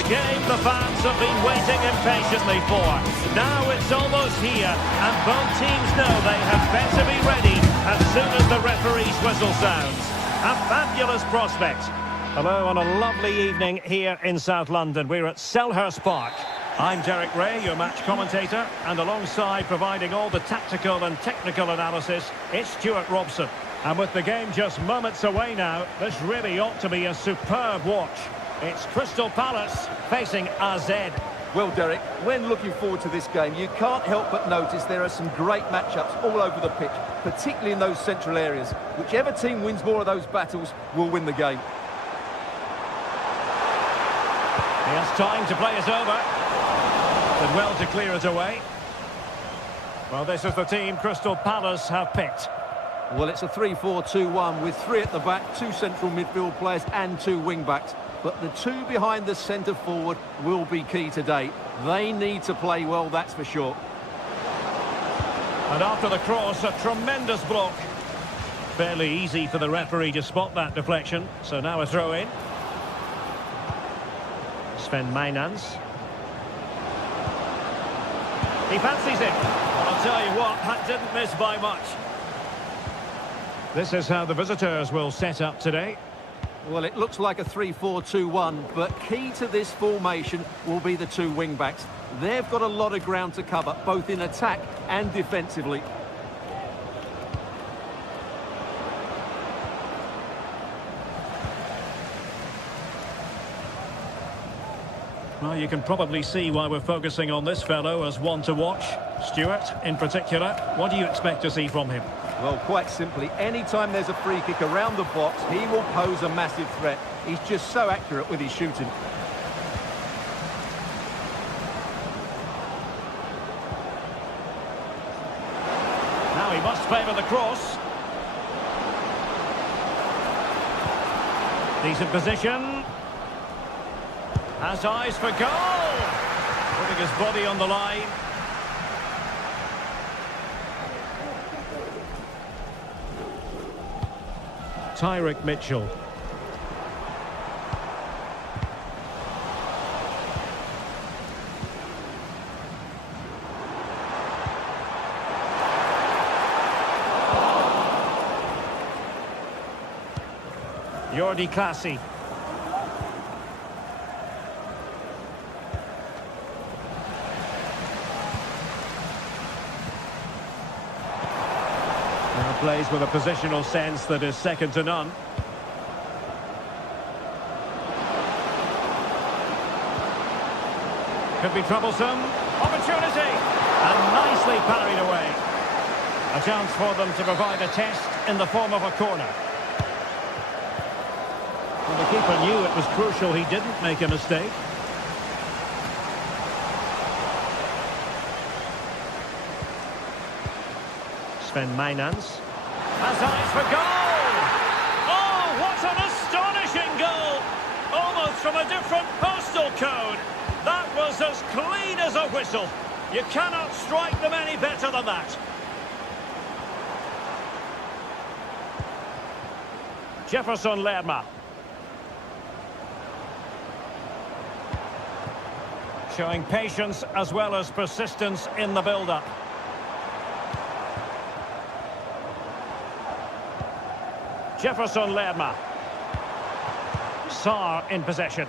The game the fans have been waiting impatiently for. Now it's almost here, and both teams know they had better be ready as soon as the referee's whistle sounds. A fabulous prospect. Hello on a lovely evening here in South London. We're at Selhurst Park. I'm Derek Ray, your match commentator, and alongside providing all the tactical and technical analysis, it's Stuart Robson. And with the game just moments away now, this really ought to be a superb watch. It's Crystal Palace facing AZ. Well, Derek, when looking forward to this game, you can't help but notice there are some great matchups all over the pitch, particularly in those central areas. Whichever team wins more of those battles will win the game. He has time to play it over. Did well to clear it away. Well, this is the team Crystal Palace have picked. Well, it's a 3-4-2-1 with 3 at the back, 2 central midfield players and 2 wing-backs. But the 2 behind the centre forward will be key today. They need to play well, that's for sure. And after the cross, a tremendous block. Fairly easy for the referee to spot that deflection. So now a throw-in. Sven Mainans. He fancies it. I'll tell you what, that didn't miss by much. This is how the visitors will set up today. Well, it looks like a 3-4-2-1, but key to this formation will be the 2 wing-backs. They've got a lot of ground to cover, both in attack and defensively. Well, you can probably see why we're focusing on this fellow as one to watch. Stuart, in particular, what do you expect to see from him? Well, quite simply, anytime there's a free kick around the box, he will pose a massive threat. He's just so accurate with his shooting. Now he must favour the cross. Decent position. Has eyes for goal. Putting his body on the line. Tyrick Mitchell. Jordi Classy. Plays with a positional sense that is second to none. Could be troublesome. Opportunity! And nicely parried away. A chance for them to provide a test in the form of a corner. Well, the keeper knew it was crucial he didn't make a mistake. Sven Mainans. Has eyes for goal! Oh, what an astonishing goal! Almost from a different postal code. That was as clean as a whistle. You cannot strike them any better than that. Jefferson Lerma. Showing patience as well as persistence in the build-up. Jefferson Lerma. Sarr in possession.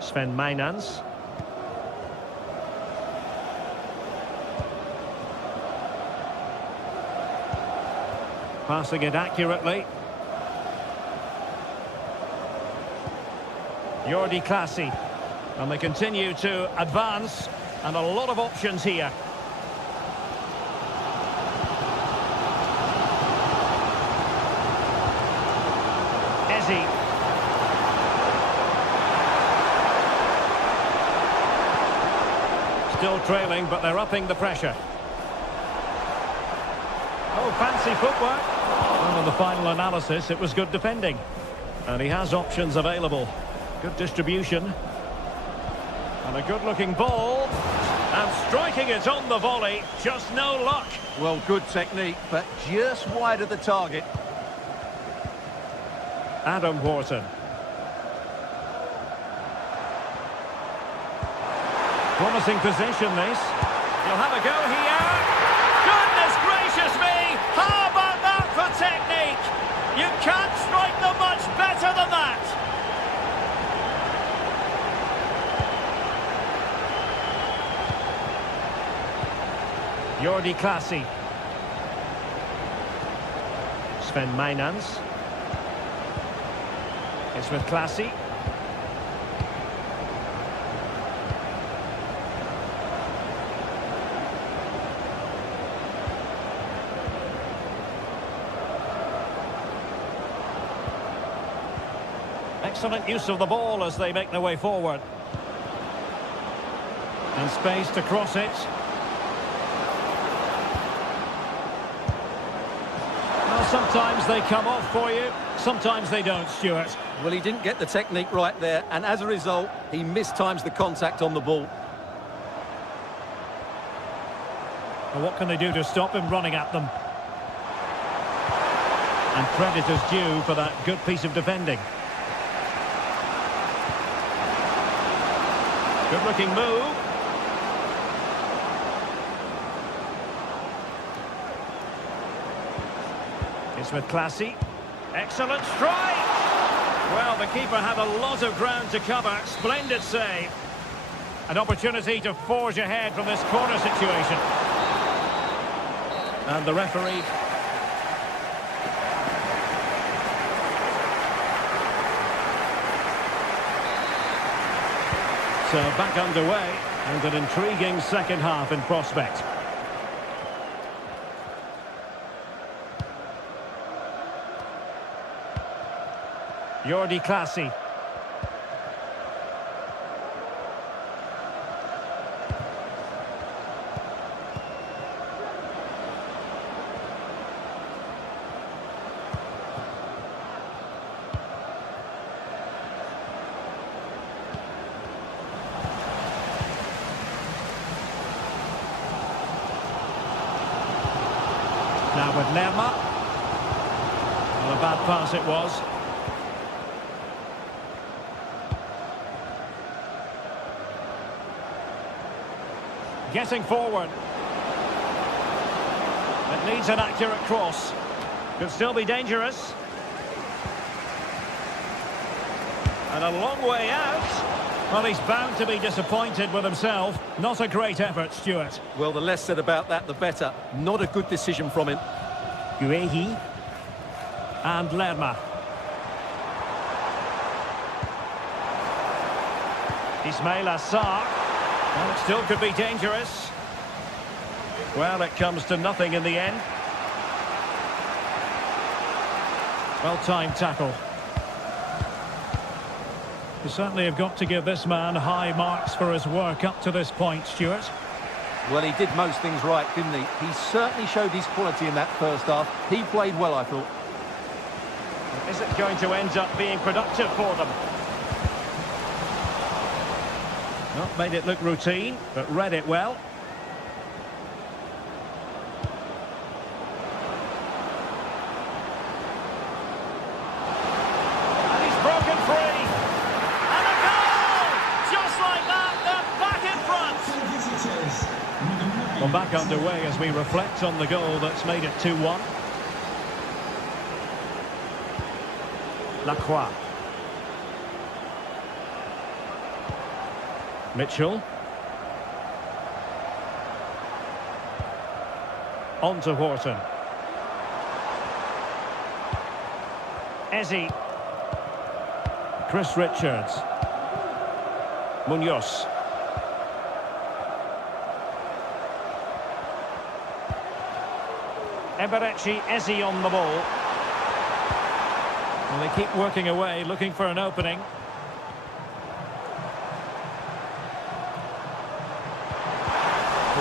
Sven Mainans. Passing it accurately. Jordi Classy. And they continue to advance. And a lot of options here. Ezzy. Still trailing, but they're upping the pressure. Oh, fancy footwork. And on the final analysis, it was good defending. And he has options available. Good distribution. And a good-looking ball. And striking it on the volley. Just no luck. Well, good technique, but just wide of the target. Adam Wharton. Promising position, this. He'll have a go here. Goodness gracious me! How about that for technique? You can't strike them much better than that. Jordi Clasie. Sven Mijnans. It's with Clasie. Excellent use of the ball as they make their way forward. And space to cross it. Well, sometimes they come off for you, sometimes they don't, Stuart. Well, he didn't get the technique right there, and as a result, he mistimes the contact on the ball. Well, what can they do to stop him running at them? And credit is due for that good piece of defending. Good-looking move. It's with Clasie. Excellent strike! Well, the keeper had a lot of ground to cover. Splendid save. An opportunity to forge ahead from this corner situation. And the referee... So back underway, and an intriguing second half in prospect. Jordi Clasie. Now with Lerma. Well, a bad pass it was. Getting forward. It needs an accurate cross. Could still be dangerous. And a long way out. Well, he's bound to be disappointed with himself. Not a great effort, Stuart. Well, the less said about that, the better. Not a good decision from him. Guehi. And Lerma. Ismail Assar. Well, it still could be dangerous. Well, it comes to nothing in the end. Well-timed tackle. You certainly have got to give this man high marks for his work up to this point, Stuart. Well, he did most things right, didn't he? He certainly showed his quality in that first half. He played well, I thought. Is it going to end up being productive for them? Not made it look routine, but read it well. And he's broken free. And a goal! Just like that, they're back in front. Well, back underway as we reflect on the goal that's made it 2-1. Lacroix. Mitchell. On to Wharton. Eze. Chris Richards. Munoz. Eberechi Eze on the ball. And they keep working away, looking for an opening.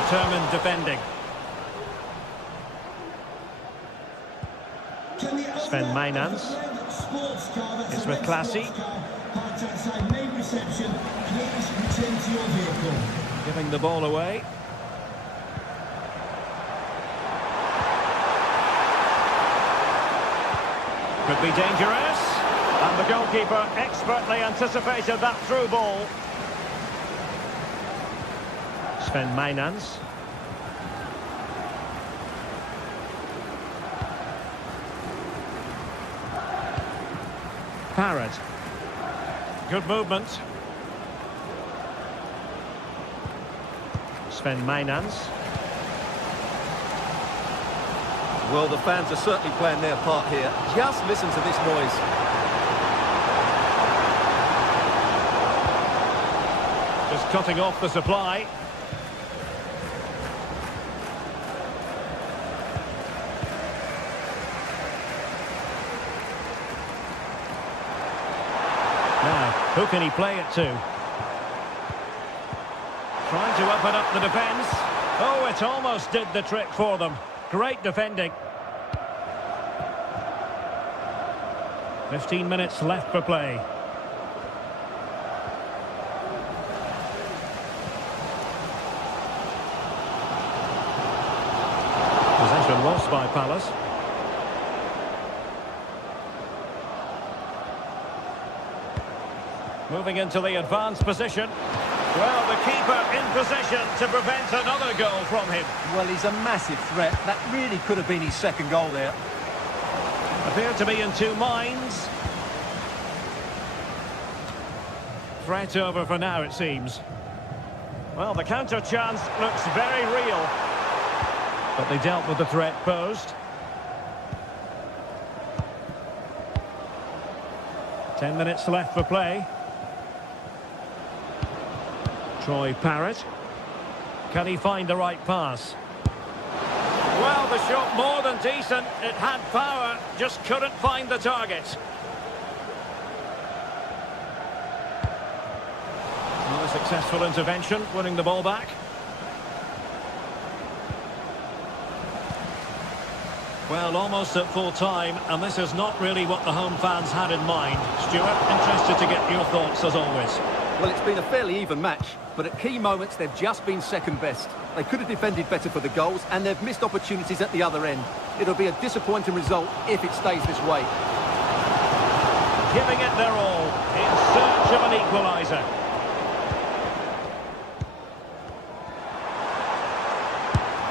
Determined defending. Sven Mijnans. It's with Clasie. Hard outside main reception. Please return to your vehicle. Giving the ball away. Could be dangerous. And the goalkeeper expertly anticipated that through ball. Sven Mainans. Parrott. Good movement. Sven Mainans. Well, the fans are certainly playing their part here. Just listen to this noise. Just cutting off the supply. Now, who can he play it to? Trying to open up the defence. Oh, it almost did the trick for them. Great defending. 15 minutes left for play. Possession lost by Palace. Moving into the advanced position. Well, the keeper in position to prevent another goal from him. Well, he's a massive threat. That really could have been his second goal there. Appeared to be in two minds. Threat over for now, it seems. Well, the counter chance looks very real. But they dealt with the threat posed. 10 minutes left for play. Troy Parrott. Can he find the right pass? Well, the shot more than decent. It had power, just couldn't find the target. Another successful intervention, winning the ball back. Well, almost at full time, and this is not really what the home fans had in mind. Stuart, interested to get your thoughts as always. Well, it's been a fairly even match, but at key moments they've just been second best. They could have defended better for the goals, and they've missed opportunities at the other end. It'll be a disappointing result if it stays this way. Giving it their all, in search of an equaliser.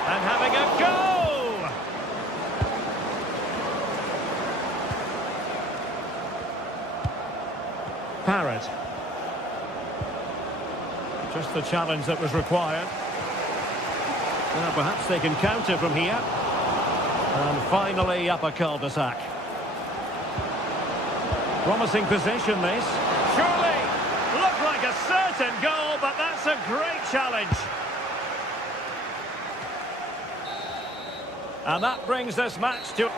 And having a goal! Parrott. Just the challenge that was required. Well, perhaps they can counter from here. And finally up a cul-de-sac. Promising position, this. Surely looked like a certain goal, but that's a great challenge. And that brings this match to...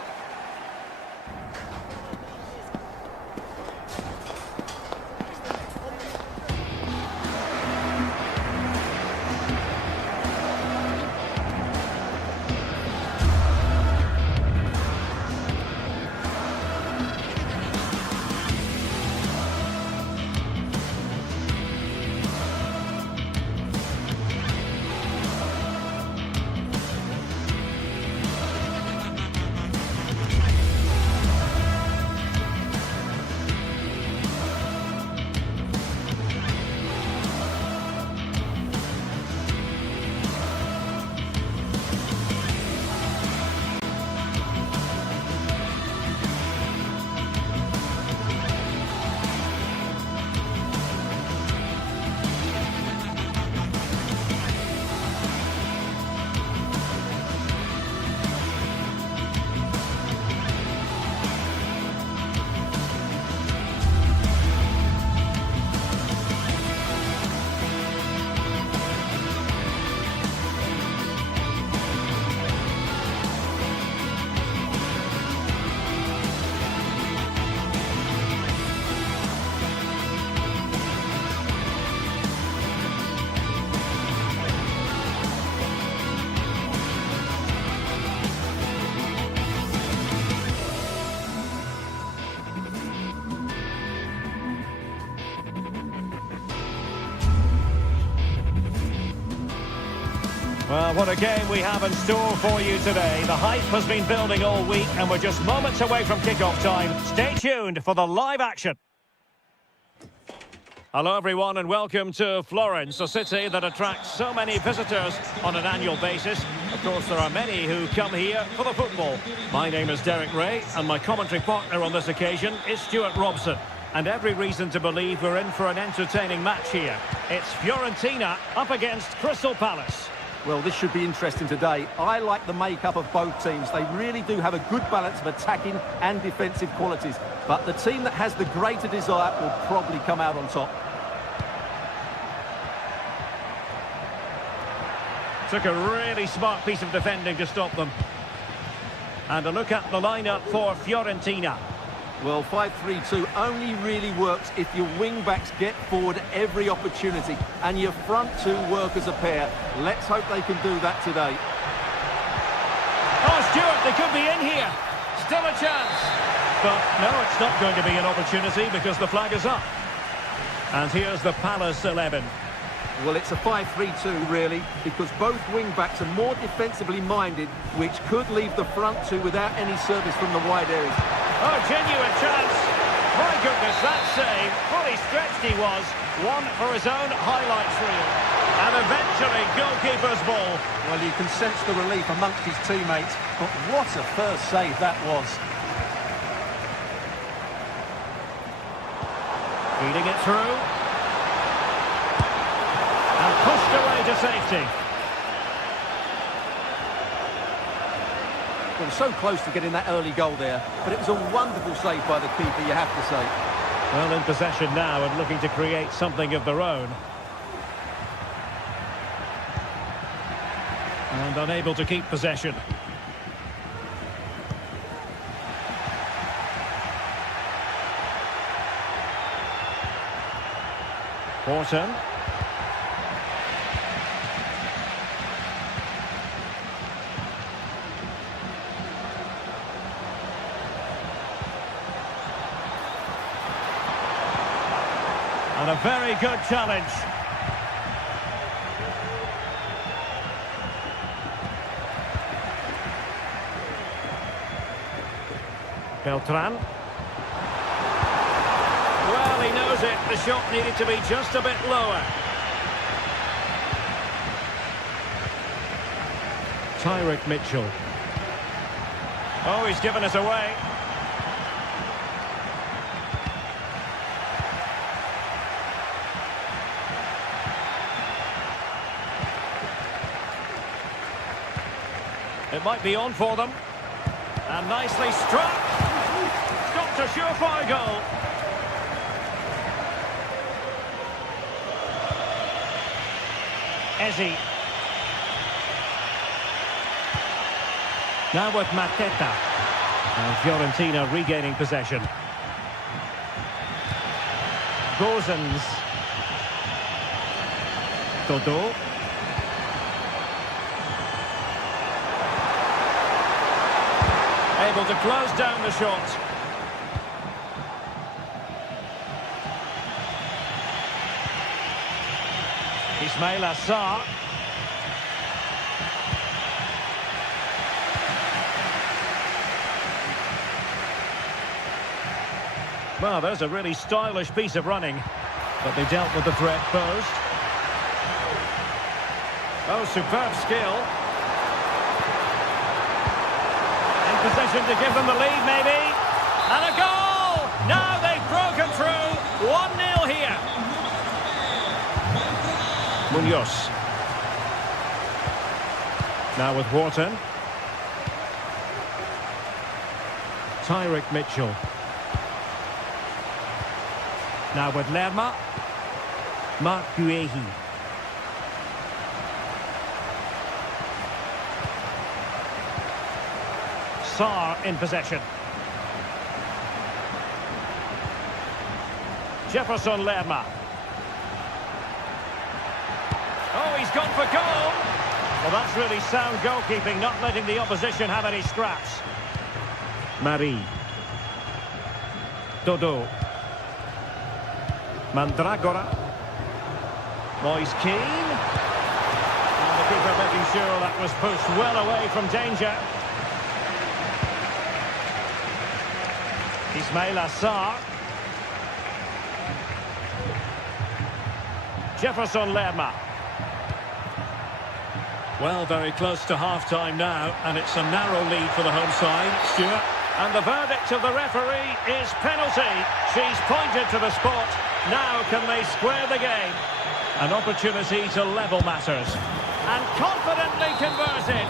Well, what a game we have in store for you today. The hype has been building all week and we're just moments away from kick-off time. Stay tuned for the live action. Hello everyone and welcome to Florence, a city that attracts so many visitors on an annual basis. Of course, there are many who come here for the football. My name is Derek Ray and my commentary partner on this occasion is Stuart Robson. And every reason to believe we're in for an entertaining match here. It's Fiorentina up against Crystal Palace. Well, this should be interesting today. I like the makeup of both teams. They really do have a good balance of attacking and defensive qualities. But the team that has the greater desire will probably come out on top. Took a really smart piece of defending to stop them. And a look at the lineup for Fiorentina. Well, 5-3-2 only really works if your wing-backs get forward every opportunity and your front two work as a pair. Let's hope they can do that today. Oh, Stuart, they could be in here. Still a chance. But no, it's not going to be an opportunity because the flag is up. And here's the Palace 11. Well, it's a 5-3-2, really, because both wing-backs are more defensively minded, which could leave the front two without any service from the wide areas. Oh, genuine chance. My goodness, that save. Fully stretched he was. One for his own highlights reel. And eventually, goalkeeper's ball. Well, you can sense the relief amongst his teammates, but what a first save that was. Feeding it through. And pushed away to safety. Well, so close to getting that early goal there, but it was a wonderful save by the keeper, you have to say. Well, in possession now and looking to create something of their own. And unable to keep possession. Horton. And a very good challenge. Beltran. Well, he knows it. The shot needed to be just a bit lower. Tyrick Mitchell. Oh, he's given us away. It might be on for them. And nicely struck. Stopped a surefire goal. Ezzi. Now with Mateta. And Fiorentina regaining possession. Gozens. Dodo. Able to close down the shot. Ismail Assar. Well, there's a really stylish piece of running, but they dealt with the threat posed. Oh, superb skill. Position to give them the lead, maybe. And a goal! Now they've broken through. 1-0 here. Munoz. Now with Wharton. Tyrick Mitchell. Now with Lerma. Marc Guehi. Sarr in possession. Jefferson Lerma. Oh, he's gone for goal. Well, that's really sound goalkeeping, not letting the opposition have any scraps. Marie. Dodo. Mandragora. Moise Keane. And a goalkeeper making sure that was pushed well away from danger. Ismail Assar. Jefferson Lerma. Well, very close to half-time now, and it's a narrow lead for the home side. Stuart. And the verdict of the referee is penalty. She's pointed to the spot. Now can they square the game? An opportunity to level matters. And confidently converted.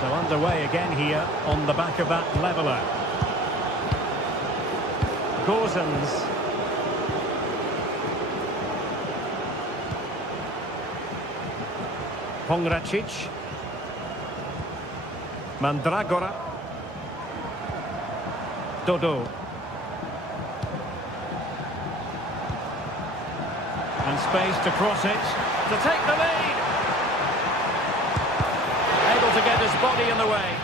So underway again here on the back of that leveller. Gozens. Pongracic. Mandragora. Dodo. And space to cross it, to take the lead. Able to get his body in the way.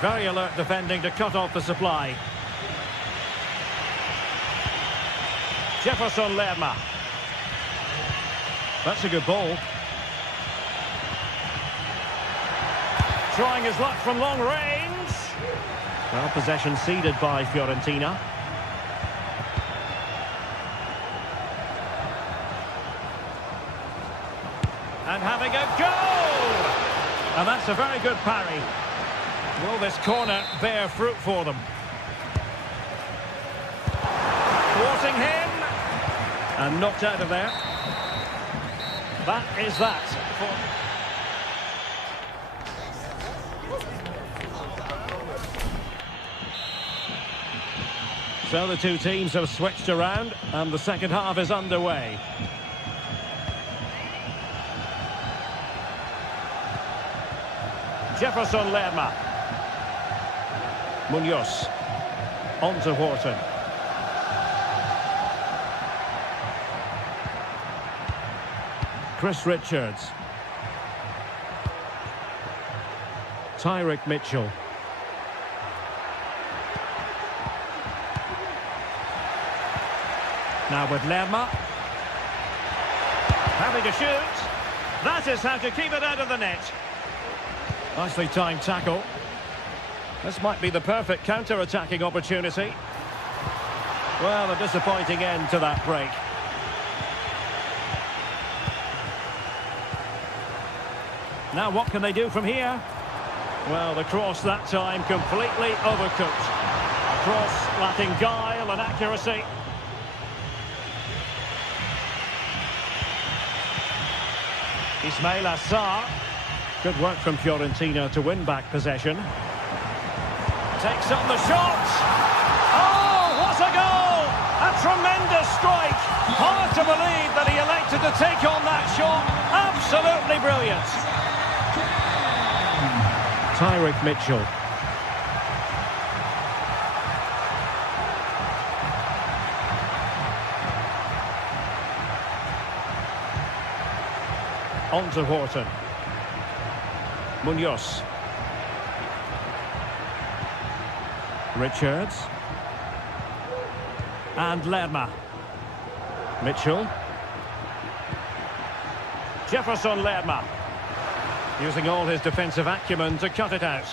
Very alert defending to cut off the supply. Jefferson Lerma. That's a good ball. Trying his luck from long range. Well, possession ceded by Fiorentina. And having a goal! And that's a very good parry. Will this corner bear fruit for them? Thwarting him. And knocked out of there. That is that. So the two teams have switched around and the second half is underway. Jefferson Lerma. Munoz. On to Horton. Chris Richards. Tyrick Mitchell. Now with Lerma. Having a shoot. That is how to keep it out of the net. Nicely timed tackle. This might be the perfect counter-attacking opportunity. Well, a disappointing end to that break. Now what can they do from here? Well, the cross that time completely overcooked. A cross lacking guile and accuracy. Ismail Assar. Good work from Fiorentina to win back possession. Takes on the shot. Oh, what a goal! A tremendous strike. Hard to believe that he elected to take on that shot. Absolutely brilliant. Tyrick Mitchell. On to Horton. Munoz. Richards. And Lerma. Mitchell. Jefferson Lerma. Using all his defensive acumen to cut it out.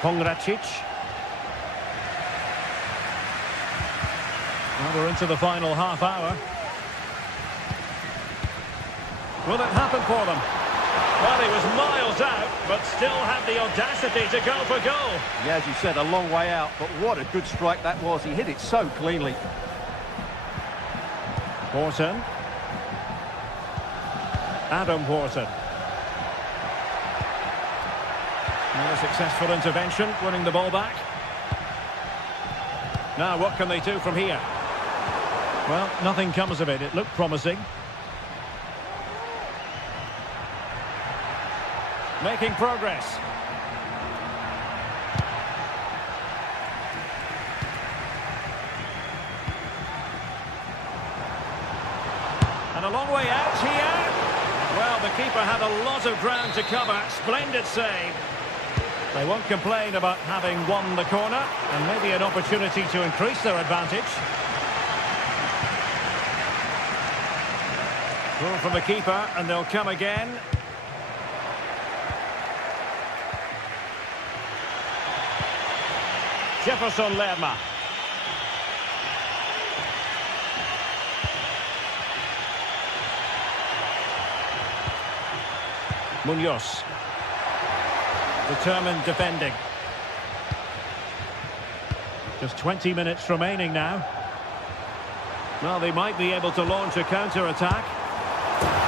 Pongracic. Well, we're into the final half hour. Will it happen for them? Well, he was miles out, but still had the audacity to go for goal. Yeah, as you said, a long way out, but what a good strike that was. He hit it so cleanly. Horton. Adam Horton. Another successful intervention, winning the ball back. Now, what can they do from here? Well, nothing comes of it. It looked promising. Making progress. And a long way out here. Well, the keeper had a lot of ground to cover. Splendid save. They won't complain about having won the corner, and maybe an opportunity to increase their advantage. Goal from the keeper, and they'll come again. Jefferson Lerma. Munoz. Determined defending. Just 20 minutes remaining now. Well, they might be able to launch a counter-attack.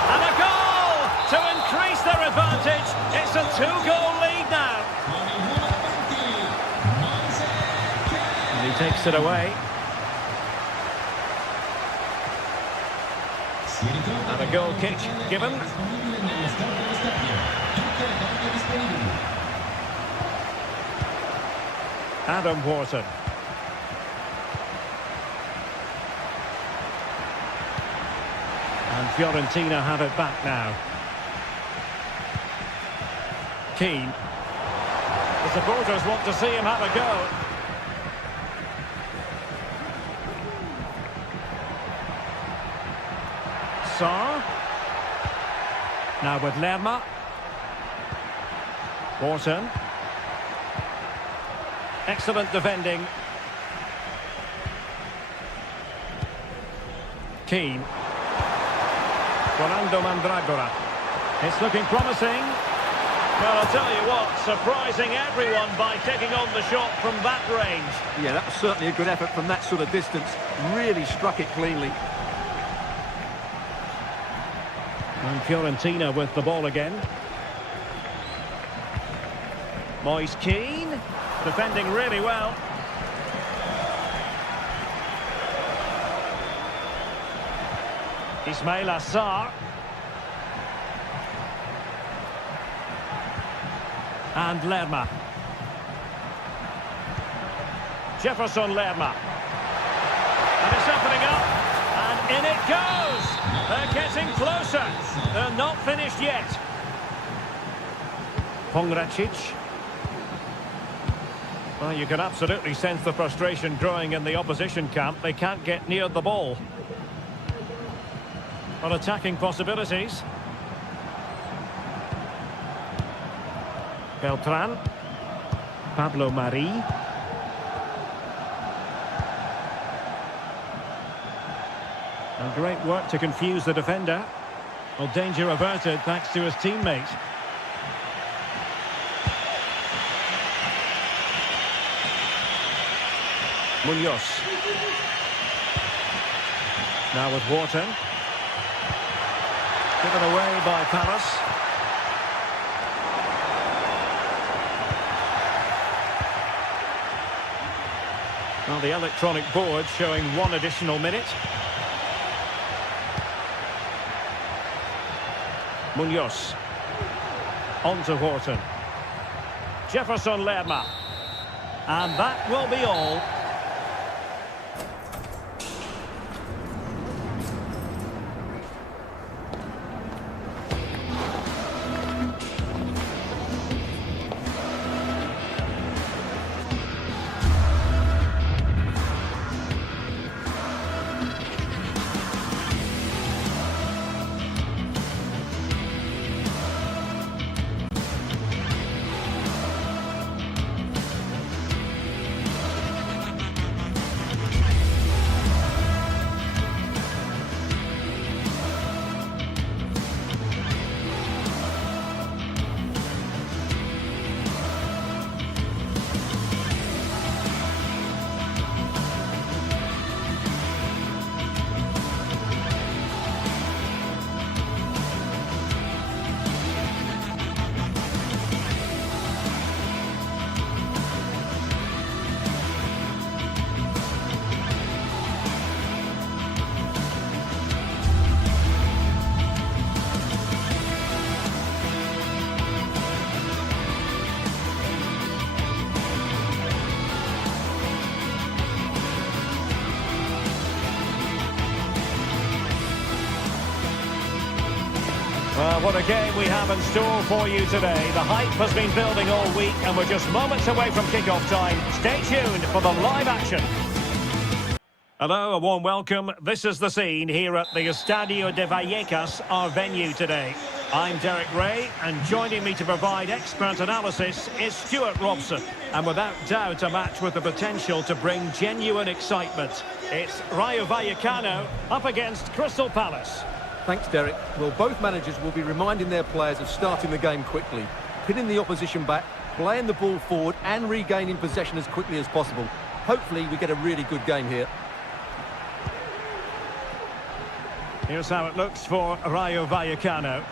And a goal to increase their advantage. It's a 2-goal lead now. And he takes it away. And a goal kick given. Adam Wharton. And Fiorentina have it back now. Keane. The supporters want to see him have a go. Sarr. Now with Lerma. Wharton. Excellent defending. Keane. Rolando Mandragora. It's looking promising. Well, I'll tell you what, surprising everyone by taking on the shot from that range. Yeah, that was certainly a good effort from that sort of distance. Really struck it cleanly. And Fiorentina with the ball again. Moise Keane, defending really well. Ismail Assar. And Lerma. Jefferson Lerma. And it's opening up. And in it goes. They're getting closer. They're not finished yet. Pongracic. Well, you can absolutely sense the frustration growing in the opposition camp. They can't get near the ball. On attacking possibilities. Beltran. Pablo Mari. And great work to confuse the defender. Well, danger averted thanks to his teammate. Munoz. Now with Wharton. Given away by Palace. Well, the electronic board showing 1 additional minute. Munoz. On to Wharton. Jefferson Lerma. And that will be all. Well, what a game we have in store for you today. The hype has been building all week and we're just moments away from kick-off time. Stay tuned for the live action. Hello, a warm welcome. This is the scene here at the Estadio de Vallecas, our venue today. I'm Derek Ray, and joining me to provide expert analysis is Stuart Robson. And without doubt, a match with the potential to bring genuine excitement. It's Rayo Vallecano up against Crystal Palace. Thanks, Derek. Well, both managers will be reminding their players of starting the game quickly, pinning the opposition back, playing the ball forward and regaining possession as quickly as possible. Hopefully, we get a really good game here. Here's how it looks for Rayo Vallecano.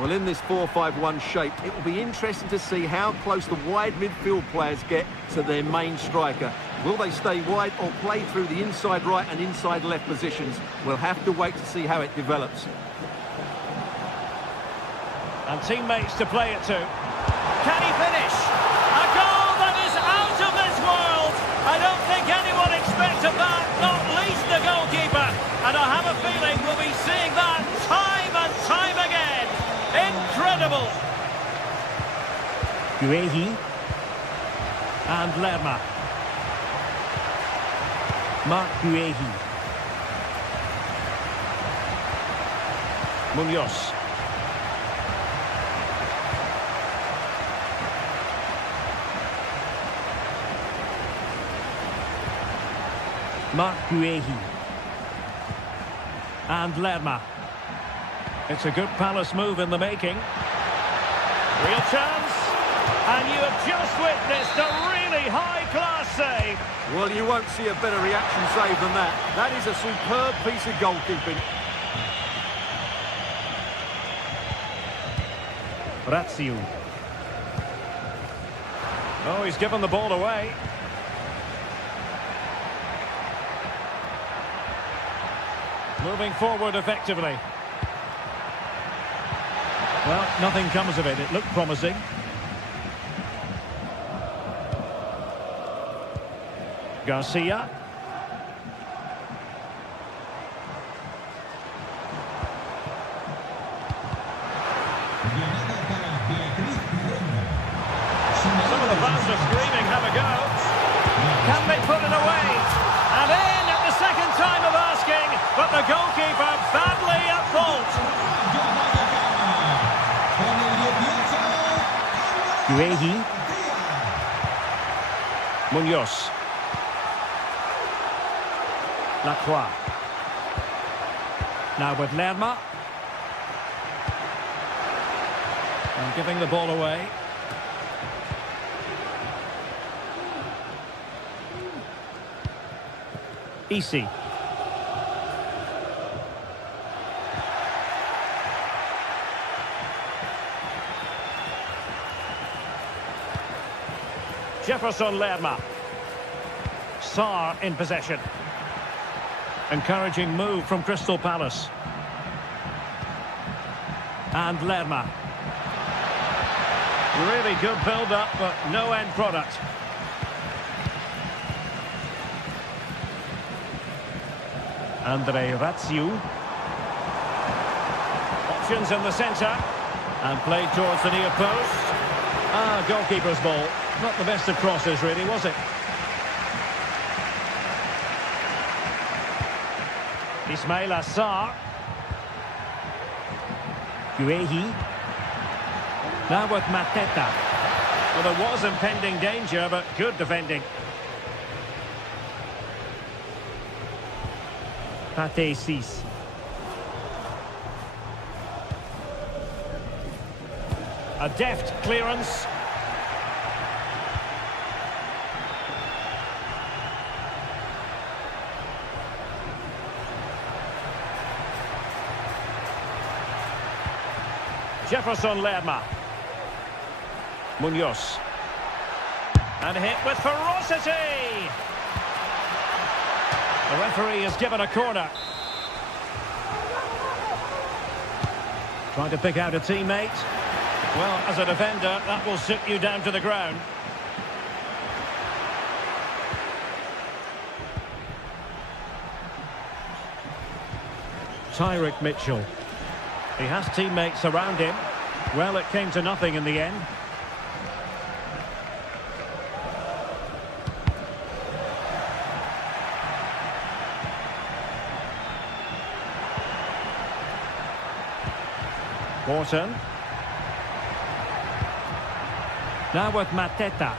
Well, in this 4-5-1 shape, it will be interesting to see how close the wide midfield players get to their main striker. Will they stay wide or play through the inside right and inside left positions? We'll have to wait to see how it develops. And teammates to play it to. Can he finish? A goal that is out of this world! I don't think anyone expected that, not least the goalkeeper. And I have a feeling we'll be seeing that time and time again. Incredible! Guehi and Lerma. Marc Guehi. Munoz. Marc Guehi. And Lerma. It's a good Palace move in the making. Real chance. And you have just witnessed a really high-class save. Well, you won't see a better reaction save than that. That is a superb piece of goalkeeping. Razziu. Oh, he's given the ball away. Moving forward effectively. Well, nothing comes of it. It looked promising. Garcia. Some of the fans are screaming, have a go. Can they put it away? And in at the second time of asking, but the goalkeeper badly at fault. Guehi. Munoz. Lacroix. Now with Lerma. And giving the ball away. Easy. Jefferson Lerma. Sarr in possession. Encouraging move from Crystal Palace. And Lerma. Really good build-up, but no end product. Andre Razziu. Options in the centre. And played towards the near post. Goalkeeper's ball. Not the best of crosses, really, was it? Ismail Assar. Guehi. Now with Mateta. Well, there was impending danger, but good defending. Pate Cis. A deft clearance. Jefferson Lerma. Munoz. And hit with ferocity. The referee has given a corner. Trying to pick out a teammate. Well, as a defender, that will sit you down to the ground. Tyrick Mitchell. He has teammates around him. Well, it came to nothing in the end. Wharton. Now with Mateta.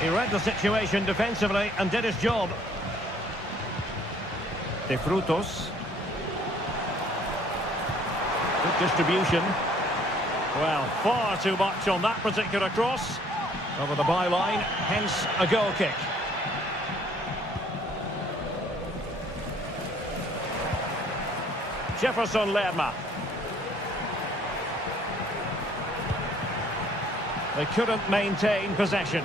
He read the situation defensively and did his job. De Frutos. Good distribution. Well, far too much on that particular cross. Over the byline, hence a goal kick. Jefferson Lerma. They couldn't maintain possession.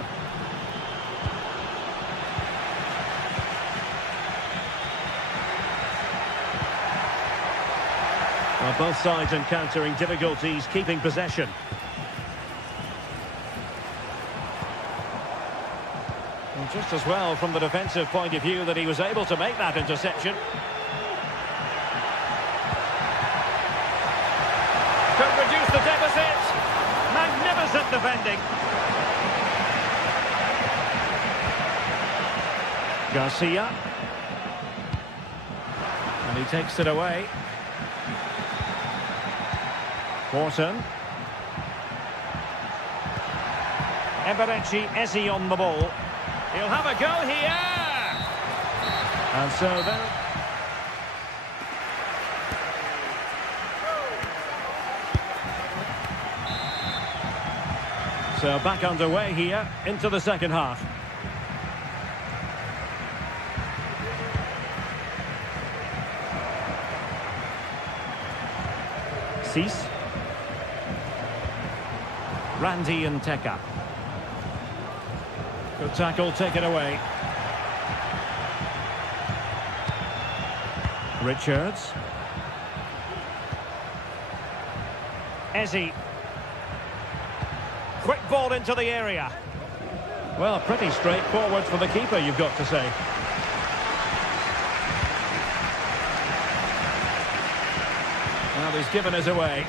Well, both sides encountering difficulties keeping possession. And just as well from the defensive point of view that he was able to make that interception. Could reduce the deficit. Magnificent defending. Garcia. And he takes it away. Wharton. Eberechi Eze on the ball. He'll have a go here. And so then... So back underway here into the second half. Cease. Randy and Teka. Good tackle, taken away. Richards. Eze. Quick ball into the area. Well, pretty straightforward for the keeper, you've got to say. Well, he's given us away.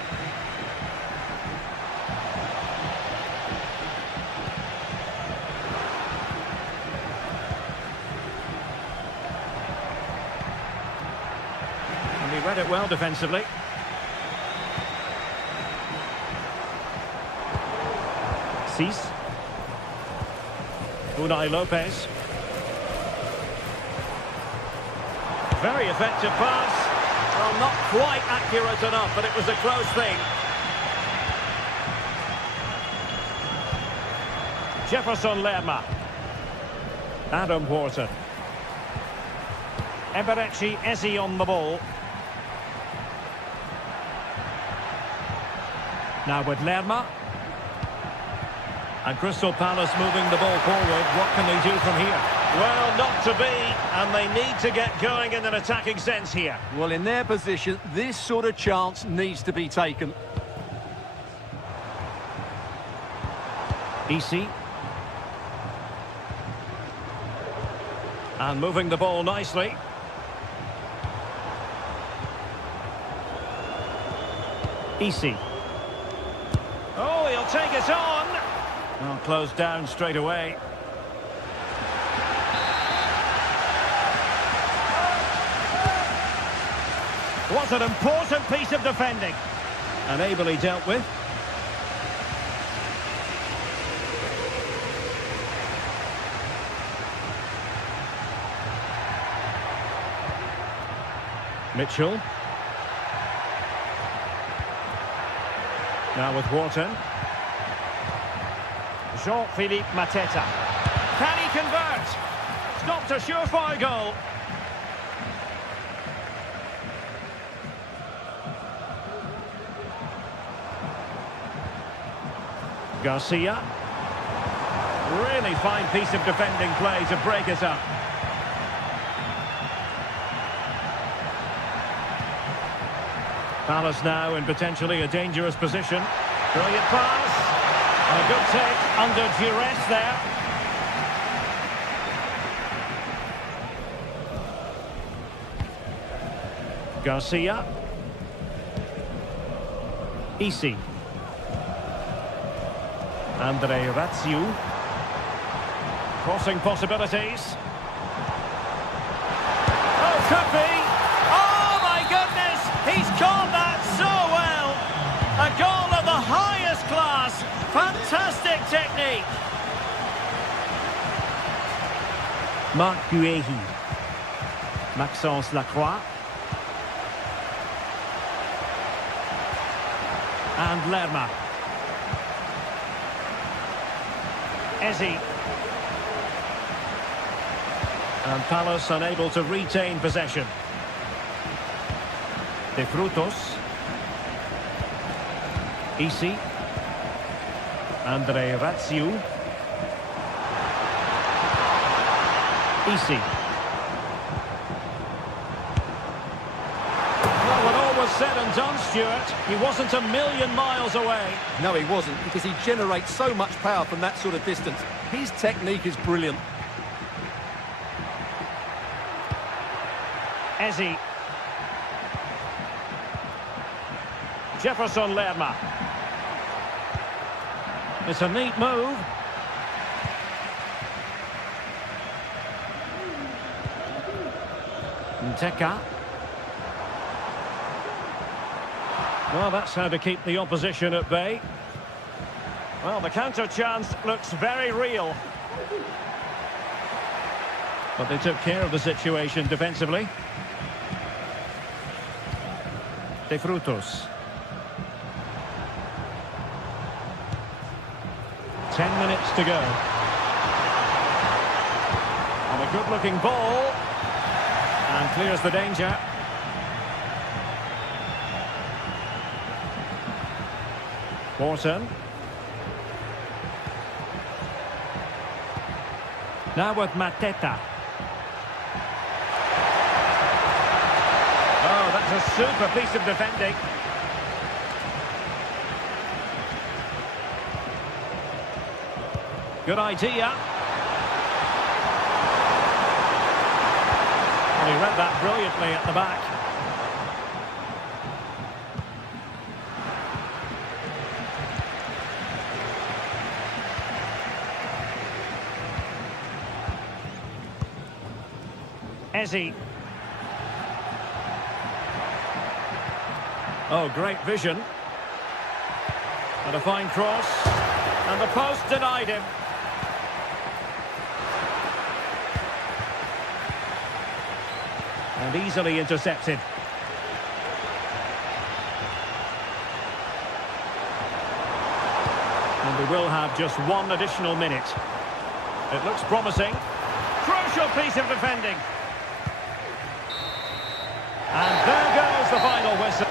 And he read it well defensively. Cease. Unai Lopez. Very effective pass. Well, not quite accurate enough, but it was a close thing. Jefferson Lerma. Adam Wharton. Eberechi Eze on the ball. Now with Lerma. And Crystal Palace moving the ball forward. What can they do from here? Well, not to be, and they need to get going in an attacking sense here. Well, in their position, this sort of chance needs to be taken. Eze. And moving the ball nicely. Eze. Oh, he'll take it on. Well, closed down straight away. What an important piece of defending. And ably dealt with. Mitchell. Now with Wharton. Jean-Philippe Mateta. Can he convert? Stopped a surefire goal. Garcia. Really fine piece of defending play to break it up. Palace now in potentially a dangerous position. Brilliant pass. And a good take under duress there. Garcia. Easy. Andre Ratsiu. Crossing possibilities. Oh, could be. Oh, my goodness. He's caught that so well. A goal of the highest class. Fantastic technique. Marc Guéhi. Maxence Lacroix. And Lerma. Ezi. And Palace unable to retain possession. De Frutos. Isi. Andre Ratsiu. Isi. Well, when all was said and done, Stuart, he wasn't a million miles away. No, he wasn't, because he generates so much power from that sort of distance. His technique is brilliant. Ezi. Jefferson Lerma. It's a neat move. Nteka. Well, that's how to keep the opposition at bay. Well, the counter chance looks very real. But they took care of the situation defensively. De Frutos. 10 minutes to go. And a good-looking ball. And clears the danger. Morton. Now with Mateta. Oh, that's a super piece of defending. Good idea. Well, he read that brilliantly at the back. Ezi. Oh, great vision. And a fine cross. And the post denied him. And easily intercepted. And we will have just one additional minute. It looks promising. Crucial piece of defending. And there goes the final whistle.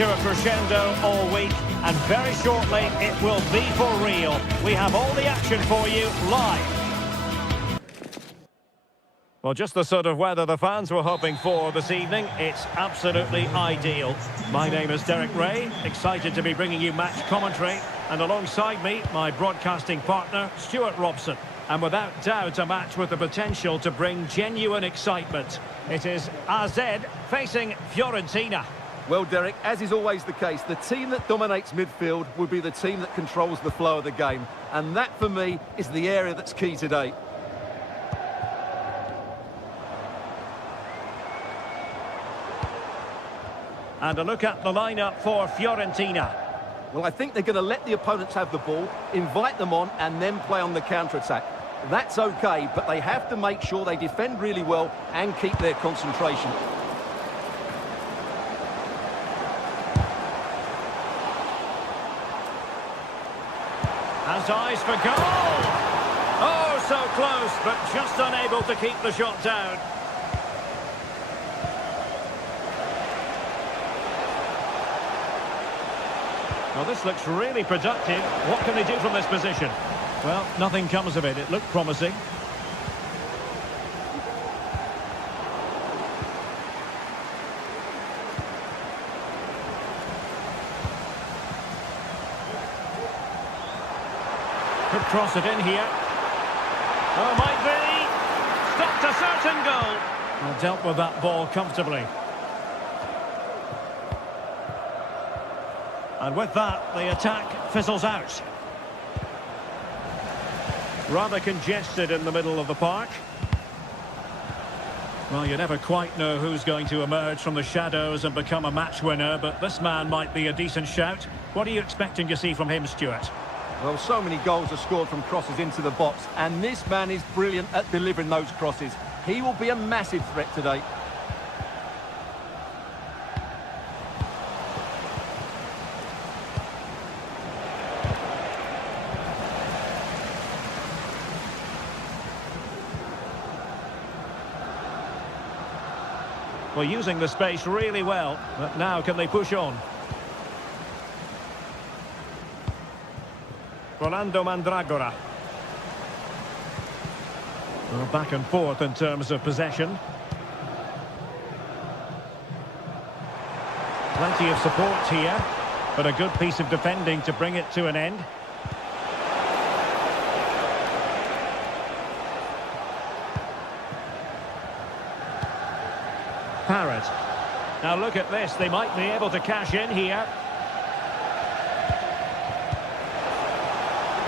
to a crescendo all week, and very shortly it will be for real. We have all the action for you live. Well, just the sort of weather the fans were hoping for this evening. It's absolutely ideal. My name is Derek Ray, excited to be bringing you match commentary. And alongside me, my broadcasting partner, Stuart Robson. And without doubt, a match with the potential to bring genuine excitement. It is AZ facing Fiorentina. Well, Derek, as is always the case, the team that dominates midfield will be the team that controls the flow of the game. And that, for me, is the area that's key today. And a look at the lineup for Fiorentina. Well, I think they're going to let the opponents have the ball, invite them on, and then play on the counter-attack. That's okay, but they have to make sure they defend really well and keep their concentration. Has eyes for goal! Oh, so close, but just unable to keep the shot down. Well, this looks really productive. What can they do from this position? Well, nothing comes of it. It looked promising. Could cross it in here. Oh, might be. Stopped a certain goal. Well, dealt with that ball comfortably. And with that, the attack fizzles out. Rather congested in the middle of the park. Well, you never quite know who's going to emerge from the shadows and become a match winner, but this man might be a decent shout. What are you expecting to see from him, Stuart? Well, so many goals are scored from crosses into the box, and this man is brilliant at delivering those crosses. He will be a massive threat today. Well, using the space really well, but now can they push on? Rolando Mandragora. Well, back and forth in terms of possession. Plenty of support here, but a good piece of defending to bring it to an end. Parrott. Now look at this, they might be able to cash in here.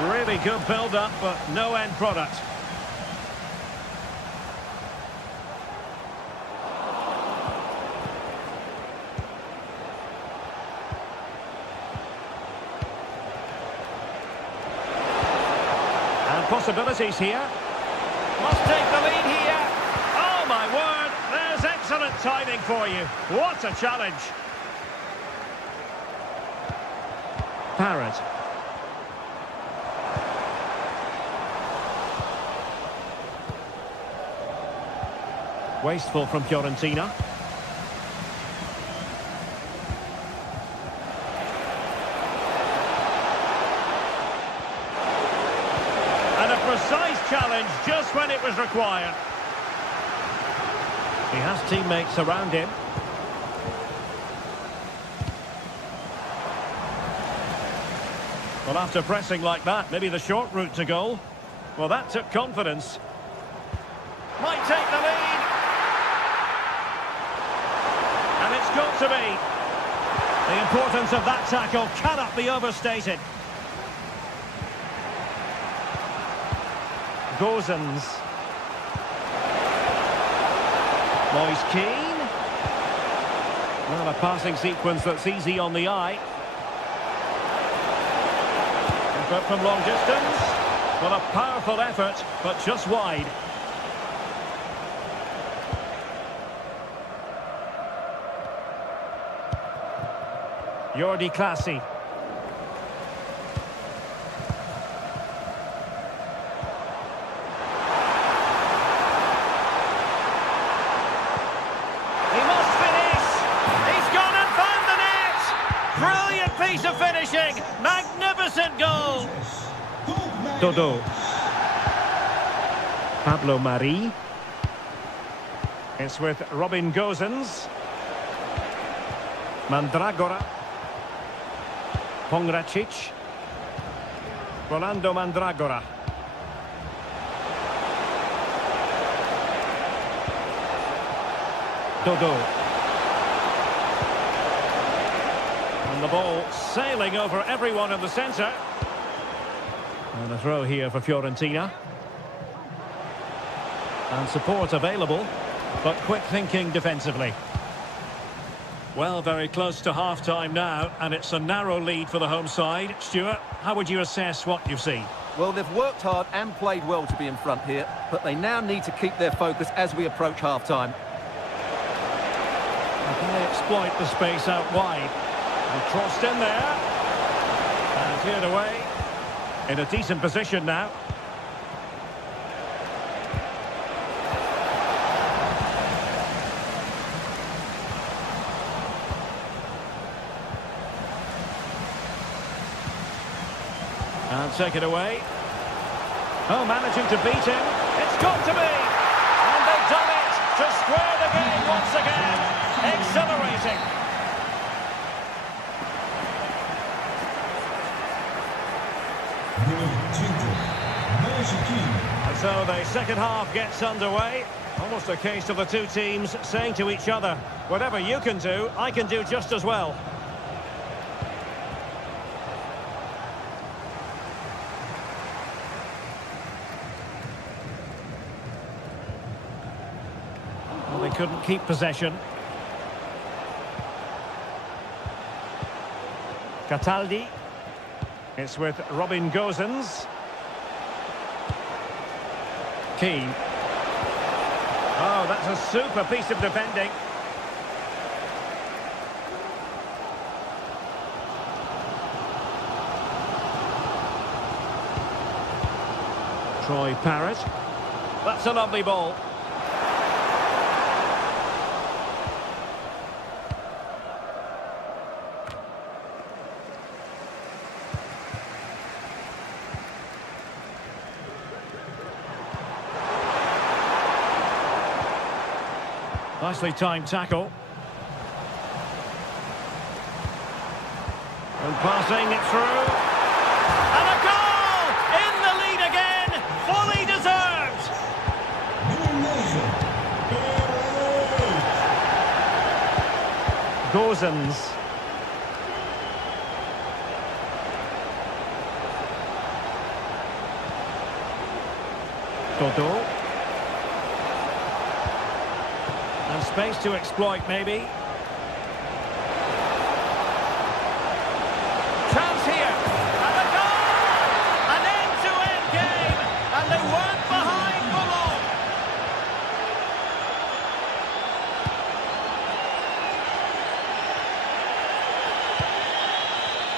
Really good build-up, but no end product. And possibilities here. Must take the lead here. Oh my word, there's excellent timing for you. What a challenge. Parrott. Wasteful from Fiorentina. And a precise challenge just when it was required. He has teammates around him. Well, after pressing like that, maybe the short route to goal. Well, that took confidence. Might take the lead. And it's got to be. The importance of that tackle cannot be overstated. Gozens. Moise Keane. Well, a passing sequence that's easy on the eye. But from long distance. Well, a powerful effort, but just wide. Jordi Clasie. He must finish. He's gone and found the net. Astonishing! Magnificent goal! Dodo. Pablo Mari. It's with Robin Gosens. Mandragora. Pongracic. Rolando Mandragora. Dodo. And the ball sailing over everyone in the centre. And a throw here for Fiorentina. And support available, but quick thinking defensively. Well, very close to half-time now, and it's a narrow lead for the home side. Stuart, how would you assess what you've seen? Well, they've worked hard and played well to be in front here, but they now need to keep their focus as we approach half-time. Can they exploit the space out wide? And crossed in there. And cleared away. In a decent position now. And take it away. Oh, managing to beat him. It's got to be! And they've done it to square the game once again. Exhilarating. And so the second half gets underway. Almost a case of the two teams saying to each other, whatever you can do, I can do just as well. Well, they couldn't keep possession. Cataldi. It's with Robin Gosens. Keane. Oh, that's a super piece of defending. Troy Parrott. That's a lovely ball. Nicely timed tackle. And passing it through. And a goal! In the lead again! Fully deserved! Gosens. Dodo. And space to exploit, maybe. Chance here. And a goal! An end-to-end game. And they weren't behind for long.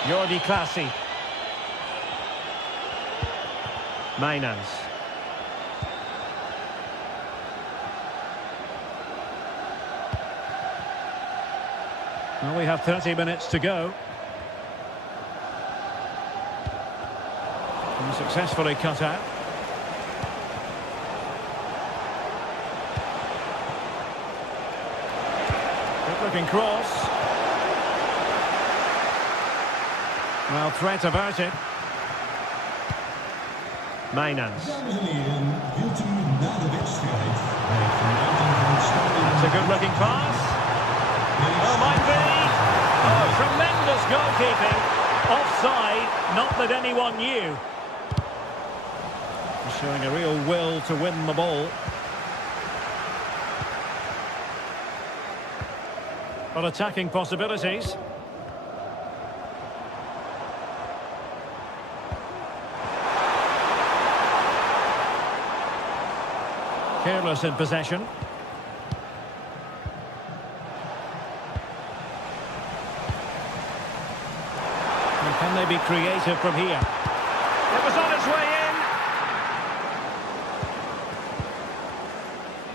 Jordi Clasie. Mainans. Well, we have 30 minutes to go. And successfully cut out. Good looking cross. Well, threat averted. Mainans. That's a good looking pass. Oh, might be. Oh, tremendous goalkeeping. Offside, not that anyone knew. Showing a real will to win the ball. But attacking possibilities. Careless in possession. Can they be creative from here? It was on its way in.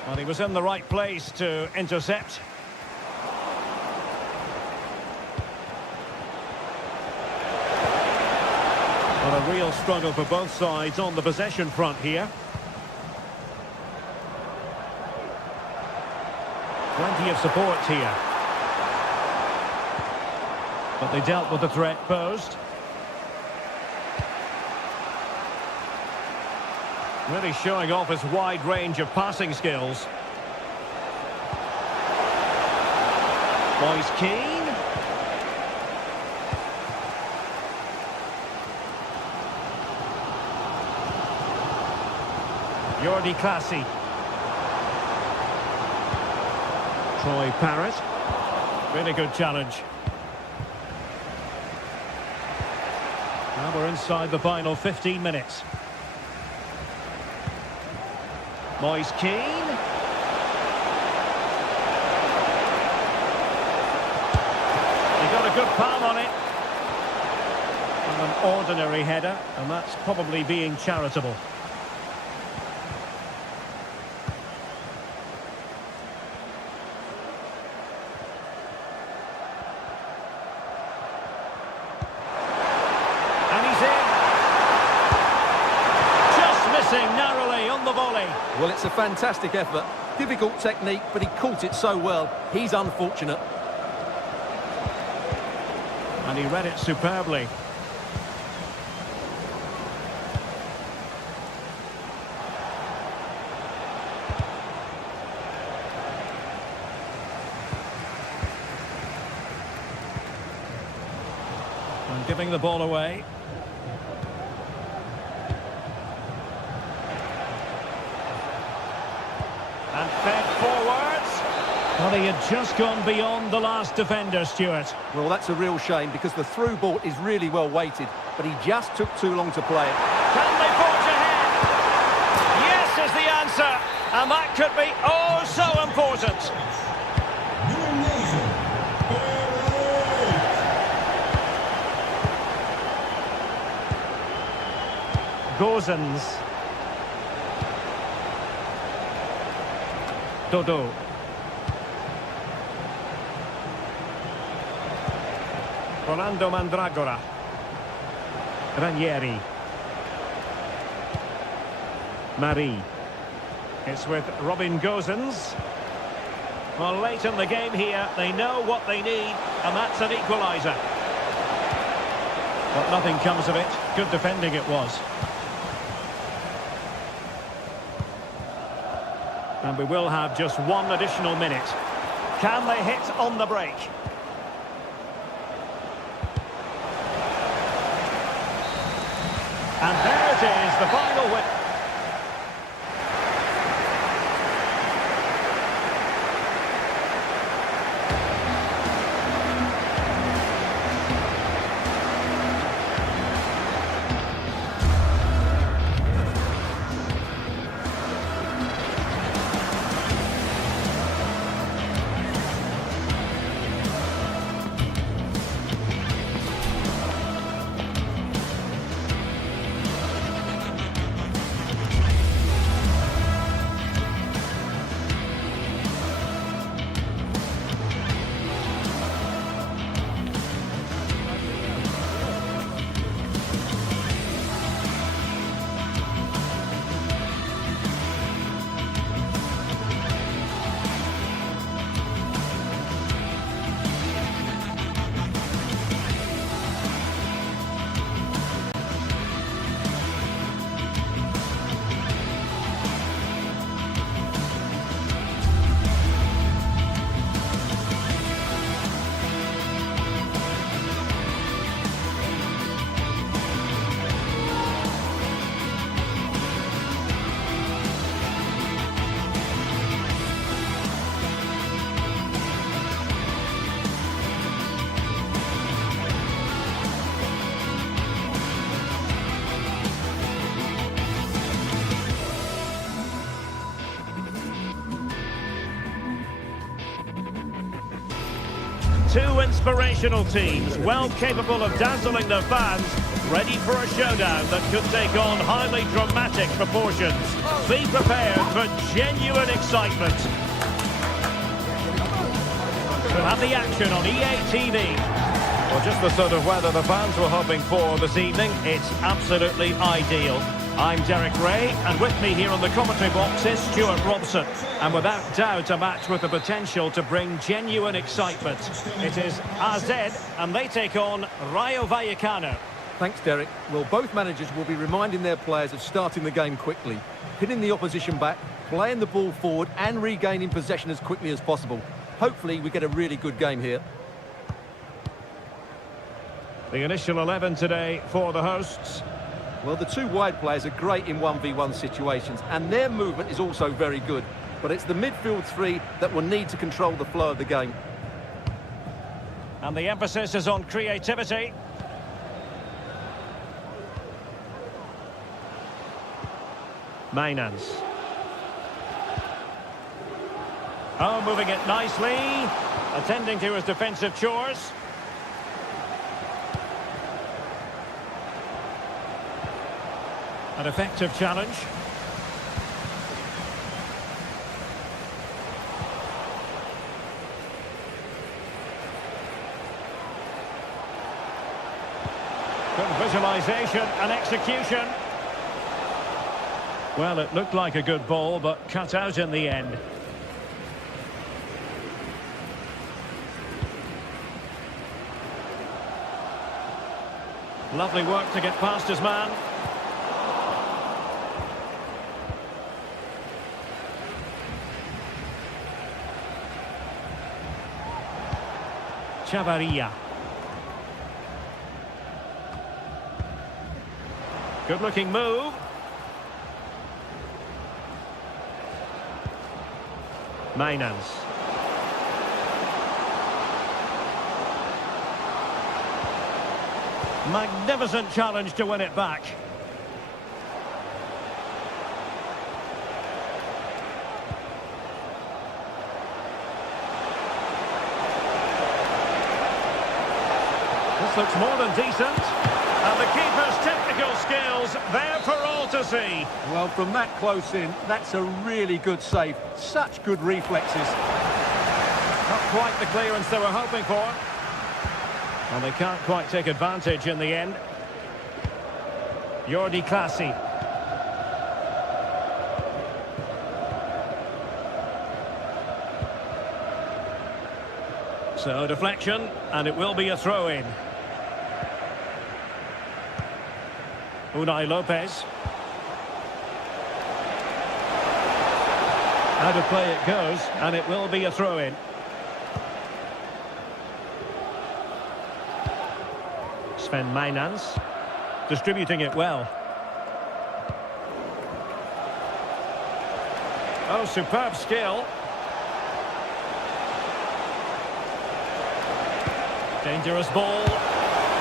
Well, he was in the right place to intercept. Well, a real struggle for both sides on the possession front here. Plenty of support here. But they dealt with the threat posed. Really showing off his wide range of passing skills. Moise Keane. Jordi Clasie. Troy Parrott. Really good challenge. Now we're inside the final 15 minutes. Moise Keane. He got a good palm on it. And an ordinary header, and that's probably being charitable. Narrowly on the volley. Well, it's a fantastic effort. Difficult technique, but he caught it so well. He's unfortunate. And he read it superbly. And giving the ball away. And fed forwards. Well, he had just gone beyond the last defender, Stuart. Well, that's a real shame because the through ball is really well weighted, but he just took too long to play it. Can they forge ahead? Yes is the answer. And that could be oh so important. Gozens. Dodo. Rolando Mandragora. Ranieri. Marie. It's with Robin Gozens. Well, late in the game here, they know what they need, and that's an equaliser. But nothing comes of it. Good defending it was. And we will have just one additional minute. Can they hit on the break? And there it is, the final win. Two inspirational teams, well capable of dazzling their fans, ready for a showdown that could take on highly dramatic proportions. Be prepared for genuine excitement. We'll have the action on EA TV. Well, just the sort of weather the fans were hoping for this evening. It's absolutely ideal. I'm Derek Ray, and with me here on the commentary box is Stuart Robson. And without doubt, a match with the potential to bring genuine excitement. It is AZ, and they take on Rayo Vallecano. Thanks, Derek. Well, both managers will be reminding their players of starting the game quickly, pinning the opposition back, playing the ball forward and regaining possession as quickly as possible. Hopefully, we get a really good game here. The initial 11 today for the hosts. Well, the two wide players are great in 1v1 situations, and their movement is also very good. But it's the midfield three that will need to control the flow of the game. And the emphasis is on creativity. Mainans. Oh, moving it nicely. Attending to his defensive chores. An effective challenge. Good visualization and execution. Well, it looked like a good ball, but cut out in the end. Lovely work to get past his man. Chavarria. Good-looking move. Mainans. Magnificent challenge to win it back. This looks more than decent. And the keeper's technical skills there for all to see. Well, from that close in, that's a really good save. Such good reflexes. Not quite the clearance they were hoping for. And they can't quite take advantage in the end. Jordi Clasie. So deflection, and it will be a throw-in. Unai Lopez. Out of play it goes, and it will be a throw-in. Sven Mainans, distributing it well. Oh, superb skill. Dangerous ball.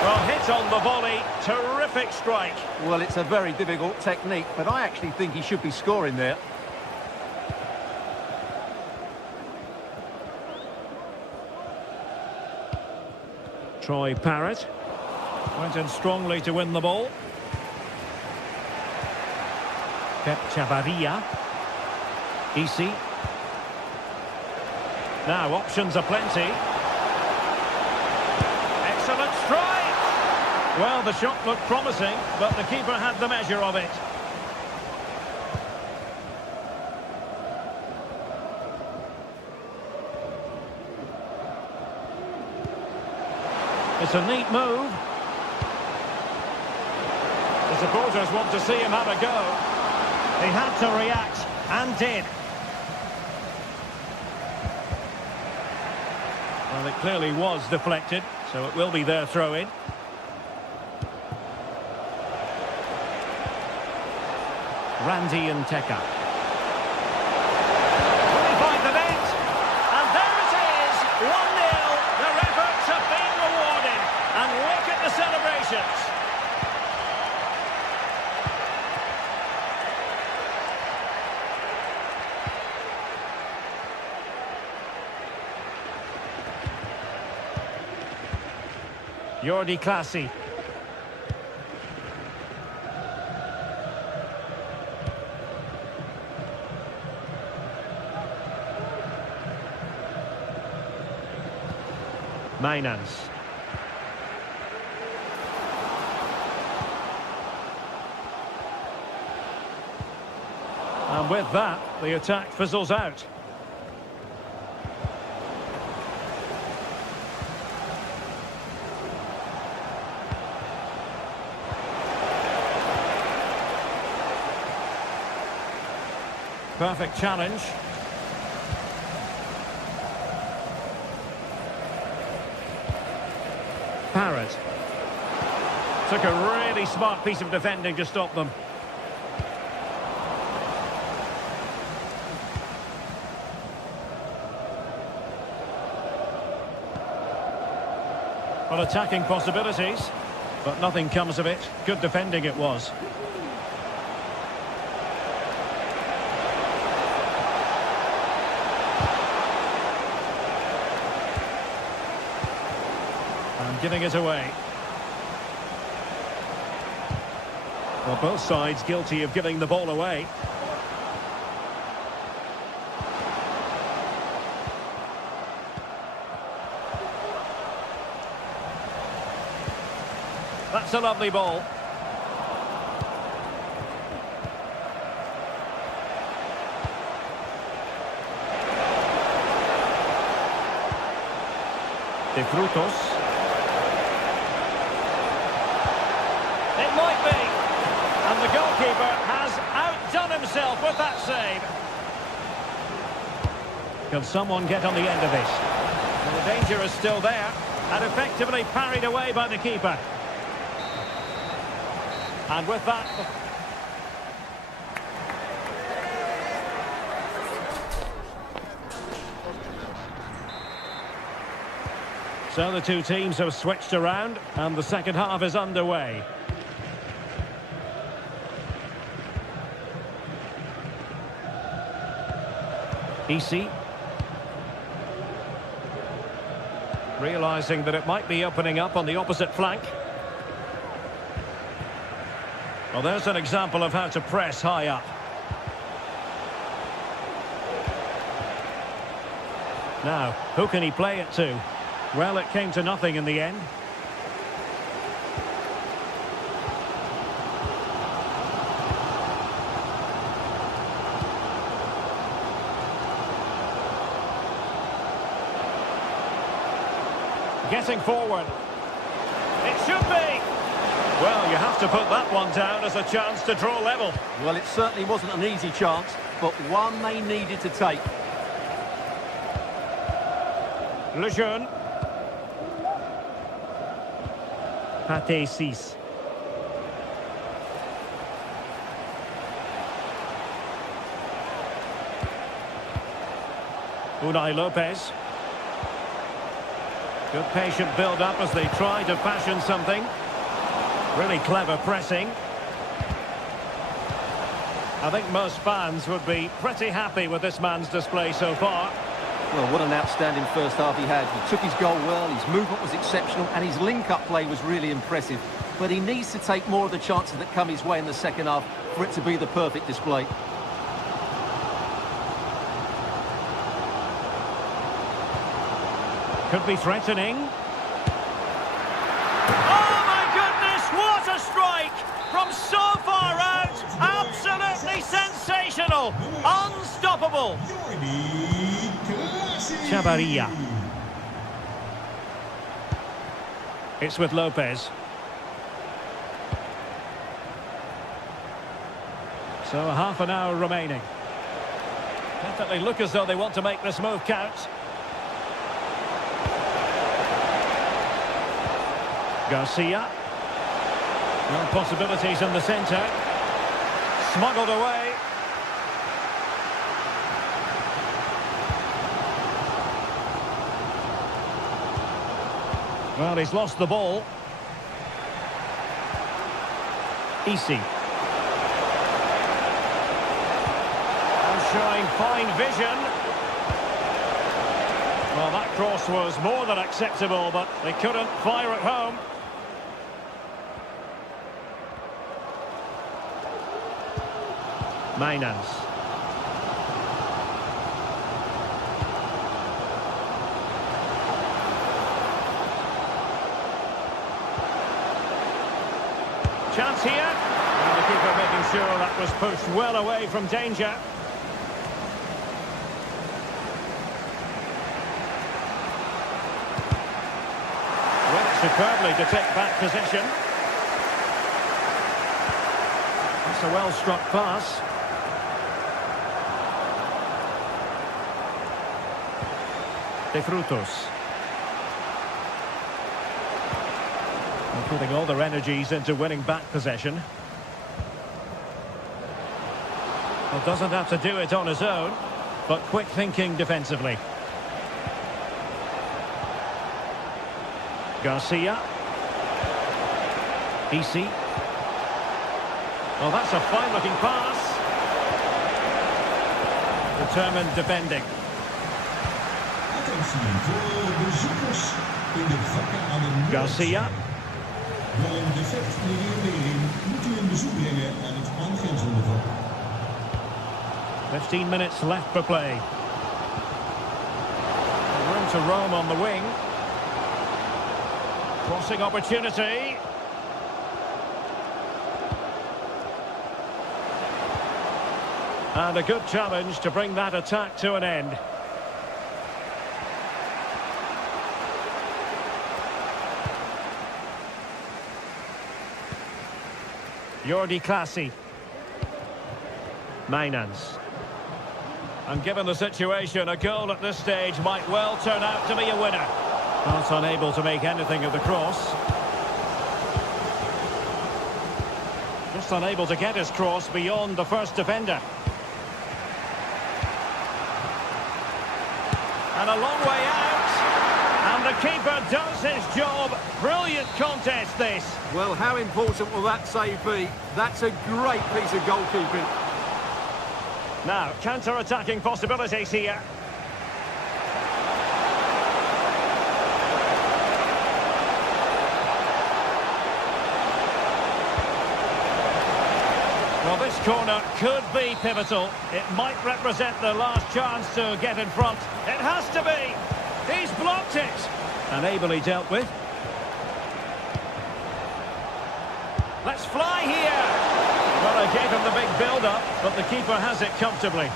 Well, hit on the volley. Terrific strike. Well, it's a very difficult technique, but I actually think he should be scoring there. Troy Parrott went in strongly to win the ball. Pep Chavarria. Easy. Now options are plenty. Excellent strike! Well, the shot looked promising, but the keeper had the measure of it. It's a neat move. The supporters want to see him have a go. He had to react, and did. Well, it clearly was deflected, so it will be their throw-in. Randy and Teka. Will he find the net? And there it is, 1-0. Their efforts have been rewarded. And look at the celebrations. Jordi Clasie. Mainans. And with that, the attack fizzles out. Perfect challenge. Parrott. Took a really smart piece of defending to stop them. Well, attacking possibilities, but nothing comes of it. Good defending it was. And giving it away. Well, both sides guilty of giving the ball away. That's a lovely ball. De Frutos. It might be. And the goalkeeper has outdone himself with that save. Can someone get on the end of this? Well, the danger is still there and effectively parried away by the keeper. And with that... So the two teams have switched around and the second half is underway. Easy. Realising that it might be opening up on the opposite flank. Well, there's an example of how to press high up. Now, who can he play it to? Well, it came to nothing in the end. Getting forward. It should be. Well, you have to put that one down as a chance to draw level. Well, it certainly wasn't an easy chance, but one they needed to take. Lejeune. Pate 6. Unai Lopez. Good patient build-up as they try to fashion something. Really clever pressing. I think most fans would be pretty happy with this man's display so far. Well, what an outstanding first half he had. He took his goal well, his movement was exceptional, and his link-up play was really impressive. But he needs to take more of the chances that come his way in the second half for it to be the perfect display. Could be threatening. Oh my goodness, what a strike! From so far out, absolutely sensational, unstoppable. Chavarria. It's with Lopez. So half an hour remaining. Definitely look as though they want to make this move count. Garcia. No possibilities in the centre. Smuggled away. Well, he's lost the ball. Easy. And showing fine vision. Well, that cross was more than acceptable, but they couldn't fire it home. Mainans. Chance here. And the keeper keeper making sure that was pushed well away from danger. Went superbly to take back possession. That's a well-struck pass. De Frutos. And putting all their energies into winning back possession. Well, doesn't have to do it on his own, but quick thinking defensively. Garcia. DC. Well, that's a fine-looking pass. Determined defending. Attentie voor bezoekers in de vakken. Garcia. Wel een defect in de weerleiding moet u een bezoek brengen aan het aangrenzende vak. 15 minutes left for play. Room to roam on the wing. Crossing opportunity. And a good challenge to bring that attack to an end. Jordi Classy. Mainans. And given the situation, a goal at this stage might well turn out to be a winner. Not unable to make anything of the cross. Just unable to get his cross beyond the first defender. And a long way out. And the keeper does his job. Brilliant contest, this. Well, how important will that save be? That's a great piece of goalkeeping. Now, counter-attacking possibilities here. Well, this corner could be pivotal. It might represent the last chance to get in front. It has to be. He's blocked it. And ably dealt with. Let's fly here. Well, they gave him the big build-up, but the keeper has it comfortably.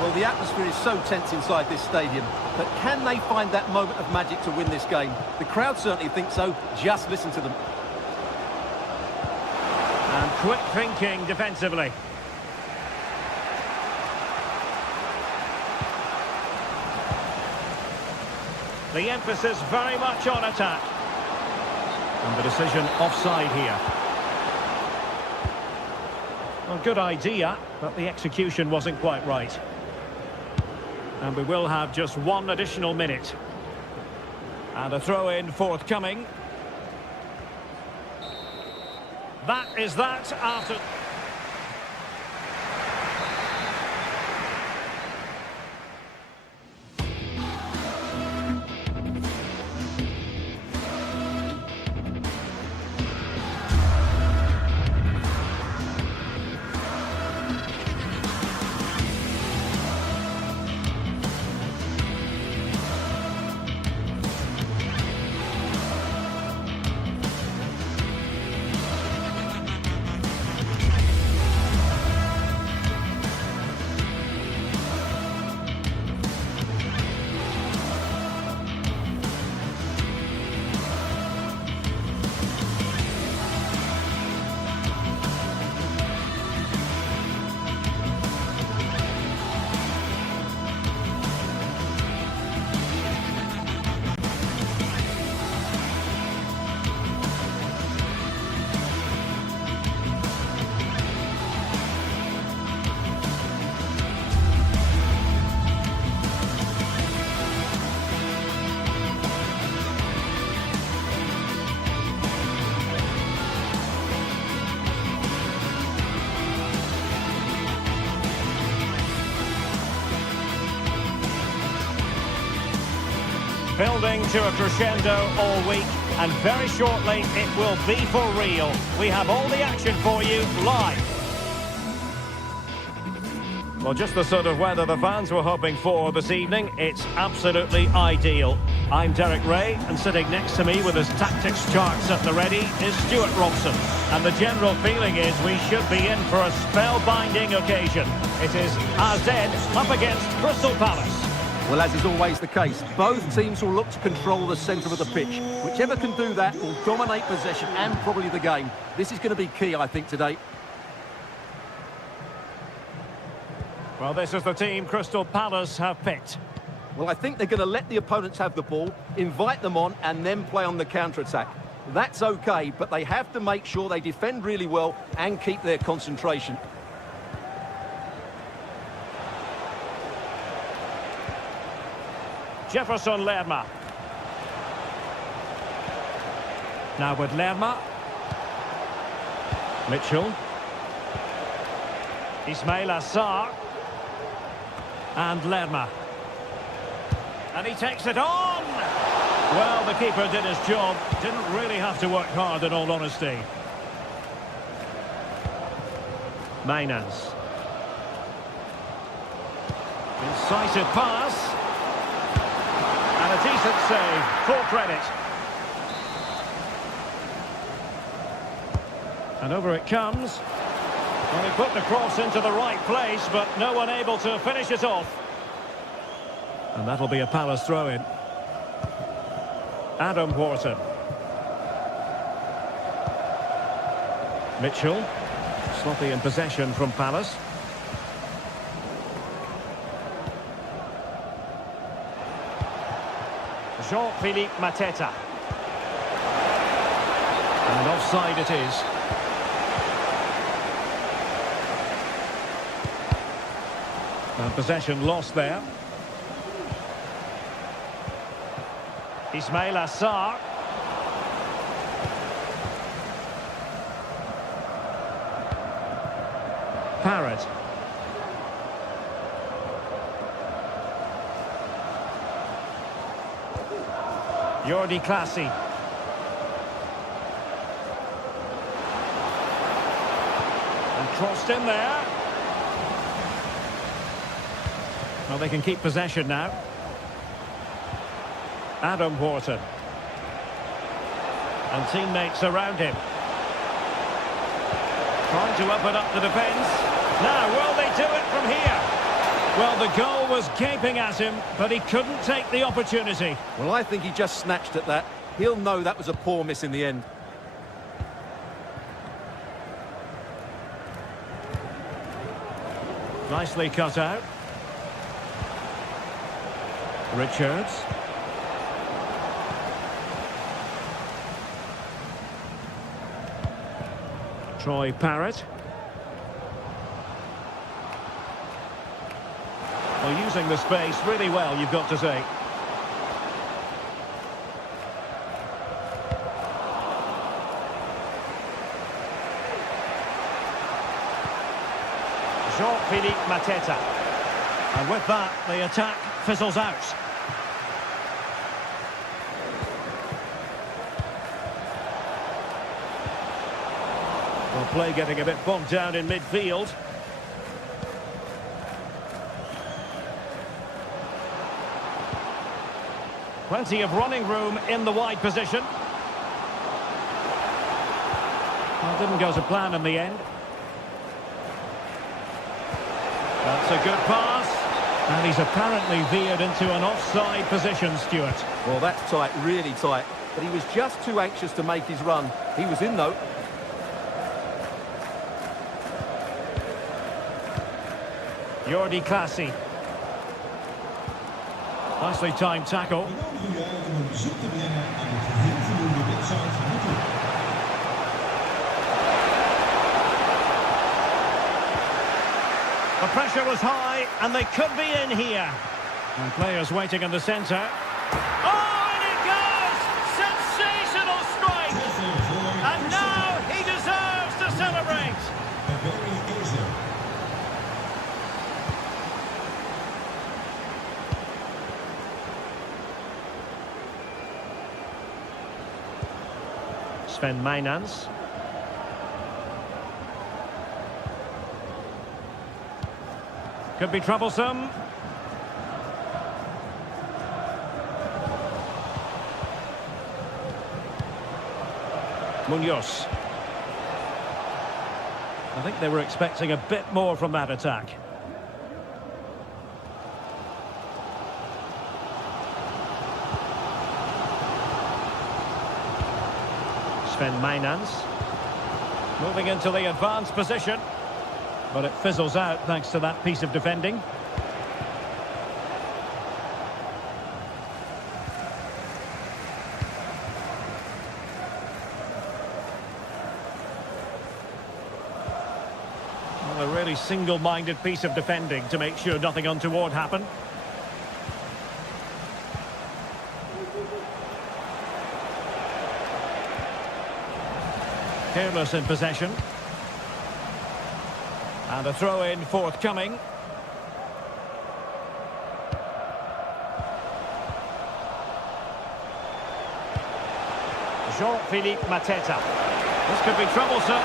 Well, the atmosphere is so tense inside this stadium, but can they find that moment of magic to win this game? The crowd certainly think so. Just listen to them. And quick thinking defensively. The emphasis very much on attack. And the decision offside here. Well, good idea, but the execution wasn't quite right. And we will have just one additional minute. And a throw-in forthcoming. That is that after... Building to a crescendo all week, and very shortly it will be for real. We have all the action for you live. Well, just the sort of weather the fans were hoping for this evening. It's absolutely ideal. I'm Derek Ray, and sitting next to me with his tactics charts at the ready is Stuart Robson. And the general feeling is we should be in for a spellbinding occasion. It is AZ up against Crystal Palace. Well, as is always the case, both teams will look to control the centre of the pitch. Whichever can do that will dominate possession and probably the game. This is going to be key, I think, today. Well, this is the team Crystal Palace have picked. Well, I think they're going to let the opponents have the ball, invite them on, and then play on the counter-attack. That's okay, but they have to make sure they defend really well and keep their concentration. Jefferson Lerma. Now with Lerma. Mitchell. Ismail Assar. And Lerma. And he takes it on! Well, the keeper did his job. Didn't really have to work hard, in all honesty. Mainans. Incisive pass. And a decent save. Full credit. And over it comes. Well, he put the cross into the right place, but no one able to finish it off. And that'll be a Palace throw-in. Adam Wharton. Mitchell. Sloppy in possession from Palace. Jean-Philippe Mateta. And offside it is. And possession lost there. Ismail Assar. Parrott. Jordi Classy. And crossed in there. Well, they can keep possession now. Adam Wharton. And teammates around him. Trying to open up the defence. Now, will they do it from here? Well, the goal was gaping at him, but he couldn't take the opportunity. Well, I think he just snatched at that. He'll know that was a poor miss in the end. Nicely cut out. Richards. Troy Parrott. Well, using the space really well, you've got to say. Jean-Philippe Mateta. And with that, the attack fizzles out. Well, play getting a bit bogged down in midfield. Plenty of running room in the wide position. Well, didn't go to plan in the end. That's a good pass. And he's apparently veered into an offside position, Stuart. Well, that's tight, really tight. But he was just too anxious to make his run. He was in, though. Jordi Classy. Nicely timed tackle. The pressure was high, and they could be in here. And players waiting in the centre. Oh, and it goes! Sensational strike! And now he deserves to celebrate. Sven Mainans. Could be troublesome. Munoz. I think they were expecting a bit more from that attack. Sven Mijnans. Moving into the advanced position. But it fizzles out thanks to that piece of defending. Well, a really single-minded piece of defending to make sure nothing untoward happened. Careless in possession. And a throw-in forthcoming. Jean-Philippe Mateta. This could be troublesome.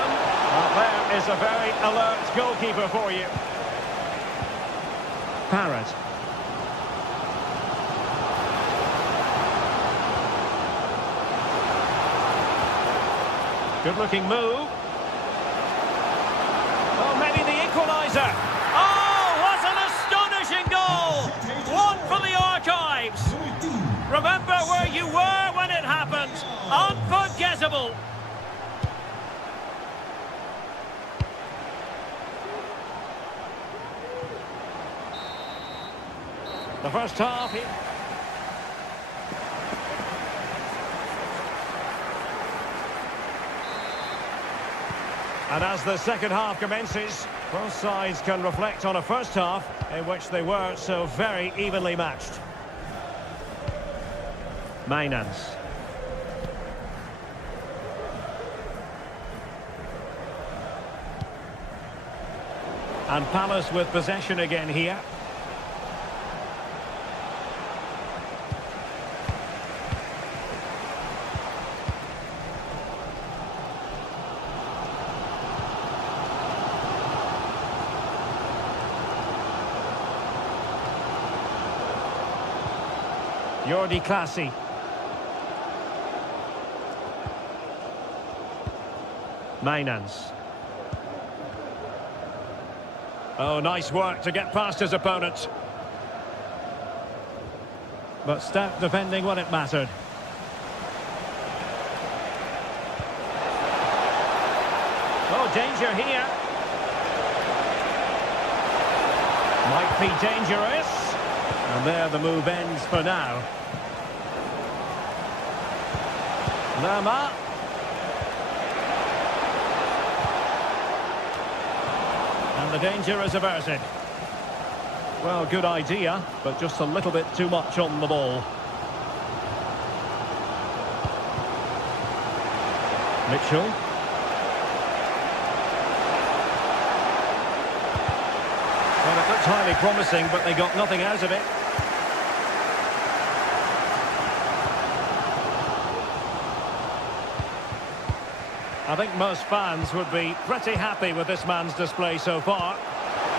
Well, there is a very alert goalkeeper for you. Parrott. Good-looking move. Oh, maybe the equaliser. Oh, what an astonishing goal! One for the archives. Remember where you were when it happened. Unforgettable. The first half here. And as the second half commences, both sides can reflect on a first half in which they were so very evenly matched. Mijnans. And Palace with possession again here. Jordi Clasie. Mijnans. Oh, nice work to get past his opponent. But stout defending when it mattered. Oh, danger here. Might be dangerous. And there the move ends for now. Lerma. And the danger is averted. Well, good idea, but just a little bit too much on the ball. Mitchell. Well, it looked highly promising, but they got nothing out of it. I think most fans would be pretty happy with this man's display so far.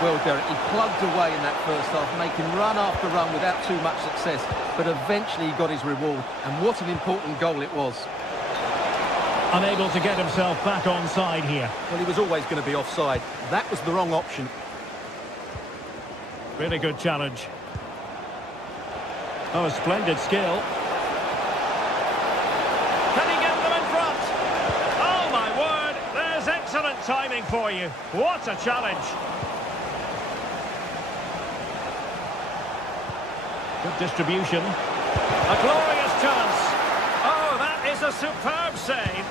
Well, Derek, he plugged away in that first half, making run after run without too much success. But eventually he got his reward. And what an important goal it was. Unable to get himself back on side here. Well, he was always going to be offside. That was the wrong option. Really good challenge. Oh, splendid skill. Can he get them in front? Oh, my word. There's excellent timing for you. What a challenge. Good distribution. A glorious chance. Oh, that is a superb save.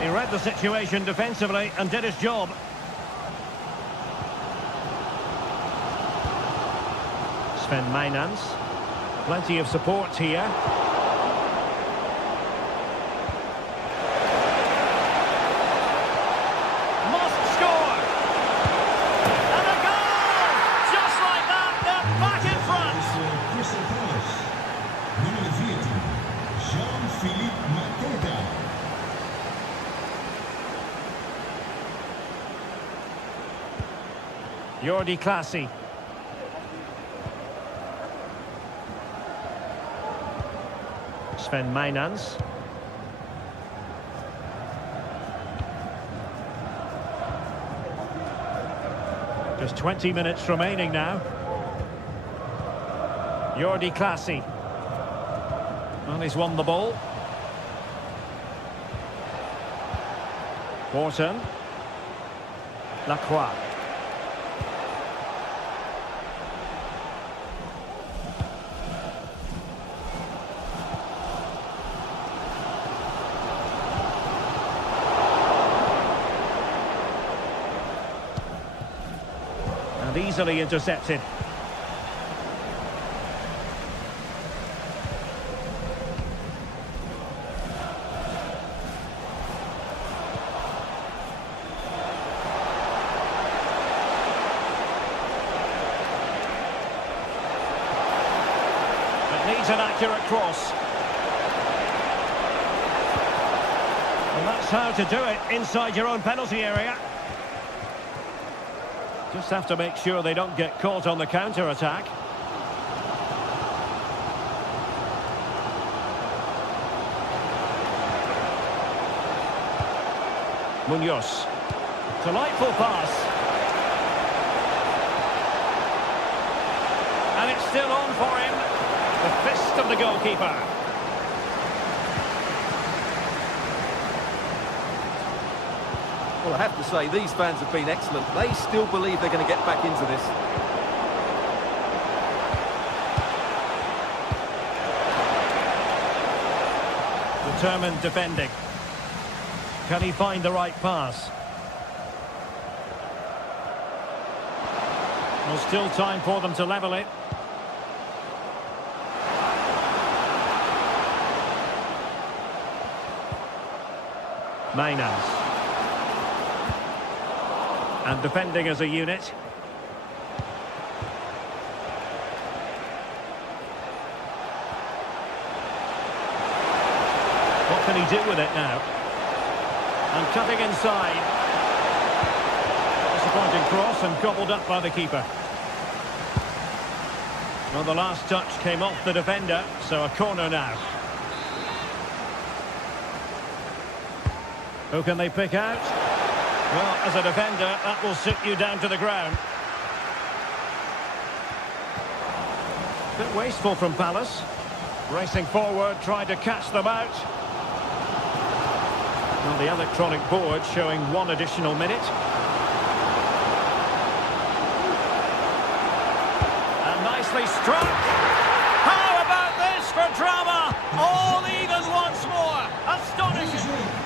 He read the situation defensively and did his job. Sven Mijnans. Plenty of support here. Must score! And a goal! Just like that, they're back in front! Crystal Palace. Nummer 14, Jean-Philippe Mateta. Jordi Classy. Sven Mijnans. Just 20 minutes remaining now. Jordi Classy. Well, he's won the ball. Wharton. Lacroix. And easily intercepted. Needs an accurate cross. And that's how to do it inside your own penalty area. Just have to make sure they don't get caught on the counter-attack. Munoz. Delightful pass. And it's still on for him. The fist of the goalkeeper. Well, I have to say, these fans have been excellent. They still believe they're going to get back into this. Determined defending. Can he find the right pass? Well, still time for them to level it. Mijnans. And defending as a unit. What can he do with it now? And cutting inside. Disappointing cross and gobbled up by the keeper. Well, the last touch came off the defender, so a corner now. Who can they pick out? Well, as a defender, that will sit you down to the ground. Bit wasteful from Palace. Racing forward, trying to catch them out. Well, the electronic board showing 1 additional minute. And nicely struck. How about this for drama? All even once more. Astonishing.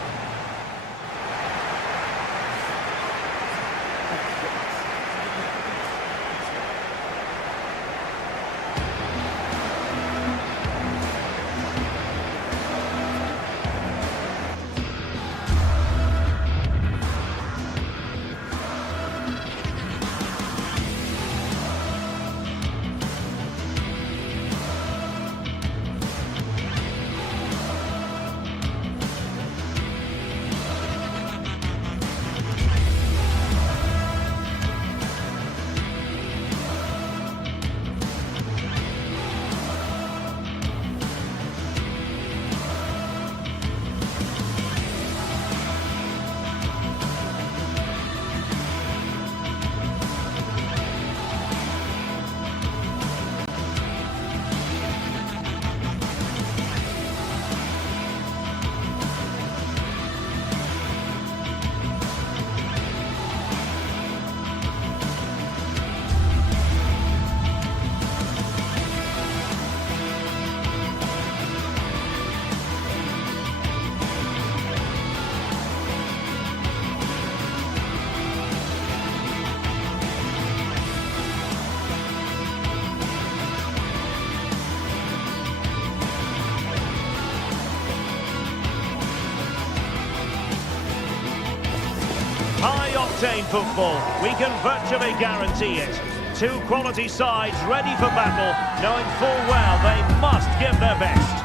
High-octane football, we can virtually guarantee it. Two quality sides ready for battle, knowing full well they must give their best.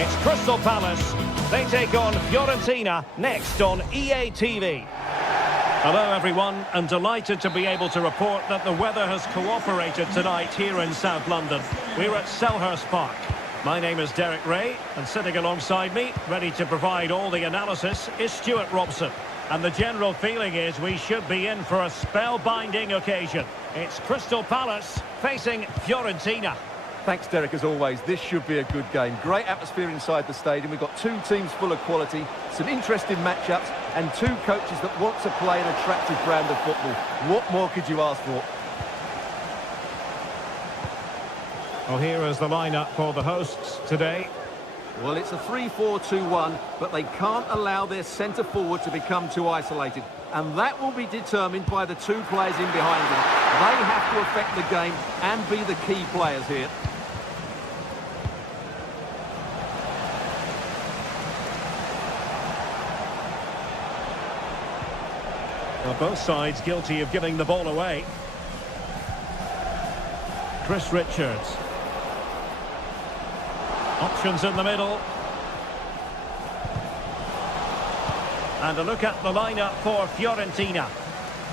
It's Crystal Palace. They take on Fiorentina next on EA TV. Hello everyone, and delighted to be able to report that the weather has cooperated tonight here in South London. We're at Selhurst Park. My name is Derek Ray, and sitting alongside me, ready to provide all the analysis, is Stuart Robson. And the general feeling is we should be in for a spellbinding occasion. It's Crystal Palace facing Fiorentina. Thanks, Derek, as always. This should be a good game. Great atmosphere inside the stadium. We've got two teams full of quality, some interesting matchups, and two coaches that want to play an attractive brand of football. What more could you ask for? Well, here is the lineup for the hosts today. Well, it's a 3-4-2-1, but they can't allow their centre-forward to become too isolated. And that will be determined by the two players in behind them. They have to affect the game and be the key players here. Well, both sides guilty of giving the ball away. Chris Richards. Options in the middle. And a look at the lineup for Fiorentina.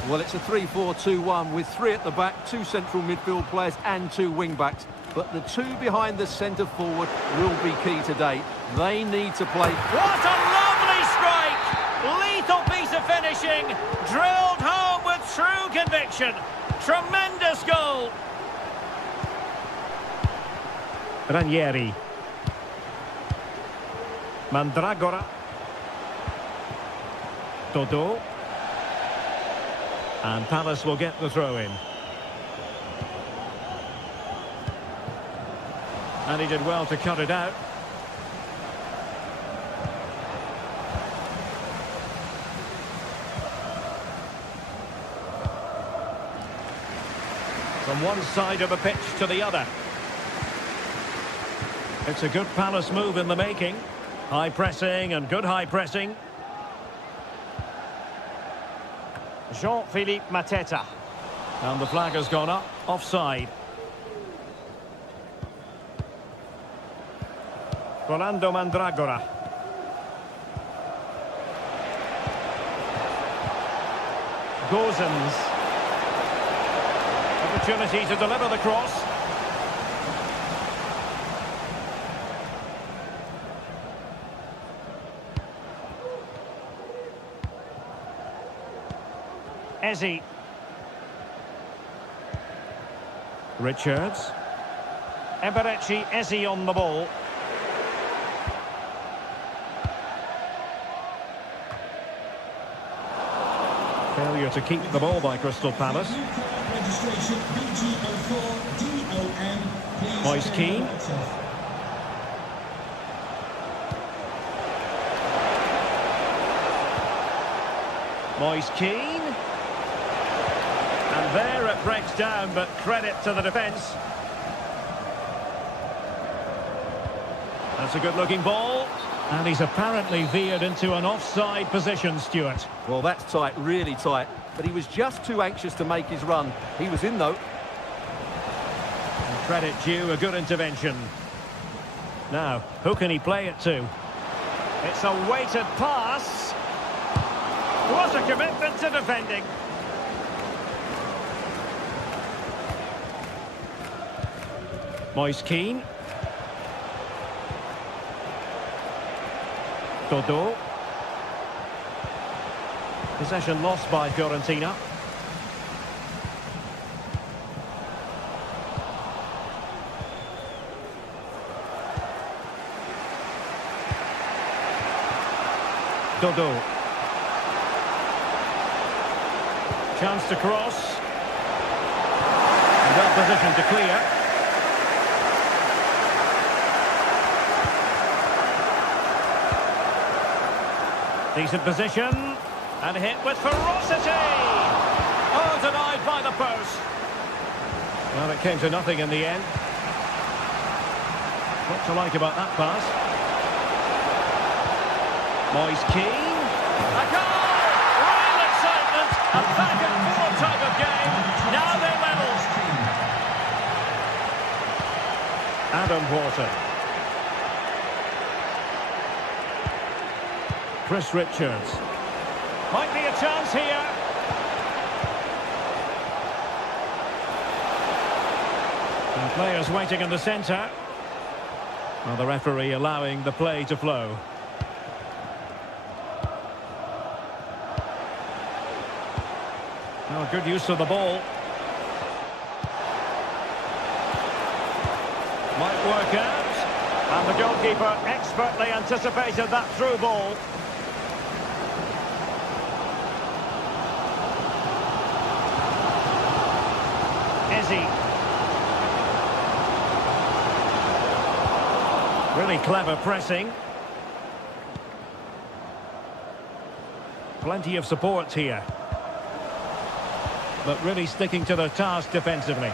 Well, it's a 3-4-2-1 with three at the back, two central midfield players and two wing-backs. But the two behind the centre-forward will be key today. They need to play... What a lovely strike! Lethal piece of finishing. Drilled home with true conviction. Tremendous goal. Ranieri. Mandragora. Dodo. And Palace will get the throw in. And he did well to cut it out. From one side of the pitch to the other. It's a good Palace move in the making. High pressing and good high pressing. Jean-Philippe Mateta. And the flag has gone up, offside. Rolando Mandragora. Gozens. Opportunity to deliver the cross. Eze. Richards. Eberechi Eze on the ball. Failure to keep the ball by Crystal Palace. Moise Keane. Moise Keane. And there it breaks down, but credit to the defence. That's a good-looking ball. And he's apparently veered into an offside position, Stuart. Well, that's tight, really tight. But he was just too anxious to make his run. He was in, though. And credit due, a good intervention. Now, who can he play it to? It's a weighted pass. What a commitment to defending. Moise Keane. Dodo. Possession lost by Fiorentina. Dodo. Chance to cross. And well positioned to clear. Decent position, and hit with ferocity! Oh, denied by the post. Well, it came to nothing in the end. What to like about that pass? Moise Keane. A goal! Real excitement! A back-and-forth type of game. Now they're level. Adam Wharton. Chris Richards. Might be a chance here. And players waiting in the centre. Well, the referee allowing the play to flow. Oh, good use of the ball. Might work out. And the goalkeeper expertly anticipated that through ball. Izzy. Really clever pressing. Plenty of support here. But really sticking to their task defensively.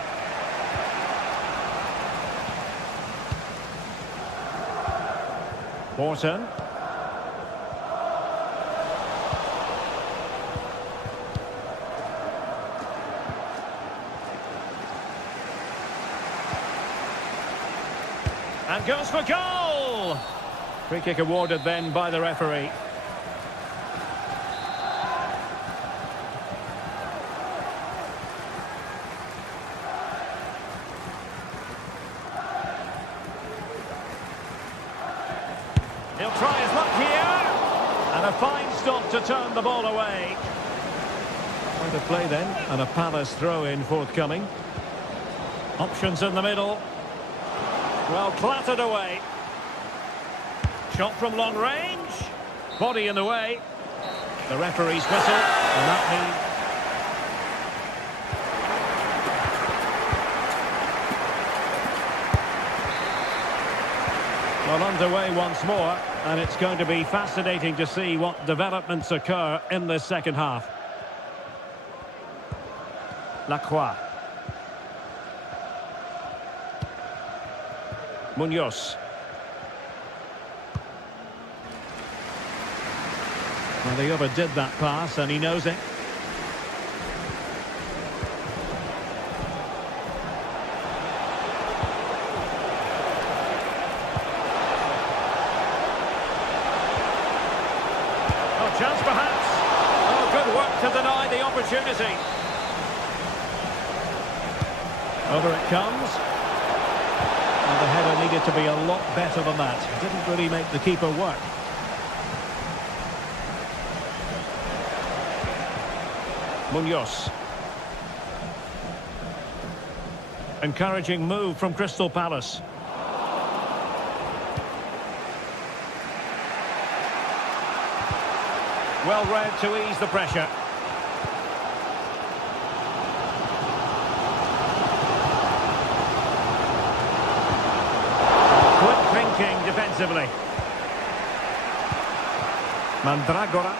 Morton. And goes for goal! Free kick awarded then by the referee. He'll try his luck here. And a fine stop to turn the ball away. Point of play then, and a Palace throw-in forthcoming. Options in the middle. Well, clattered away. Shot from long range. Body in the way. The referee's whistle. And that means... Well, underway once more, and it's going to be fascinating to see what developments occur in this second half. Lacroix. Munoz. Well, the other did that pass, and he knows it. Chance perhaps. Oh, good work to deny the opportunity. Over it comes. And the header needed to be a lot better than that. Didn't really make the keeper work. Munoz. Encouraging move from Crystal Palace. Well read to ease the pressure. Quick thinking defensively. Mandragora.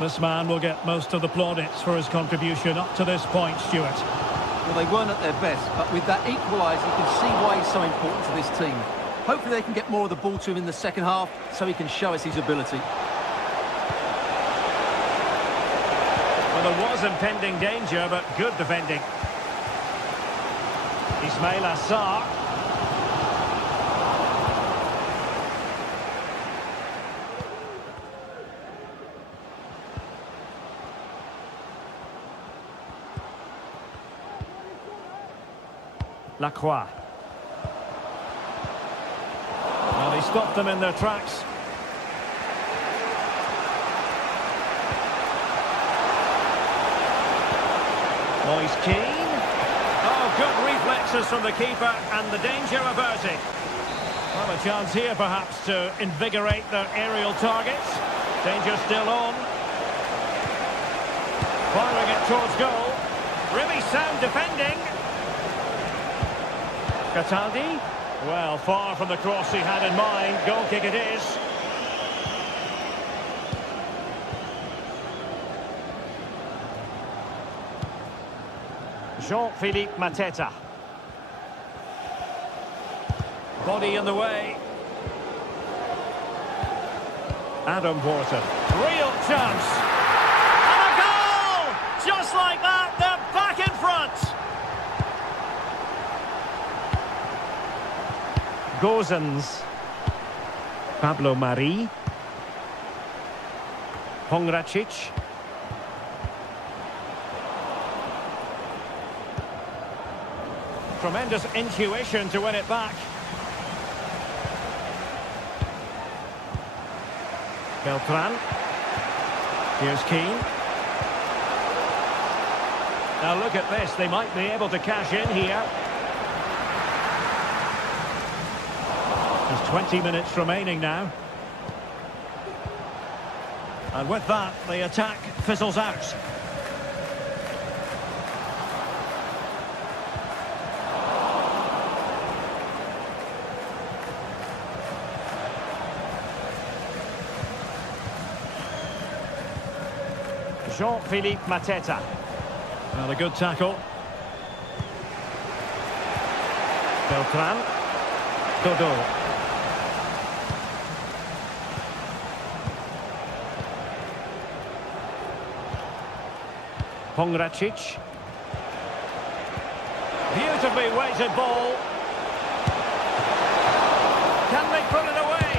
This man will get most of the plaudits for his contribution up to this point, Stuart. Well, they weren't at their best, but with that equaliser, you can see why he's so important to this team. Hopefully they can get more of the ball to him in the second half, so he can show us his ability. Well, there was impending danger, but good defending. Ismail Assar. Lacroix. Well, he stopped them in their tracks. Moise Keane. Oh, good reflexes from the keeper and the danger averted. Well, a chance here perhaps to invigorate their aerial targets. Danger still on. Firing it towards goal. Really sound defending. Cataldi, well, far from the cross he had in mind. Goal kick it is. Jean-Philippe Mateta. Body in the way. Adam Wharton. Real chance. And a goal! Just like that, they're back in front. Gozens. Pablo Mari. Pongracic. Tremendous intuition to win it back. Beltran. Here's Keane. Now look at this, they might be able to cash in here. There's 20 minutes remaining now. And with that, the attack fizzles out. Jean-Philippe Mateta. Well, a good tackle. Beltran. Dodo. Pongracic. Beautifully weighted ball. Can they put it away?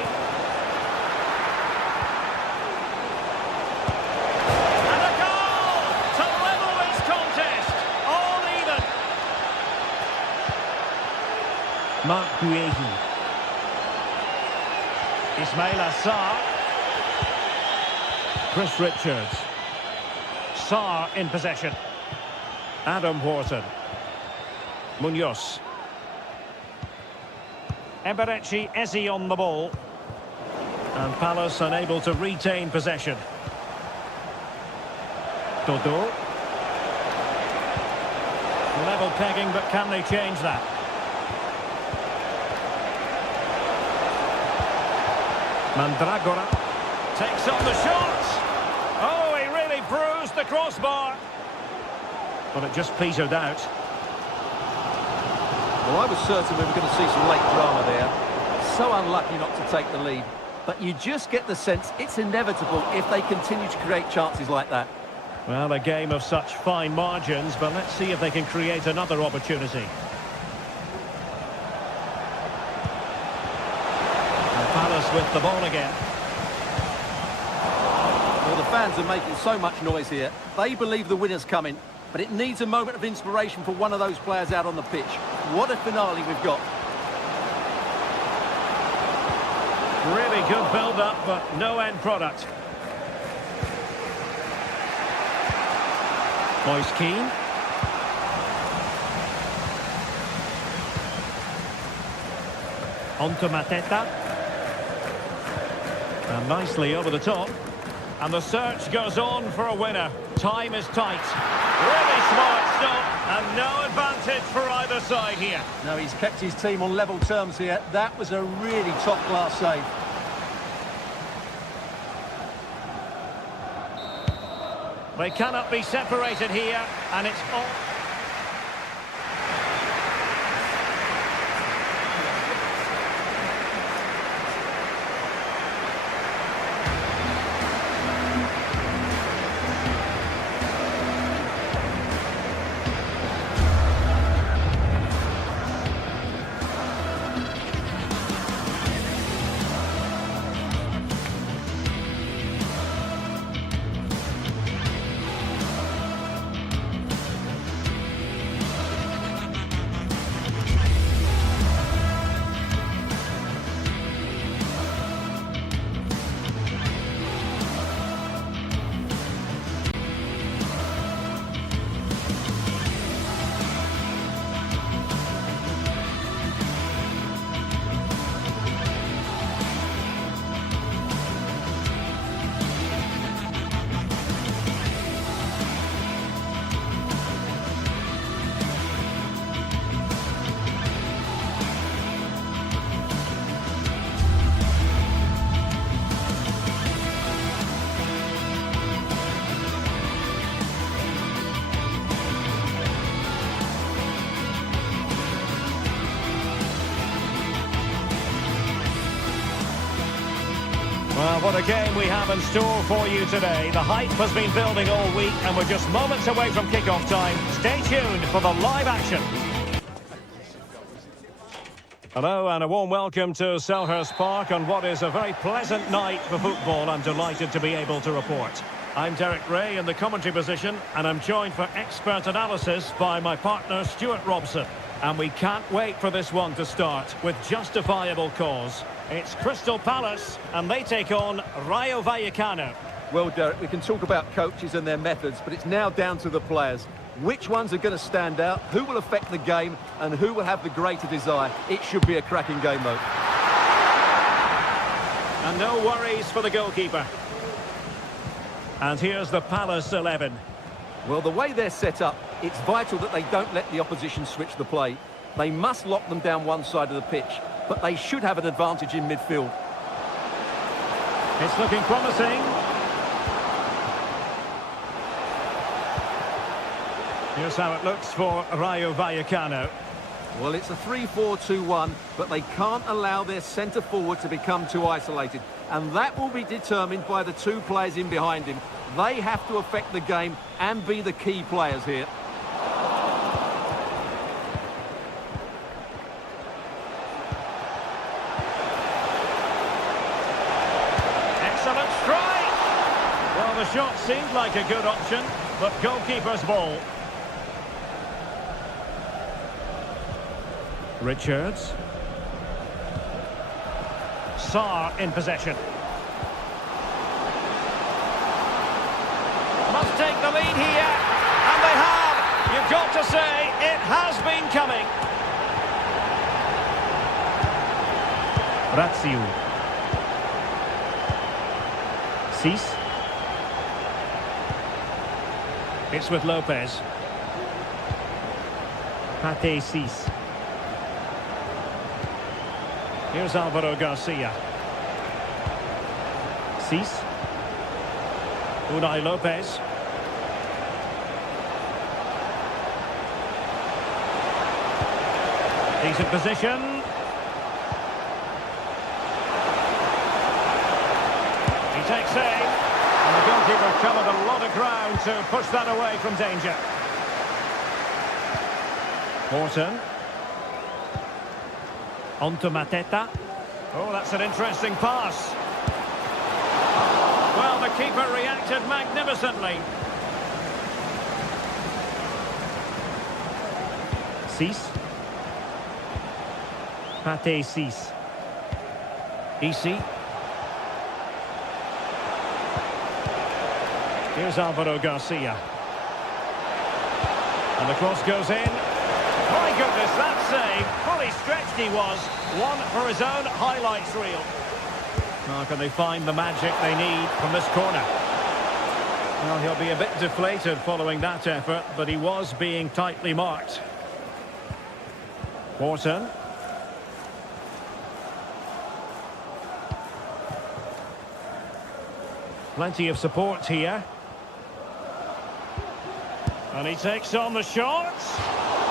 And a goal to level this contest. All even. Marc Guehi. Ismail Assar. Chris Richards. Sarr in possession. Adam Wharton. Munoz. Eberechi Eze on the ball. And Palace unable to retain possession. Dodo. Level pegging, but can they change that? Mandragora takes on the shot. Oh, he really bruised the crossbar. But it just petered out. Well, I was certain we were going to see some late drama there. So unlucky not to take the lead. But you just get the sense it's inevitable if they continue to create chances like that. Well, a game of such fine margins, but let's see if they can create another opportunity. And Palace with the ball again. Well, the fans are making so much noise here. They believe the winner's coming, but it needs a moment of inspiration for one of those players out on the pitch. What a finale we've got. Really good build-up, but no end product. Moise Keane. On to Mateta. And nicely over the top. And the search goes on for a winner. Time is tight. Really smart stop, and no advantage for either side here. No, he's kept his team on level terms here. That was a really top-class save. They cannot be separated here, and it's all... Well, what a game we have in store for you today. The hype has been building all week, and we're just moments away from kick-off time. Stay tuned for the live action. Hello and a warm welcome to Selhurst Park on what is a very pleasant night for football. I'm delighted to be able to report. I'm Derek Ray in the commentary position, and I'm joined for expert analysis by my partner Stuart Robson. And we can't wait for this one to start with justifiable cause. It's Crystal Palace and they take on Rayo Vallecano. Well, Derek, we can talk about coaches and their methods, but it's now down to the players. Which ones are going to stand out, who will affect the game, and who will have the greater desire? It should be a cracking game, though. And no worries for the goalkeeper. And here's the Palace 11. Well, the way they're set up, it's vital that they don't let the opposition switch the play. They must lock them down one side of the pitch, but they should have an advantage in midfield. It's looking promising. Here's how it looks for Rayo Vallecano. Well, it's a 3-4-2-1, but they can't allow their centre-forward to become too isolated. And that will be determined by the two players in behind him. They have to affect the game and be the key players here. Excellent strike! Well, the shot seemed like a good option, but goalkeeper's ball. Richards. Sarr in possession. Must take the lead here, and they have. You've got to say, it has been coming. Razziu. Cis. It's with Lopez. Pate Cis. Here's Alvaro Garcia. Cis. Unai Lopez. Decent position. He takes aim. And the goalkeeper covered a lot of ground to push that away from danger. Morton. On to Mateta. Oh, that's an interesting pass. Well, the keeper reacted magnificently. Cis. Pate Cis. Isi. Here's Alvaro Garcia. And the cross goes in. My goodness, that save. Fully stretched he was. One for his own highlights reel. Now can they find the magic they need from this corner? Well, he'll be a bit deflated following that effort, but he was being tightly marked. Wharton. Plenty of support here. And he takes on the shot.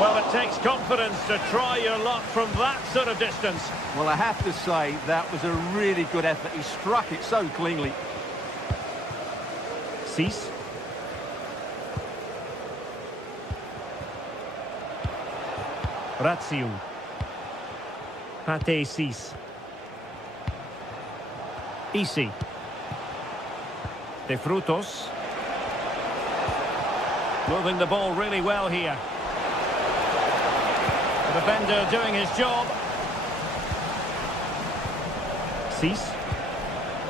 Well, it takes confidence to try your luck from that sort of distance. Well, I have to say, that was a really good effort. He struck it so cleanly. Cis. Razziu. Pate Cis. Isi. De Frutos. Moving the ball really well here. The defender doing his job. Cis.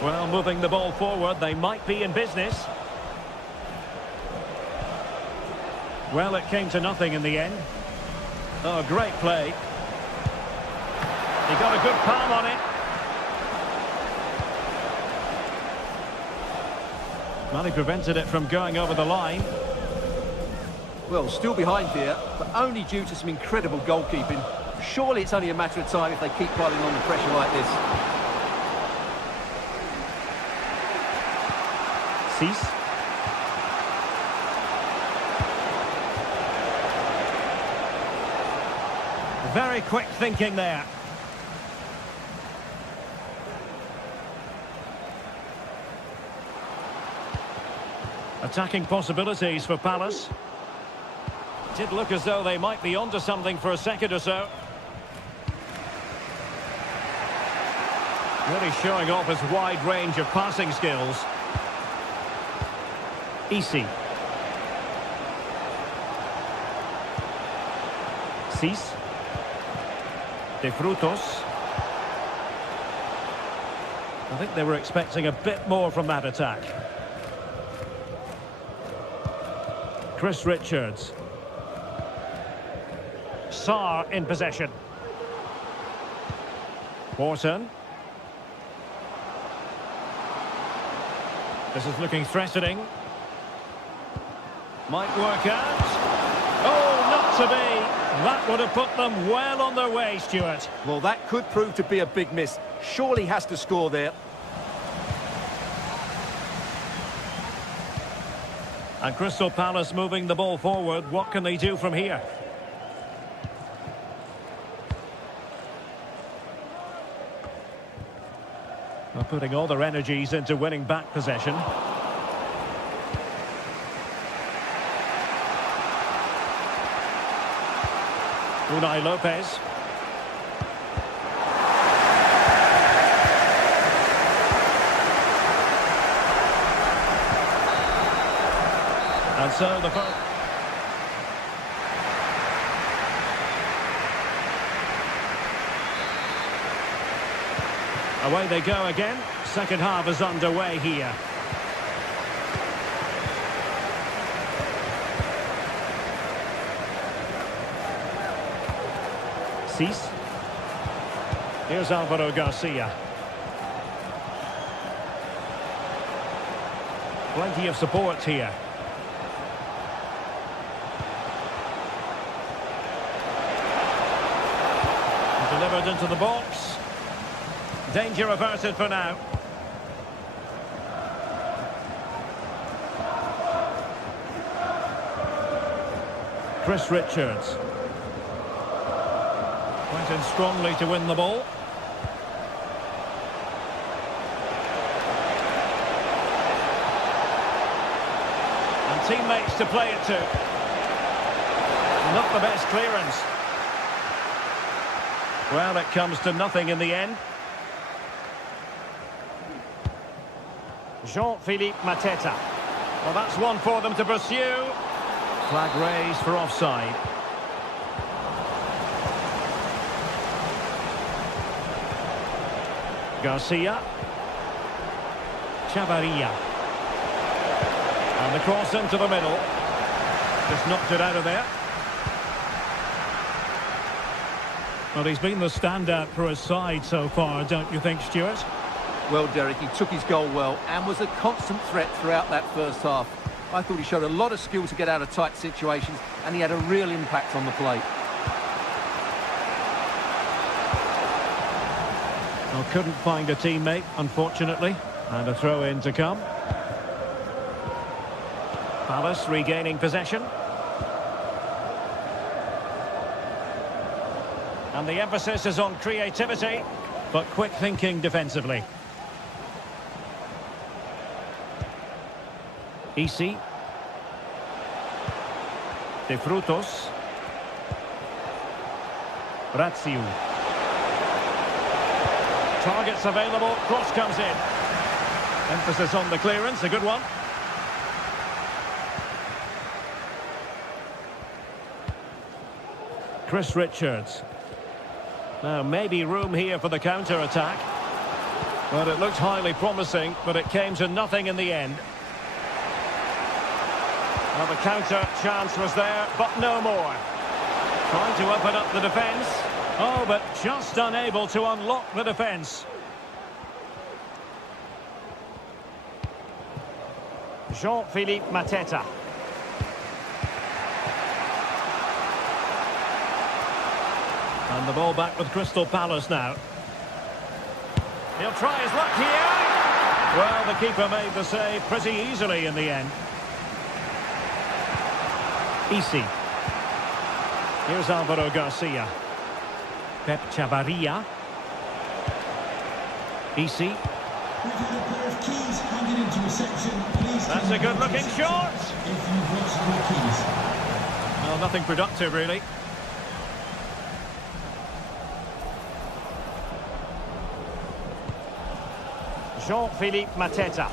Well, moving the ball forward, they might be in business. Well, it came to nothing in the end. Oh, great play. He got a good palm on it. Well, he prevented it from going over the line. Well, still behind here, but only due to some incredible goalkeeping. Surely it's only a matter of time if they keep piling on the pressure like this. Cis. Very quick thinking there. Attacking possibilities for Palace. Did look as though they might be onto something for a second or so. Really showing off his wide range of passing skills. Easy. Cis. De Frutos. I think they were expecting a bit more from that attack. Chris Richards. Sarr in possession. Wharton. This is looking threatening. Might work out. Oh, not to be. That would have put them well on their way, Stuart. Well, that could prove to be a big miss. Surely has to score there. And Crystal Palace moving the ball forward. What can they do from here? Well, putting all their energies into winning back possession. Unai Lopez. And so the first... Away they go again. Second half is underway here. Cis. Here's Alvaro Garcia. Plenty of support here. Delivered into the box. Danger averted for now. Chris Richards. Went in strongly to win the ball. And teammates to play it to. Not the best clearance. Well, it comes to nothing in the end. Jean-Philippe Mateta. Well, that's one for them to pursue. Flag raised for offside. Garcia. Chavarria. And the cross into the middle. Just knocked it out of there. Well, he's been the standout for his side so far, don't you think, Stuart? Well, Derek, he took his goal well and was a constant threat throughout that first half. I thought he showed a lot of skill to get out of tight situations, and he had a real impact on the plate. Well, couldn't find a teammate, unfortunately, and a throw-in to come. Palace regaining possession. And the emphasis is on creativity, but quick thinking defensively. Easy. De Frutos. Razziu. Targets available, cross comes in. Emphasis on the clearance, a good one. Chris Richards. Now, maybe room here for the counter-attack. Well, it looked highly promising, but it came to nothing in the end. Well, the counter chance was there, but no more. Trying to open up the defence. Oh, but just unable to unlock the defence. Jean-Philippe Mateta. And the ball back with Crystal Palace now. He'll try his luck here. Well, the keeper made the save pretty easily in the end. Easy. Here's Alvaro Garcia. Pep Chavarria. Easy. That's a good-looking shot. Well, nothing productive, really. Jean-Philippe Mateta.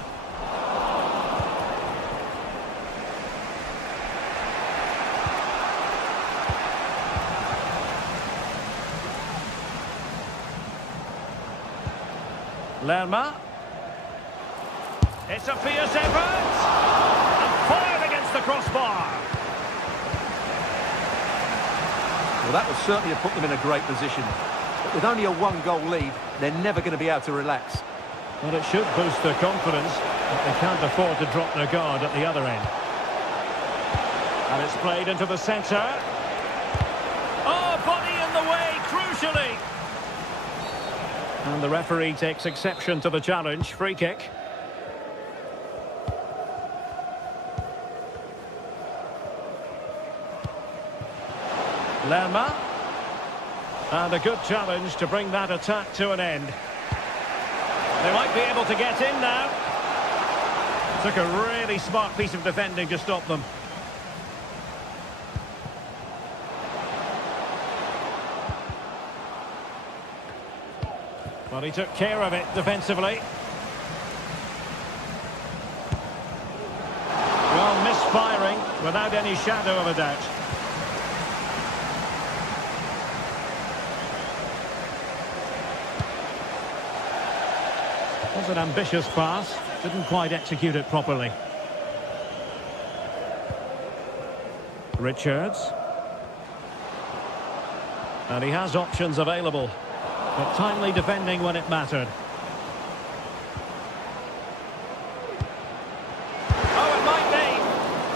Lerma. It's a fierce effort. And fired against the crossbar. Well, that would certainly have put them in a great position. But with only a one-goal lead, they're never going to be able to relax. Well, it should boost their confidence, but they can't afford to drop their guard at the other end. And it's played into the centre. Oh, body in the way, crucially. And the referee takes exception to the challenge. Free kick. Lerma. And a good challenge to bring that attack to an end. They might be able to get in now. Took a really smart piece of defending to stop them. Well, he took care of it defensively. Well, misfiring without any shadow of a doubt. Was an ambitious pass, didn't quite execute it properly. Richards. And he has options available, but timely defending when it mattered. Oh, it might be!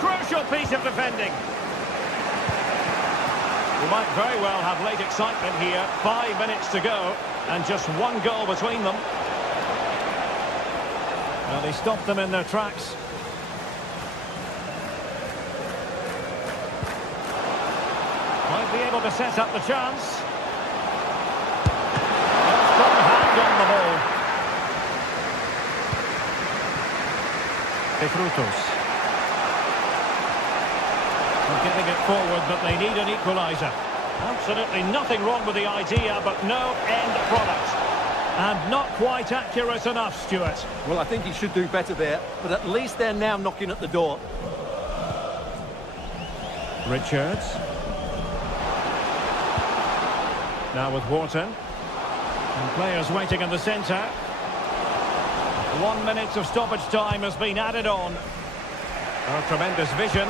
Crucial piece of defending. We might very well have late excitement here. 5 minutes to go, and just one goal between them. Well, he stopped them in their tracks. Might be able to set up the chance. Strong hand on the ball. De Frutos. They're getting it forward, but they need an equaliser. Absolutely nothing wrong with the idea, but no end product. And not quite accurate enough, Stuart. Well, I think he should do better there, but at least they're now knocking at the door. Richards. Now with Wharton. And players waiting in the centre. 1 minute of stoppage time has been added on. Oh, tremendous vision.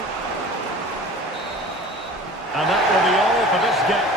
And that will be all for this game.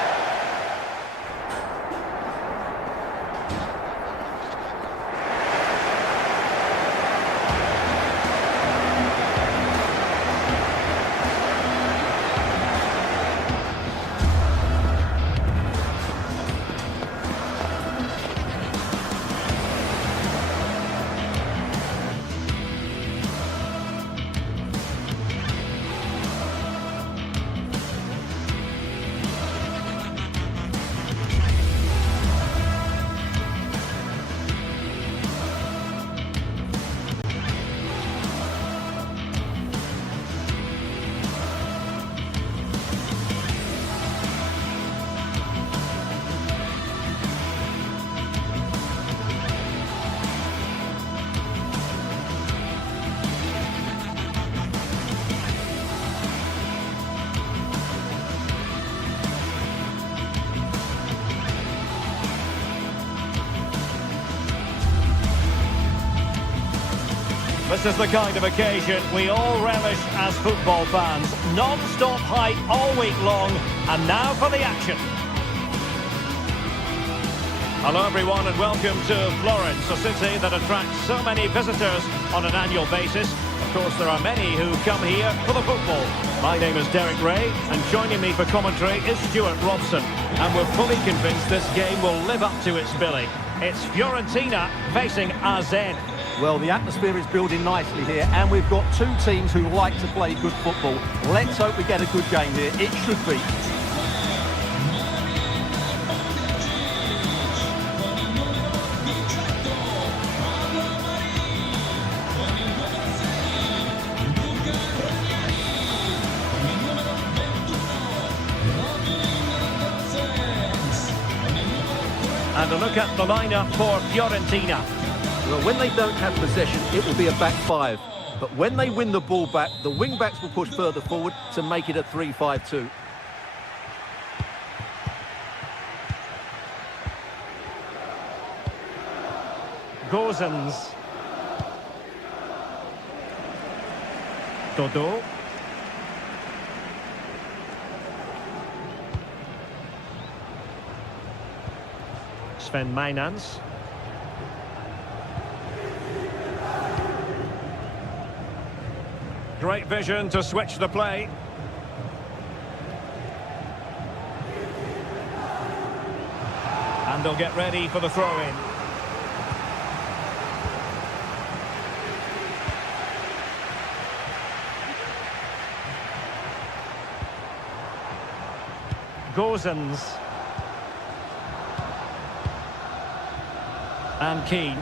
This is the kind of occasion we all relish as football fans. Non-stop hype all week long, and now for the action. Hello everyone and welcome to Florence, a city that attracts so many visitors on an annual basis. Of course, there are many who come here for the football. My name is Derek Ray, and joining me for commentary is Stuart Robson. And we're fully convinced this game will live up to its billing. It's Fiorentina facing AZ. Well, the atmosphere is building nicely here, and we've got two teams who like to play good football. Let's hope we get a good game here. It should be. And a look at the lineup for Fiorentina. Well, when they don't have possession, it will be a back five. But when they win the ball back, the wing-backs will push further forward to make it a 3-5-2. Gozens. Dodo. Sven Mijnans. Great vision to switch the play. And they'll get ready for the throw-in. Gozens. And Keane.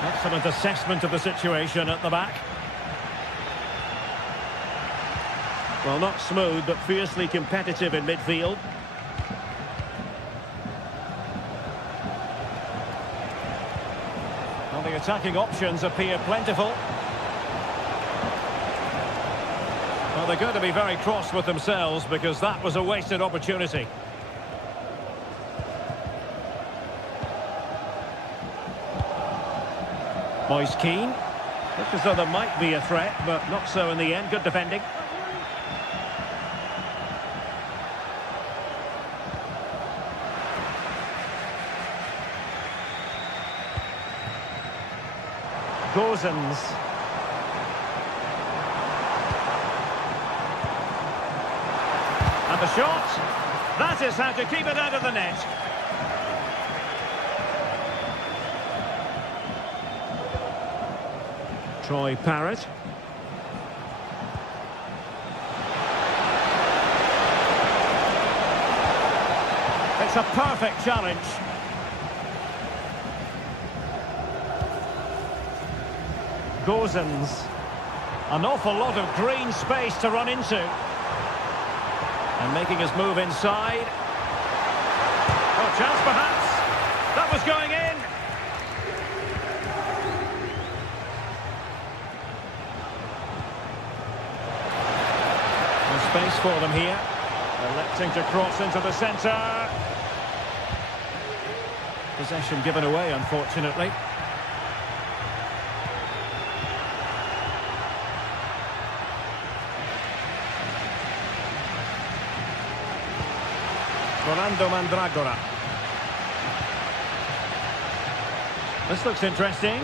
Excellent assessment of the situation at the back. Well, not smooth, but fiercely competitive in midfield. Well, the attacking options appear plentiful. Well, they're going to be very cross with themselves because that was a wasted opportunity. Moise Keane. Looks as though there might be a threat, but not so in the end. Good defending. Gozens. And the shot. That is how to keep it out of the net. Troy Parrott. It's a perfect challenge. Gozens. An awful lot of green space to run into. And making his move inside. Oh, chance perhaps. That was going in. Space for them here. Electing to cross into the centre. Possession given away, unfortunately. Rolando Mandragora. This looks interesting.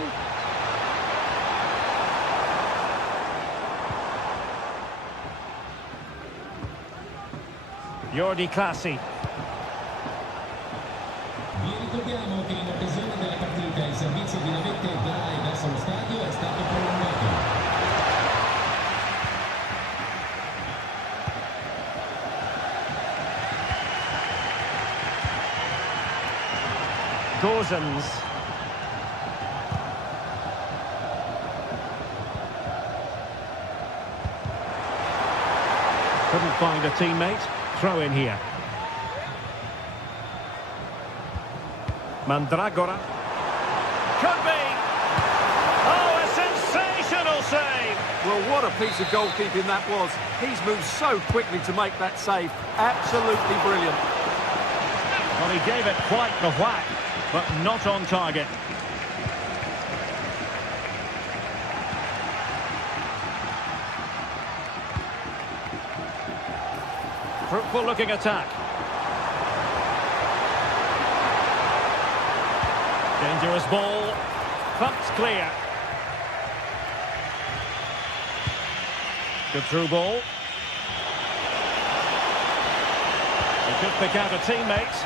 Jordi Clasie. Vi ricordiamo che in occasione della partita il servizio di navette da e verso lo stadio è stato prolungato. Gozens. Couldn't find a teammate. Throw in here. Mandragora. Could be. Oh, a sensational save. Well, what a piece of goalkeeping that was. He's moved so quickly to make that save. Absolutely brilliant. Well, he gave it quite the whack, but not on target. Fruitful looking attack. Dangerous ball. Pumped clear. Good through ball. He could pick out a teammate.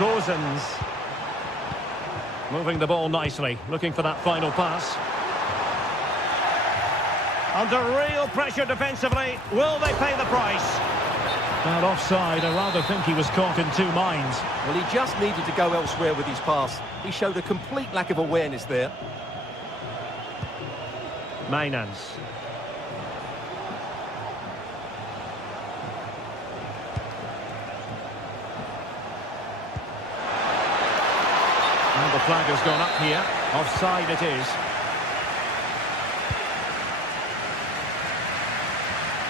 Gozens. Moving the ball nicely, looking for that final pass. Under real pressure defensively, will they pay the price? That offside, I rather think he was caught in two minds. Well, he just needed to go elsewhere with his pass. He showed a complete lack of awareness there. Mijnans. the flag has gone up here. Offside it is.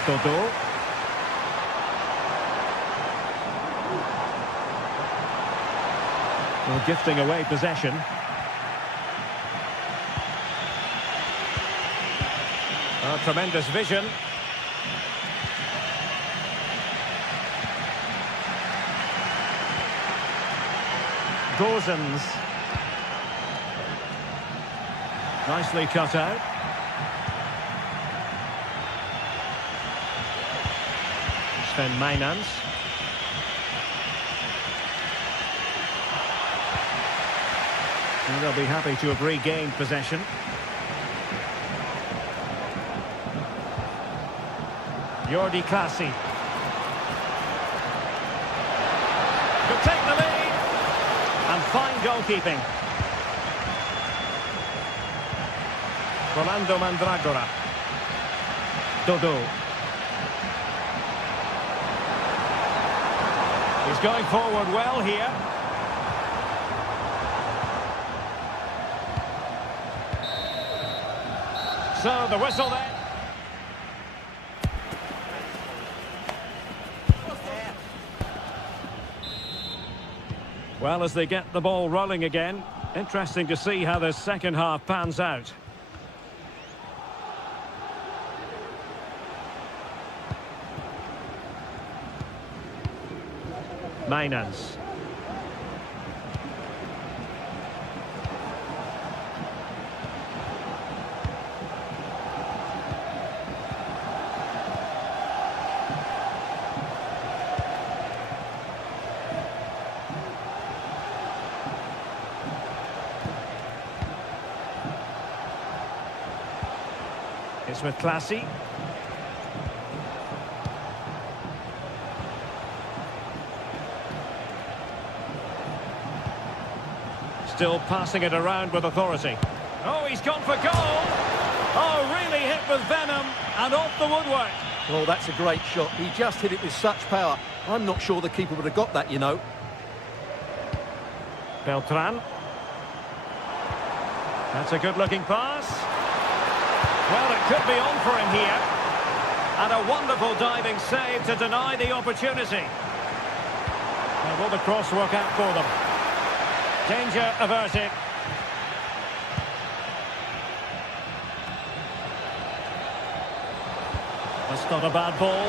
Dodo. Well, gifting away possession. Oh, tremendous vision. Gozens. Nicely cut out. Sven Mainans. And they'll be happy to have regained possession. Jordi Clasie. Could take the lead. And fine goalkeeping. Rolando Mandragora. Dodo. He's going forward well here. So the whistle then. Well, as they get the ball rolling again, interesting to see how the second half pans out. Mainans. It's with Clasie. Still passing it around with authority. Oh, he's gone for goal. Oh, really hit with venom and off the woodwork. Well, that's a great shot. He just hit it with such power. I'm not sure the keeper would have got that, you know. Beltran. That's a good-looking pass. Well, it could be on for him here. And a wonderful diving save to deny the opportunity. And will the cross work out for them? Danger averted. That's not a bad ball.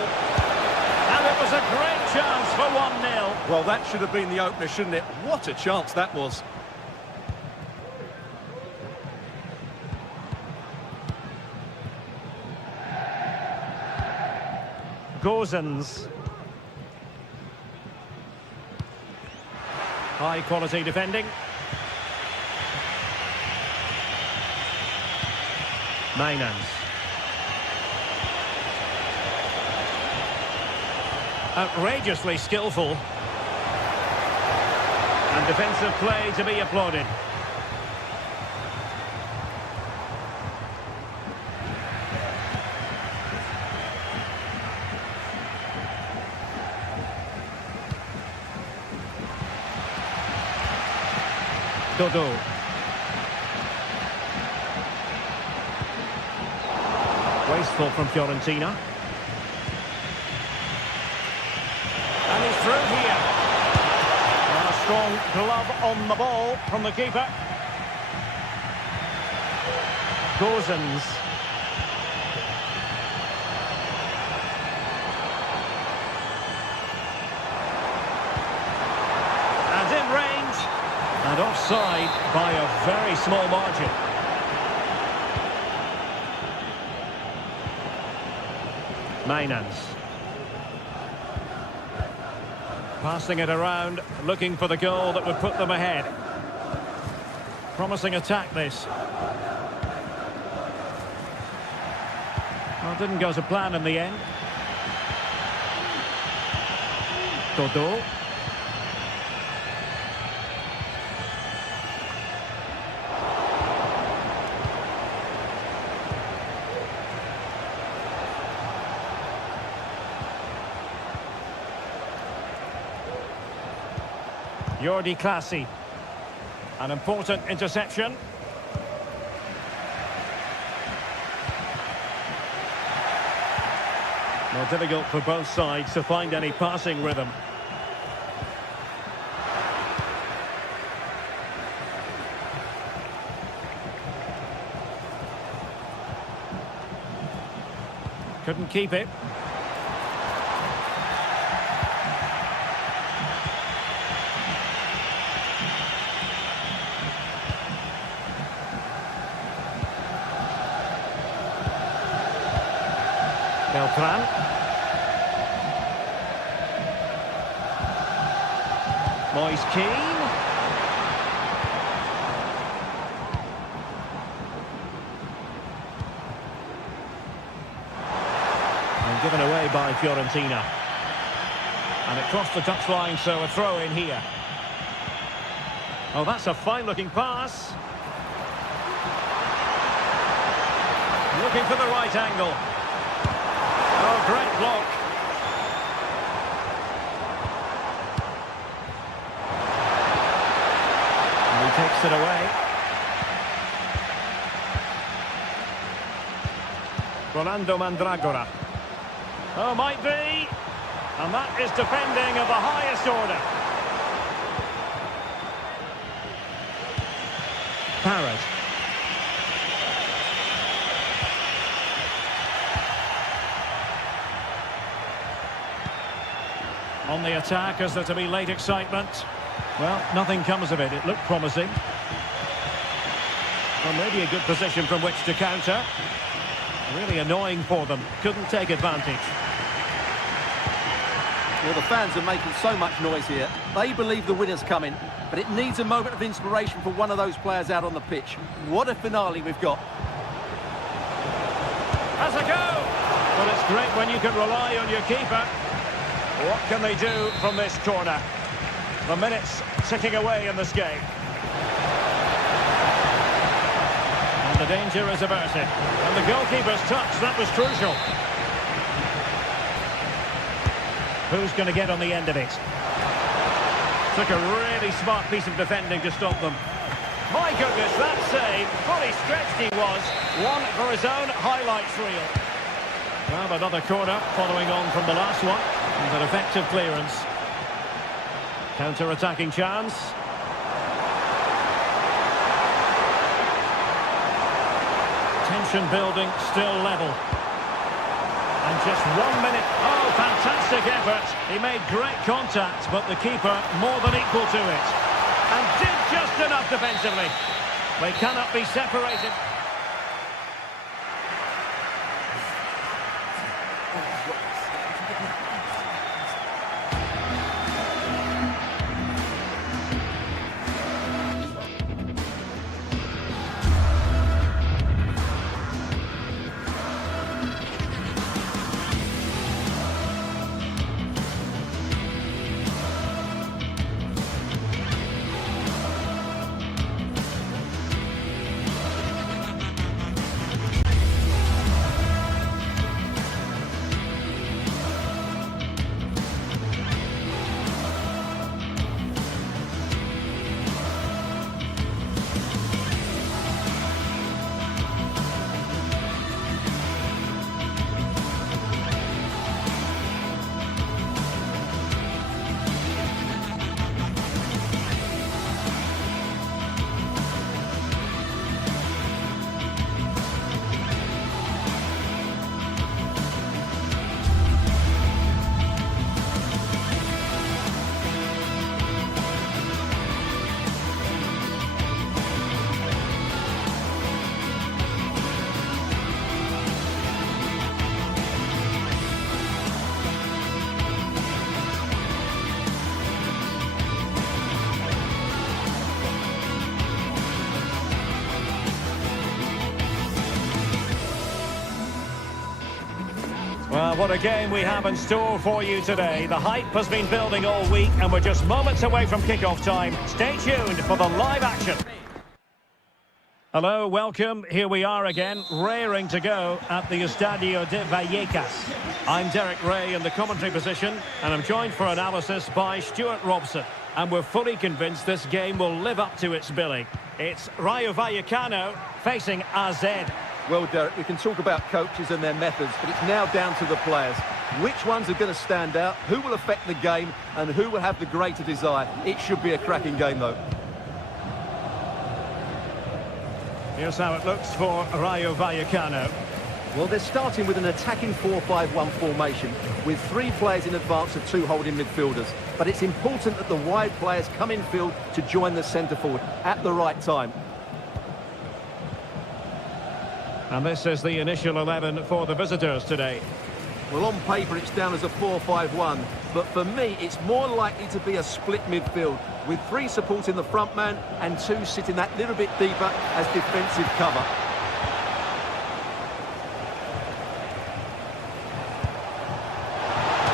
And it was a great chance for 1-0. Well, that should have been the opener, shouldn't it? What a chance that was. Gozens. High quality defending. Mainans. Outrageously skillful. And defensive play to be applauded. Dodo. Wasteful from Fiorentina. And he's through here. And a strong glove on the ball from the keeper. Gozens. And in range. And offside by a very small margin. Mainans. Passing it around, looking for the goal that would put them ahead. Promising attack this. Well, didn't go to plan in the end. Dodo. Jordi Clasie. An important interception. Well, difficult for both sides to find any passing rhythm. Couldn't keep it. Beltran. Moise Keane. And given away by Fiorentina. And it crossed the touchline, so a throw in here. Oh, that's a fine-looking pass. Looking for the right angle. Oh, great block. And he takes it away. Rolando Mandragora. Oh, might be. And that is defending of the highest order. Parrott. On the attack, as there to be late excitement. Well, nothing comes of it. It looked promising. Well, maybe a good position from which to counter. Really annoying for them. Couldn't take advantage. Well, the fans are making so much noise here. They believe the winner's coming, but it needs a moment of inspiration for one of those players out on the pitch. What a finale we've got. Has a go! Well, it's great when you can rely on your keeper. What can they do from this corner? The minutes ticking away in this game. And the danger is averted. And the goalkeeper's touch, that was crucial. Who's going to get on the end of it? Took a really smart piece of defending to stop them. My goodness, that save, fully stretched he was. One for his own highlights reel. Well, another corner following on from the last one. And an effective clearance. Counter-attacking chance. Tension building, still level. And just 1 minute. Oh, fantastic effort. He made great contact, but the keeper more than equal to it. And did just enough defensively. They cannot be separated. Well, what a game we have in store for you today. The hype has been building all week and we're just moments away from kick-off time. Stay tuned for the live action. Hello, welcome. Here we are again, raring to go at the Estadio de Vallecas. I'm Derek Ray in the commentary position, and I'm joined for analysis by Stuart Robson. And we're fully convinced this game will live up to its billing. It's Rayo Vallecano facing AZ. Well, Derek, we can talk about coaches and their methods, but it's now down to the players. Which ones are going to stand out, who will affect the game, and who will have the greater desire? It should be a cracking game, though. Here's how it looks for Rayo Vallecano. Well, they're starting with an attacking 4-5-1 formation, with 3 players in advance of 2 holding midfielders. But it's important that the wide players come in field to join the centre-forward at the right time. And this is the initial 11 for the visitors today. Well, on paper, it's down as a 4-5-1, but for me, it's more likely to be a split midfield, with 3 supporting the front man and 2 sitting that little bit deeper as defensive cover.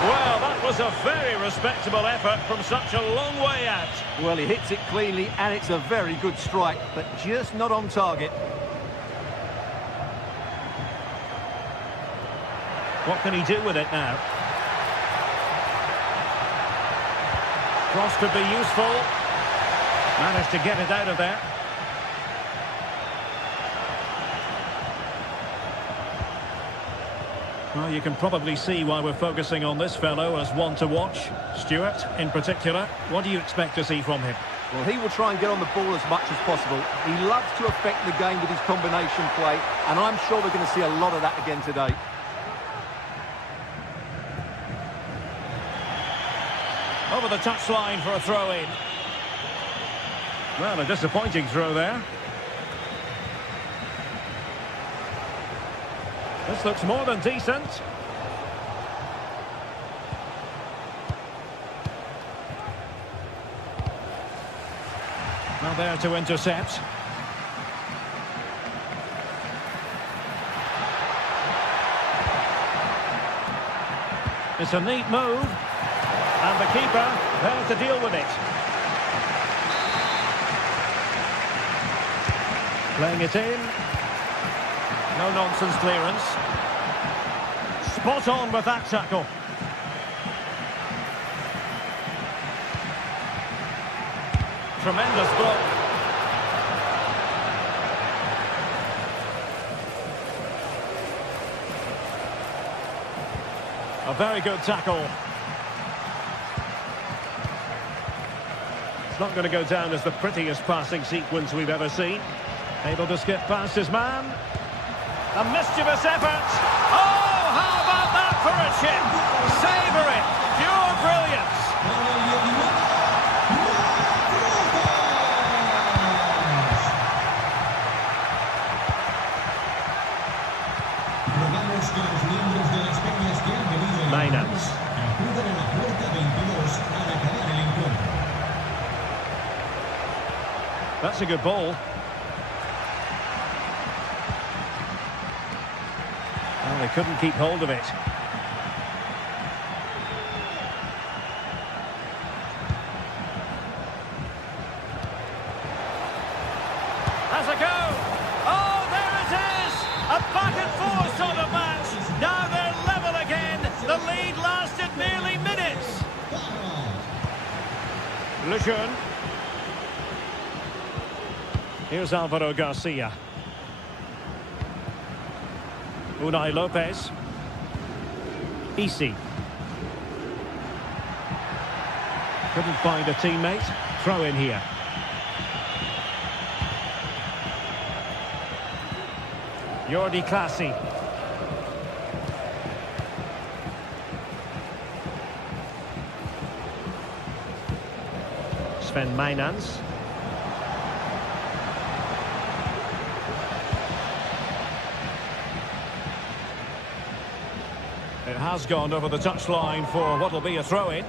Well, that was a very respectable effort from such a long way out. Well, he hits it cleanly, and it's a very good strike, but just not on target. What can he do with it now? Cross could be useful. Managed to get it out of there. Well, you can probably see why we're focusing on this fellow as one to watch. Stuart, in particular, what do you expect to see from him? Well, he will try and get on the ball as much as possible. He loves to affect the game with his combination play, and I'm sure we're going to see a lot of that again today. Over the touchline for a throw-in. Well, a disappointing throw there. This looks more than decent. Now there to intercept. It's a neat move. And the keeper there to deal with it. Playing it in. No nonsense clearance. Spot on with that tackle. Tremendous block. A very good tackle. It's not going to go down as the prettiest passing sequence we've ever seen. Able to skip past his man. A mischievous effort. Oh, how about that for a chip? Savour it. Pure brilliance. Recordamos que los miembros de las peñas que han venido a Mainans. acuden a la puerta 22 al acabar el encuentro. That's a good ball. Well, they couldn't keep hold of it. Has a go. Oh, there it is. A back and forth sort of match. Now they're level again. The lead lasted merely minutes. Lejeune. Here's Alvaro Garcia. Unai Lopez. Isi. Couldn't find a teammate. Throw in here. Jordi Clasie. Sven Mainans. It has gone over the touchline for what will be a throw-in.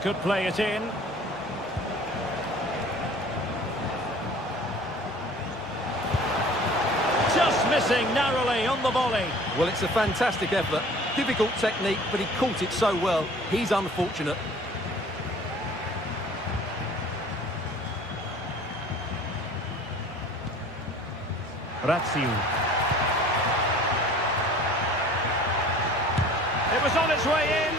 Could play it in. Just missing narrowly on the volley. Well, it's a fantastic effort. Difficult technique, but he caught it so well. He's unfortunate. Razziu. It was on its way in.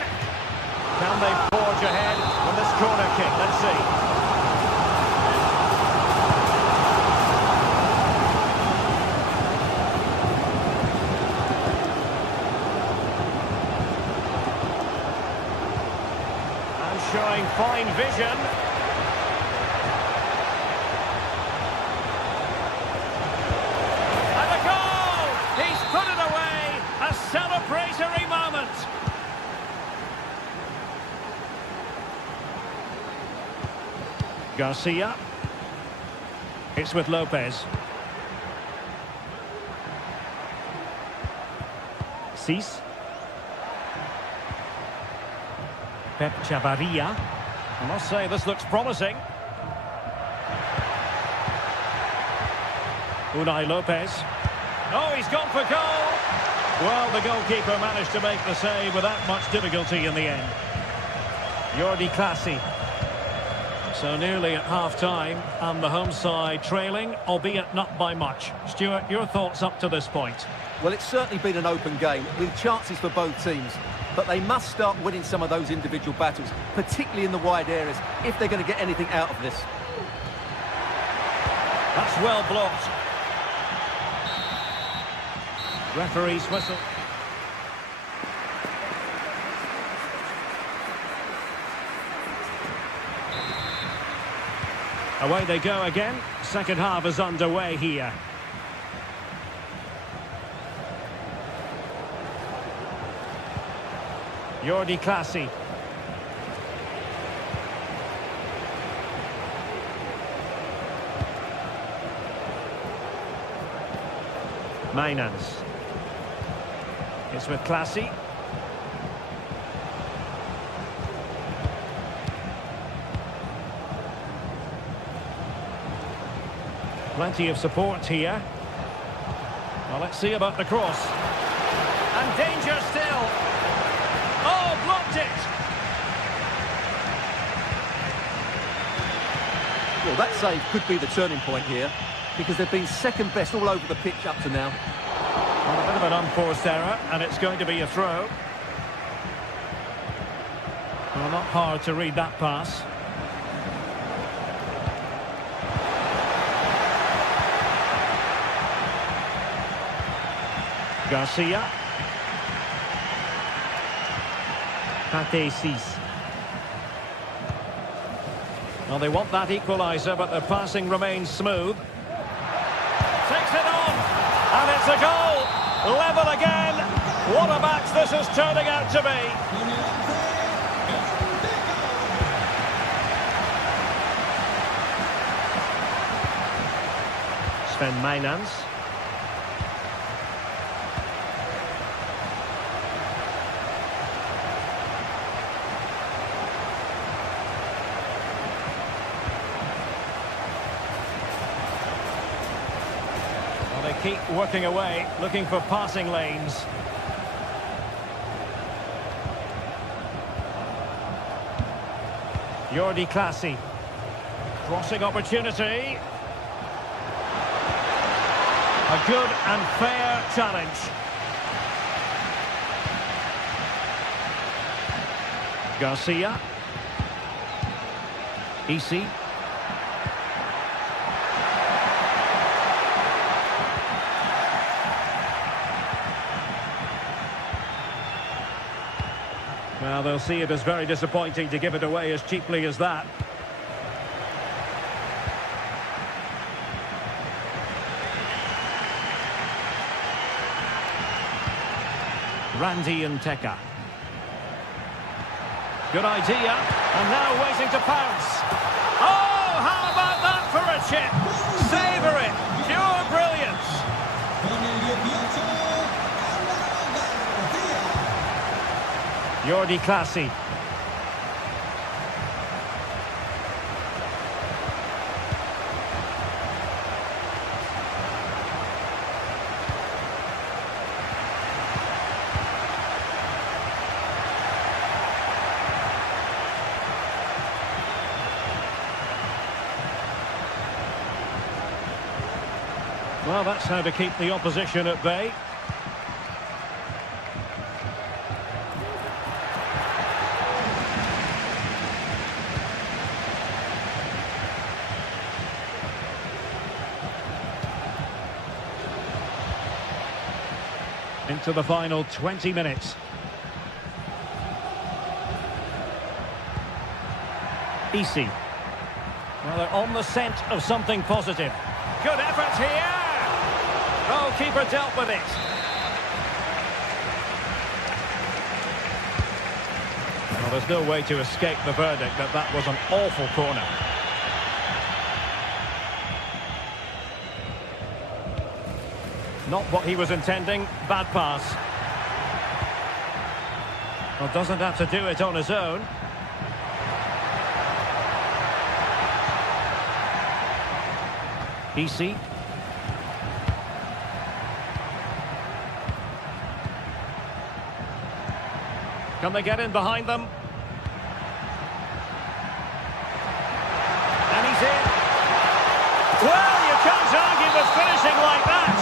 Can they forge ahead with this corner kick? Let's see. Showing fine vision. And a goal! He's put it away! A celebratory moment! Garcia. It's with Lopez. Cis. Pep Chavarria. I must say, this looks promising. Unai Lopez. Oh, he's gone for goal! Well, the goalkeeper managed to make the save without much difficulty in the end. Jordi Clasie. So nearly at half-time, and the home side trailing, albeit not by much. Stuart, your thoughts up to this point? Well, it's certainly been an open game, with chances for both teams. But they must start winning some of those individual battles, particularly in the wide areas, if they're going to get anything out of this. That's well blocked. Referee's whistle. Away they go again. Second half is underway here. Jordi Clasie. Mainans. It's with Clasie. Plenty of support here. Well, let's see about the cross. And danger still. Oh, blocked it! Well, that save could be the turning point here, because they've been second best all over the pitch up to now. Well, a bit of an unforced error, and it's going to be a throw. Well, not hard to read that pass. Garcia. Cis. Well, they want that equaliser, but their passing remains smooth. Takes it on, and it's a goal! Level again! What a match this is turning out to be! Sven Mainans. Keep working away, looking for passing lanes. Jordi Clasie. Crossing opportunity. A good and fair challenge. Garcia. Isi. Well, they'll see it as very disappointing to give it away as cheaply as that. Randy and Teka. Good idea, and now waiting to pounce. Oh, how about that for a chip? Savour it, pure brilliance. Jordi Clasie. Well, that's how to keep the opposition at bay. Into the final 20 minutes. Easy. Well, they're on the scent of something positive. Good effort here! Oh, keeper dealt with it. Well, there's no way to escape the verdict that that was an awful corner. Not what he was intending. Bad pass. Well, doesn't have to do it on his own. Easy. Can they get in behind them? And he's in. Well, you can't argue with finishing like that.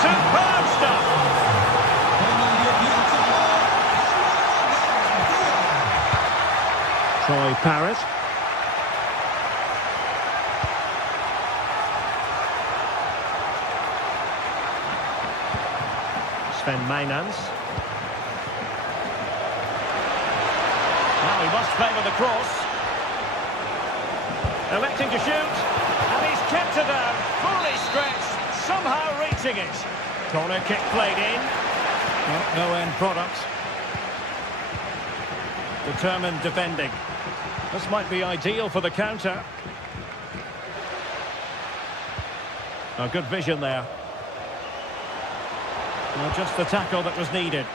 Superb stuff. Troy Parrott. Sven Mainans. Now he must play with the cross. Electing to shoot. And he's kept it down. Fully stretched. Somehow reaching it. Corner kick played in. Well, no end product. Determined defending. This might be ideal for the counter. Oh, good vision there. Well, just the tackle that was needed.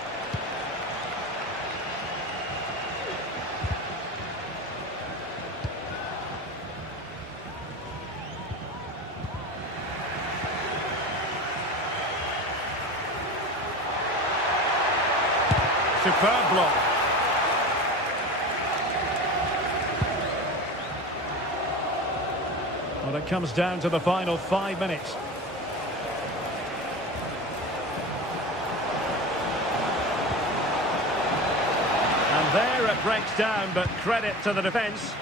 Superb block. Well, it comes down to the final 5 minutes. And there it breaks down, but credit to the defence.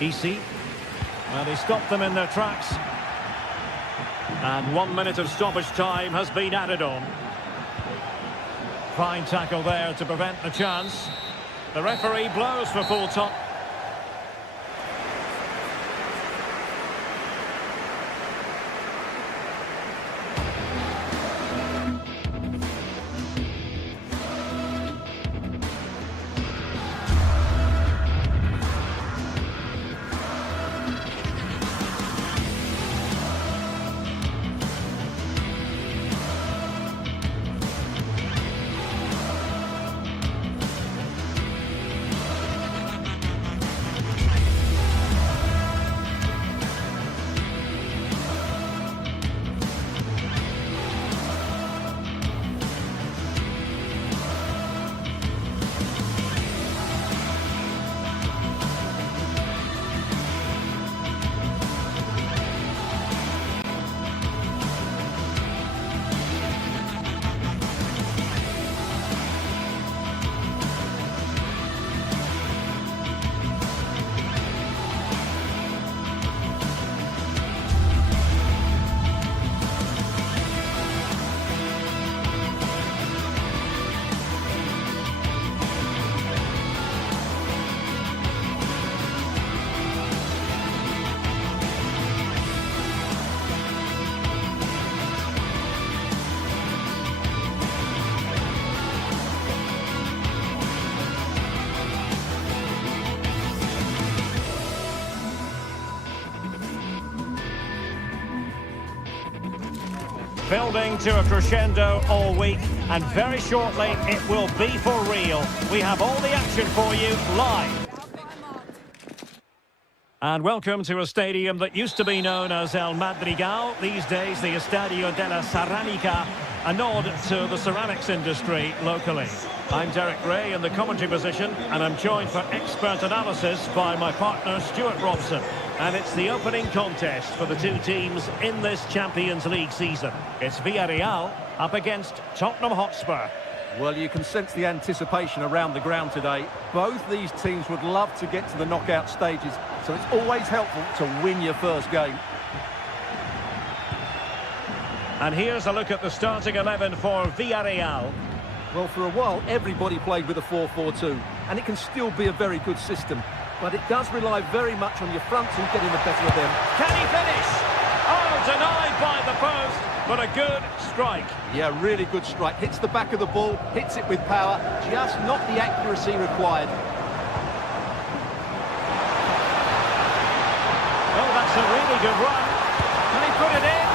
Easy. Well, they stopped them in their tracks. And 1 minute of stoppage time has been added on. Fine tackle there to prevent the chance. The referee blows for full time. Building to a crescendo all week, and very shortly it will be for real. We have all the action for you live. And welcome to a stadium that used to be known as El Madrigal, these days the Estadio de la Ceramica, a nod to the ceramics industry locally. I'm Derek Ray in the commentary position, and I'm joined for expert analysis by my partner Stuart Robson. And it's the opening contest for the two teams in this Champions League season. It's Villarreal up against Tottenham Hotspur. Well, you can sense the anticipation around the ground today. Both these teams would love to get to the knockout stages, so it's always helpful to win your first game. And here's a look at the starting 11 for Villarreal. Well, for a while, everybody played with a 4-4-2, and it can still be a very good system. But it does rely very much on your front two getting the better of them. Can he finish? Oh, denied by the post, but a good strike. Yeah, really good strike. Hits the back of the ball, hits it with power, just not the accuracy required. Oh, that's a really good run. Can he put it in?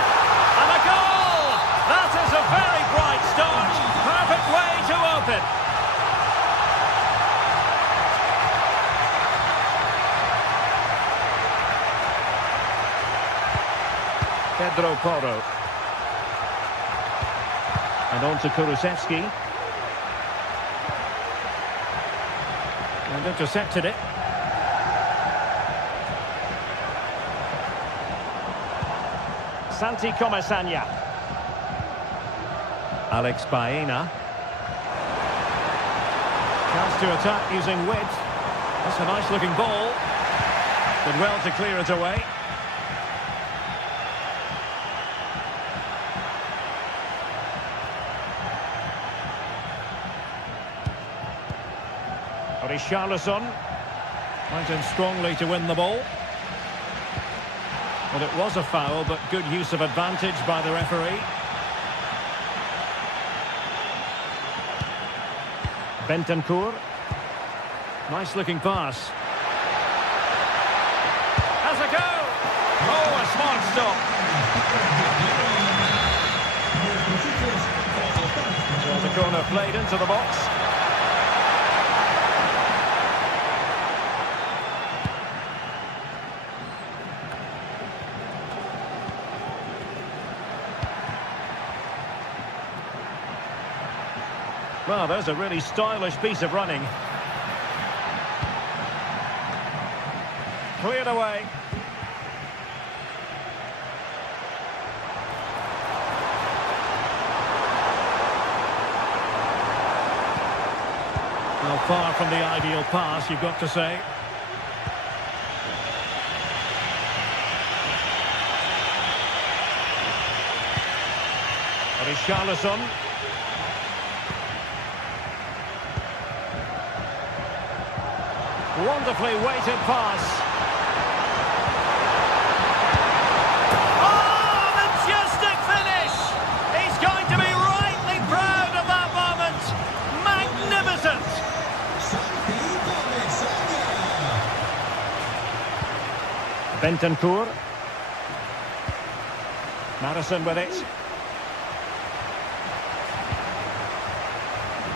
And a goal! That is a very bright start. Perfect way to open. Pedro Porro. And on to Kulusevski. And intercepted it. Santi Comesaña. Alex Baena. Chance to attack using width. That's a nice looking ball. Did well to clear it away. Richarlison went in strongly to win the ball. Well, it was a foul, but good use of advantage by the referee. Bentancur. Nice looking pass. Has a go! Oh, a smart stop. Well, the corner played into the box. Well, there's a really stylish piece of running. Cleared away. Well, far from the ideal pass, you've got to say. Richarlison. Wonderfully weighted pass. Oh, majestic finish! He's going to be rightly proud of that moment. Magnificent! Bentancur. Madison with it.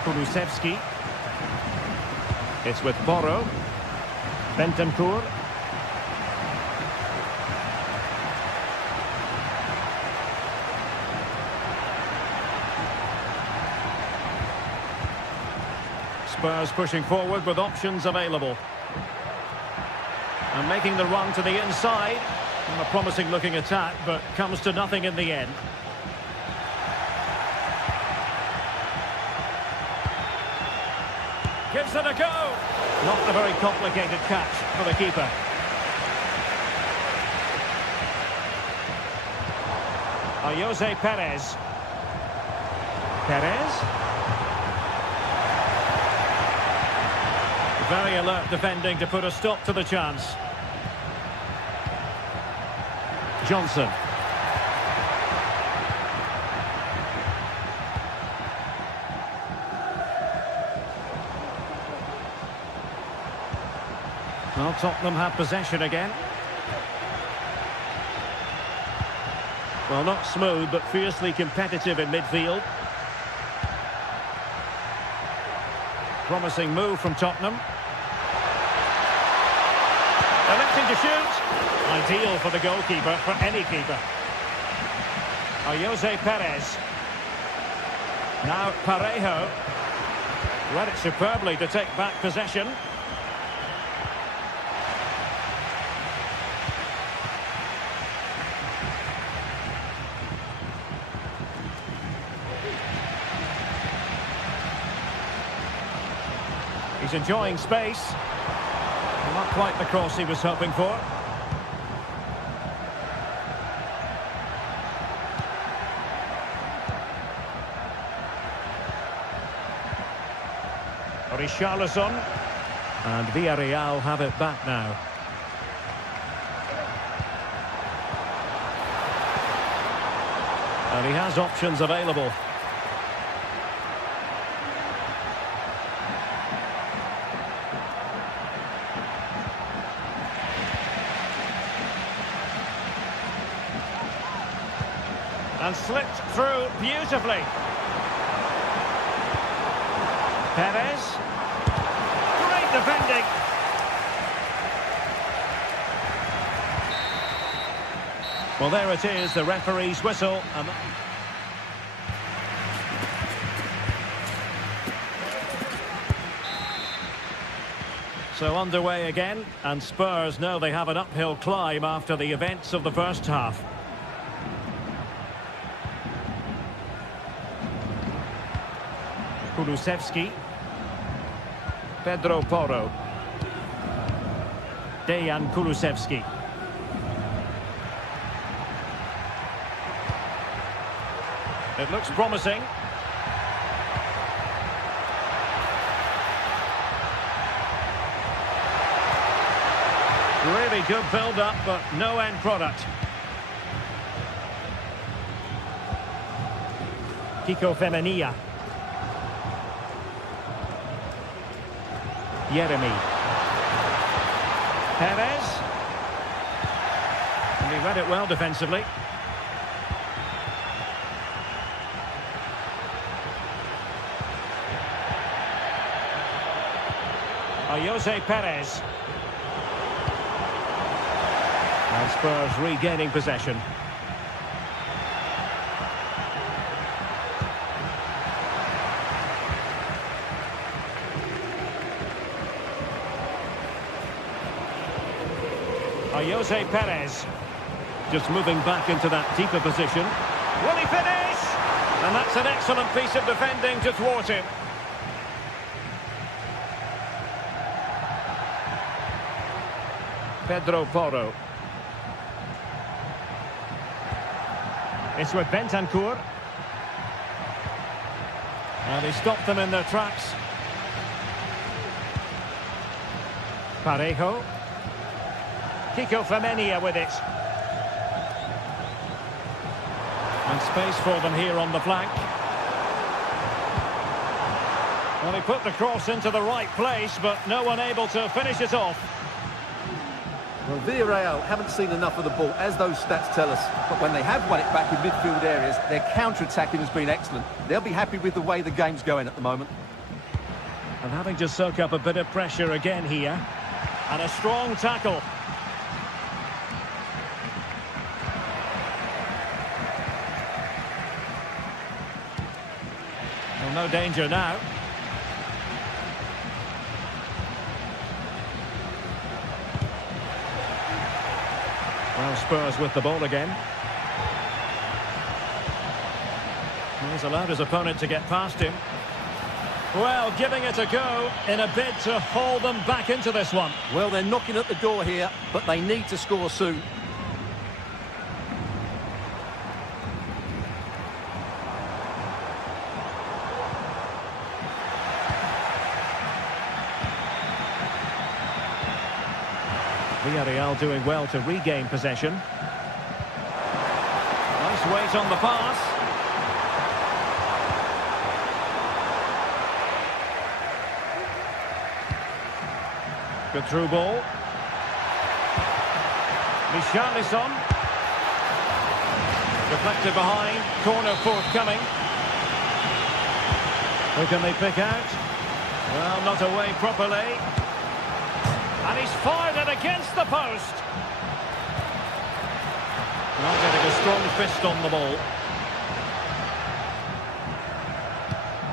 Kulusevski. It's with Porro. Bentancur. Spurs pushing forward with options available. And making the run to the inside. And a promising looking attack, but comes to nothing in the end. Gives it a go. Not a very complicated catch for the keeper. Jose Perez. Perez. Very alert defending to put a stop to the chance. Johnson. Well, Tottenham have possession again. Well, not smooth, but fiercely competitive in midfield. Promising move from Tottenham. Electing to shoot. Ideal for the goalkeeper, for any keeper. Jose Perez. Now Parejo. Read it superbly to take back possession. He's enjoying space. Not quite the cross he was hoping for. Richarlison. And Villarreal have it back now. And he has options available. And slipped through beautifully. Perez. Great defending. Well, there it is, the referee's whistle. So underway again, and Spurs know they have an uphill climb after the events of the first half. Kulusevski. Pedro Porro. Dejan Kulusevski. It looks promising. Really good build-up, but no end product. Kiko Femenia. Jeremy. Perez. And he read it well defensively. Jose Perez. And Spurs regaining possession. Jose Perez. Just moving back into that deeper position. Will he finish? And that's an excellent piece of defending to thwart him. Pedro Porro. It's with Bentancur. And he stopped them in their tracks. Parejo. Kiko Femenia with it. And space for them here on the flank. Well, he put the cross into the right place, but no one able to finish it off. Well, Villarreal haven't seen enough of the ball, as those stats tell us. But when they have won it back in midfield areas, their counter-attacking has been excellent. They'll be happy with the way the game's going at the moment. And having to soak up a bit of pressure again here. And a strong tackle. Well, no danger now. Well, Spurs with the ball again. He's allowed his opponent to get past him. Well, giving it a go in a bid to haul them back into this one. Well, they're knocking at the door here, but they need to score soon. Villarreal doing well to regain possession. Nice weight on the pass. Good through ball. Richarlison. Deflected behind. Corner forthcoming. Who can they pick out? Well, not away properly. And he's fired it against the post. Not getting a strong fist on the ball.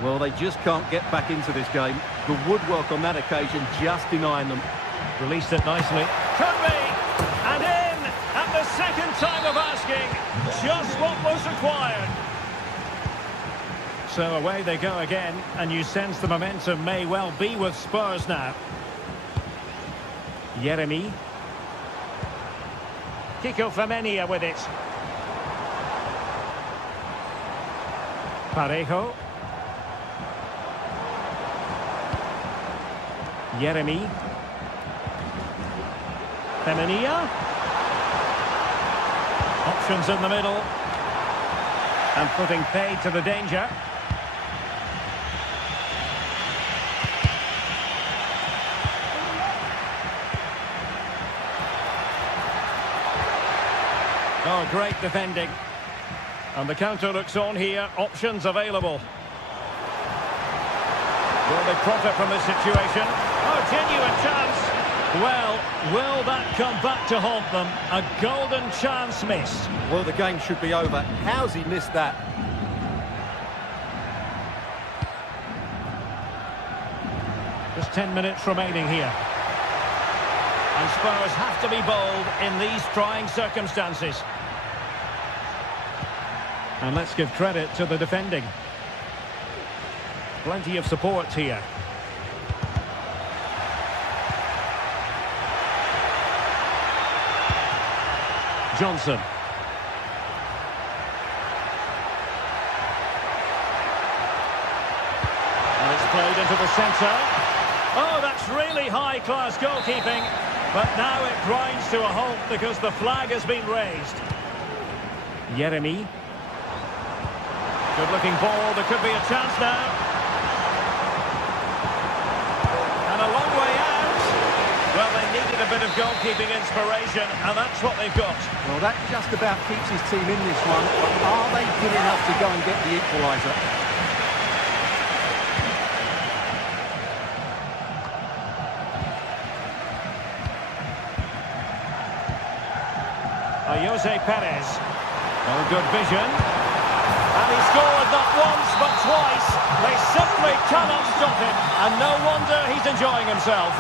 Well, they just can't get back into this game. The woodwork on that occasion just denying them. Released it nicely. Could be! And in! At the second time of asking. Just what was required. So away they go again, and you sense the momentum may well be with Spurs now. Yeremy. Kiko Femenia with it. Parejo. Yeremy. Femenia. Options in the middle. And putting paid to the danger. Oh, great defending. And the counter looks on here. Options available. Will they profit from this situation? Oh, genuine chance. Well, will that come back to haunt them? A golden chance missed. Well, the game should be over. How's he missed that? Just 10 minutes remaining here. And Spurs have to be bold in these trying circumstances. And let's give credit to the defending. Plenty of support here. Johnson. And it's played into the centre. Oh, that's really high-class goalkeeping. But now it grinds to a halt because the flag has been raised. Yeremy. Good-looking ball. There could be a chance now. And a long way out. Well, they needed a bit of goalkeeping inspiration, and that's what they've got. Well, that just about keeps his team in this one. But are they good enough to go and get the equaliser? Jose Perez. Oh, good vision. And he scored not once, but twice. They simply cannot stop him. And no wonder he's enjoying himself.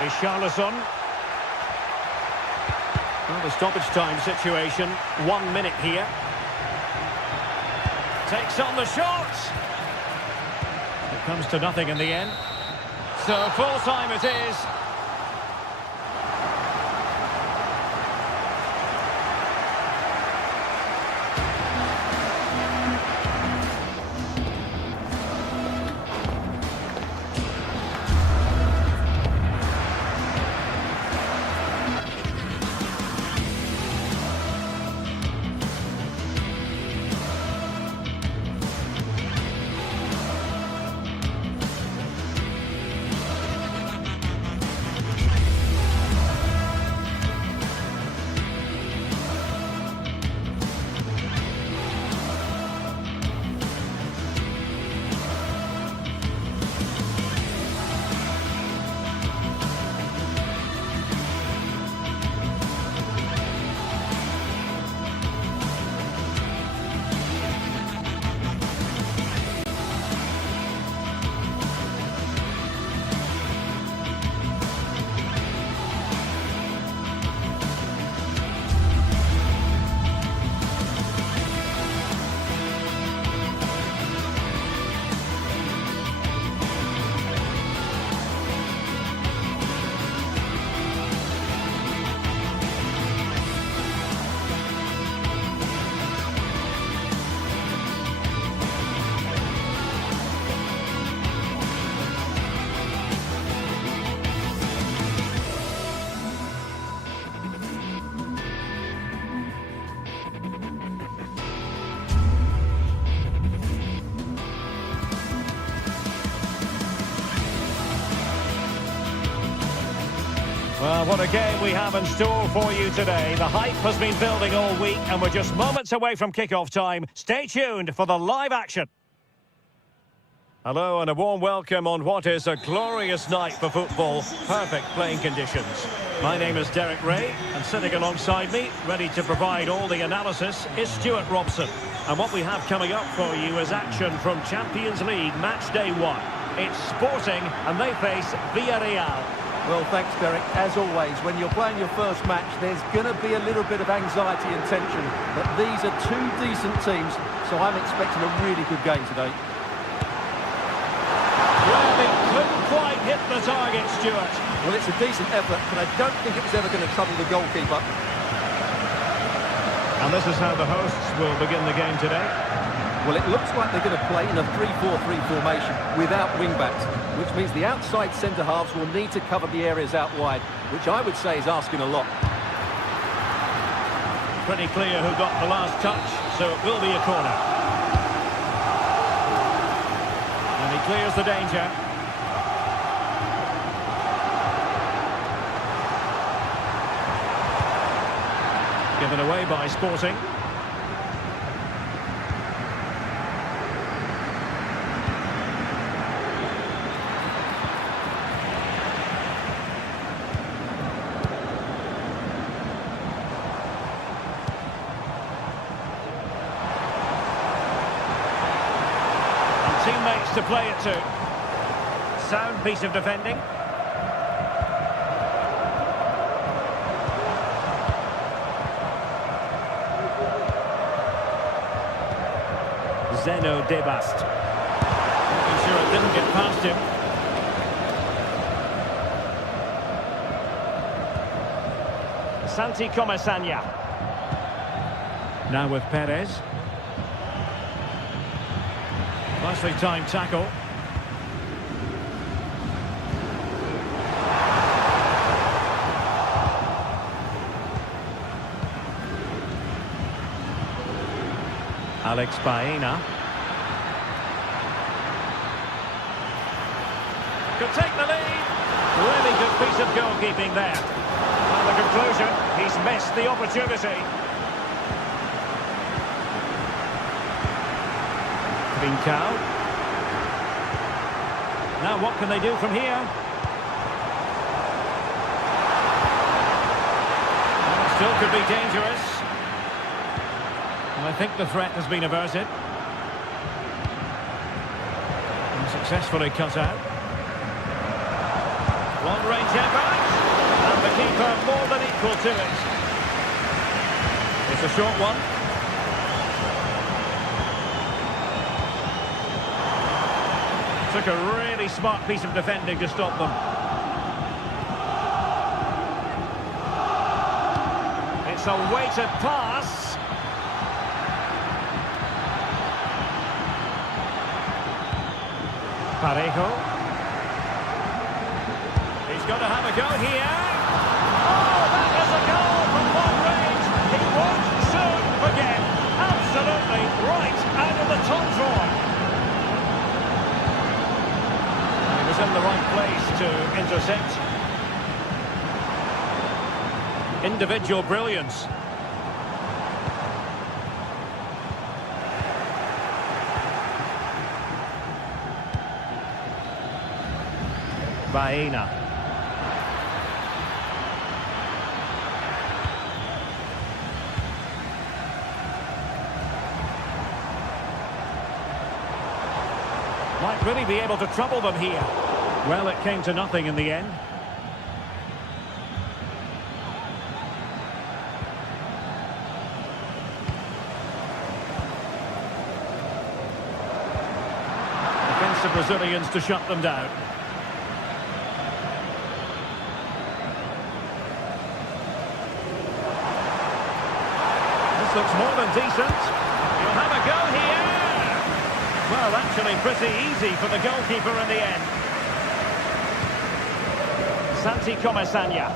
Richarlison. Well, the stoppage time situation. 1 minute here. Takes on the shot. It comes to nothing in the end. So full time it is. what a game we have in store for you today. The hype has been building all week and we're just moments away from kick-off time. Stay tuned for the live action. Hello and a warm welcome on what is a glorious night for football. Perfect playing conditions. My name is Derek Ray and sitting alongside me, ready to provide all the analysis, is Stuart Robson. And what we have coming up for you is action from Champions League match day 1. It's Sporting and they face Villarreal. Well, thanks, Derek. As always, when you're playing your first match, there's going to be a little bit of anxiety and tension. But these are two decent teams, so I'm expecting a really good game today. Well, they couldn't quite hit the target, Stuart. Well, it's a decent effort, but I don't think it was ever going to trouble the goalkeeper. And this is how the hosts will begin the game today. Well, it looks like they're going to play in a 3-4-3 formation without wing-backs, which means the outside centre-halves will need to cover the areas out wide, which I would say is asking a lot. Pretty clear who got the last touch, so it will be a corner. And he clears the danger. Given away by Sporting. Teammates to play it to. Sound piece of defending. Zeno Debast. Making sure it didn't get past him. Santi Comasagna. Now with Perez. Nicely timed tackle. Alex Baena. Could take the lead. Really good piece of goalkeeping there. And the conclusion, he's missed the opportunity. Trincao. Now what can they do from here? Still could be dangerous. And I think the threat has been averted. And successfully cut out. Long range effort. And the keeper more than equal to it. It's a short one. Took a really smart piece of defending to stop them. It's a weighted pass. Parejo. He's got to have a go here. Oh, that is a goal from long range. He won't soon forget. Absolutely right out of the top drawer. In the right place to intercept. Individual brilliance. Baena. Might really be able to trouble them here. Well, it came to nothing in the end. Defensive Brazilians to shut them down. This looks more than decent. You'll have a go here. Well, actually pretty easy for the goalkeeper in the end. Santi Comasagna.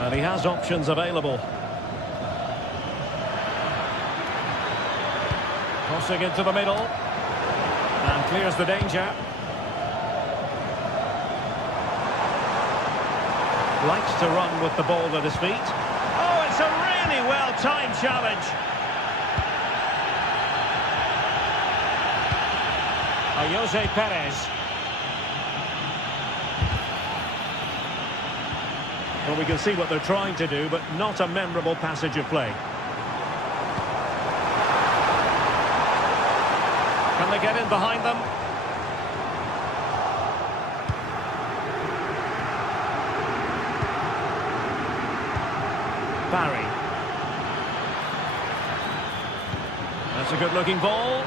And he has options available. Crossing into the middle. And clears the danger. Likes to run with the ball at his feet. Oh, it's a really well-timed challenge. Jose Perez. Well, we can see what they're trying to do, but not a memorable passage of play. Can they get in behind them? Barry. That's a good-looking ball.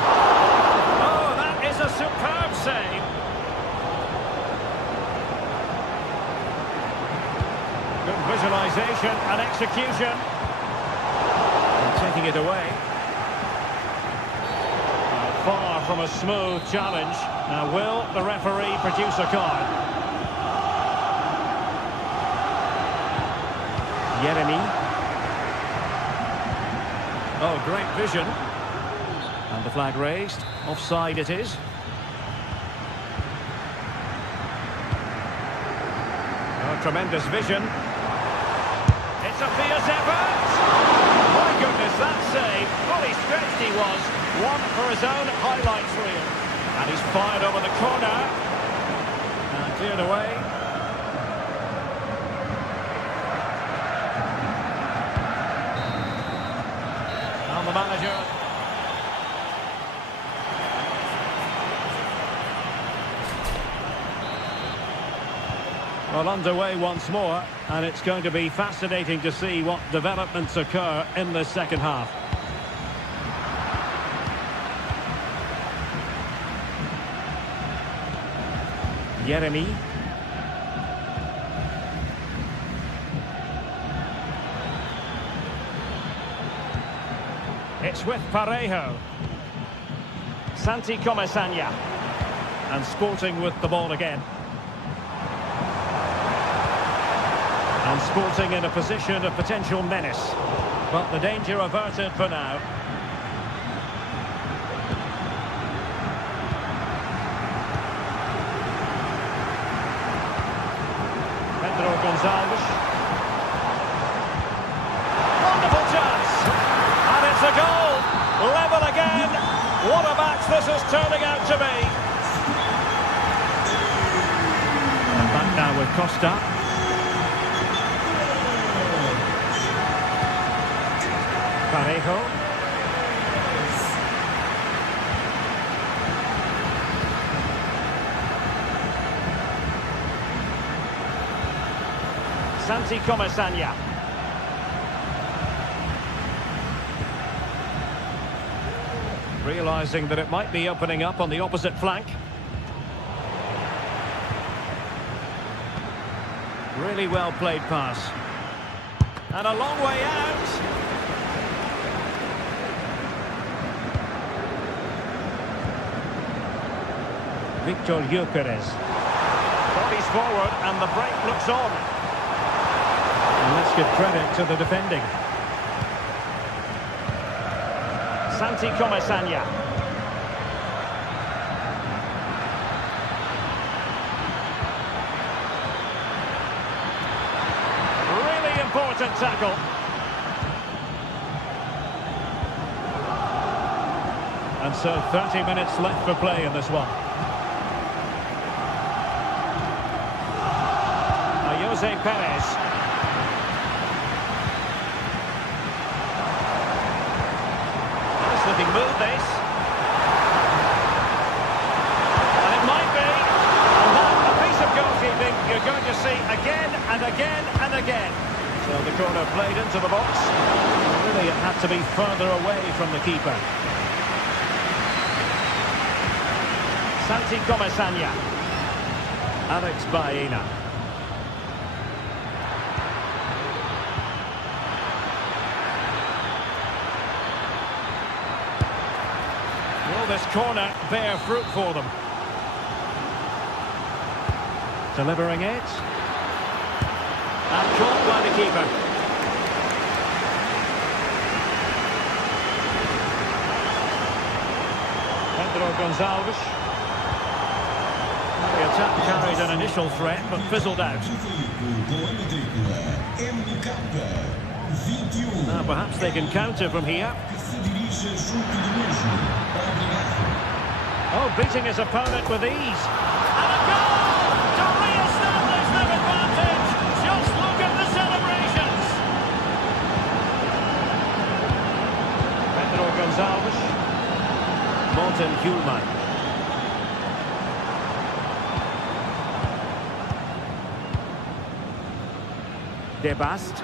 Oh, that is a superb save. Good visualization and execution. And taking it away. Far from a smooth challenge. Now, will the referee produce a card? Yeremy. Oh, great vision. And the flag raised. Offside it is. Oh, tremendous vision. It's a fierce effort. My goodness, that save. Fully stretched he was. One for his own highlights reel. And he's fired over the corner. And cleared away. And the manager. Well, underway once more, and it's going to be fascinating to see what developments occur in the second half. Yeremy. It's with Parejo. Santi Comesaña. And Sporting with the ball again. And Sporting in a position of potential menace. But the danger averted for now. Gonzalez. Wonderful chance. And it's a goal. Level again. What a match this is turning out to be. And back now with Costa. Parejo. Santi Comesaña. Realising that it might be opening up on the opposite flank. Really well played pass. And a long way out. Victor Gyökeres. Bodies forward and the break looks on. And let's give credit to the defending. Santi Comesaña. Really important tackle. And so 30 minutes left for play in this one. Jose Perez. Looking move this, and it might be, and that a piece of goalkeeping you're going to see again and again and again. So the corner played into the box. Really, it had to be further away from the keeper. Santi Comesaña. Alex Baena. This corner bear fruit for them. Delivering it. And caught by the keeper. Pedro Gonzalez. Maybe a attack carried an initial threat, but fizzled out. Now perhaps they can counter from here. Oh, beating his opponent with ease. And a goal to re-establish their advantage. Just look at the celebrations. Pedro Gonçalves. Martin Hjulman. De Bast.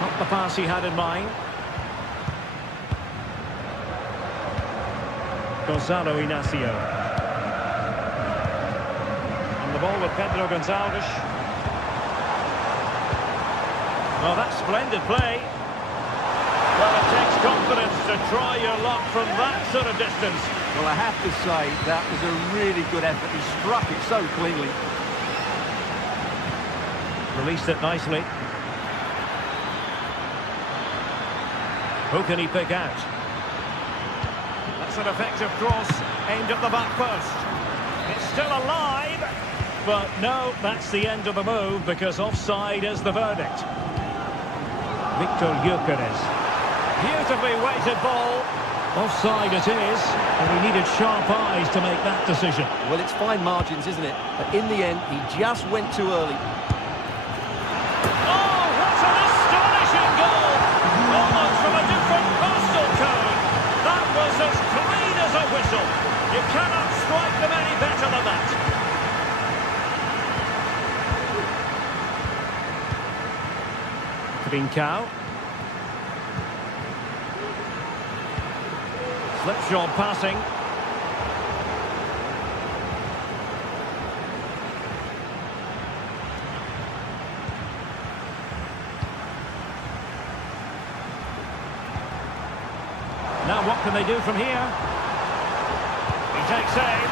Not the pass he had in mind. Gonzalo Inacio. On the ball with Pedro Gonçalves. Well, that's splendid play. Well, it takes confidence to try your luck from that sort of distance. Well, I have to say, that was a really good effort. He struck it so cleanly. Released it nicely. Who can he pick out? That's an effective cross aimed at the back post. It's still alive, but no, that's the end of the move because offside is the verdict. Victor Gyökeres. Beautifully weighted ball. Offside it is, and he needed sharp eyes to make that decision. Well, it's fine margins, isn't it? But in the end, he just went too early. Oh, what an astonishing goal! Almost from a different postal code. That was as clean as a whistle. You cannot strike them any better than that. Trincao. Slipshod passing. Now what can they do from here? He takes aim.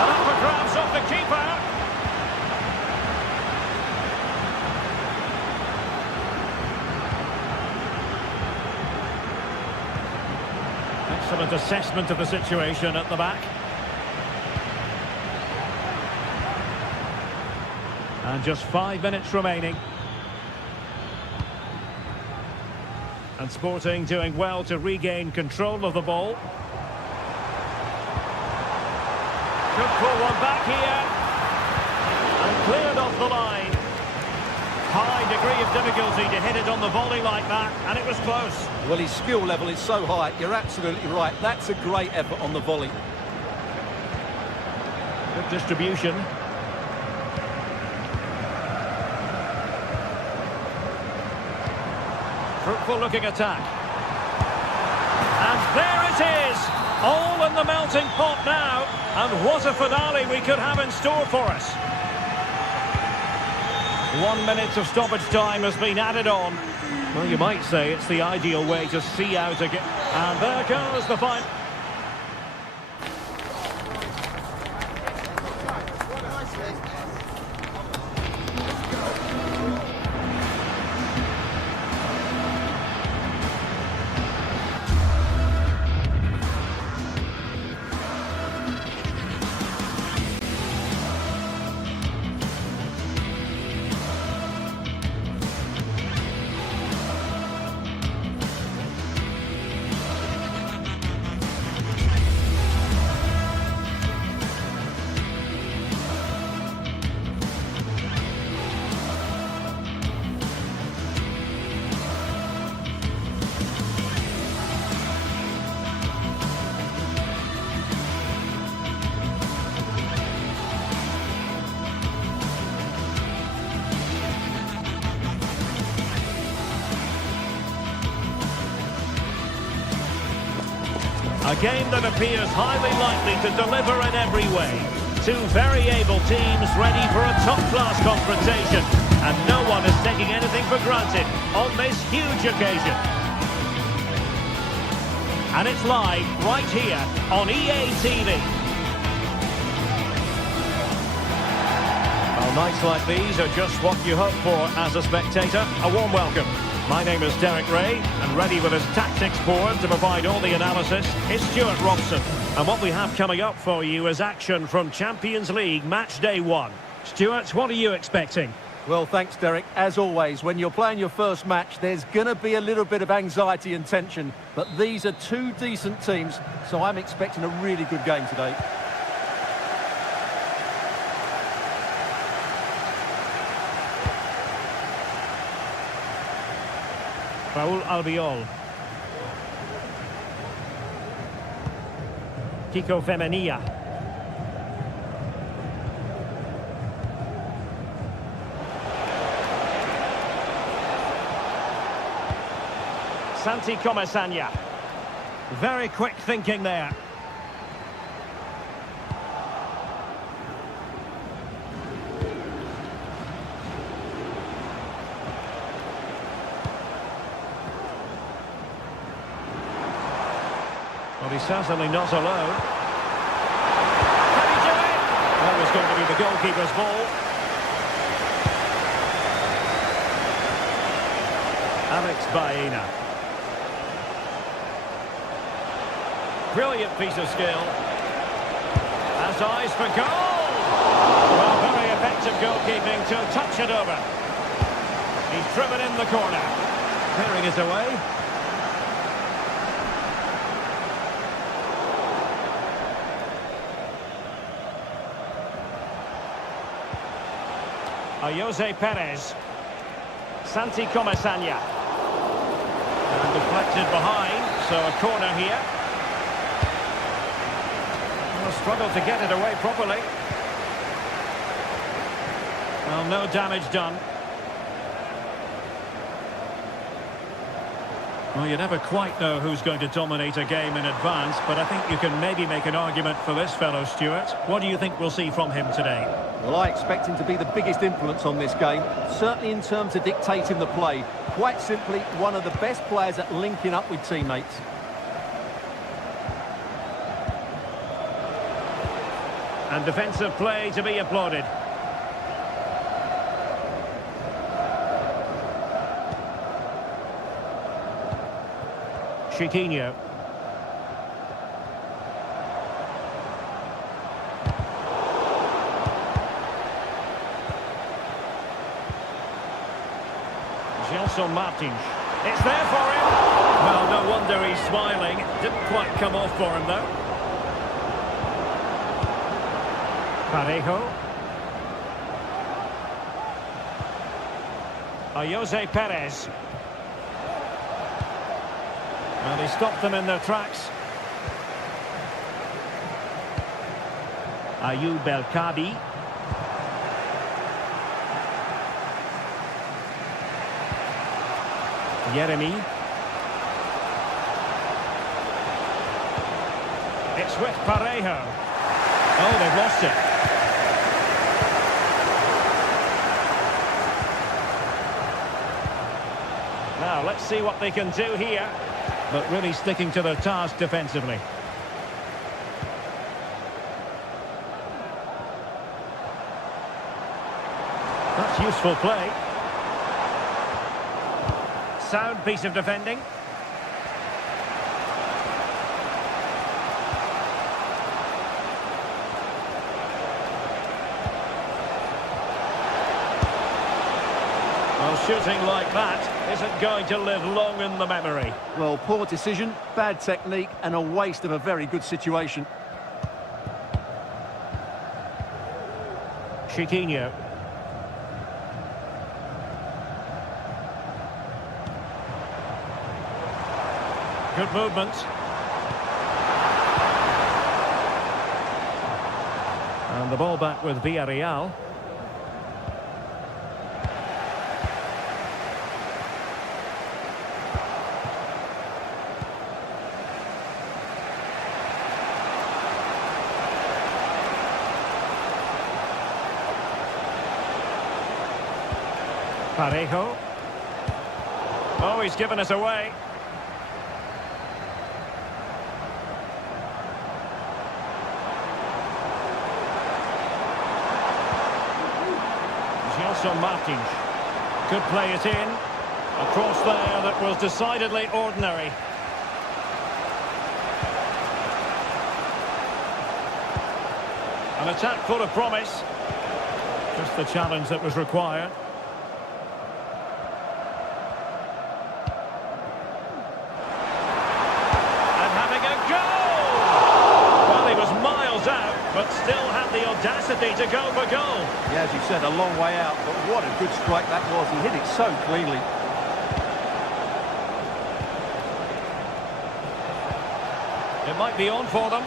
And up for grabs off the keeper. Excellent assessment of the situation at the back. And just 5 minutes remaining. And Sporting doing well to regain control of the ball. Could pull one back here. And cleared off the line. High degree of difficulty to hit it on the volley like that, and it was close. Well, his skill level is so high, you're absolutely right. That's a great effort on the volley. Good distribution. Fruitful looking attack. And there it is! All in the melting pot now. And what a finale we could have in store for us. 1 minute of stoppage time has been added on. Well, you might say it's the ideal way to see out a game. And there goes the final. A game that appears highly likely to deliver in every way. Two very able teams ready for a top-class confrontation. And no one is taking anything for granted on this huge occasion. And it's live right here on EA TV. Well, Nights like these are just what you hope for as a spectator. A warm welcome. My name is Derek Ray, and ready with his tactics board to provide all the analysis is Stuart Robson. And what we have coming up for you is action from Champions League match day 1. Stuart, what are you expecting? Well, thanks, Derek. As always, when you're playing your first match, there's going to be a little bit of anxiety and tension. But these are two decent teams, so I'm expecting a really good game today. Raúl Albiol. Kiko Femenia. Santi Comesaña. Very quick thinking there. Well, he's certainly not alone. Can he do it? That was going to be the goalkeeper's ball. Alex Baena. Brilliant piece of skill. Has eyes for goal. Well, very effective goalkeeping to touch it over. He's driven in the corner. Clearing it away. Jose Perez. Santi Comesaña. And deflected behind, so a corner here. Well, struggled to get it away properly. Well, no damage done. Well, you never quite know who's going to dominate a game in advance, but I think you can maybe make an argument for this fellow, Stuart. What do you think we'll see from him today? Well, I expect him to be the biggest influence on this game, certainly in terms of dictating the play. Quite simply, one of the best players at linking up with teammates. And defensive play to be applauded. Chiquinho. Gelson Martins. It's there for him. Well, no wonder he's smiling. Didn't quite come off for him, though. Parejo. Jose Perez. Well, he stopped them in their tracks. Ayoub El Kadi. Yeremy. It's with Parejo. Oh, they've lost it. Now, let's see what they can do here. But really sticking to their task defensively. That's useful play. Sound piece of defending. Well, shooting like that isn't going to live long in the memory. Well, poor decision, bad technique, and a waste of a very good situation. Chiquinho. Good movement. And the ball back with Villarreal. Parejo. Oh, he's given us away. Gelson Martins. Could play it in. A cross there that was decidedly ordinary. An attack full of promise. Just the challenge that was required. And having a goal! Well, he was miles out, but still had the audacity to go for goal. Yeah, as you said, a long way out, but what a good strike that was. He hit it so cleanly. It might be on for them.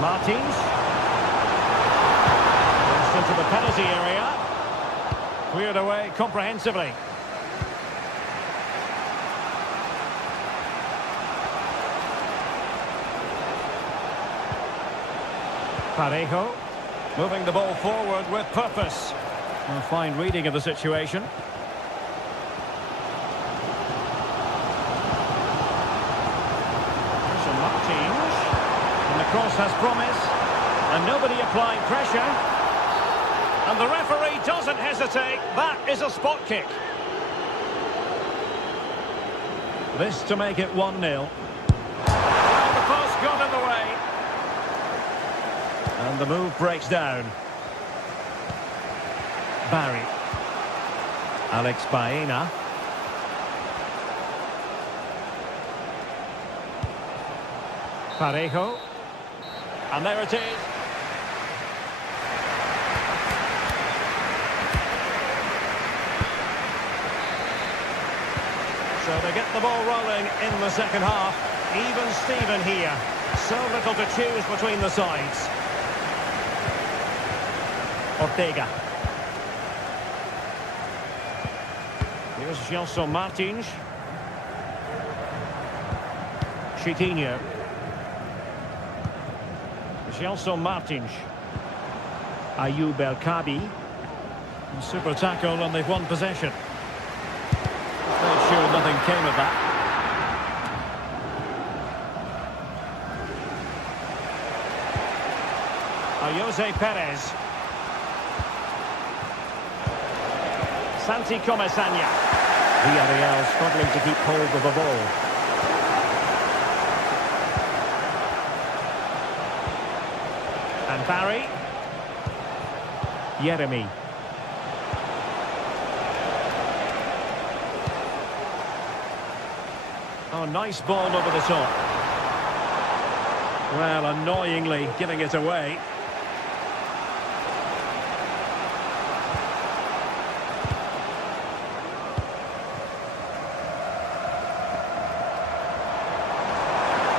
Martins. Goes into the penalty area. Cleared away comprehensively. Parejo. Moving the ball forward with purpose. A fine reading of the situation. Martins. And the cross has promise. And nobody applying pressure. And the referee doesn't hesitate. That is a spot kick. This to make it 1-0. Well, the post got in the way. And the move breaks down. Barry. Alex Baena. Parejo. And there it is. So they get the ball rolling in the second half. Even Steven here. So little to choose between the sides. Ortega. Here's Gelson Martins. Chitinho. Gelson Martins. Ayoub El Kabi. Super tackle and they've won possession. Made sure nothing came of that. Jose Perez. Santi Comesaña. Villarreal struggling to keep hold of the ball. And Barry. Yeremy. Oh, nice ball over the top. Well, annoyingly giving it away.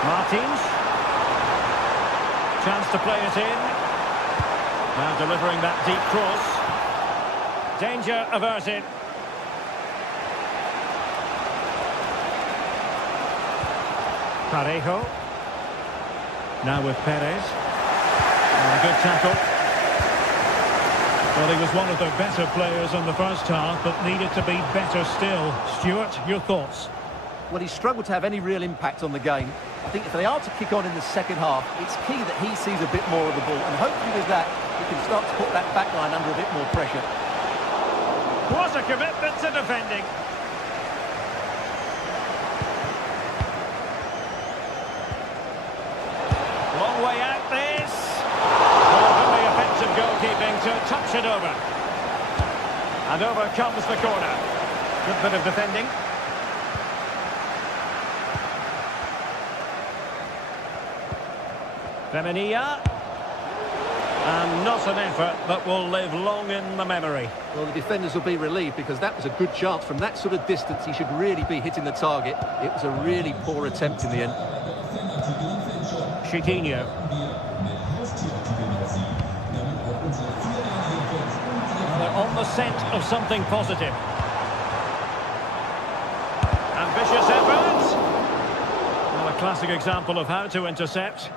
Martins. Chance to play it in. Now delivering that deep cross. Danger averted. Parejo. Now with Perez. And a good tackle. Well, he was one of the better players in the first half, but needed to be better still. Stuart, your thoughts? Well, he struggled to have any real impact on the game. I think if they are to kick on in the second half, it's key that he sees a bit more of the ball. And hopefully with that, he can start to put that back line under a bit more pressure. What a commitment to defending. Long way out this. Oh, very offensive goalkeeping to touch it over. And over comes the corner. Good bit of defending. Femenia. And not an effort that will live long in the memory. Well, the defenders will be relieved because that was a good chance. From that sort of distance, he should really be hitting the target. It was a really poor attempt in the end. Chitinho. They're on the scent of something positive. Ambitious effort. Well, a classic example of how to intercept.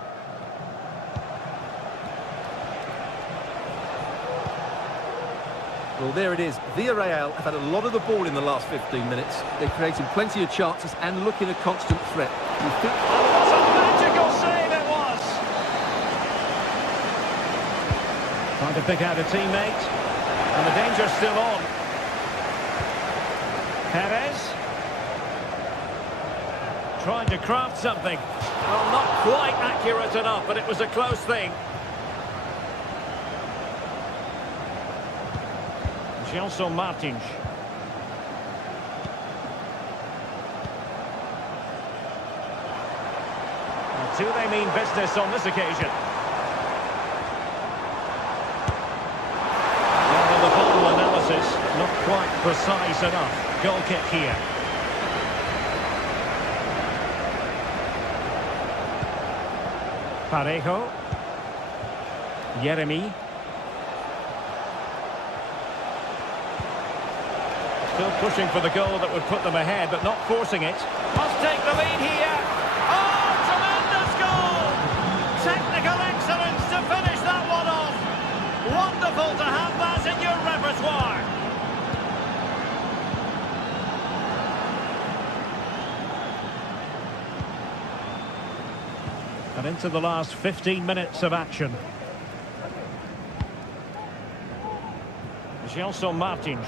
Well, there it is. Villarreal have had a lot of the ball in the last 15 minutes. They're creating plenty of chances and looking a constant threat. You think... What a magical save it was! Trying to pick out a teammate. And the danger's still on. Perez. Trying to craft something. Well, not quite accurate enough, but it was a close thing. Gelson Martins. Do they mean business on this occasion? Well, in the final analysis, not quite precise enough. Goal kick here. Parejo. Yeremy. Still pushing for the goal that would put them ahead, but not forcing it. Must take the lead here. Oh, tremendous goal! Technical excellence to finish that one off. Wonderful to have that in your repertoire. And into the last 15 minutes of action. Gelson Martins.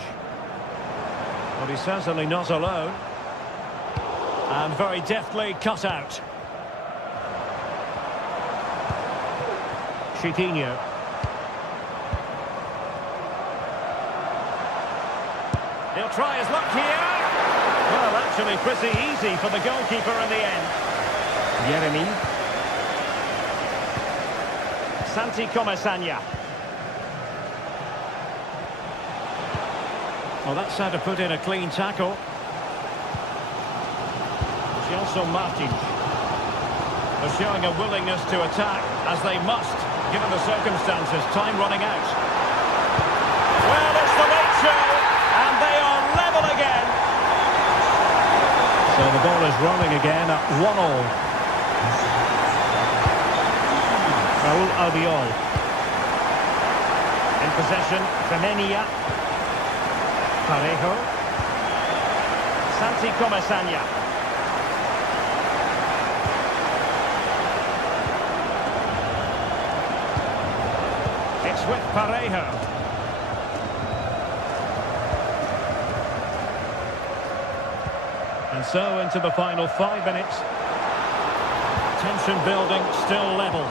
Well, he's certainly not alone. And very deftly cut out. Chiquinho. He'll try his luck here. Well, actually pretty easy for the goalkeeper in the end. Yeremy. Santi Comesaña. Well, that's how to put in a clean tackle. Gelson Martins. They're showing a willingness to attack, as they must, given the circumstances. Time running out. Well, it's the late show, and they are level again. So the ball is rolling again at 1-1. Raúl Albiol. In possession, Femenia. Parejo. Santi Comesaña. It's with Parejo. And so into the final 5 minutes. Tension building, still level.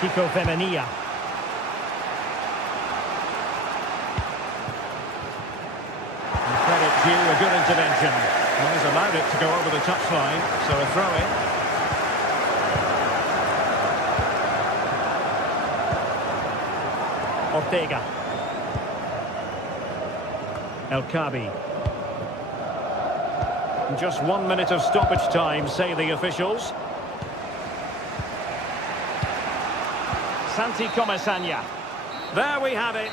Kiko Femenia. And credit due, a good intervention. Well, he's allowed it to go over the touchline, so a throw-in. Ortega. El Kabi. Just 1 minute of stoppage time, say the officials. Santi Comesaña. There we have it.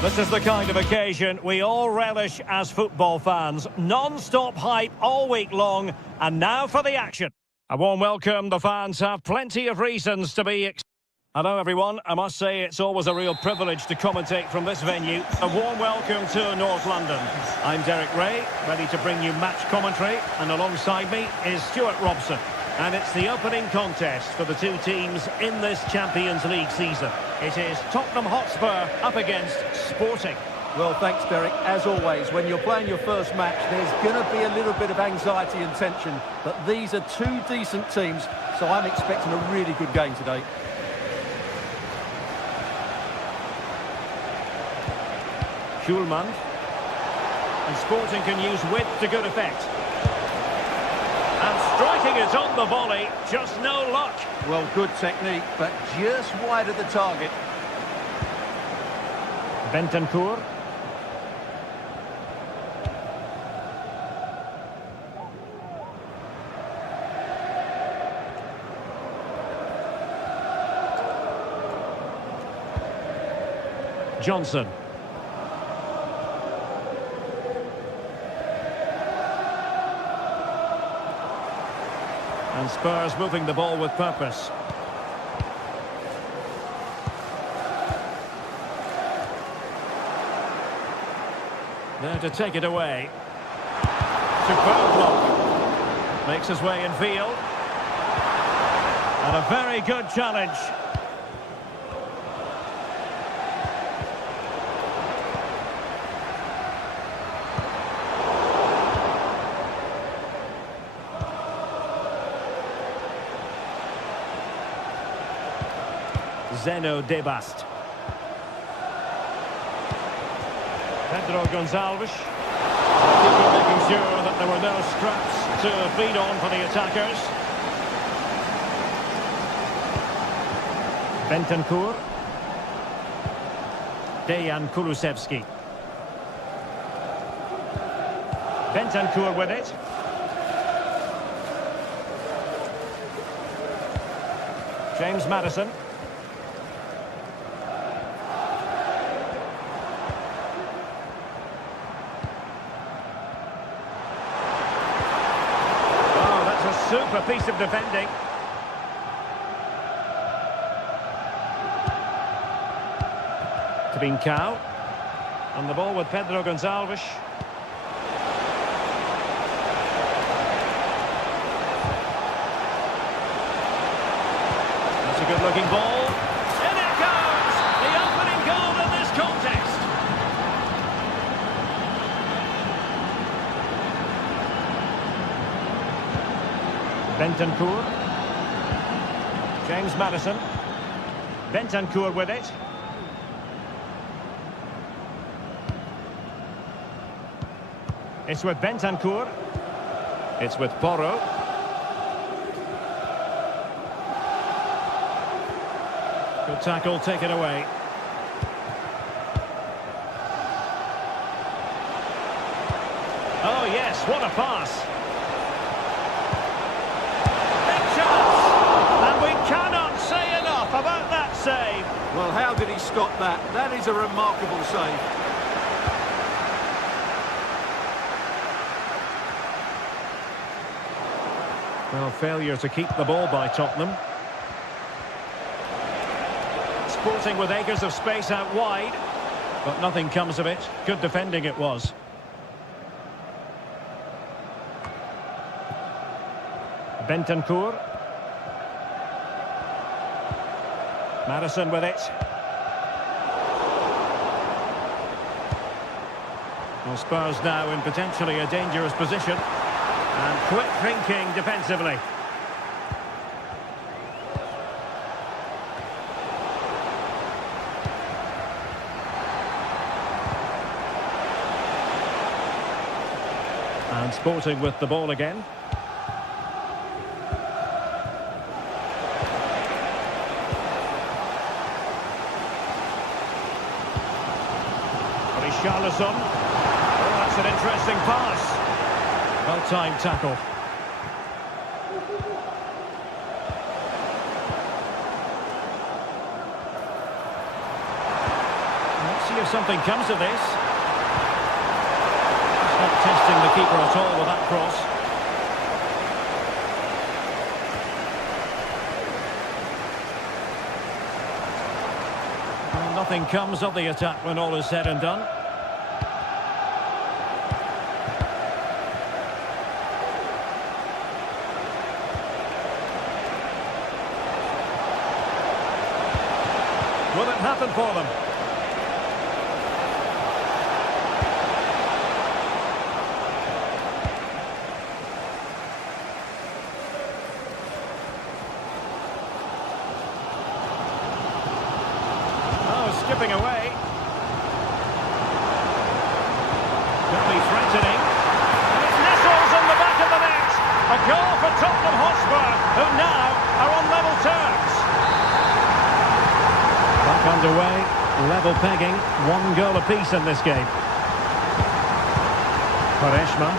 This is the kind of occasion we all relish as football fans. Non-stop hype all week long, and now for the action. A warm welcome. The fans have plenty of reasons to be excited. Hello everyone, I must say it's always a real privilege to commentate from this venue. A warm welcome to North London. I'm Derek Ray, ready to bring you match commentary, and alongside me is Stuart Robson. And it's the opening contest for the two teams in this Champions League season. It is Tottenham Hotspur up against Sporting. Well, thanks, Derek. As always, when you're playing your first match, there's going to be a little bit of anxiety and tension. But these are two decent teams, so I'm expecting a really good game today. Schulman. And Sporting can use width to good effect. And striking it on the volley, just no luck. Well, good technique, but just wide of the target. Bentancur. Johnson. And Spurs moving the ball with purpose. There to take it away. Superb block. Makes his way in field. And a very good challenge. Zeno Debast. Pedro Gonçalves. Making sure that there were no scraps to feed on for the attackers. Bentancur. Dejan Kulusevski. Bentancur with it. James Maddison. Super piece of defending. Trincao. On the ball with Pedro Gonçalves. That's a good-looking ball. In it goes! The opening goal in this contest. Bentancur. James Maddison. Bentancur with it. It's with Bentancur. It's with Porro. Good tackle, take it away. Oh yes, what a pass. About that save. Well, how did he stop that? That is a remarkable save. Well, failure to keep the ball by Tottenham. Sporting with acres of space out wide, but nothing comes of it. Good defending it was. Bentancur. Maddison with it. Well, Spurs now in potentially a dangerous position. And quick thinking defensively. And Sporting with the ball again. Charlison. Oh, that's an interesting pass. Well-timed tackle. see if something comes of this. It's not testing the keeper at all with that cross. Well, nothing comes of the attack when all is said and done. Will it happen for them? Oh, skipping away. Could be threatening. And it nestles in the back of the net. A goal for Tottenham Hotspur, who now are on level terms. Back underway, level pegging, 1 goal apiece in this game. Quaresma.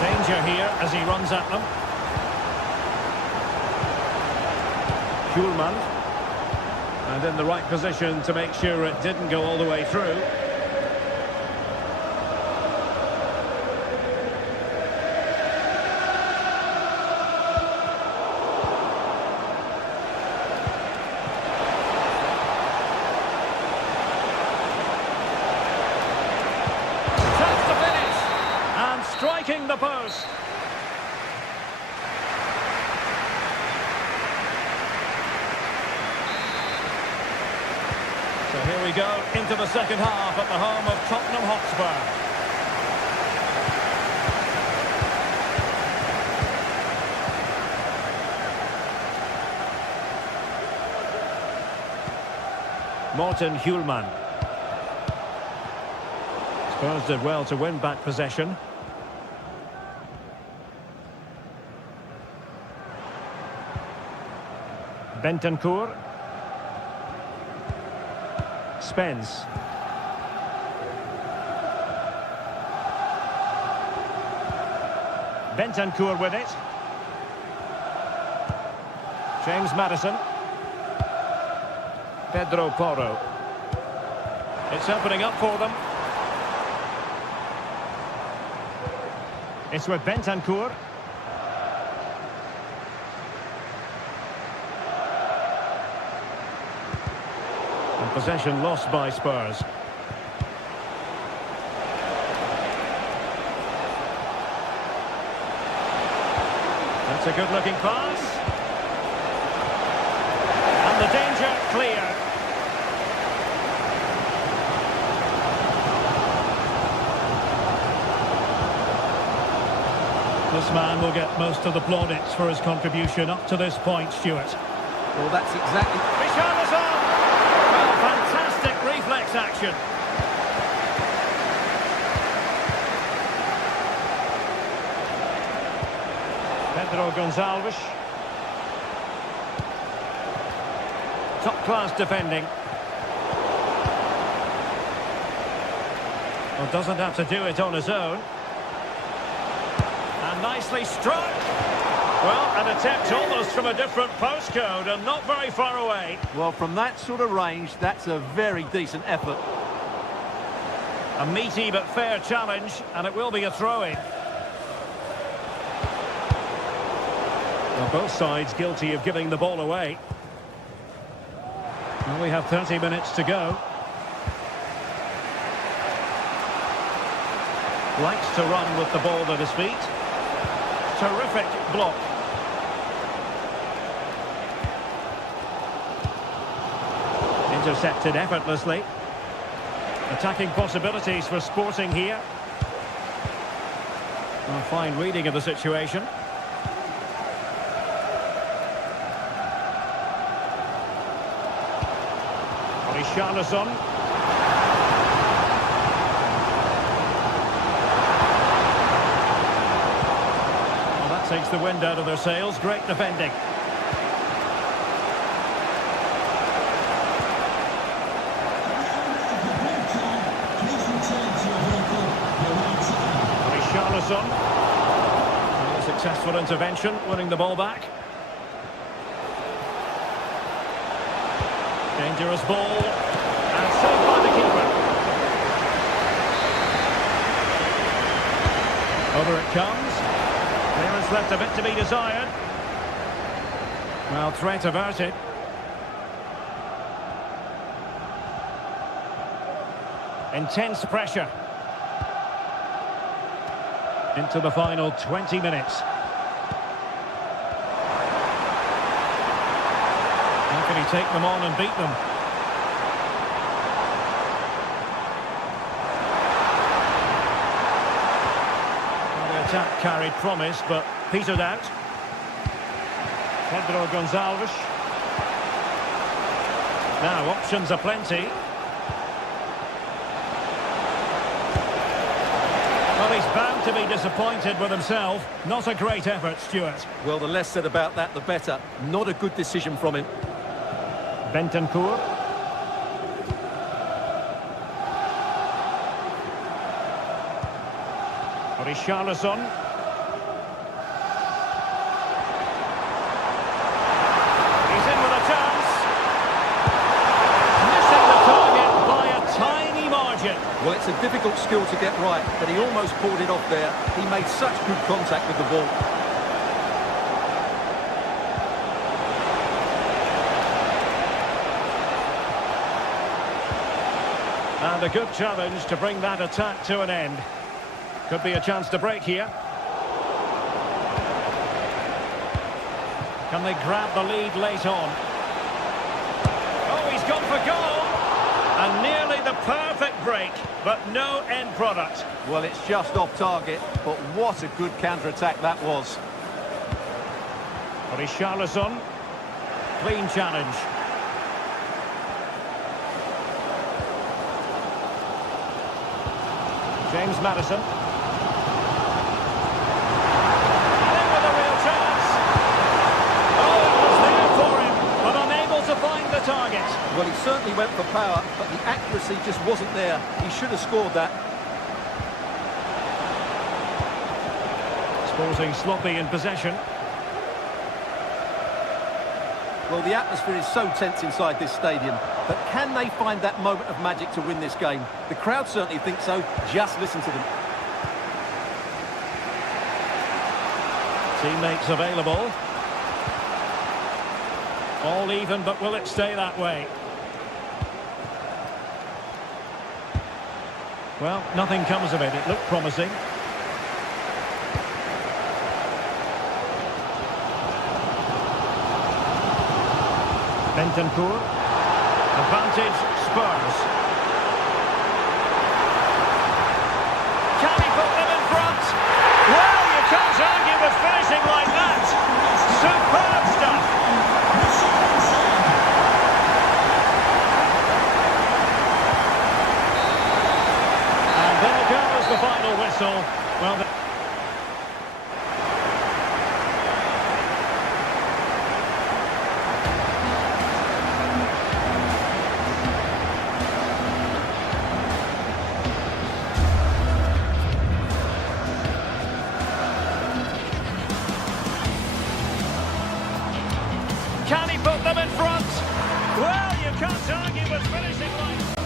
Danger here as he runs at them. Schulman. And in the right position to make sure it didn't go all the way through. Striking the post. So here we go into the second half at the home of Tottenham Hotspur. Morten Hjulman. Spurs did well to win back possession. Bentancur. Spence. Bentancur with it. James Maddison. Pedro Porro. It's opening up for them. It's with Bentancur. And possession lost by Spurs. That's a good-looking pass. And the danger clear. This man will get most of the plaudits for his contribution up to this point, Stuart. Well, that's exactly... Richarlison! Well, fantastic reflex action. Pedro Gonçalves. Top-class defending. Well, doesn't have to do it on his own. And nicely struck. Well, an attempt almost from a different postcode and not very far away. Well, from that sort of range, that's a very decent effort. A meaty but fair challenge, and it will be a throw-in. Well, both sides guilty of giving the ball away. Well, we have 30 minutes to go. Likes to run with the ball at his feet. Terrific block. Intercepted effortlessly. Attacking possibilities for Sporting here. A fine reading of the situation. Richarlison. Well, that takes the wind out of their sails. Great defending. Richarlison. A successful intervention, winning the ball back. Dangerous ball. And saved by the keeper. Over it comes. Clearance left a bit to be desired. Well, threat averted. Intense pressure. Into the final 20 minutes. How can he take them on and beat them? Well, the attack carried promise, but petered out. Pedro Gonçalves. Now, options are plenty. Well, he's bound to be disappointed with himself. Not a great effort, Stuart. Well, the less said about that, the better. Not a good decision from him. Bentancur. Richarlison. He's in with a chance. Missing the target by a tiny margin. Well, it's a difficult skill to get right, but he almost pulled it off there. He made such good contact with the ball. And a good challenge to bring that attack to an end. Could be a chance to break here. Can they grab the lead late on? Oh, he's gone for goal! And nearly the perfect break, but no end product. Well, it's just off target, but what a good counter-attack that was. Richarlison. Clean challenge. James Maddison. And in with a real chance. Oh, it was there for him, but unable to find the target. Well, he certainly went for power, but the accuracy just wasn't there. He should have scored that. Sporting sloppy in possession. Well, the atmosphere is so tense inside this stadium, but can they find that moment of magic to win this game? The crowd certainly think so. Just listen to them. Teammates available. All even, but will it stay that way? Well, nothing comes of it. It looked promising. Bentancur. Advantage Spurs. Can he put them in front? Well, you can't argue with finishing like that. Superb stuff. And there goes the final whistle. Well, can he put them in front? Well, you can't argue with finishing like that.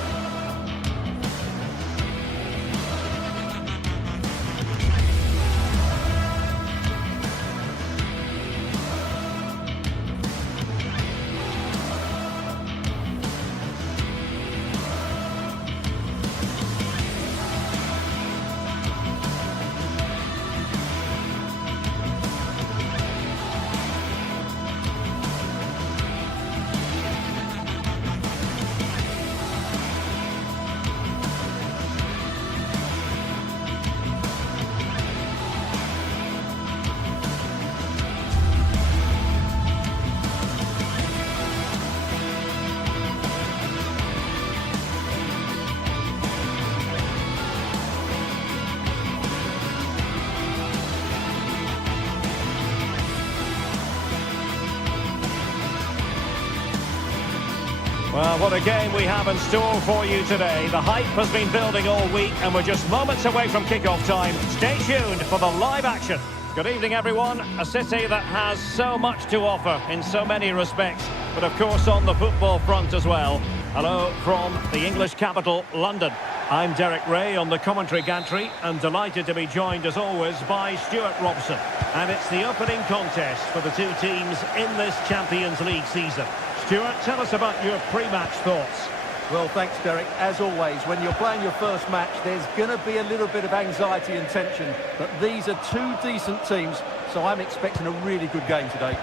Well, what a game we have in store for you today. The hype has been building all week and we're just moments away from kick-off time. Stay tuned for the live action. Good evening, everyone. A city that has so much to offer in so many respects, but of course on the football front as well. Hello from the English capital, London. I'm Derek Ray on the commentary gantry and delighted to be joined as always by Stuart Robson. And it's the opening contest for the two teams in this Champions League season. Stuart, tell us about your pre-match thoughts. Well, thanks, Derek. As always, when you're playing your first match, there's going to be a little bit of anxiety and tension. But these are two decent teams, so I'm expecting a really good game today.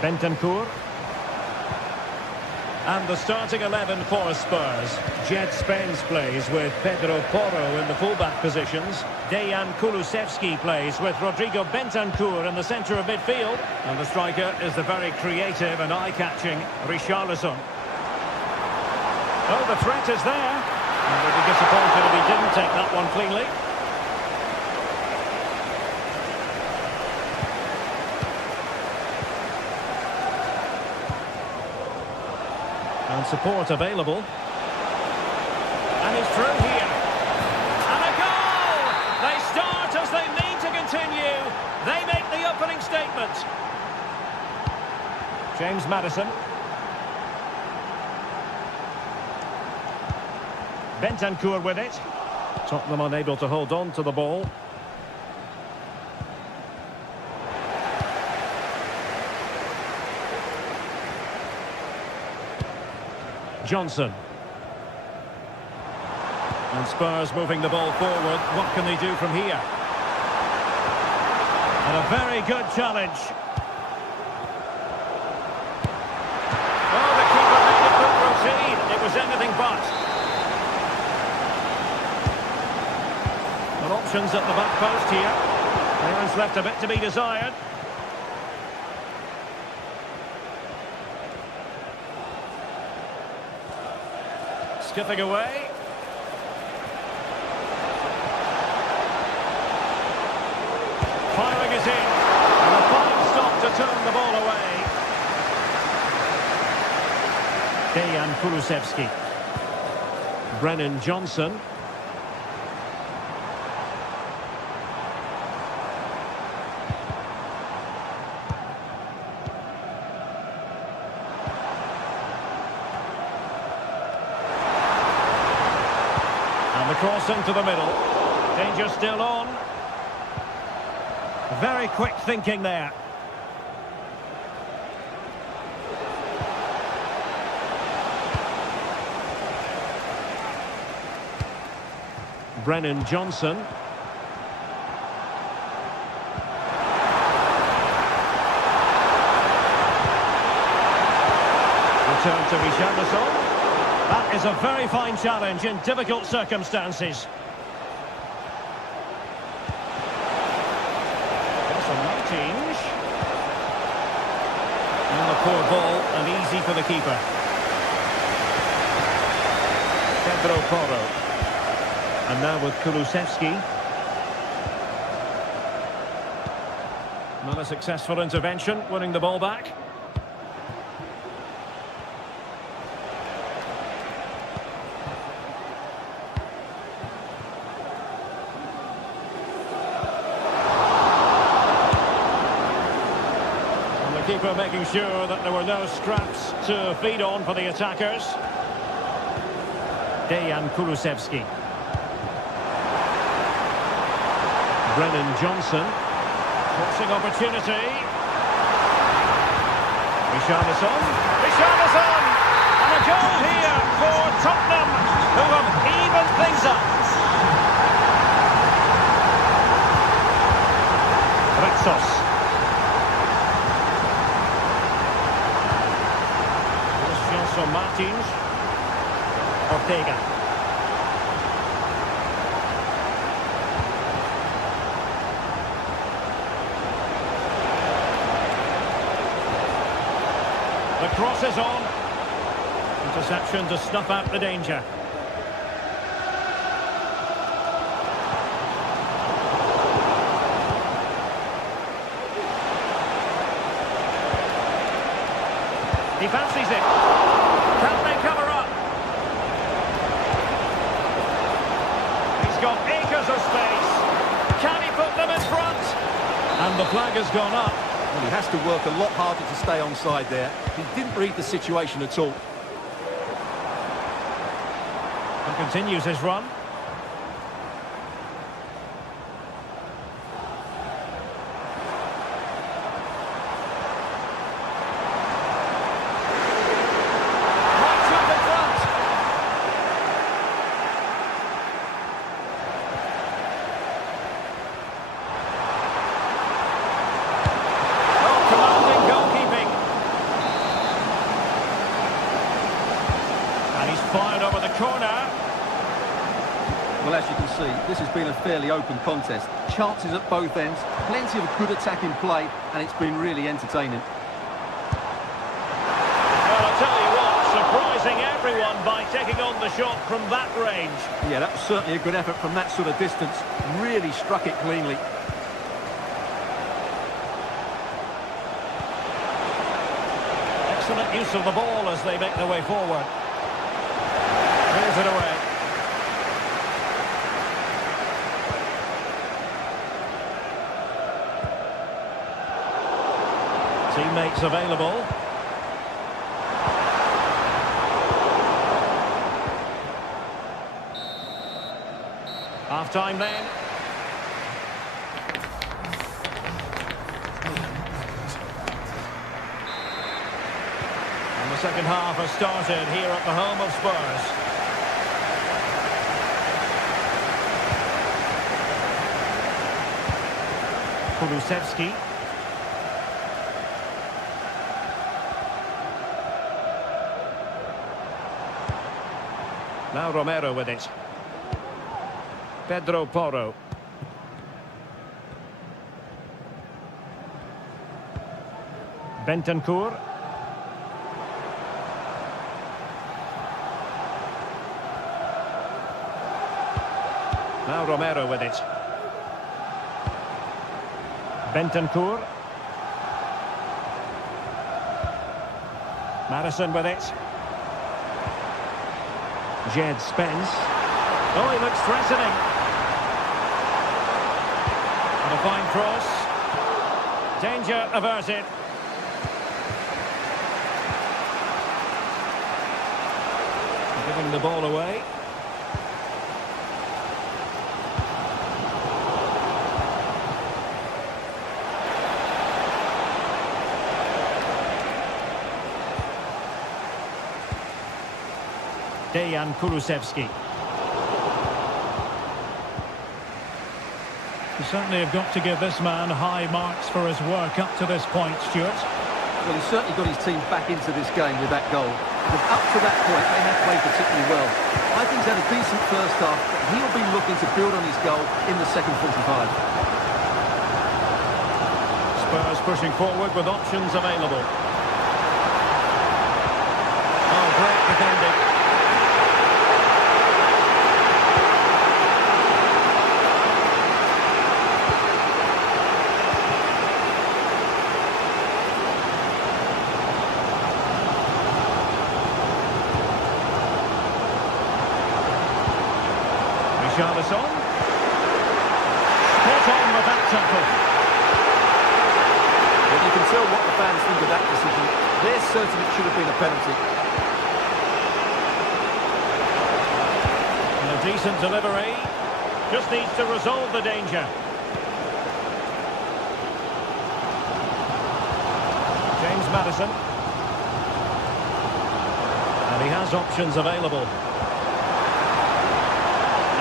Bentancur. And the starting 11 for Spurs. Jed Spence plays with Pedro Porro in the fullback positions. Dejan Kulusevski plays with Rodrigo Bentancur in the centre of midfield. And the striker is the very creative and eye-catching Richarlison. Oh, the threat is there. And they'd be disappointed if he didn't take that one cleanly. And support available. And he's through here. And a goal! They start as they mean to continue. They make the opening statement. James Maddison. Bentancur with it. Tottenham unable to hold on to the ball. Johnson. And Spurs moving the ball forward. What can they do from here? And a very good challenge. Oh, the keeper made a good routine. It was anything but. Well, options at the back post here. Clearance left a bit to be desired. Skipping away. Firing it in. And a fine stop to turn the ball away. Dejan Kulusevski. Brennan Johnson. Cross into the middle. Danger still on. Very quick thinking there. Brennan Johnson. Return to Richarlison. That is a very fine challenge in difficult circumstances. Also Martins. And the poor ball, and easy for the keeper. Pedro Porro. And now with Kulusevski. Not a successful intervention, winning the ball back. Keeper making sure that there were no scraps to feed on for the attackers. Dejan Kulusevski. Brennan Johnson. Crossing opportunity. Richarlison. Richarlison! And a goal here for Tottenham, who have evened things up. Ritsos. Martins. Ortega. The cross is on. Interception to snuff out the danger. He fancies it. Can they cover up? corners of space. Can he put them in front? And the flag has gone up. Well, he has to work a lot harder to stay onside there. He didn't read the situation at all. And continues his run. Fired over the corner. Well, as you can see, this has been a fairly open contest. Chances at both ends, plenty of good attacking play, and it's been really entertaining. Well, I'll tell you what, surprising everyone by taking on the shot from that range. Yeah, that was certainly a good effort from that sort of distance. Really struck it cleanly. Excellent use of the ball as they make their way forward. Clears it away. Teammates available. Half-time then. And the second half has started here at the home of Spurs. Kulusevski. Now Romero with it. Pedro Porro. Bentancur. Now Romero with it. Bentancur. Madison with it. Jed Spence. Oh, he looks threatening. And a fine cross. Danger averted. Giving the ball away. Dejan Kulusevski. You certainly have got to give this man high marks for his work up to this point, Stuart. Well, he's certainly got his team back into this game with that goal. Because up to that point, they have played particularly well. I think he's had a decent first half, but he'll be looking to build on his goal in the second 45. Spurs pushing forward with options available. Oh, great defending. Richarlison. Spot on with that tackle. Well, you can tell what the fans think of that decision. They're certain it should have been a penalty. And a decent delivery. Just needs to resolve the danger. James Madison. And he has options available.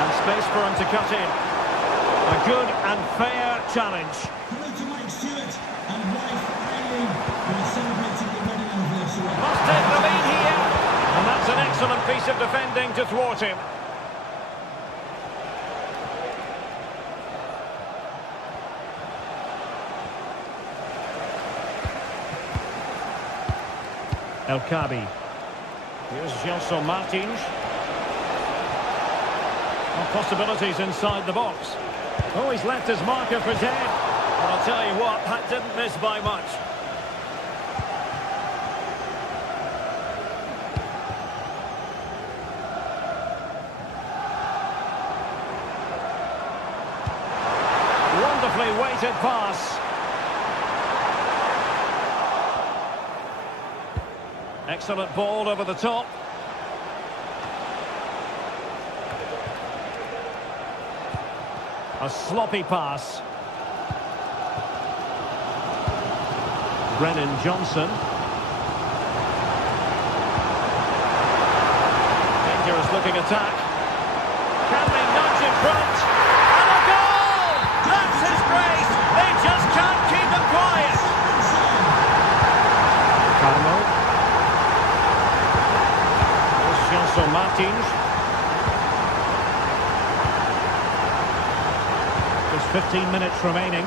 And space for him to cut in. A good and fair challenge. Must take the lead here. And that's an excellent piece of defending to thwart him. El Kabi. Here's Gelson Martins. Possibilities inside the box. Oh, he's left his marker for dead. But I'll tell you what, that didn't miss by much. targeted pass. Excellent ball over the top. A sloppy pass. Brennan Johnson. Dangerous looking attack. Can they nudge in front? And a goal! That's his grace! They just can't keep him quiet! Carmo. Celso Martins. Just 15 minutes remaining.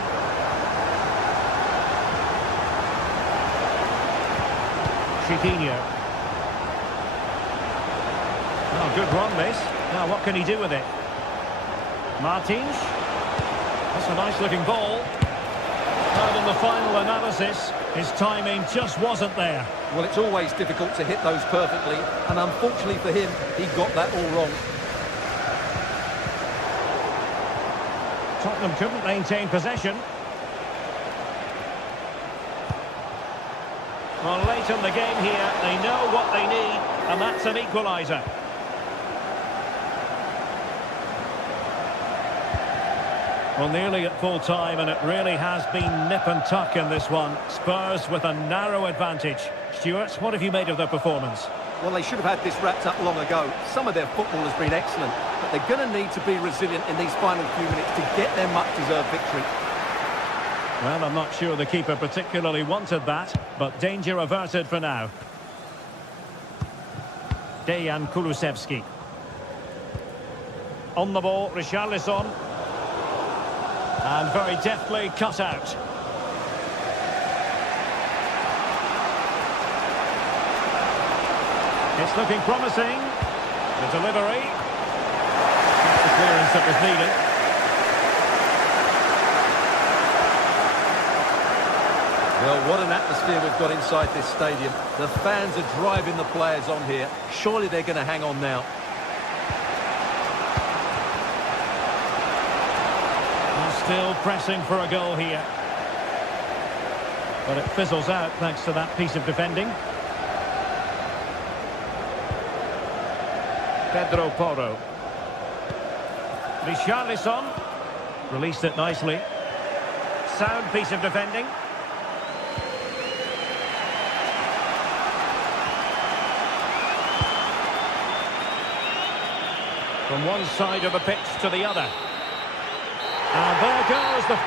Chiquinho. Oh, good run, this. Now, what can he do with it? Martins. That's a nice-looking ball. But in the final analysis, his timing just wasn't there. Well, it's always difficult to hit those perfectly, and unfortunately for him, he got that all wrong. Tottenham couldn't maintain possession. Well, late in the game here, they know what they need, and that's an equaliser. Well, nearly at full time, and it really has been nip and tuck in this one. Spurs with a narrow advantage. Stuart, what have you made of their performance? Well, they should have had this wrapped up long ago. Some of their football has been excellent, but they're going to need to be resilient in these final few minutes to get their much-deserved victory. Well, I'm not sure the keeper particularly wanted that, but danger averted for now. Dejan Kulusevski. On the ball, Richarlison. And very deftly cut out. It's looking promising. The delivery. That's the clearance that was needed. Well, what an atmosphere we've got inside this stadium. The fans are driving the players on here. Surely they're going to hang on now. Still pressing for a goal here. But it fizzles out thanks to that piece of defending. Pedro Porro. Richarlison. Released it nicely. Sound piece of defending. From one side of the pitch to the other. And there goes the...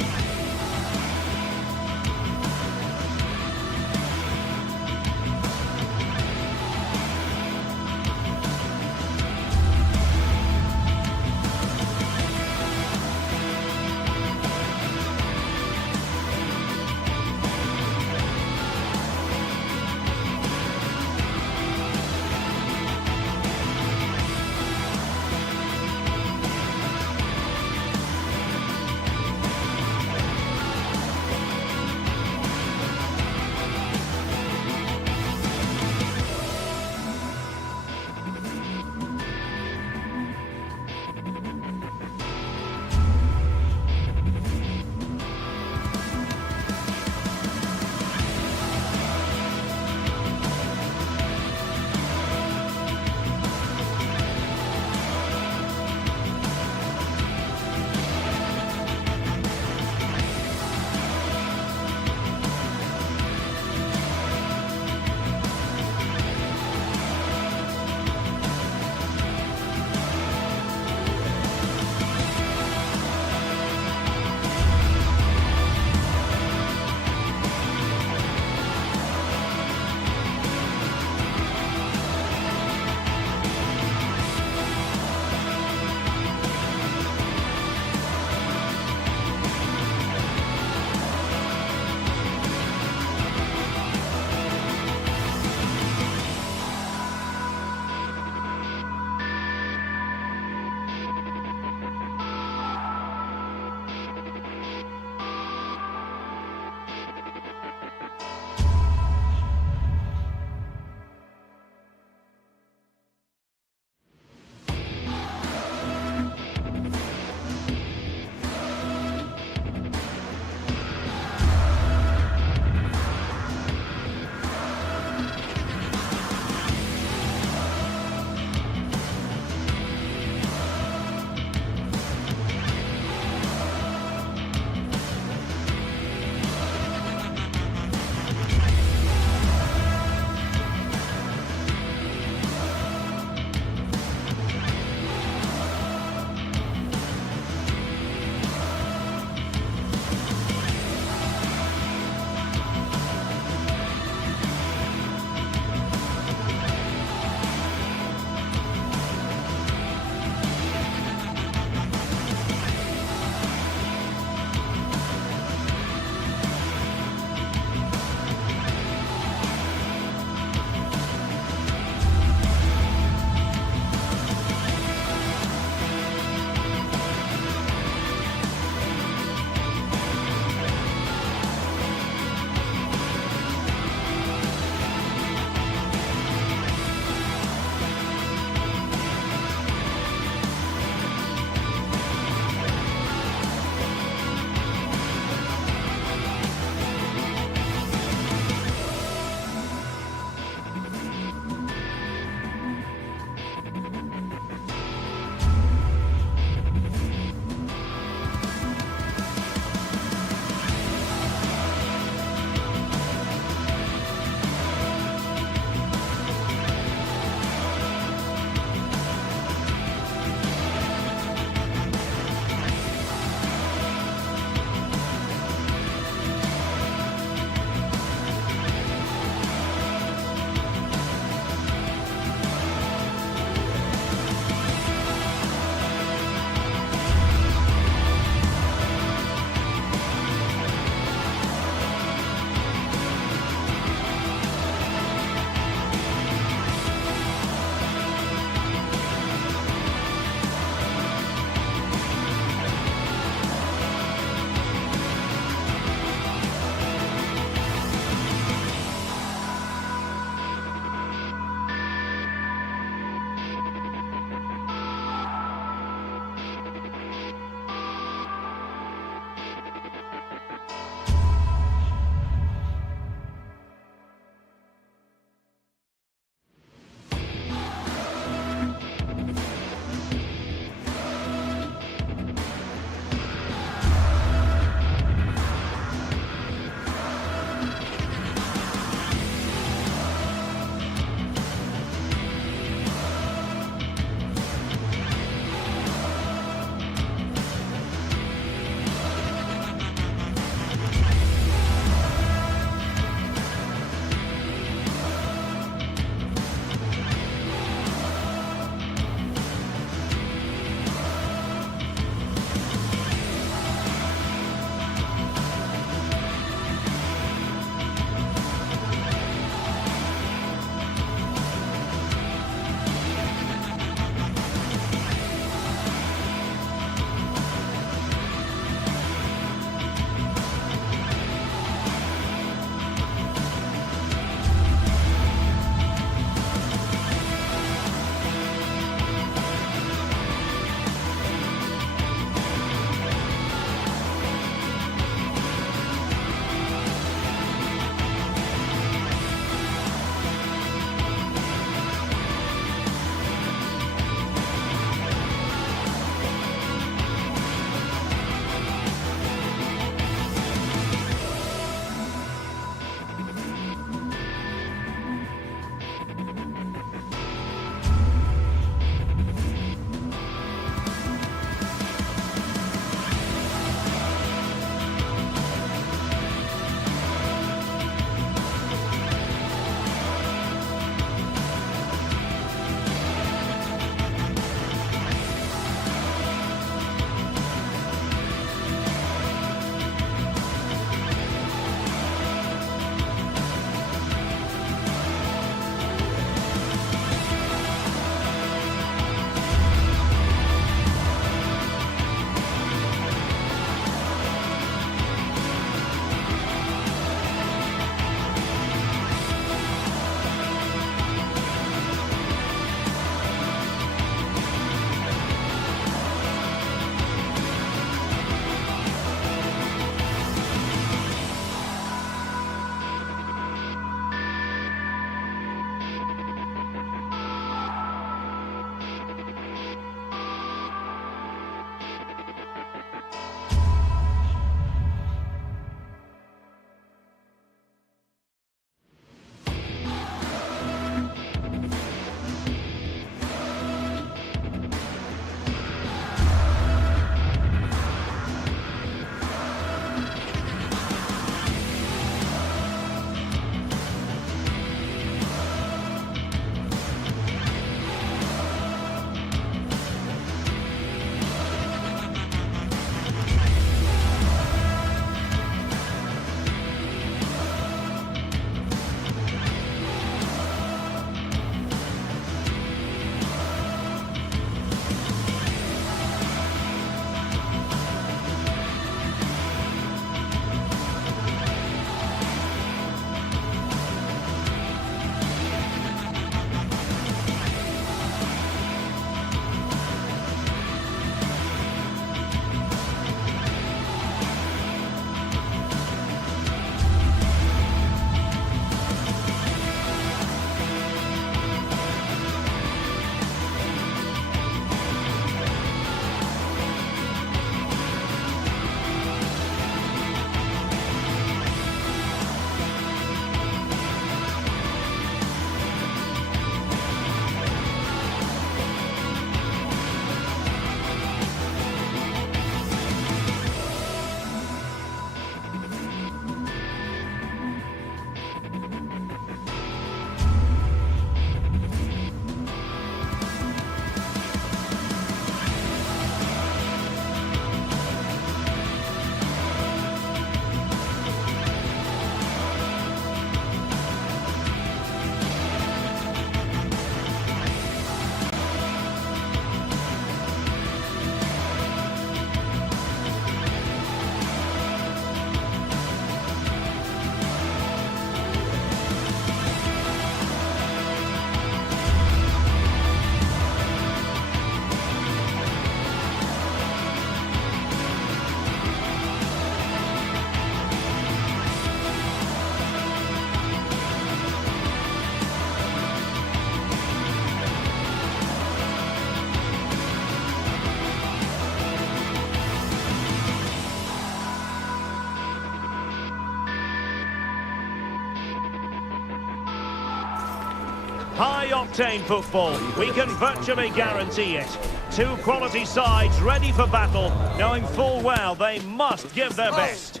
High-octane football, we can virtually guarantee it. Two quality sides ready for battle, knowing full well they must give their best.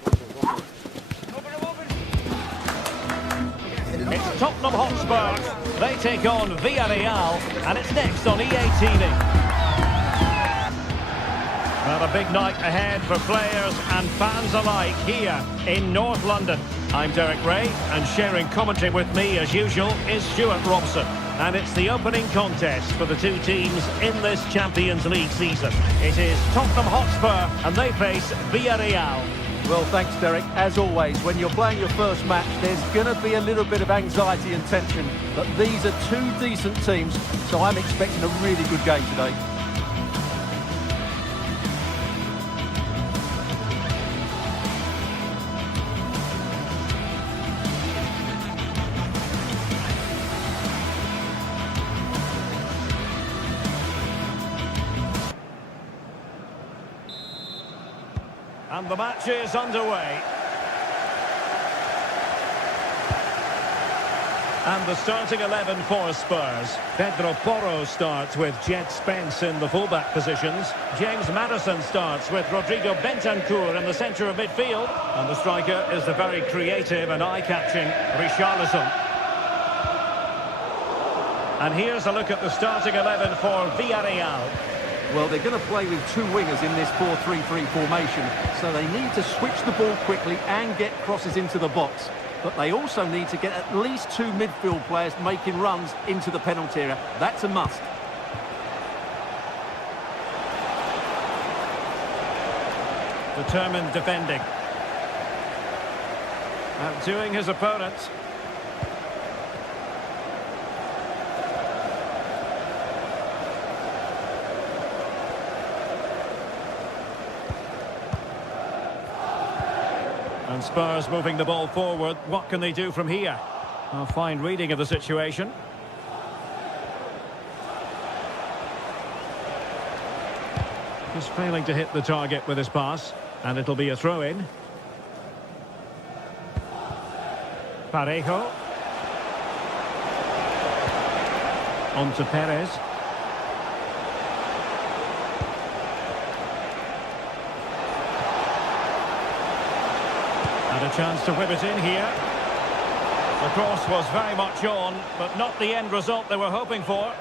It's Tottenham Hotspur. They take on Villarreal, and it's next on EA TV. Well, a big night ahead for players and fans alike here in North London. I'm Derek Ray, and sharing commentary with me, as usual, is Stuart Robson. And it's the opening contest for the two teams in this Champions League season. It is Tottenham Hotspur, and they face Villarreal. Well, thanks, Derek. As always, when you're playing your first match, there's going to be a little bit of anxiety and tension. But these are two decent teams, so I'm expecting a really good game today. And the match is underway. And the starting 11 for Spurs. Pedro Porro starts with Jed Spence in the fullback positions. James Maddison starts with Rodrigo Bentancur in the centre of midfield. And the striker is the very creative and eye-catching Richarlison. And here's a look at the starting 11 for Villarreal. Well, they're going to play with two wingers in this 4-3-3 formation, so they need to switch the ball quickly and get crosses into the box. But they also need to get at least two midfield players making runs into the penalty area. That's a must. Determined defending. Outdoing his opponents. And Spurs moving the ball forward. What can they do from here? A fine reading of the situation. Just failing to hit the target with his pass. And it'll be a throw-in. Parejo. On to Perez. And a chance to whip it in here. The cross was very much on, but not the end result they were hoping for.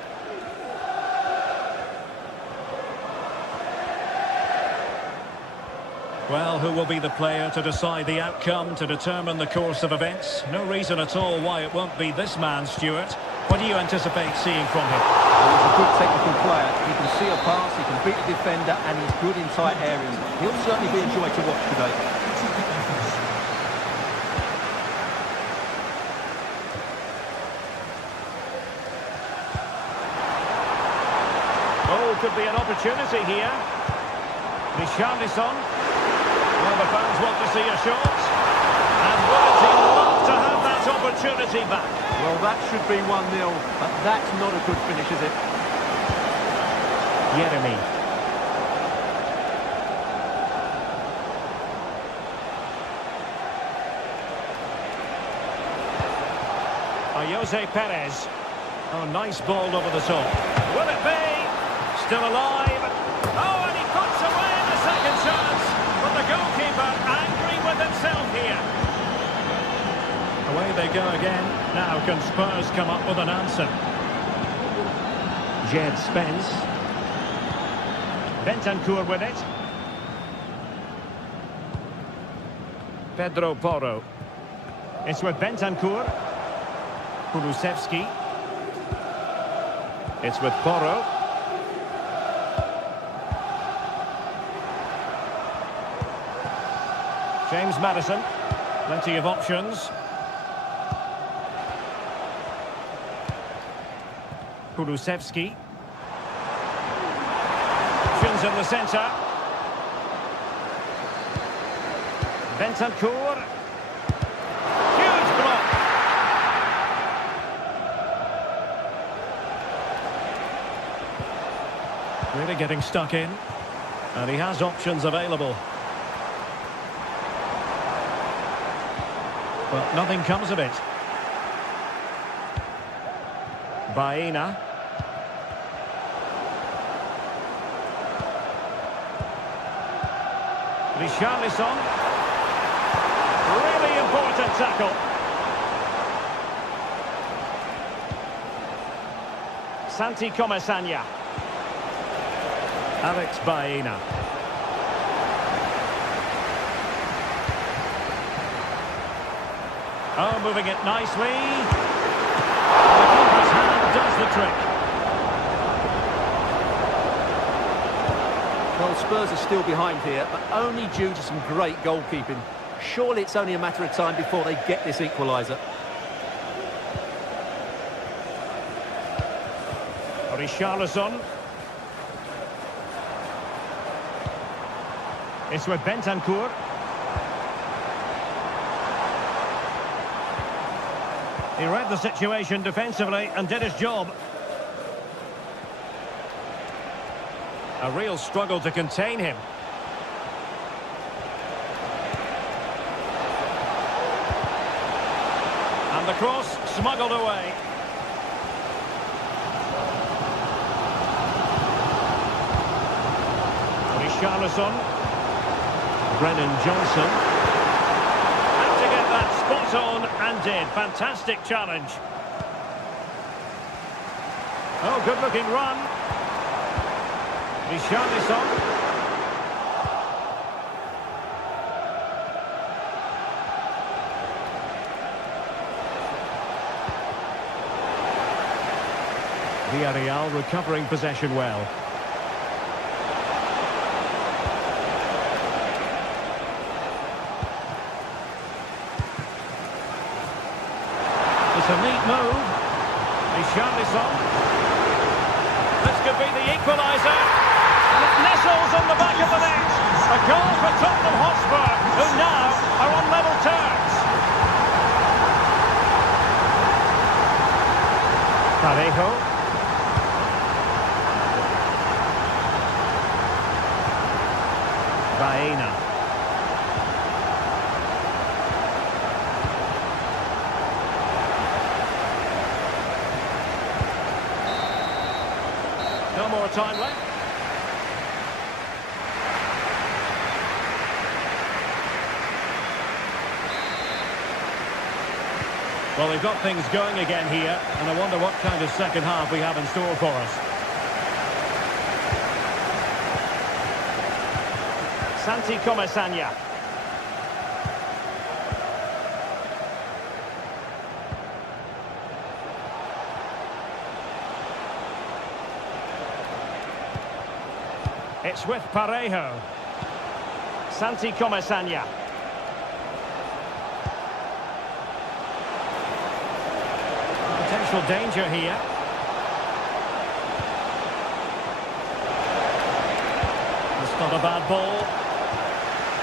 Well, who will be the player to decide the outcome, to determine the course of events? No reason at all why it won't be this man, Stuart. What do you anticipate seeing from him? Well, he's a good technical player. He can see a pass, he can beat a defender, and he's good in tight areas. He'll certainly be a joy to watch today. Oh, could be an opportunity here. Richarlison. Well, the fans want to see a shot. And wouldn't he love to have that opportunity back? Well, that should be 1-0, but that's not a good finish, is it? Yeremy. Jose Perez. Oh, nice ball over the top. Will it be? Still alive. Oh, and he puts away the second chance. But the goalkeeper angry with himself here. Away they go again. Now can Spurs come up with an answer? Jed Spence. Bentancur with it. Pedro Porro. It's with Bentancur. Kulusevski. It's with Porro. James Maddison. Plenty of options. Kulusevski. Options in the centre. Bentancur. Huge block. Really getting stuck in. And he has options available. But nothing comes of it. Baena. Richarlison. Really important tackle. Santi Comesaña. Alex Baena. Oh, moving it nicely. The keeper's hand does the trick. Well, Spurs are still behind here, but only due to some great goalkeeping. Surely it's only a matter of time before they get this equaliser. Richarlison. It's with Bentancur. He read the situation defensively and did his job. A real struggle to contain him. And the cross smuggled away. Richarlison. Brennan Johnson. Had to get that spot on and did. Fantastic challenge. Oh, good-looking run. Richarlison. Villarreal recovering possession well. It's a neat move. Richarlison. This could be the equaliser. And it nestles on the back of the net. A goal for Tottenham Hotspur, who now are on level terms. Parejo. Baena. No more time left. Well, they've got things going again here, and I wonder what kind of second half we have in store for us. Santi Comesaña. It's with Parejo. Santi Comesaña. Potential danger here. It's not a bad ball.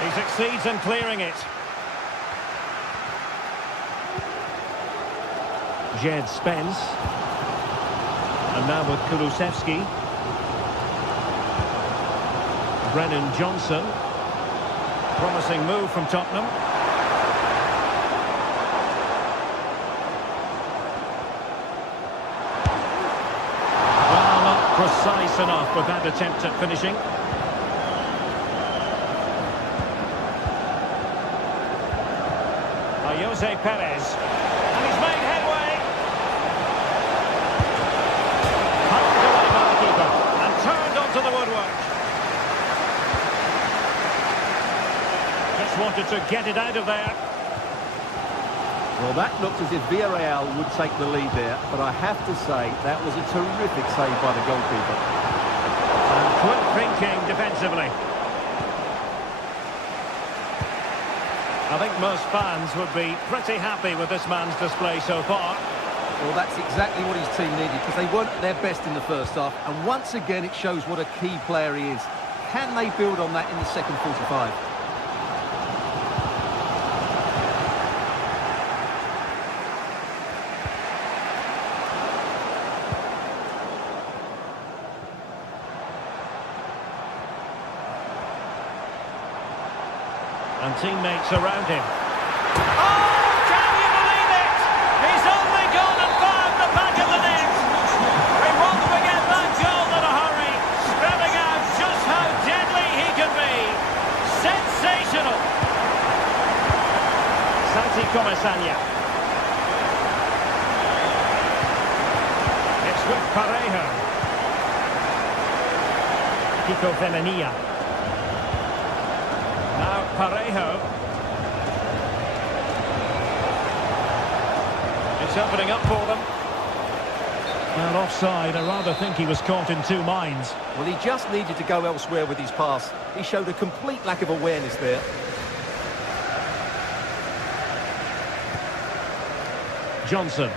He succeeds in clearing it. Jed Spence. And now with Kulusevski. Brennan Johnson. Promising move from Tottenham. Well, not precise enough with that attempt at finishing. Jose Perez, and he's made headway. Pumped away by the keeper and turned onto the woodwork. Just wanted to get it out of there. Well, that looked as if Villarreal would take the lead there, but I have to say that was a terrific save by the goalkeeper. And quick thinking defensively. I think most fans would be pretty happy with this man's display so far. Well, that's exactly what his team needed, because they weren't at their best in the first half, and once again it shows what a key player he is. Can they build on that in the second 45? And teammates around him. Oh, can you believe it? He's only gone and found the back of the net. Sensational. Santi Comesaña. It's with Parejo. Kiko Femenia. Now Parejo. It's opening up for them. Well, offside. I rather think he was caught in two minds. Well, he just needed to go elsewhere with his pass. He showed a complete lack of awareness there. Johnson.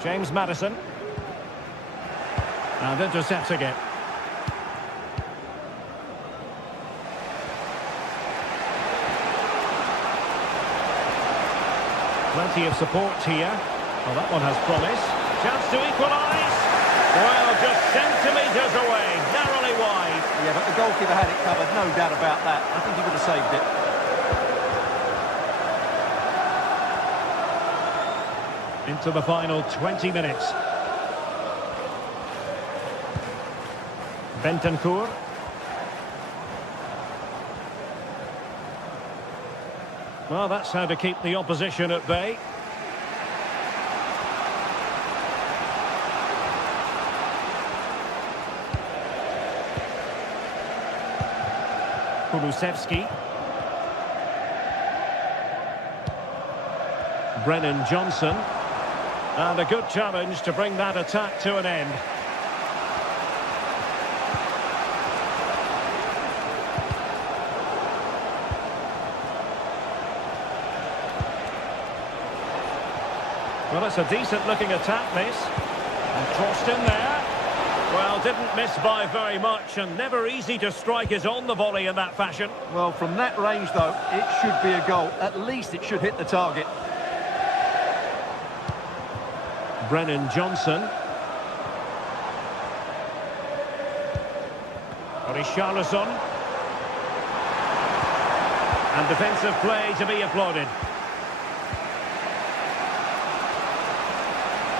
James Maddison. And intercepts again. Plenty of support here. Well, that one has promise. Chance to equalise. Well, just centimetres away. Narrowly wide. Yeah, but the goalkeeper had it covered, no doubt about that. I think he would have saved it. Into the final 20 minutes. Bentancur. Well, that's how to keep the opposition at bay. Kulusevski. Brennan Johnson. And a good challenge to bring that attack to an end. Well, it's a decent-looking attack, this. And crossed in there. Well, didn't miss by very much, and never easy to strike it on the volley in that fashion. Well, from that range, though, it should be a goal. At least it should hit the target. Brennan Johnson. Richarlison. And defensive play to be applauded.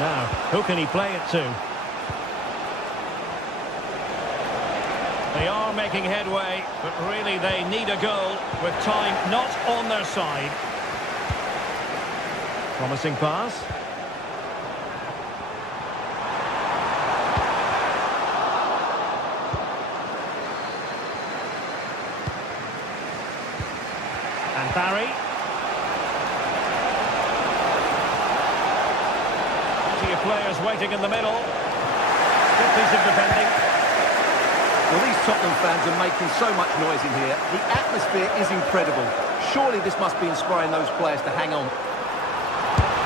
Now, who can he play it to? They are making headway, but really they need a goal with time not on their side. Promising pass. And Barry. Plenty of players waiting in the middle. Good piece of defending. Well, these Tottenham fans are making so much noise in here. The atmosphere is incredible. Surely this must be inspiring those players to hang on.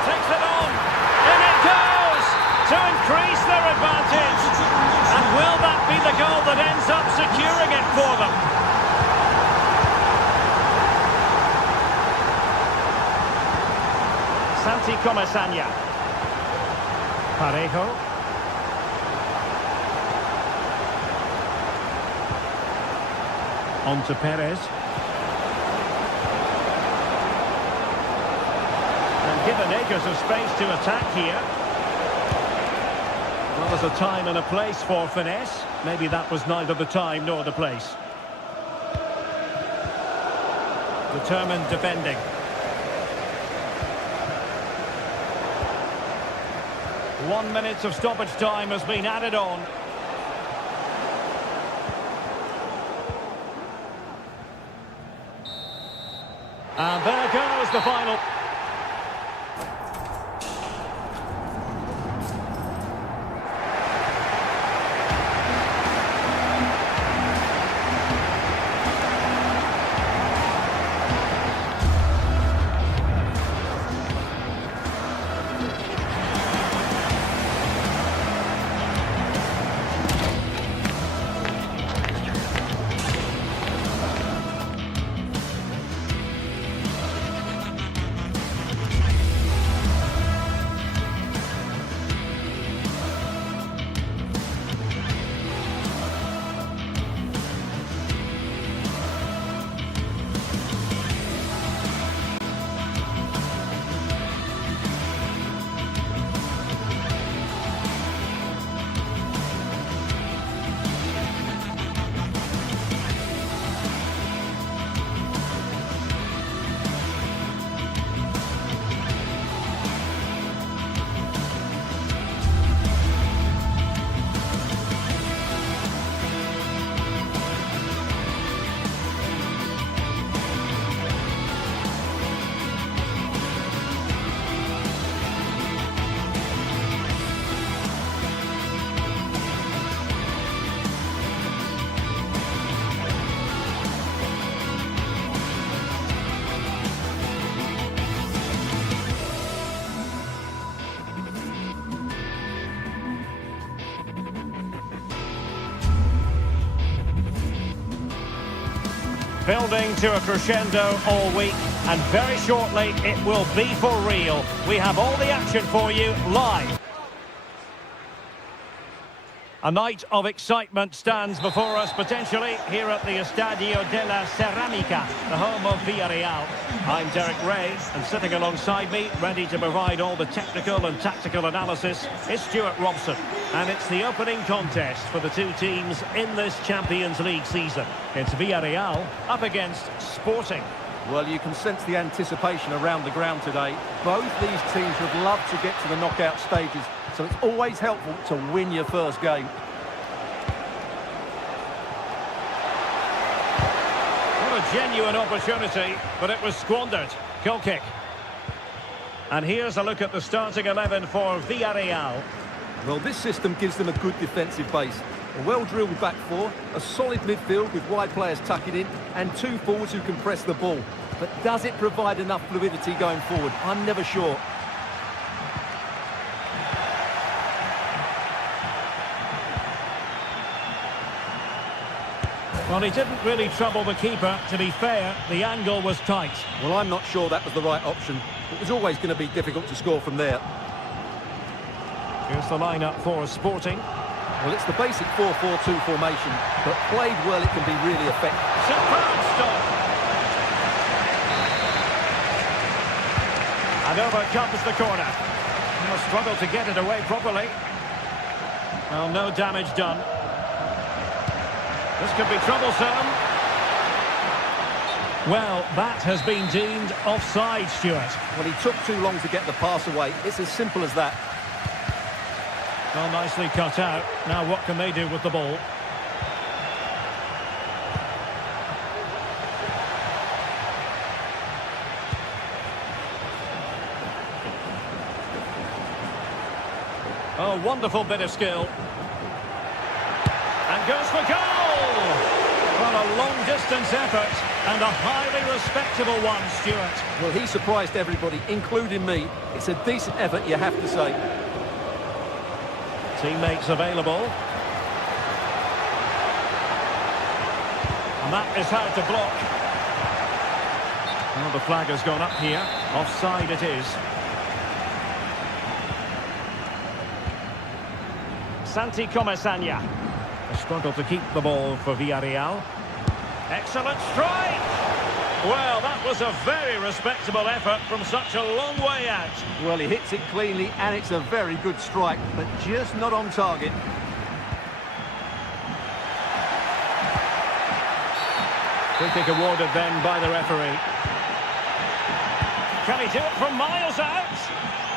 Takes it on. In it goes! To increase their advantage. And will that be the goal that ends up securing it for them? Santi Comesaña. Parejo. On to Perez. And given acres of space to attack here. Well, there's a time and a place for finesse. Maybe that was neither the time nor the place. Determined defending. One minute of stoppage time has been added on. And there goes the final. Building to a crescendo all week, and very shortly it will be for real. We have all the action for you live. A night of excitement stands before us potentially here at the Estadio de la Ceramica, the home of Villarreal. I'm Derek Ray, and sitting alongside me, ready to provide all the technical and tactical analysis, is Stuart Robson. And it's the opening contest for the two teams in this Champions League season. It's Villarreal up against Sporting. Well, you can sense the anticipation around the ground today. Both these teams would love to get to the knockout stages, so it's always helpful to win your first game. What a genuine opportunity, but it was squandered. Goal kick. And here's a look at the starting 11 for Villarreal. Well, this system gives them a good defensive base. A well-drilled back four, a solid midfield with wide players tucking in, and two forwards who can press the ball. But does it provide enough fluidity going forward? I'm never sure. Well, he didn't really trouble the keeper. To be fair, the angle was tight. Well, I'm not sure that was the right option. It was always going to be difficult to score from there. Here's the lineup for Sporting. Well, it's the basic 4-4-2 formation, but played well, it can be really effective. Superb stop. And over comes the corner. He'll struggle to get it away properly. Well, no damage done. This could be troublesome. Well, that has been deemed offside, Stuart. Well, he took too long to get the pass away. It's as simple as that. Well, nicely cut out. Now what can they do with the ball? Oh, wonderful bit of skill. And goes for goal! Well, a long-distance effort and a highly respectable one, Stuart. Well, he surprised everybody, including me. It's a decent effort, you have to say. Teammates available. And that is hard to block. Well, the flag has gone up here. Offside it is. Santi Comesaña. A struggle to keep the ball for Villarreal. Excellent strike! Well, that was a very respectable effort from such a long way out. Well, he hits it cleanly, and it's a very good strike, but just not on target. Free kick awarded then by the referee. Can he do it from miles out?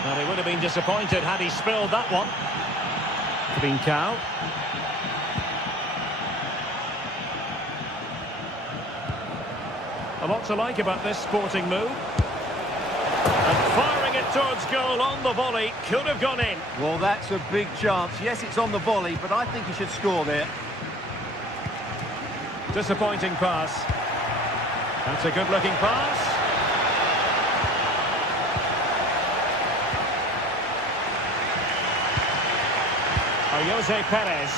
Well, he would have been disappointed had he spilled that one. Trincao. A lot to like about this Sporting move. And firing it towards goal on the volley. Could have gone in. Well, that's a big chance. Yes, it's on the volley, but I think he should score there. Disappointing pass. That's a good-looking pass. Jose Perez.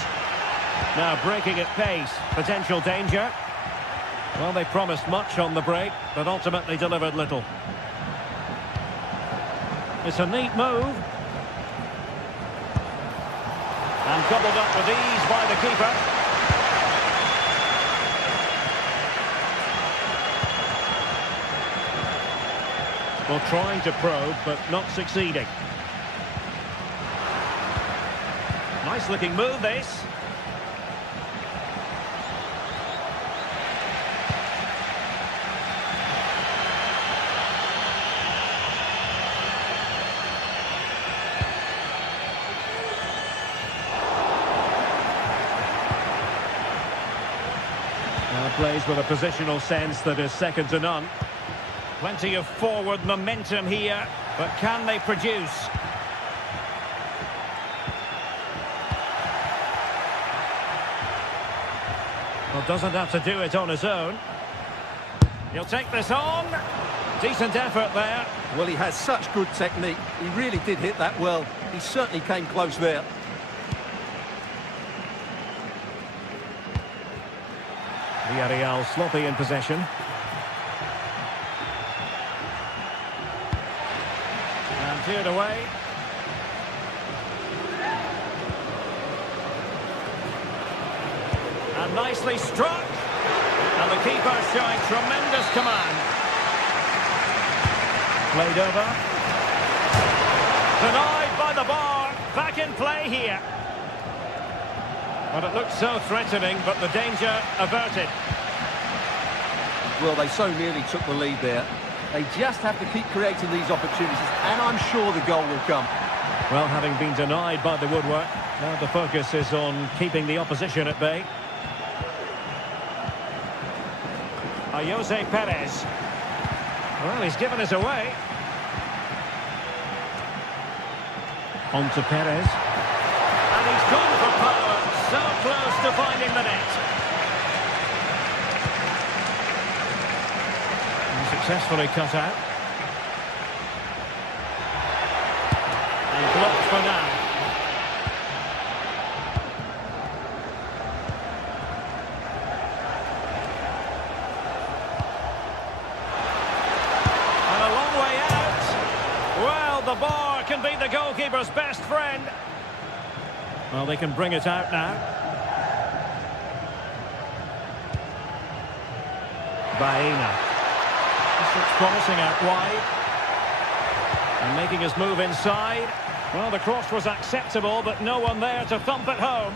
Now breaking at pace. Potential danger. Well, they promised much on the break, but ultimately delivered little. It's a neat move. And gobbled up with ease by the keeper. Well, trying to probe, but not succeeding. Nice looking move, this. Now plays with a positional sense that is second to none. Plenty of forward momentum here, but can they produce? Well, doesn't have to do it on his own. He'll take this on. Decent effort there. Well, he has such good technique. He really did hit that well. He certainly came close there. Villarreal sloppy in possession. And cleared away. And nicely struck. And the keeper showing tremendous command. Played over. Denied by the bar. Back in play here. But it looked so threatening, but the danger averted. Well, they so nearly took the lead there. They just have to keep creating these opportunities, and I'm sure the goal will come. Well, having been denied by the woodwork, now the focus is on keeping the opposition at bay. Jose Perez. Well, he's given us away. On to Perez. And he's gone for power. So close to finding the net. And successfully cut out. And blocked for now. The bar can be the goalkeeper's best friend. Well, they can bring it out now. Baena. This looks promising out wide. And making his move inside. Well, the cross was acceptable, but no one there to thump it home.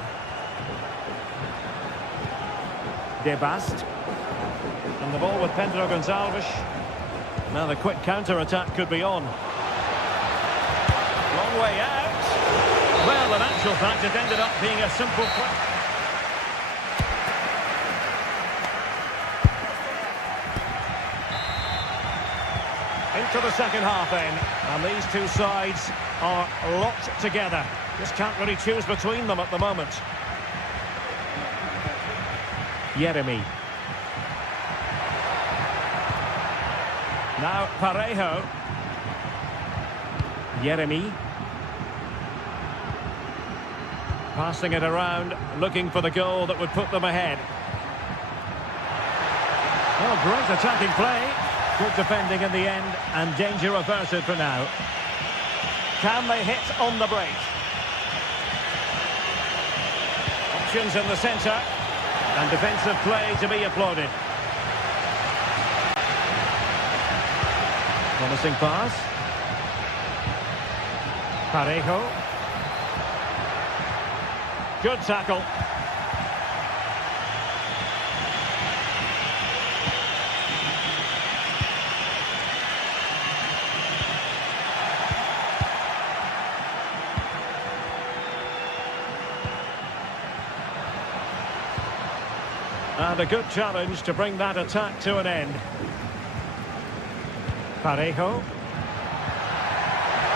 Debast. And the ball with Pedro Gonçalves. Now the quick counter-attack could be on. Long way out. Well, in actual fact, it ended up being a simple play. Into the second half then. And these two sides are locked together. Just can't really choose between them at the moment. Yeremy. Now Parejo. Yeremy. Passing it around, looking for the goal that would put them ahead. Oh, great attacking play. Good defending in the end, and danger averted for now. Can they hit on the break? Options in the centre, and defensive play to be applauded. Promising pass. Parejo. Good tackle. And a good challenge to bring that attack to an end. Parejo.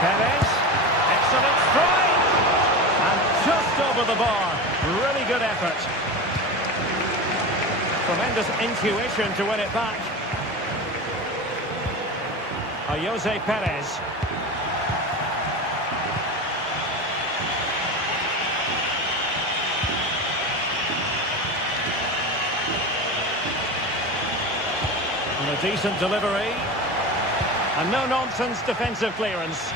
Perez. Excellent strike. Just over the bar. Really good effort. Tremendous intuition to win it back. Jose Perez. And a decent delivery. And no-nonsense defensive clearance.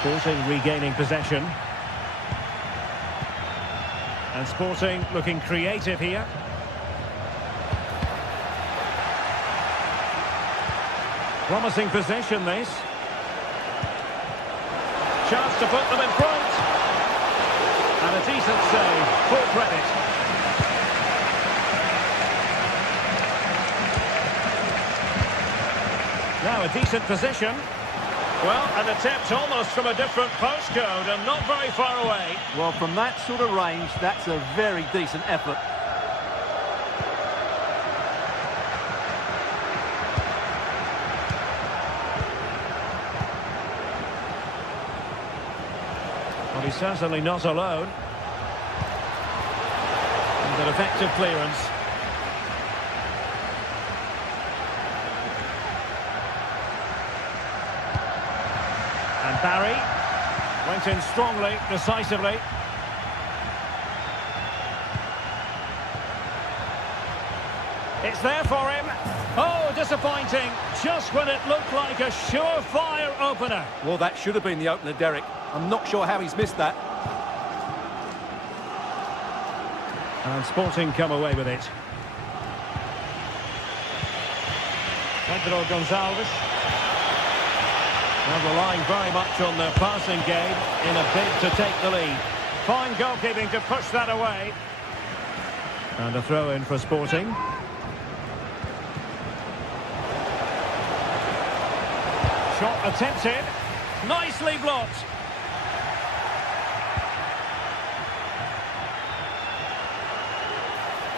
Sporting regaining possession. And Sporting looking creative here. Promising possession this. Chance to put them in front. And a decent save. Full credit. Now a decent position. Well, an attempt almost from a different postcode and not very far away. Well, from that sort of range, that's a very decent effort. Well, he's certainly not alone. And an effective clearance. And Barry went in strongly, decisively. It's there for him. Oh, disappointing. Just when it looked like a surefire opener. Well, that should have been the opener, Derek. I'm not sure how he's missed that. And Sporting come away with it. Pedro Gonçalves. They're relying very much on their passing game in a bid to take the lead. Fine goalkeeping to push that away. And a throw in for Sporting. Shot attempted. Nicely blocked.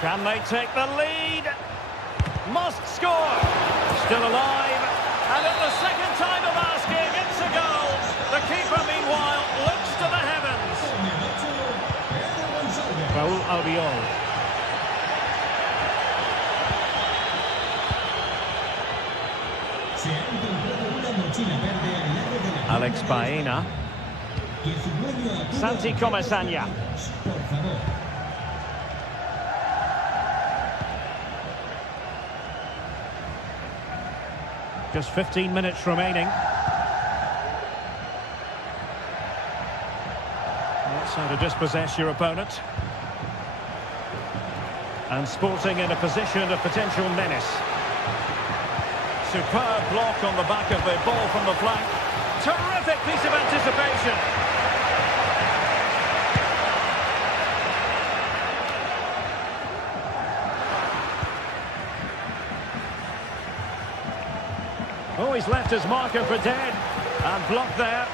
Can they take the lead? Must score. Still alive. And at the second time of asking, it's a goal. The keeper, meanwhile, looks to the heavens. Raúl Albiol. Alex Baena. Santi Comesaña. Just 15 minutes remaining. That's how to dispossess your opponent. And Sporting in a position of potential menace. Superb block on the back of the ball from the flank. Terrific piece of anticipation. Oh, he's left his marker for dead. And blocked there.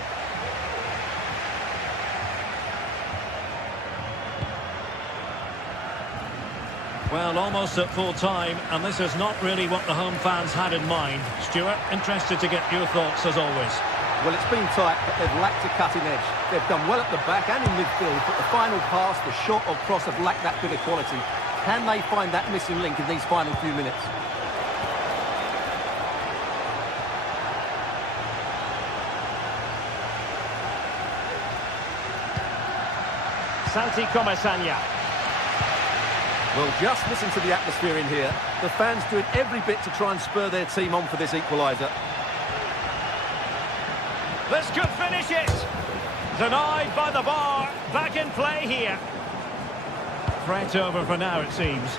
Well, almost at full time, and this is not really what the home fans had in mind. Stuart, interested to get your thoughts as always. Well, it's been tight, but they've lacked a cutting edge. They've done well at the back and in midfield, but the final pass, the shot or cross have lacked that bit of quality. Can they find that missing link in these final few minutes? Santi Comesaña. Well, just listen to the atmosphere in here. The fans doing every bit to try and spur their team on for this equaliser. This could finish it. Denied by the bar. Back in play here. Threat over for now, it seems.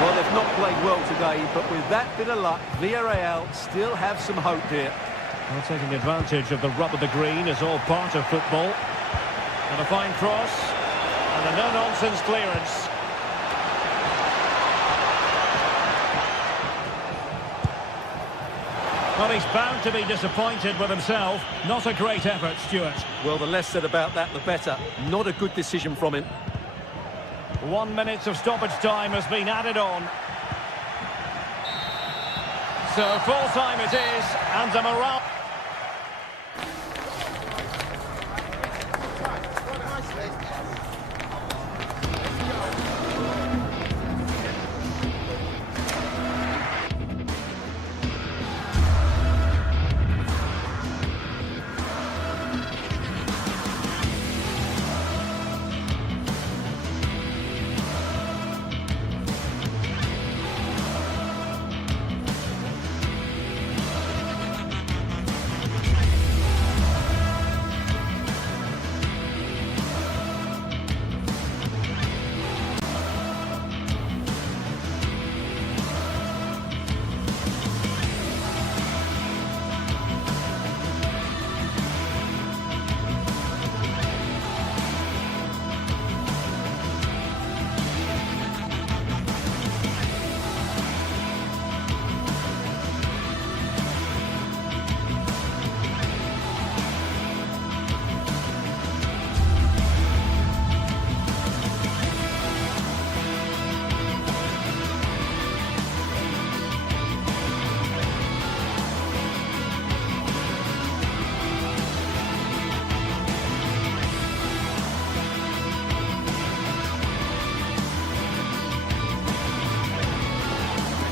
Well, they've not played well today, but with that bit of luck, Villarreal still have some hope here. Well, taking advantage of the rub of the green is all part of football. And a fine cross. And a no-nonsense clearance. Well, he's bound to be disappointed with himself. Not a great effort, Stuart. Well, the less said about that, the better. Not a good decision from him. 1 minute of stoppage time has been added on. So full time it is, and the morale...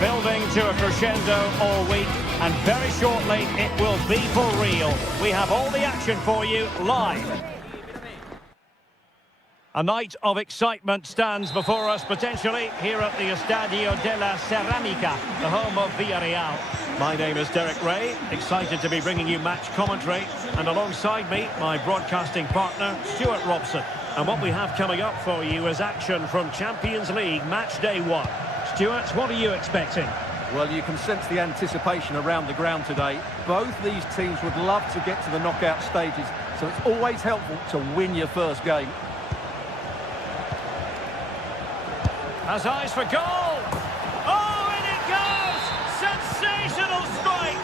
Building to a crescendo all week, and very shortly it will be for real. We have all the action for you live. A night of excitement stands before us, potentially, here at the Estadio de la Ceramica, the home of Villarreal. My name is Derek Ray, excited to be bringing you match commentary, and alongside me, my broadcasting partner, Stuart Robson. And what we have coming up for you is action from Champions League Match Day 1. Stuart, what are you expecting? Well, you can sense the anticipation around the ground today. Both these teams would love to get to the knockout stages, so it's always helpful to win your first game. Has eyes for goal. Oh, in it goes! Sensational strike!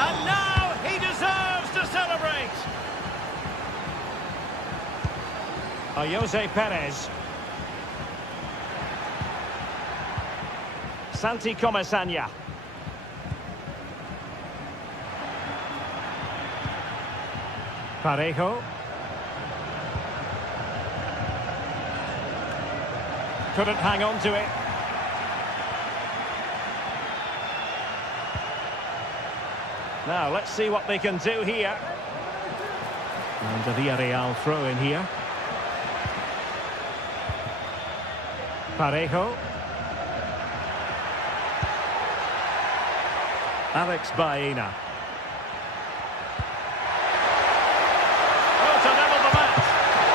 And now he deserves to celebrate. Jose Perez. Santi Comesaña. Parejo. Couldn't hang on to it. Now, let's see what they can do here. And a Villarreal throw in here. Parejo. Alex Baena. Oh, to level the match.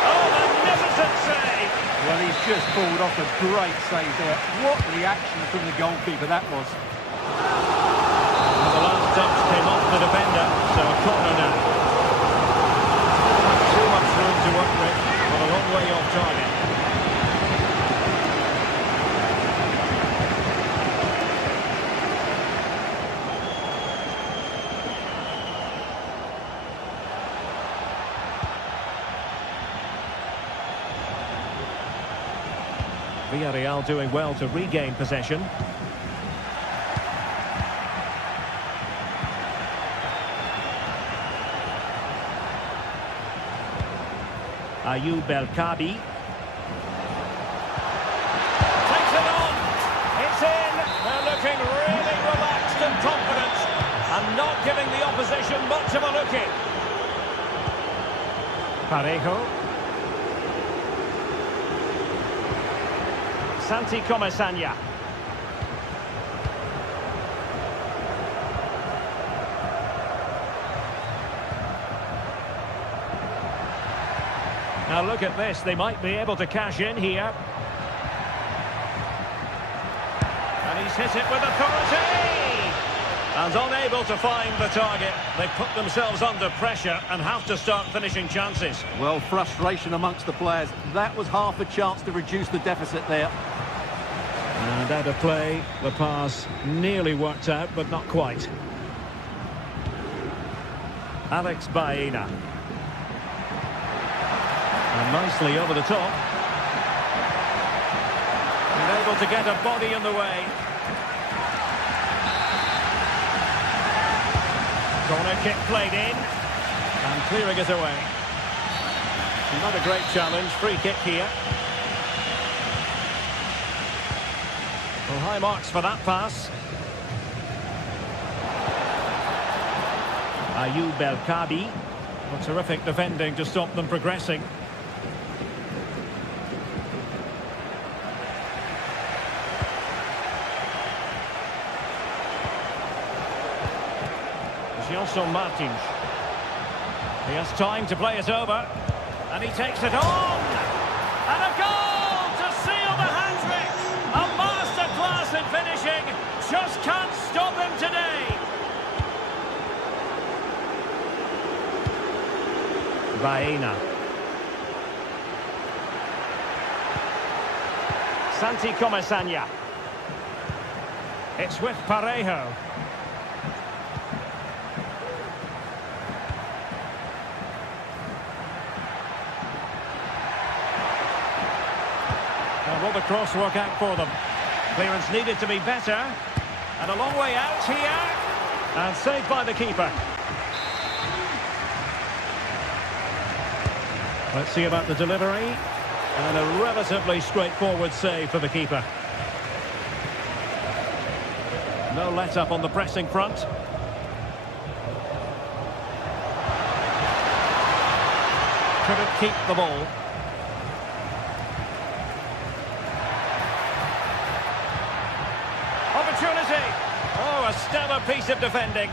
Oh, magnificent save. Well, he's just pulled off a great save there. What reaction from the goalkeeper that was. And the last touch came off the defender, so a corner now. Not too much room to work with, but a long way off target. Villarreal doing well to regain possession. Ayoub El-Kabi. Takes it on. It's in. They're looking really relaxed and confident and not giving the opposition much of a look in. Parejo. Santi Comesaña. Now look at this, they might be able to cash in here. And he's hit it with authority! And unable to find the target. They put themselves under pressure and have to start finishing chances. Well, frustration amongst the players. That was half a chance to reduce the deficit there. And out of play, the pass nearly worked out, but not quite. Alex Baena. And nicely over the top. And able to get a body in the way. Corner kick played in. And clearing it away. Not a great challenge, free kick here. Well, high marks for that pass. Ayoub El-Kabi. Well, terrific defending to stop them progressing. Gelson Martins. He has time to play it over. And he takes it on. And a goal to seal the hat-trick. A masterclass in finishing. Just can't stop him today. Baena. Santi Comesaña. It's with Parejo. Will the cross work out for them? Clearance needed to be better. And a long way out here. And saved by the keeper. Let's see about the delivery. And a relatively straightforward save for the keeper. No let-up on the pressing front. Couldn't keep the ball. Another piece of defending.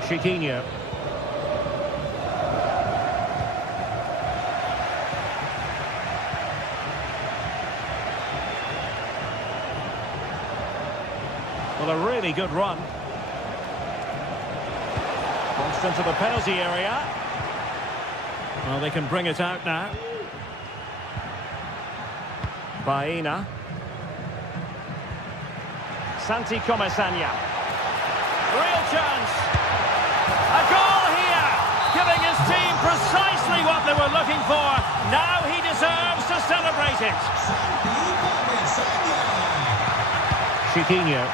Chiquinho. Well, a really good run. Crossed into the penalty area. Well, they can bring it out now. Baena. Santi Comesaña. Real chance. A goal here, giving his team precisely what they were looking for. Now he deserves to celebrate it. Chiquinho.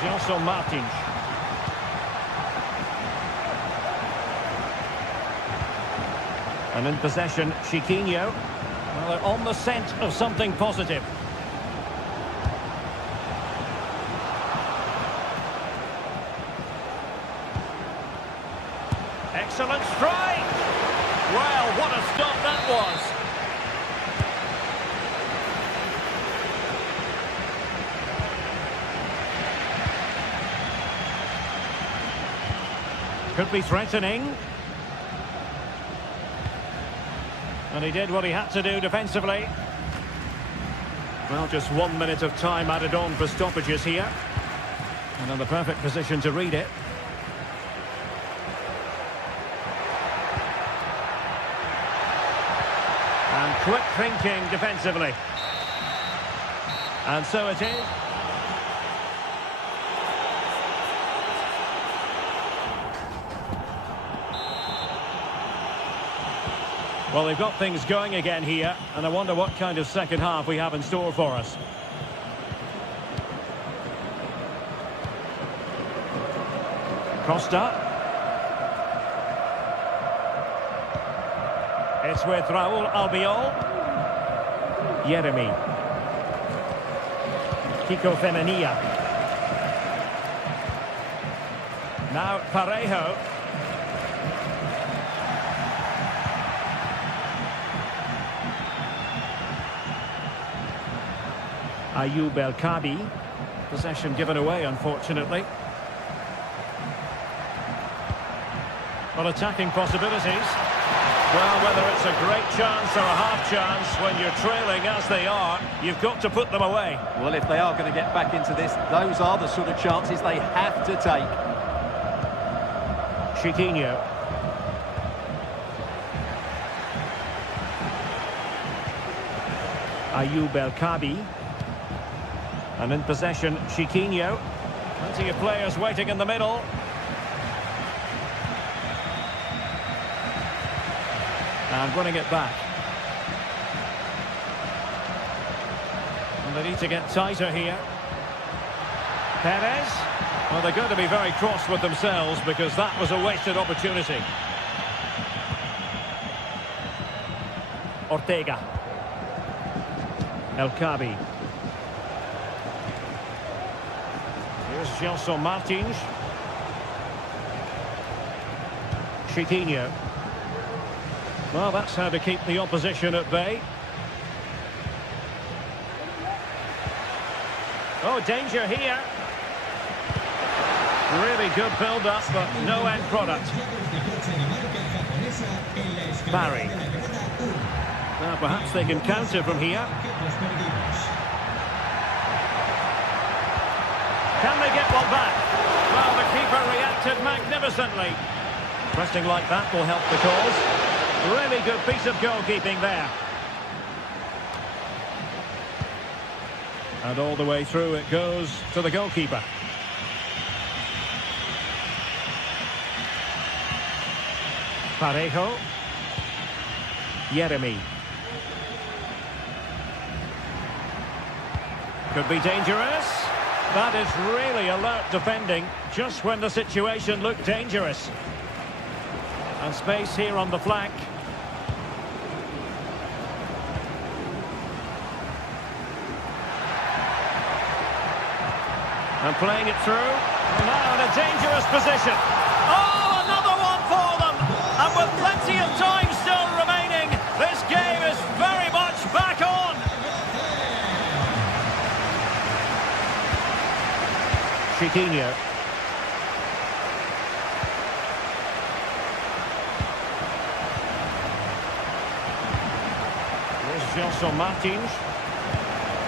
Gelson Martins. And in possession, Chiquinho. Well, they're on the scent of something positive. Excellent strike! Well, what a stop that was! Could be threatening. And he did what he had to do defensively. Well, just 1 minute of time added on for stoppages here. And in the perfect position to read it. And quick thinking defensively. And so it is. Well, they've got things going again here, and I wonder what kind of second half we have in store for us. Costa. It's with Raúl Albiol. Yeremy. Kiko Femenia. Now Parejo. Ayoub El Kabi. Possession given away, unfortunately. Well, attacking possibilities. Well, whether it's a great chance or a half chance, when you're trailing as they are, you've got to put them away. Well, if they are going to get back into this, those are the sort of chances they have to take. Chiquinho. Ayoub El Kabi. And in possession, Chiquinho. Plenty of players waiting in the middle. And winning it back. And they need to get tighter here. Perez. Well, they're going to be very cross with themselves because that was a wasted opportunity. Ortega. El Kabi. Here's Gelson Martins. Chiquinho. Well, that's how to keep the opposition at bay. Oh, danger here. Really good build-up, but no end product. Barry. Now, perhaps they can counter from here. Can they get one back? Well, the keeper reacted magnificently. Pressing like that will help the cause. Really good piece of goalkeeping there. And all the way through it goes to the goalkeeper. Parejo. Yeremy. Could be dangerous. That is really alert defending, just when the situation looked dangerous. And space here on the flank. And playing it through. Now in a dangerous position. Oh, another one for them! And with plenty of time still remaining, this game Chiquinho. Here's Gelson Martins.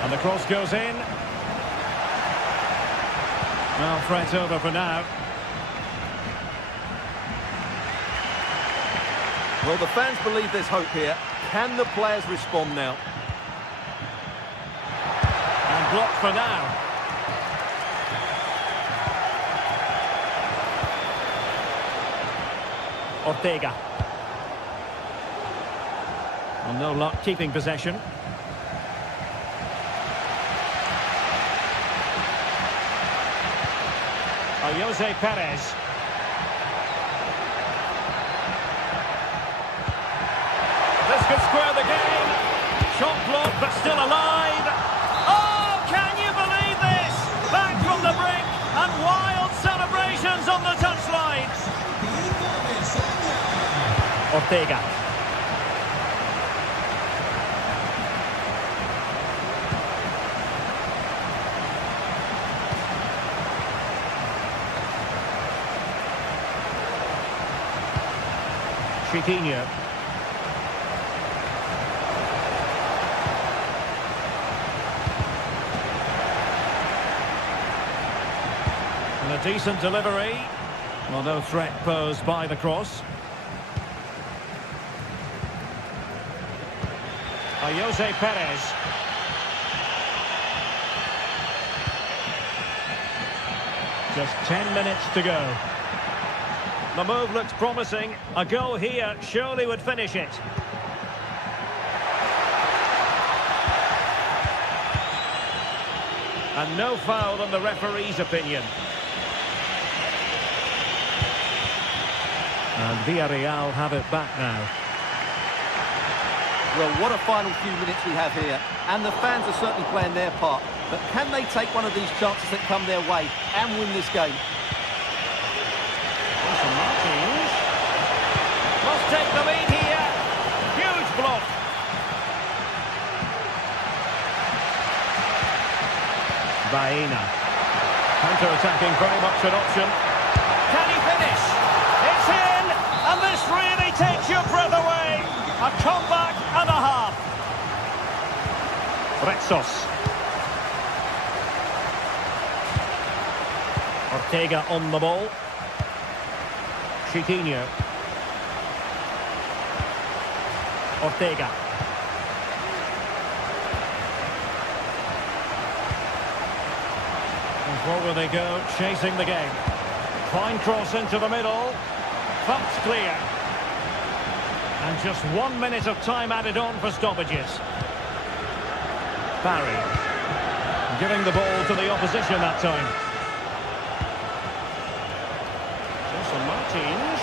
And the cross goes in. Well, threat over for now. Well, the fans believe there's hope here. Can the players respond now? And blocked for now. Ortega. Well, no luck keeping possession. Jose Perez. This could square the game. Shot blocked, but still alive. Oh, can you believe this? Back from the brink, and wild celebrations on the touchline. Ortega. Chiquinho. And a decent delivery. Well, no threat posed by the cross. Jose Perez. Just 10 minutes to go. The move looks promising. A goal here surely would finish it. And no foul in the referee's opinion. And Villarreal have it back now. Well, what a final few minutes we have here. And the fans are certainly playing their part. But can they take one of these chances that come their way and win this game? Martins must take the lead here. Huge block. Baena. Counter-attacking, very much an option. Can he finish? It's in! And this really takes your breath away. A comeback and a half. Retsos. Ortega on the ball. Chiquinho. Ortega. And forward they go, chasing the game. Fine cross into the middle. Bumps clear. And just 1 minute of time added on for stoppages. Barry. Giving the ball to the opposition that time. Martins.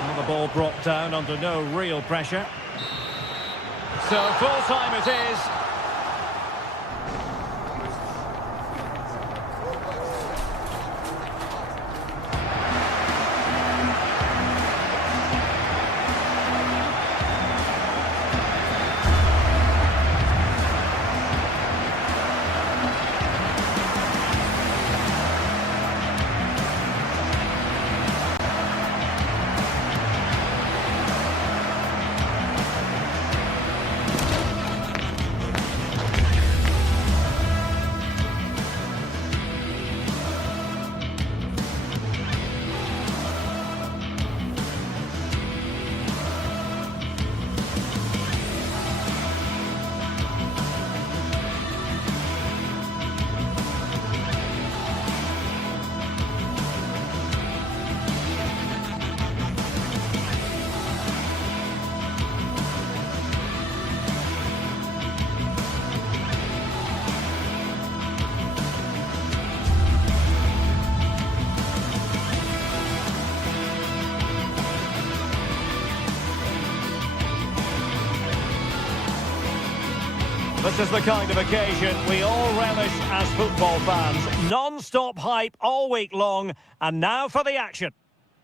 Well, the ball brought down under no real pressure. So full time it is. This is the kind of occasion we all relish as football fans. Non-stop hype all week long, and now for the action.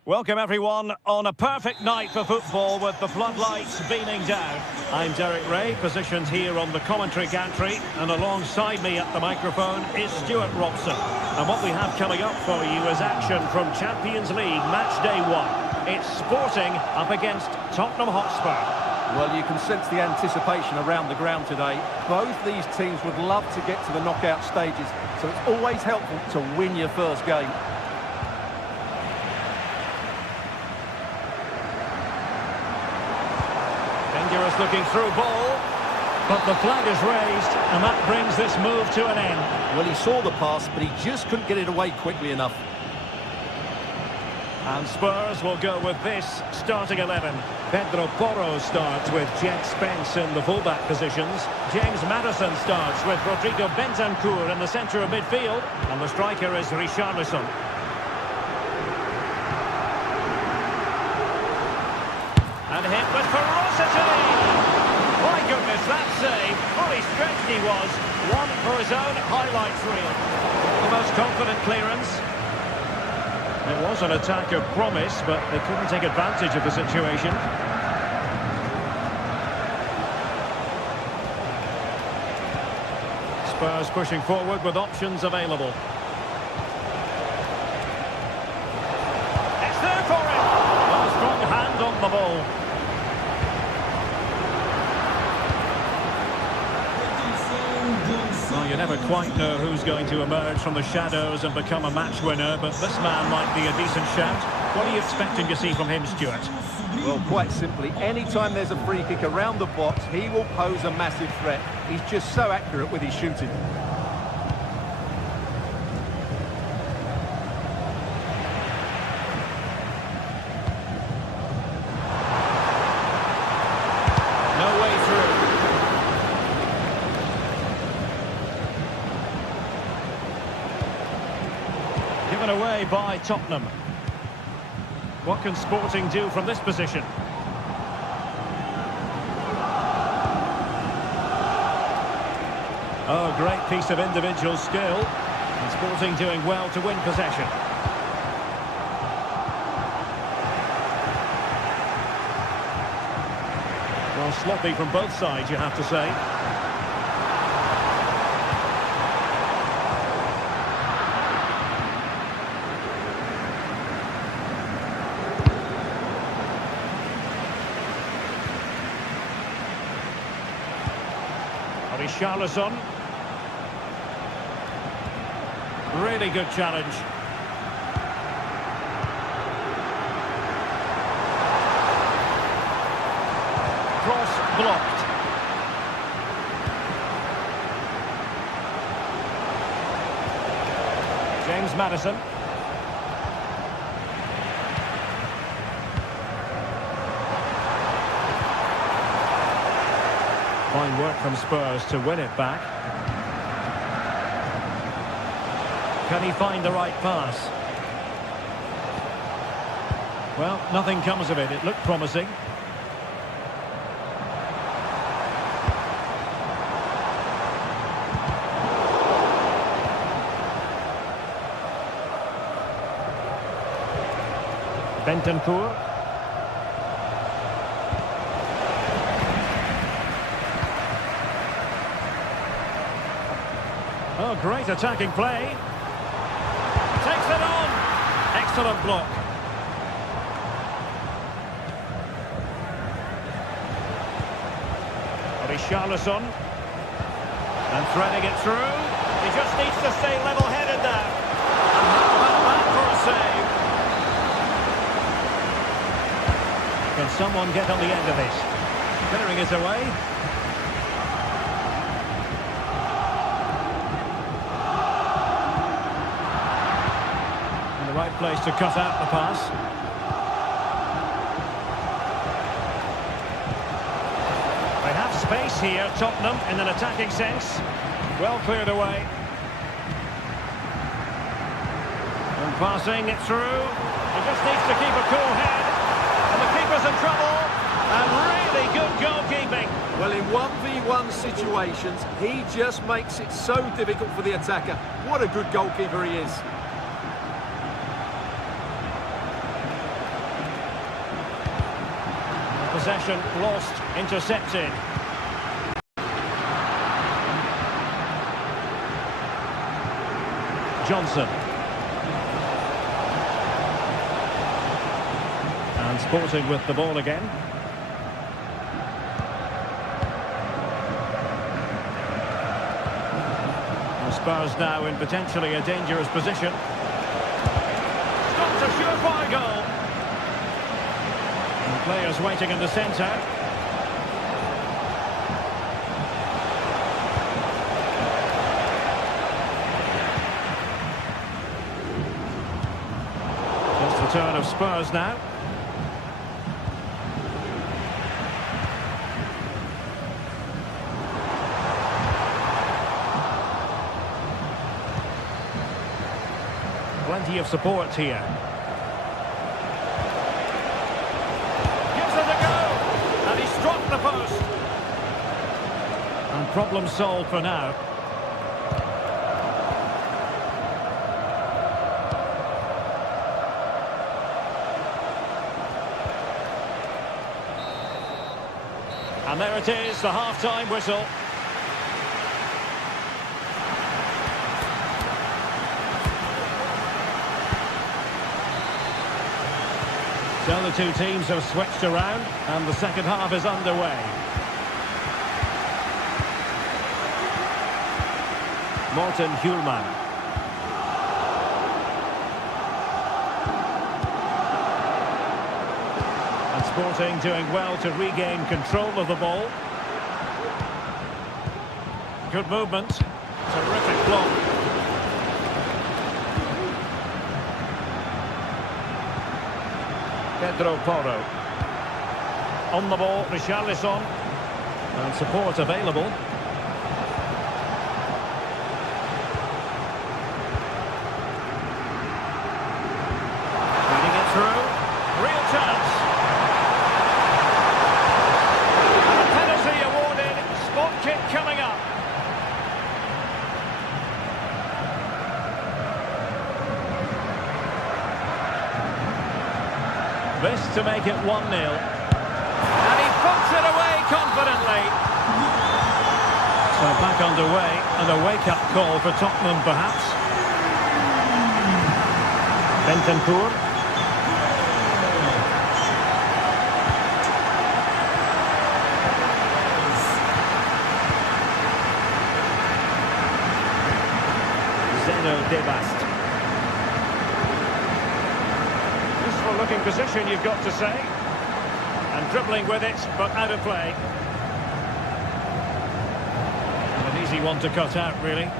Welcome everyone on a perfect night for football with the floodlights beaming down. I'm Derek Ray, positioned here on the commentary gantry, and alongside me at the microphone is Stuart Robson. And what we have coming up for you is action from Champions League match day 1. It's Sporting up against Tottenham Hotspur. Well, you can sense the anticipation around the ground today. Both these teams would love to get to the knockout stages, so it's always helpful to win your first game. Dangerous looking through ball, but the flag is raised, and that brings this move to an end. Well, he saw the pass, but he just couldn't get it away quickly enough. And Spurs will go with this starting 11. Pedro Porro starts with Jet Spence in the fullback positions. James Maddison starts with Rodrigo Bentancur in the centre of midfield. And the striker is Richarlison. And hit with ferocity! My goodness, that save! Fully stretched he was. One for his own highlights reel. The most confident clearance. It was an attack of promise, but they couldn't take advantage of the situation. Spurs pushing forward with options available. It's there for him! A strong hand on the ball. Well, you never quite know who's going to emerge from the shadows and become a match winner, but this man might be a decent shout. What are you expecting to see from him, Stuart? Well, quite simply, anytime there's a free kick around the box, he will pose a massive threat. He's just so accurate with his shooting. No way through. Given away by Tottenham. What can Sporting do from this position? Oh, great piece of individual skill. And Sporting doing well to win possession. Well, sloppy from both sides, you have to say. Richarlison. Really good challenge. Cross blocked. James Maddison. Fine work from Spurs to win it back. Can he find the right pass? Well, nothing comes of it. It looked promising. Bentancur. Oh, great attacking play. Takes it on. Excellent block. Richarlison. And threading it through. He just needs to stay level-headed now. And how about that for a save? Can someone get on the end of this? Clearing it away. Right place to cut out the pass. They have space here, Tottenham, in an attacking sense. Well cleared away. And passing it through. He just needs to keep a cool head. And the keeper's in trouble. And really good goalkeeping. Well, in 1v1 situations, he just makes it so difficult for the attacker. What a good goalkeeper he is. Possession lost, intercepted. Johnson. And Sporting with the ball again. And Spurs now in potentially a dangerous position. Stops a surefire goal. And players waiting in the centre. It's the turn of Spurs now. Plenty of support here. Gives it a go! And he struck the post. And problem solved for now. And there it is, the half-time whistle. So the two teams have switched around, and the second half is underway. Morten Hjulman. And Sporting doing well to regain control of the ball. Good movement. Terrific block. Pedro Porro. On the ball, Richarlison. And support available. Feeding it through. Real chance. And a penalty awarded. Spot kick coming up. This to make it 1-0. And he puts it away confidently. So back underway, and a wake-up call for Tottenham perhaps. Bentancur. Zeno Debast. Looking position, you've got to say, and dribbling with it, but out of play. And an easy one to cut out, really.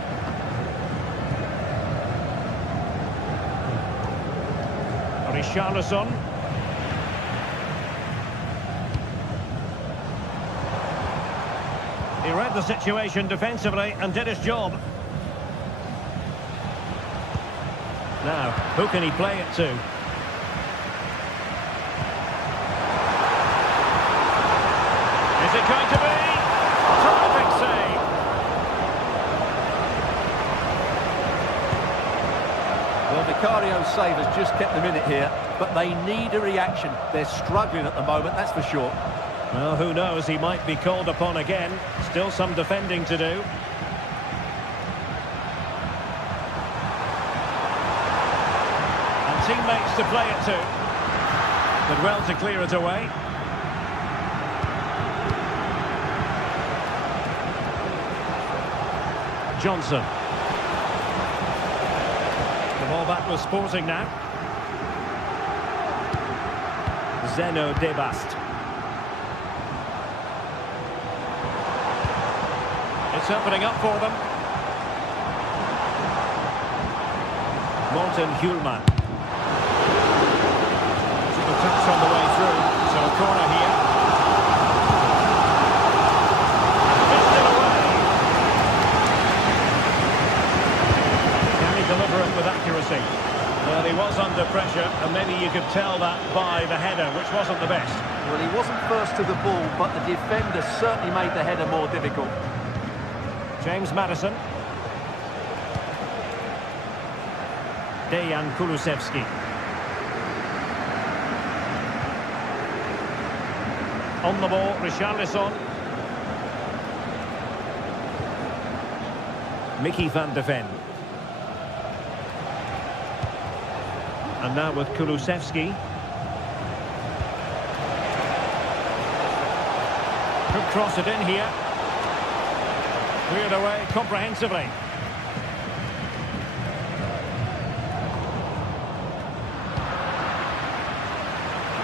Richarlison. He read the situation defensively and did his job. Now, who can he play it to? Is it going to be? Terrific save. Well, Vicario's save has just kept them in it here, but they need a reaction. They're struggling at the moment, that's for sure. Well, who knows? He might be called upon again. Still some defending to do. And teammates to play it to. Did well to clear it away. Johnson. The ball back with Sporting now. Zeno Debast. It's opening up for them. Morten Hjulman. Took a touch on the way through, so a corner here. Deliver it with accuracy. Well, he was under pressure, and maybe you could tell that by the header, which wasn't the best. Well, he wasn't first to the ball, but the defender certainly made the header more difficult. James Maddison. Dejan Kulusevski. On the ball, Richarlison. Mickey van de Ven. And now with Kulusevski. Could cross it in here. Cleared away comprehensively.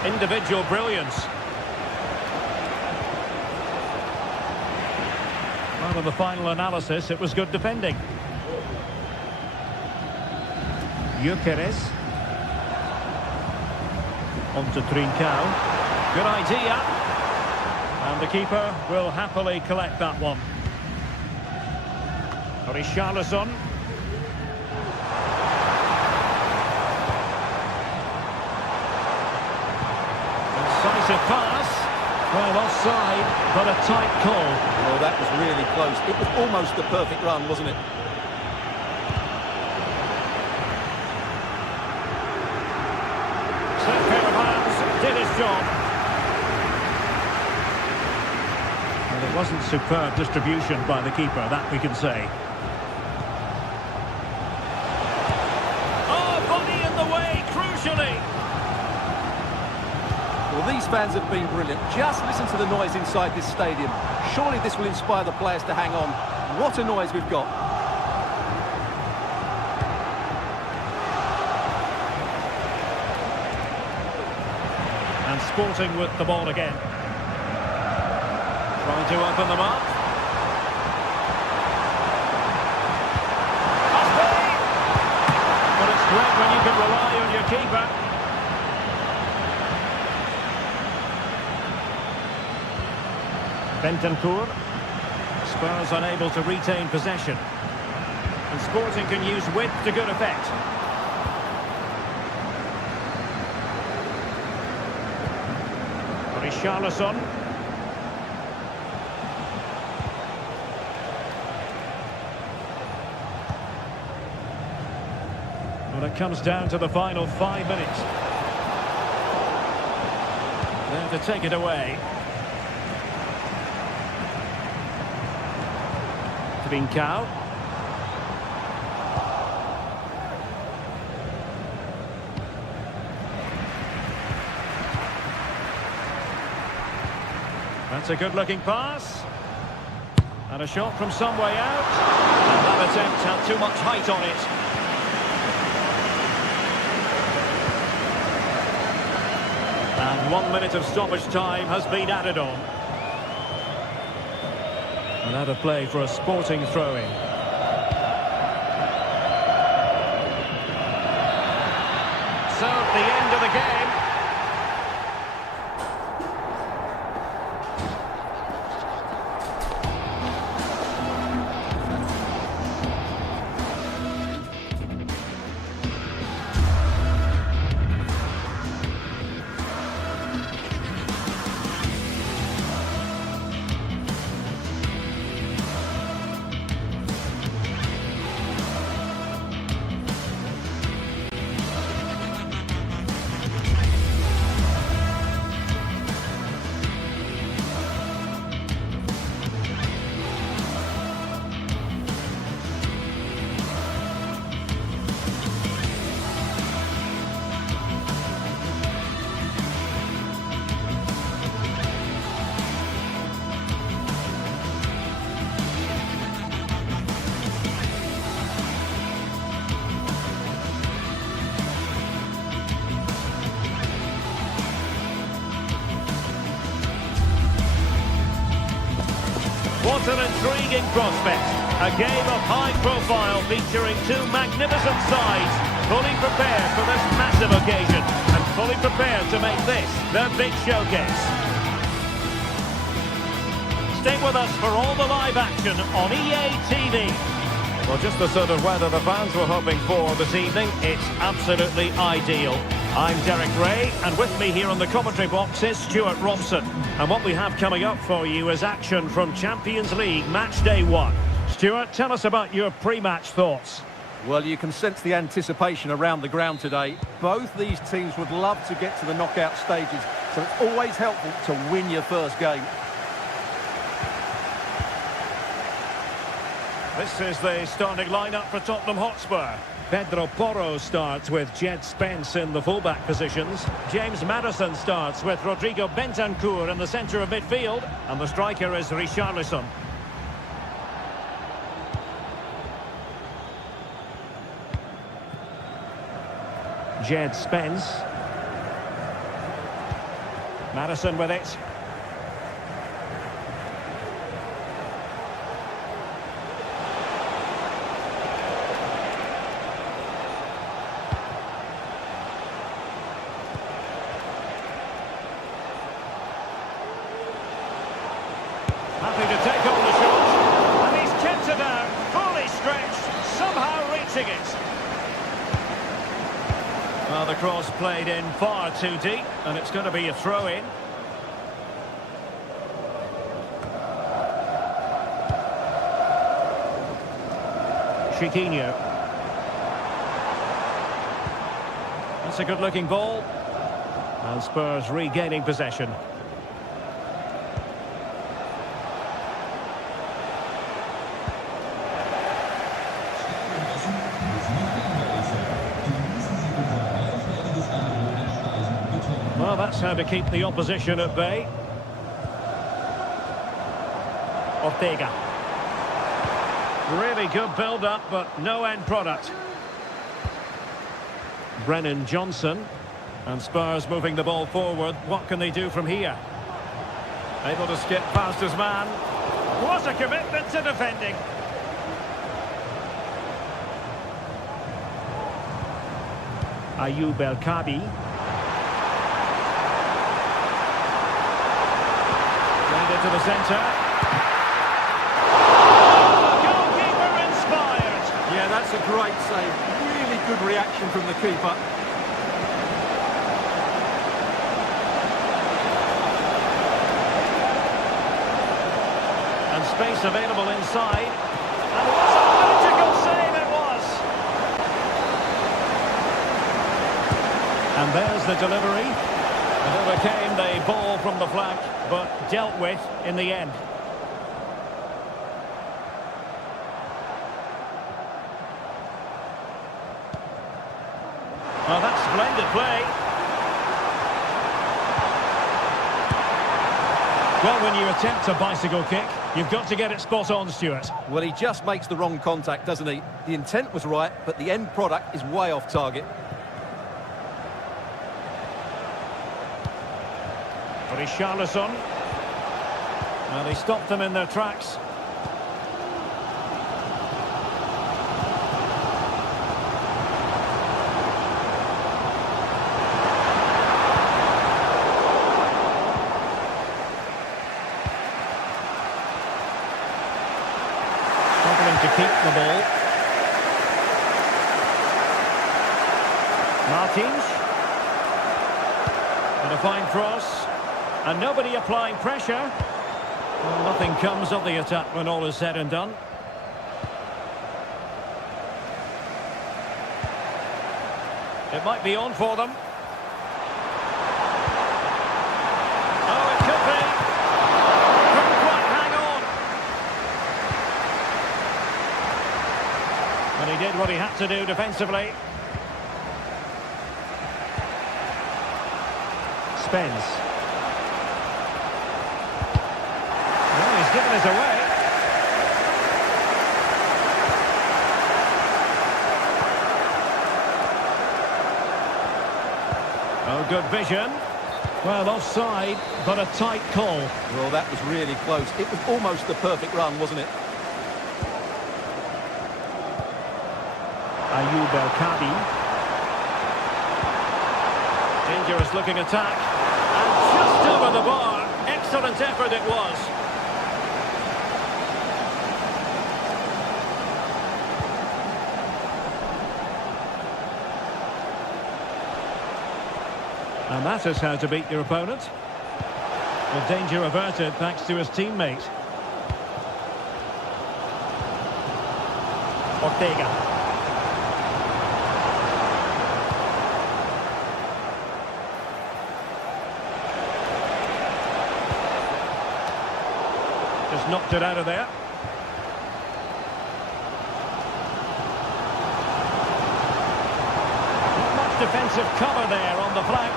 Individual brilliance. Well, in the final analysis, it was good defending. Gyökeres. On to Trincao. Good idea. And the keeper will happily collect that one. Richarlison. Incisive pass. Well, offside, but a tight call. Well, that was really close. It was almost the perfect run, wasn't it? Set pair of hands, did his job. And it wasn't superb distribution by the keeper, that we can say. Oh, body in the way, crucially. Well, these fans have been brilliant. Just listen to the noise inside this stadium. Surely this will inspire the players to hang on. What a noise we've got. And Sporting with the ball again. Trying to open them up. Must be! But it's great when you can rely on your keeper. Bentancur. Spurs unable to retain possession. And Sporting can use width to good effect. Richarlison. Well, it comes down to the final 5 minutes. There to take it away. Trincao. That's a good-looking pass. And a shot from some way out. And that attempt had too much height on it. And 1 minute of stoppage time has been added on. And out of play for a Sporting throw-in. So, the end of the game. What an intriguing prospect. A game of high profile featuring two magnificent sides, fully prepared for this massive occasion and fully prepared to make this their big showcase. Stay with us for all the live action on EA TV. Well, just the sort of weather the fans were hoping for this evening. It's absolutely ideal. I'm Derek Ray, and with me here on the commentary box is Stuart Robson. And what we have coming up for you is action from Champions League Match Day 1. Stuart, tell us about your pre-match thoughts. Well, you can sense the anticipation around the ground today. Both these teams would love to get to the knockout stages, So it's always helpful to win your first game. This is the starting lineup for Tottenham Hotspur. Pedro Porro starts with Jed Spence in the fullback positions. James Maddison starts with Rodrigo Bentancur in the centre of midfield. And the striker is Richarlison. Jed Spence. Maddison with it. Happy to take on the shot, and he's kept it out, fully stretched, somehow reaching it. Well, the cross played in far too deep, and it's going to be a throw-in. Chiquinho. That's a good-looking ball, and Spurs regaining possession. Well, that's how to keep the opposition at bay. Ortega. Really good build-up, but no end product. Brennan Johnson. And Spurs moving the ball forward. What can they do from here? Able to skip past his man. What a commitment to defending. Ayoub El-Kadi. To the centre. Goalkeeper inspired. Yeah, that's a great save. Really good reaction from the keeper. And space available inside. And what a magical save it was. And there's the delivery. And overcame the ball from the flank, but dealt with in the end. Well, that's splendid play. Well, when you attempt a bicycle kick, you've got to get it spot on, Stuart. Well, he just makes the wrong contact, doesn't he? The intent was right, but the end product is way off target. Richarlison. Well, he stopped them in their tracks. Struggling to keep the ball. Martins. And a fine cross. And nobody applying pressure. Well, nothing comes of the attack when all is said and done. It might be on for them. Oh, it could be. Couldn't quite hang on. And he did what he had to do defensively. Spence. He's given us away. Oh, good vision. Well, offside, but a tight call. Well, that was really close. It was almost the perfect run, wasn't it? Ayoub El-Kadi. Dangerous looking attack. And just over the bar. Excellent effort it was. And that is how to beat your opponent. Well, danger averted thanks to his teammate. Ortega. knocked it out of there. Not much defensive cover there on the flank.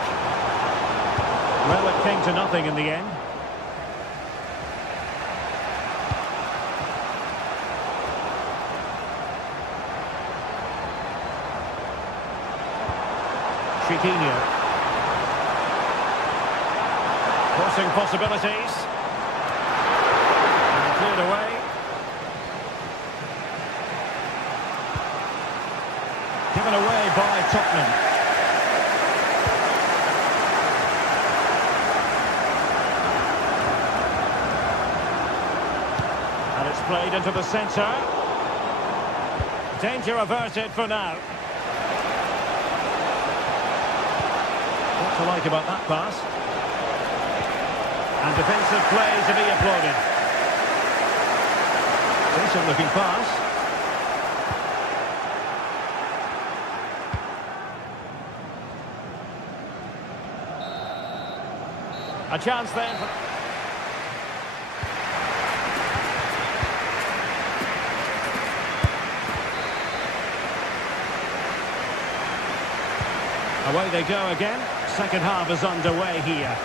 Well, it came to nothing in the end. Chiquinho. Crossing possibilities. And cleared away. Given away by Tottenham. And it's played into the centre. Danger averted for now. What to like about that pass? And defensive play to be applauded. Decent looking pass. A chance then for... Away they go again. Second half is underway here.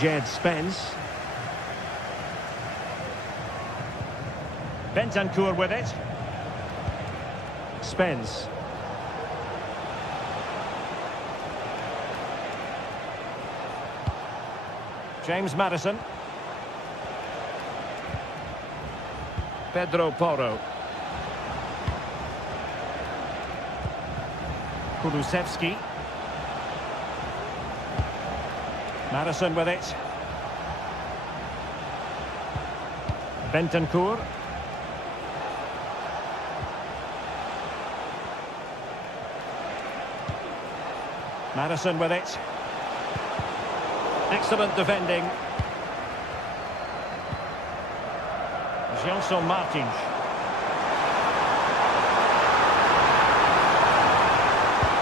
Jed Spence. Bentancur with it. Spence. James Maddison. Pedro Porro. Kulusevski. Maddison with it. Bentancur. Maddison with it. Excellent defending. Gelson Martins.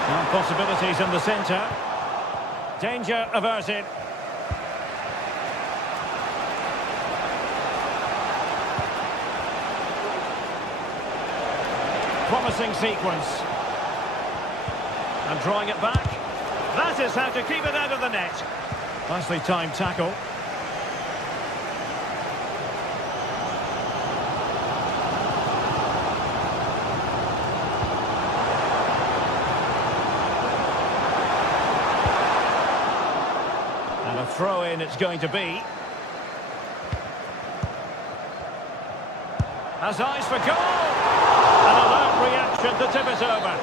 Now possibilities in the centre. Danger averted. Promising sequence. And drawing it back. That is how to keep it out of the net. Nicely timed tackle. And a throw-in it's going to be. Has eyes for goal! An alert reaction to tip it over.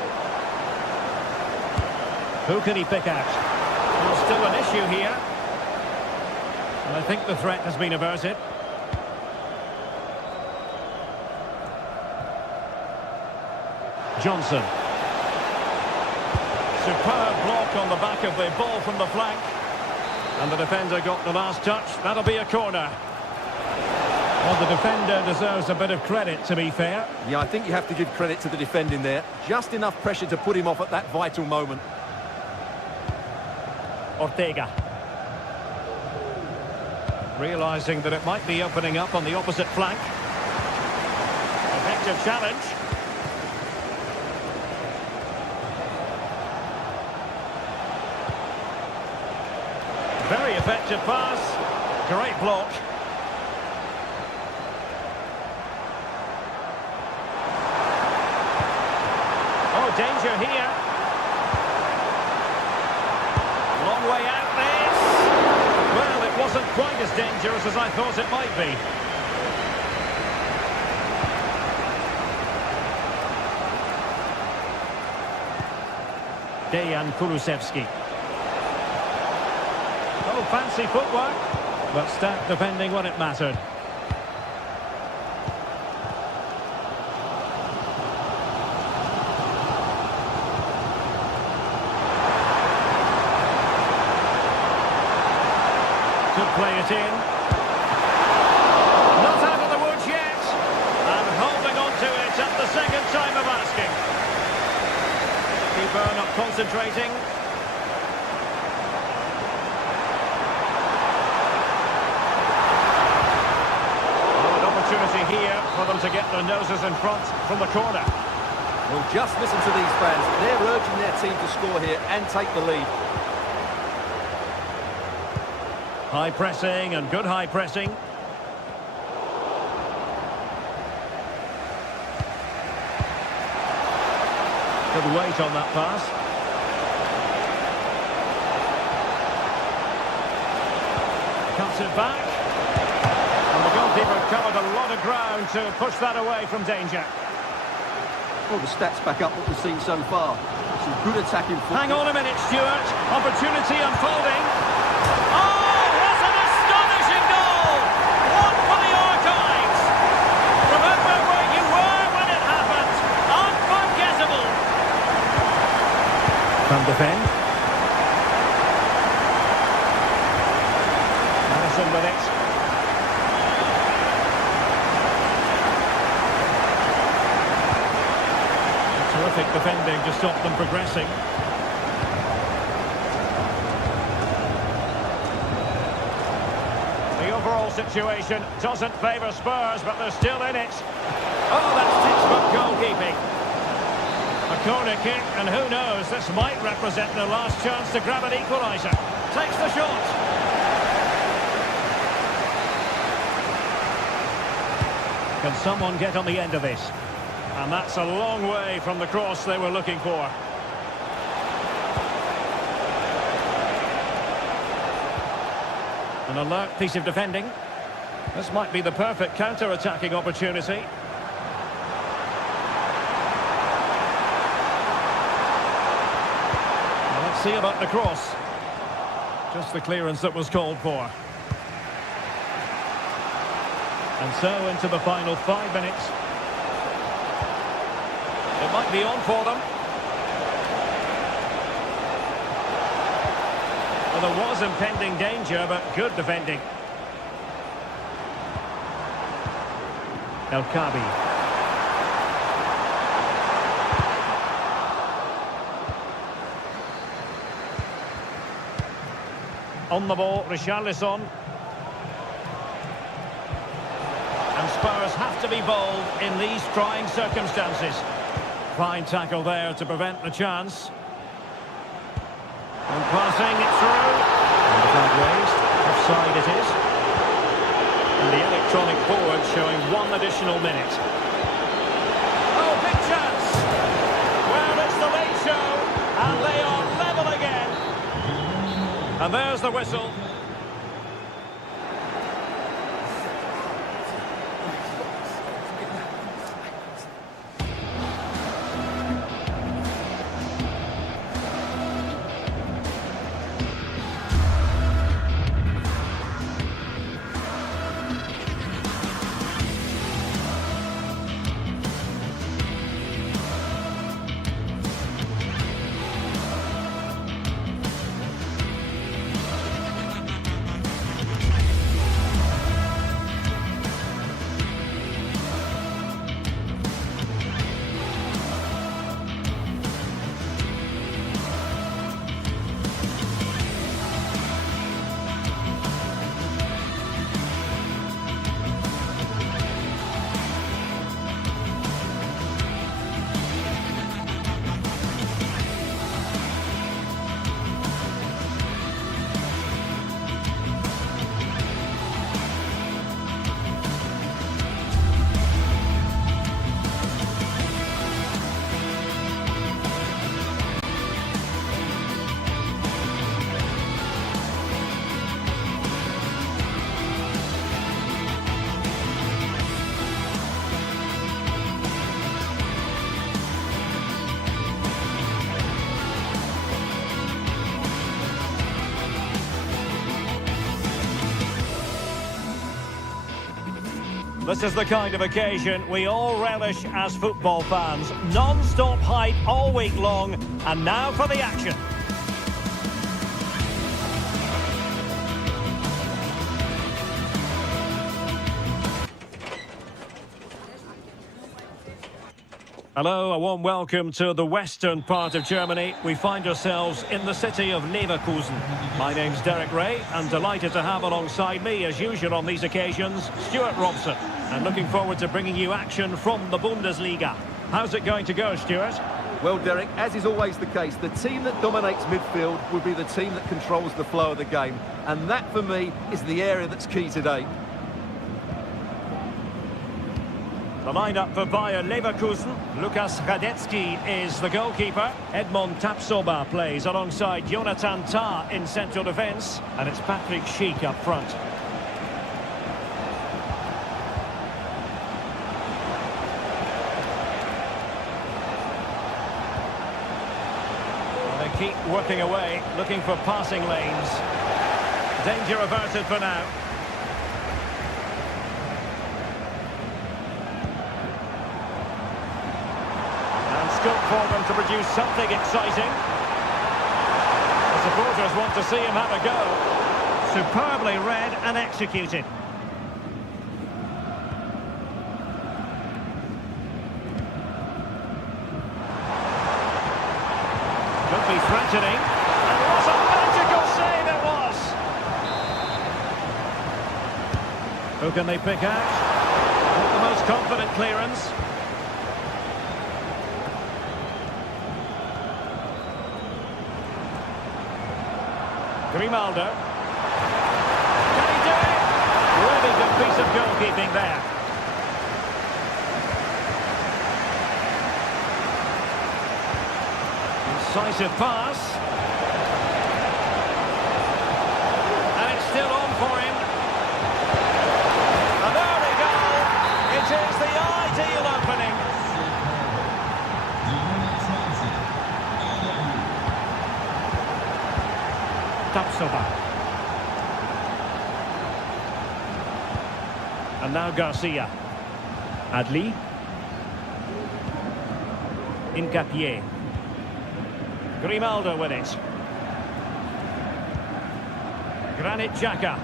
Who can he pick out? There's still an issue here. And I think the threat has been averted. Johnson. Superb block on the back of the ball from the flank. And the defender got the last touch. That'll be a corner. Well, the defender deserves a bit of credit, to be fair. Yeah, I think you have to give credit to the defending there. Just enough pressure to put him off at that vital moment. Ortega. Realising that it might be opening up on the opposite flank. Effective challenge. Very effective pass. Great block. Oh, danger here. Long way out this. Well, it wasn't quite as dangerous as I thought it might be. Dejan Kulusevski. Oh, fancy footwork, but stat defending when it mattered. Could play it in. Not out of the woods yet. And holding on to it at the second time of asking. Keeper not concentrating. to get their noses in front from the corner. Well, just listen to these fans. They're urging their team to score here and take the lead. High pressing and good high pressing. Good weight on that pass. Cuts it back. And the goalkeeper covered a lot of ground to push that away from danger. Well, the stats back up what we've seen so far. Some good attacking football. Hang on a minute, Stuart. Opportunity unfolding. Oh, what an astonishing goal! One for the archives. Remember where you were when it happened. Unforgettable. Can defend. Madison with it. Terrific defending to stop them progressing. The overall situation doesn't favour Spurs, but they're still in it. Oh, that's textbook goalkeeping. A corner kick, and who knows, this might represent their last chance to grab an equaliser. Takes the shot. Can someone get on the end of this? And that's a long way from the cross they were looking for. An alert piece of defending. This might be the perfect counter-attacking opportunity. Well, let's see about the cross. Just the clearance that was called for. And so into the final 5 minutes. It might be on for them. Well, there was impending danger, but good defending. El Kabi. On the ball, Richarlison. And Spurs have to be bold in these trying circumstances. Fine tackle there to prevent the chance. And passing it through. And the flag raised. Offside it is. And the electronic board showing 1 additional minute. Oh, big chance! Well, it's the late show. And they are level again. And there's the whistle. This is the kind of occasion we all relish as football fans. Non-stop hype all week long, and now for the action. Hello, a warm welcome to the western part of Germany. We find ourselves in the city of Leverkusen. My name's Derek Ray, and delighted to have alongside me, as usual on these occasions, Stuart Robson. And looking forward to bringing you action from the Bundesliga. How's it going to go, Stuart? Well, Derek, as is always the case, the team that dominates midfield will be the team that controls the flow of the game. And that, for me, is the area that's key today. The lineup for Bayer Leverkusen. Lukas Radetzky is the goalkeeper. Edmond Tapsoba plays alongside Jonathan Tah in central defence. And it's Patrick Schick up front. Well, they keep working away, looking for passing lanes. Danger averted for now. Scope for them to produce something exciting. The supporters want to see him have a go. Superbly read and executed. Could be threatening. And what a magical save it was! Who can they pick out? Not the most confident clearance. Grimaldo. Can he do it? Really good piece of goalkeeping there. Incisive pass. And it's still on for him. An early goal. It is the ideal opening. Tapsoba. And now Garcia. Adli. Incapié. Grimaldo with it. Granit Xhaka.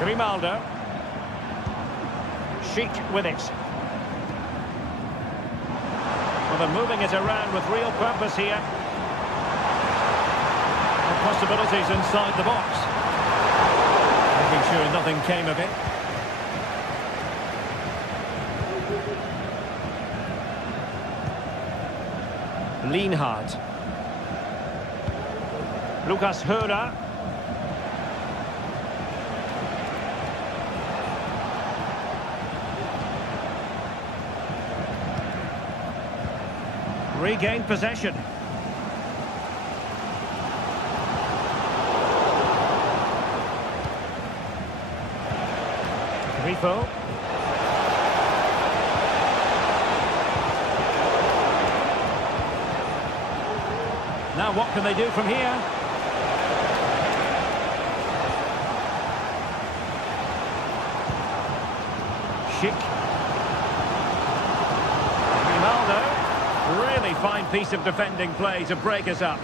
Grimaldo. Schick with it. Well, they're moving it around with real purpose here. Possibilities inside the box. Making sure nothing came of it. Lienhard. Lucas Höder. Regained possession. Grifo. Now what can they do from here? Schick. Grimaldo. Really fine piece of defending play to break us up.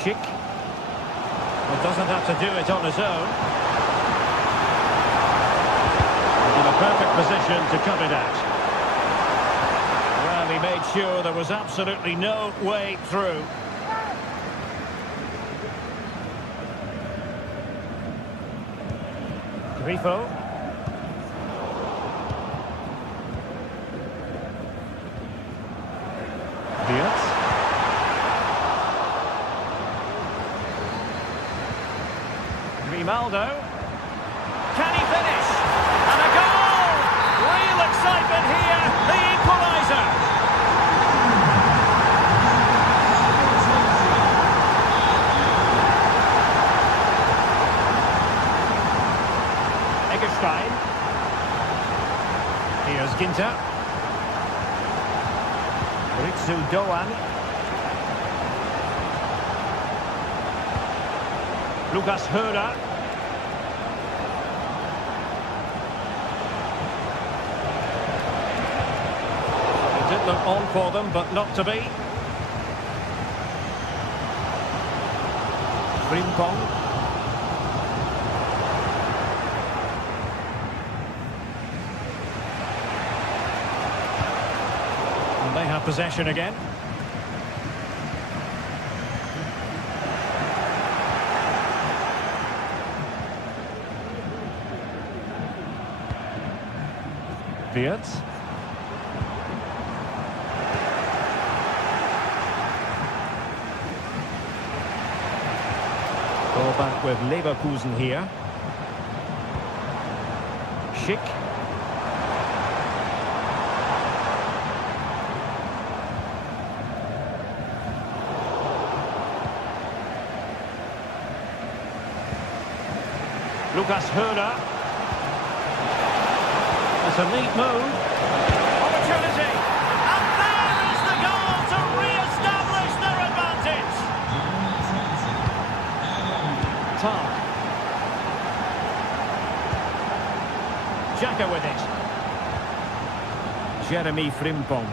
Schick. Well, doesn't have to do it on his own. He's in a perfect position to cut it out. Well, he made sure there was absolutely no way through. Grifo. Diaz. Grimaldo. Can he finish? And a goal! Real excitement here. The equaliser. Eggestein. Here's Ginter. Ritsu Doan. Lukas Höder. It did look on for them, but not to be. Frimpong. And they have possession again. Wirtz. Go back with Leverkusen here. Schick. Lucas Höhler. That's a neat move. Opportunity. And there is the goal to re-establish their advantage. Tark. Xhaka with it. Jeremy Frimpong.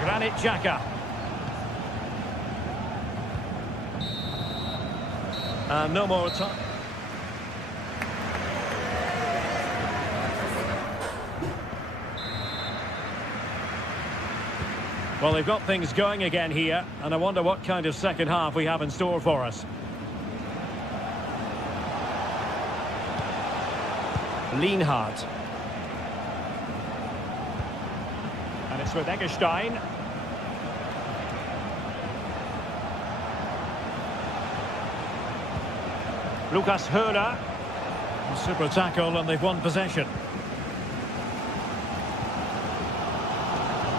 Granit Xhaka. And no more time. Well, they've got things going again here, and I wonder what kind of second half we have in store for us. Lienhardt. And it's with Eggestein. Lucas Höhler. Super tackle, and they've won possession.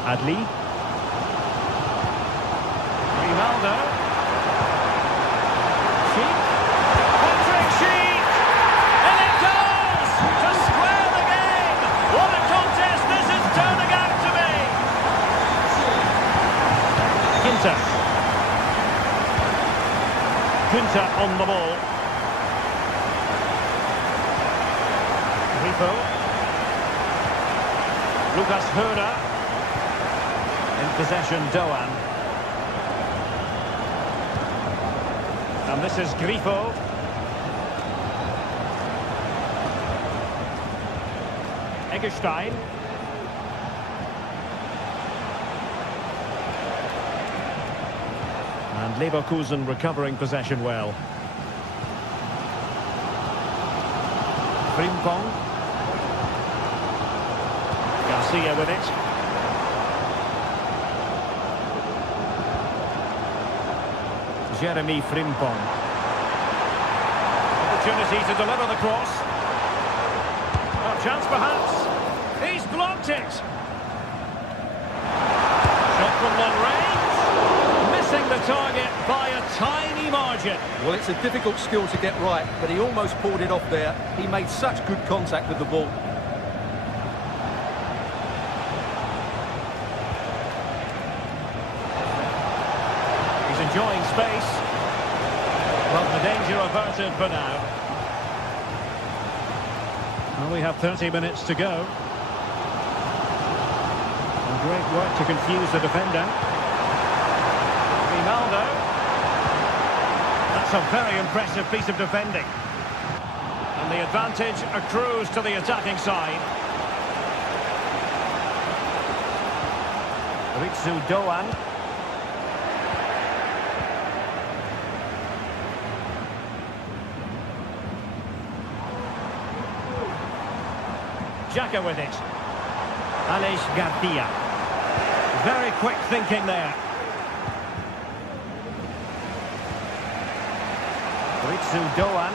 Adli. Ronaldo. Sheik. Patrick Sheik. And it goes to square the game. What a contest this is turning out to be. Günther on the ball. Grifo. Lucas Höhler. In possession, Doan. And this is Grifo. Eggestein. And Leverkusen recovering possession well. Frimpong. Garcia with it. Jeremy Frimpong. Opportunity to deliver the cross. A chance perhaps. He's blocked it. Shot from long range. Missing the target by a tiny margin. Well, it's a difficult skill to get right, but he almost pulled it off there. He made such good contact with the ball. Enjoying space. Well, the danger averted for now. Well, we have 30 minutes to go. And great work to confuse the defender. Ronaldo. That's a very impressive piece of defending. And the advantage accrues to the attacking side. Ritsu Doan. Xhaka with it. Alex Garcia. Very quick thinking there. Ritsu Doan.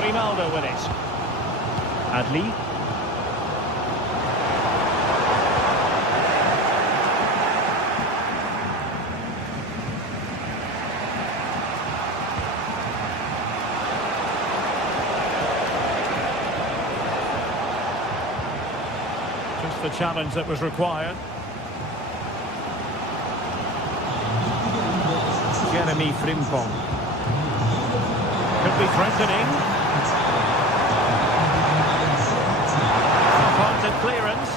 Ronaldo with it. Adli. The challenge that was required. Jeremy Frimpong. Could be threatening. Well-spotted clearance.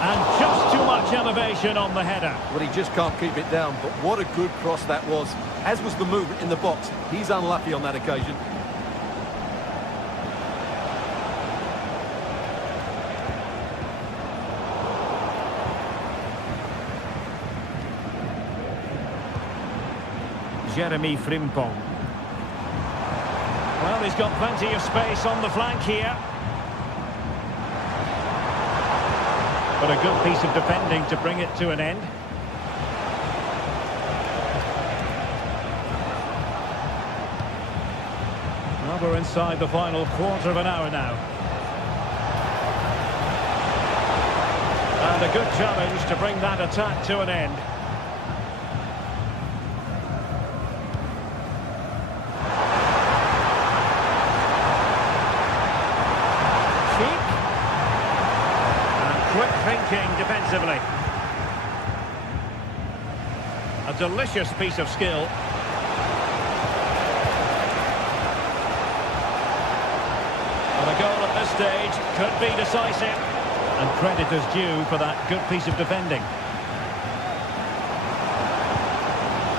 And just too much elevation on the header. Well, he just can't keep it down, but what a good cross that was. As was the movement in the box. He's unlucky on that occasion. Jeremy Frimpong. Well, he's got plenty of space on the flank here. But a good piece of defending to bring it to an end. Well, we're inside the final quarter of an hour now. And a good challenge to bring that attack to an end. Quick thinking defensively. A delicious piece of skill. And a goal at this stage could be decisive. And credit is due for that good piece of defending.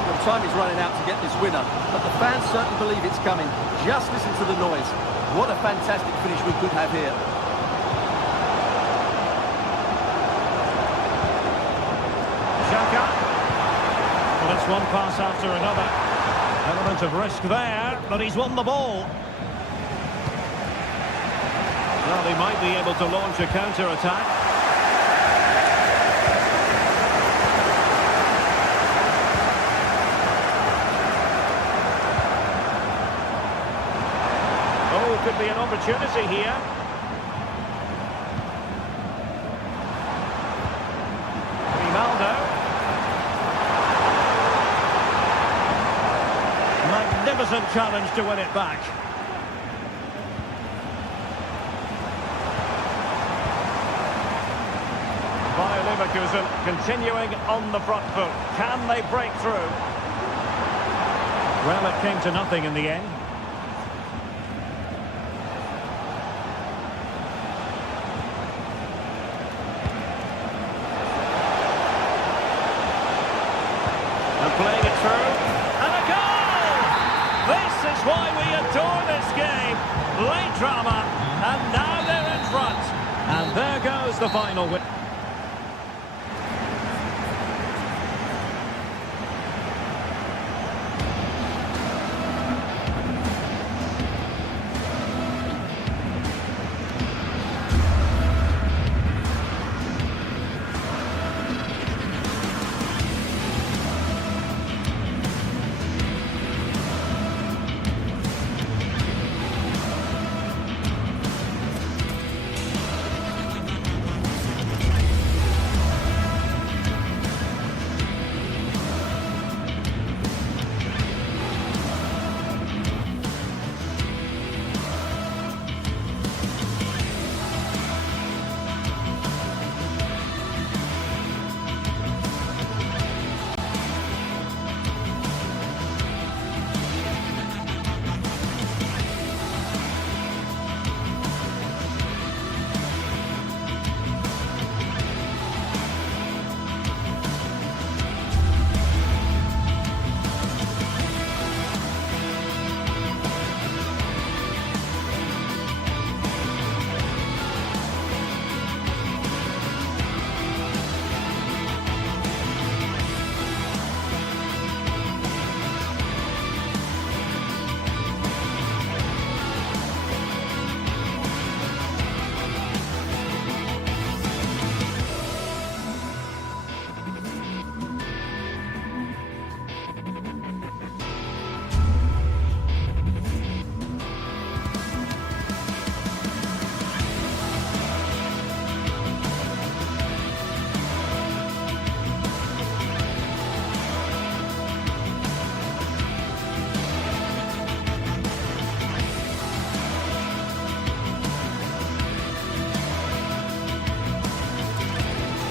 Well, time is running out to get this winner, but the fans certainly believe it's coming. Just listen to the noise. What a fantastic finish we could have here. Well, it's one pass after another. Element of risk there, but he's won the ball. Well, they might be able to launch a counter-attack. Oh, could be an opportunity here. Magnificent challenge to win it back. Bayer Leverkusen continuing on the front foot. Can they break through? Well, it came to nothing in the end. And playing it through. Why we adore this game. Late drama, and now they're in front. And there goes the final win.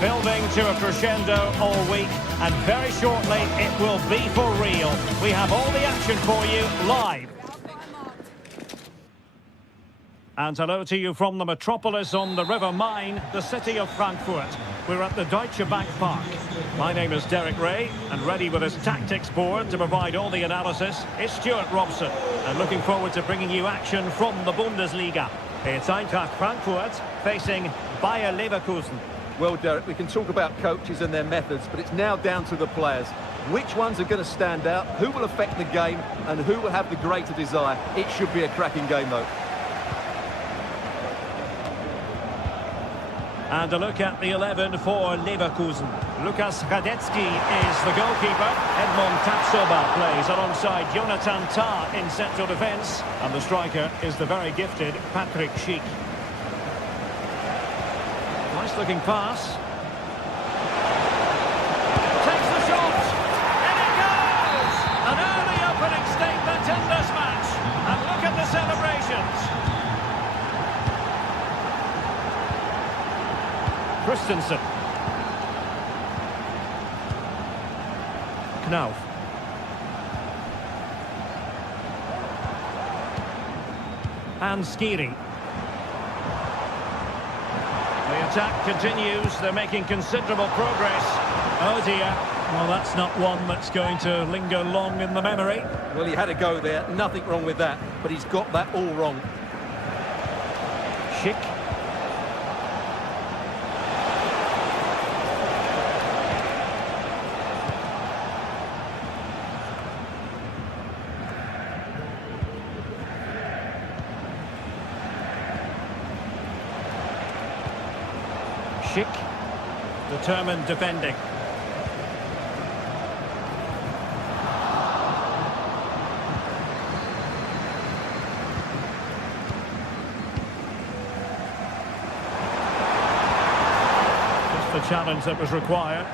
Building to a crescendo all week, and very shortly it will be for real. We have all the action for you live. And hello to you from the metropolis on the River Main, the city of Frankfurt. We're at the Deutsche Bank Park. My name is Derek Ray, and ready with his tactics board to provide all the analysis is Stuart Robson. And looking forward to bringing you action from the Bundesliga. It's Eintracht Frankfurt facing Bayer Leverkusen. Well, Derek, we can talk about coaches and their methods, but it's now down to the players. Which ones are going to stand out, who will affect the game, and who will have the greater desire? It should be a cracking game, though. And a look at the 11 for Leverkusen. Lukas Radetzky is the goalkeeper. Edmond Tapsoba plays alongside Jonathan Tah in central defence. And the striker is the very gifted Patrick Schick. Nice looking pass. Takes the shot. And it goes! An early opening statement in this match. And look at the celebrations. Christensen. Knauf. And Skiri. The attack continues. They're making considerable progress. Oh dear. Well, that's not one that's going to linger long in the memory. Well, he had a go there. Nothing wrong with that. But he's got that all wrong. Schick. Schick, determined defending. Just the challenge that was required.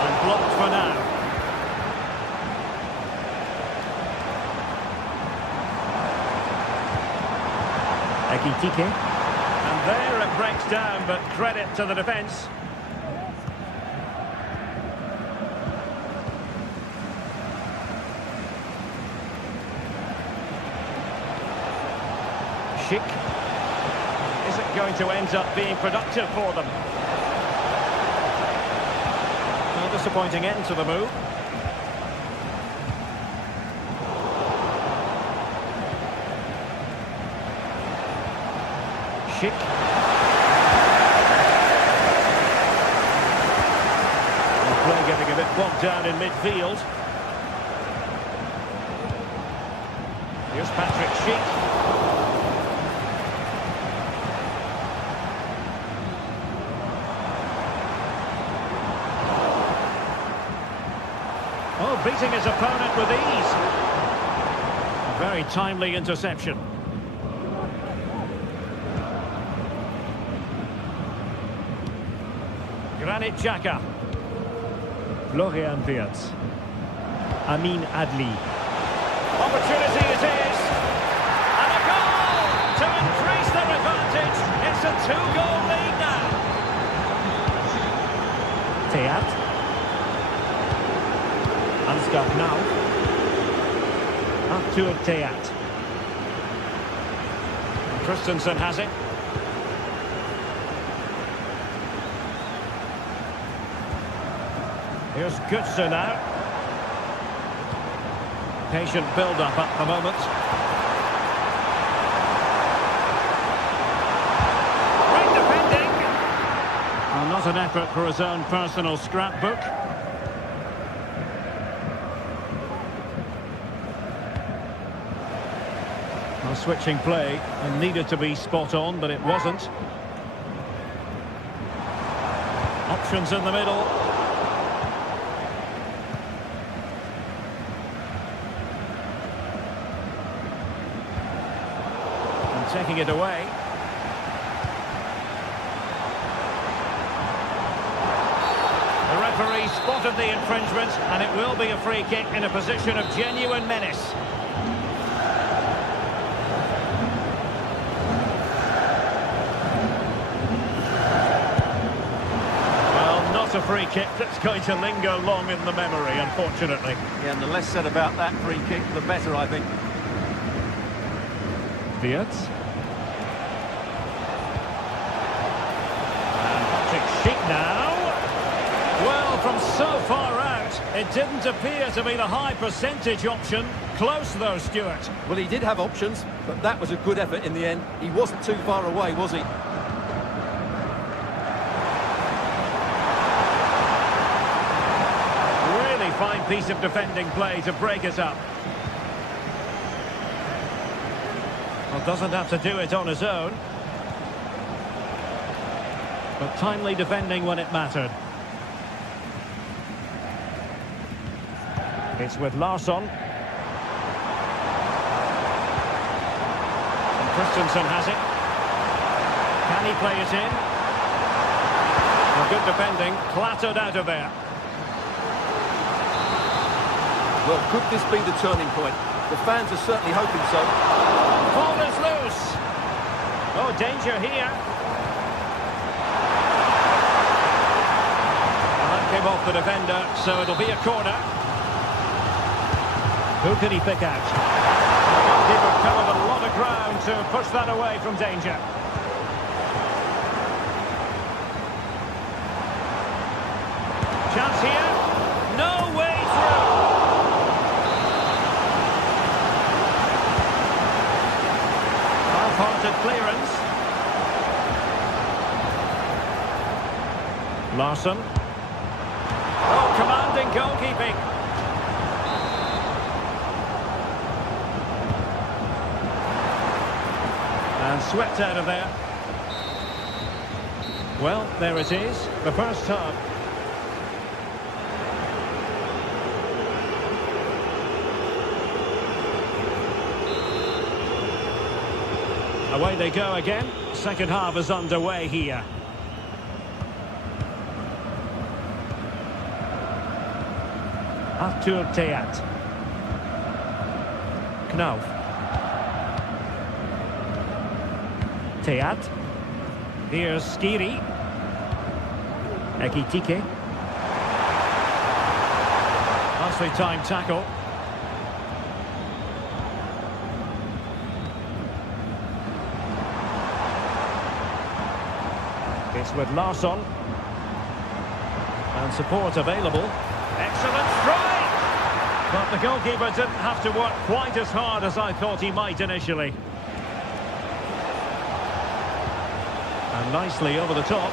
And blocked for now. And there it breaks down, but credit to the defence. Schick. Is it going to end up being productive for them? A disappointing end to the move. Schick. The play getting a bit bogged down in midfield. Here's Patrick Schick. Oh, beating his opponent with ease. A very timely interception. Granit Xhaka. Florian Wirtz. Amin Adli. Opportunity it is. And a goal to increase their advantage. It's a two-goal lead now. Theat. Ansgar Knauf. Arthur Theat. Christensen has it. Here's Götze now. Patient build-up at the moment. Great defending. Well, not an effort for his own personal scrapbook. Well, switching play and needed to be spot on, but it wasn't. Options in the middle. Taking it away. The referee spotted the infringement, and it will be a free kick in a position of genuine menace. free kick that's going to linger long in the memory, unfortunately. Yeah, and the less said about that free kick, the better, I think. Diaz. And Patrick Schick now. Well, from so far out, it didn't appear to be the high percentage option. Close though, Stuart. Well, he did have options, but that was a good effort in the end. He wasn't too far away, was he? Really fine piece of defending play to break it up. Well, doesn't have to do it on his own. But timely defending when it mattered. It's with Larsson. And Christensen has it. Can he play it in? Well, good defending, clattered out of there. Well, could this be the turning point? The fans are certainly hoping so. Ball is loose. Oh, danger here. And that came off the defender, so it'll be a corner. Who can he pick out? The goalkeeper covered a lot of ground to push that away from danger. Chance here. No way through. Half-hearted clearance. Larsson. Oh, commanding goalkeeping. And swept out of there. Well, there it is, the first half. Away they go again. Second half is underway here. Arthur Theat. Knauf. Theat. Here's Skiri. Ekitike. Nicely timed tackle. It's with Larsson. And support available. Excellent strike! But the goalkeeper didn't have to work quite as hard as I thought he might initially. And nicely over the top.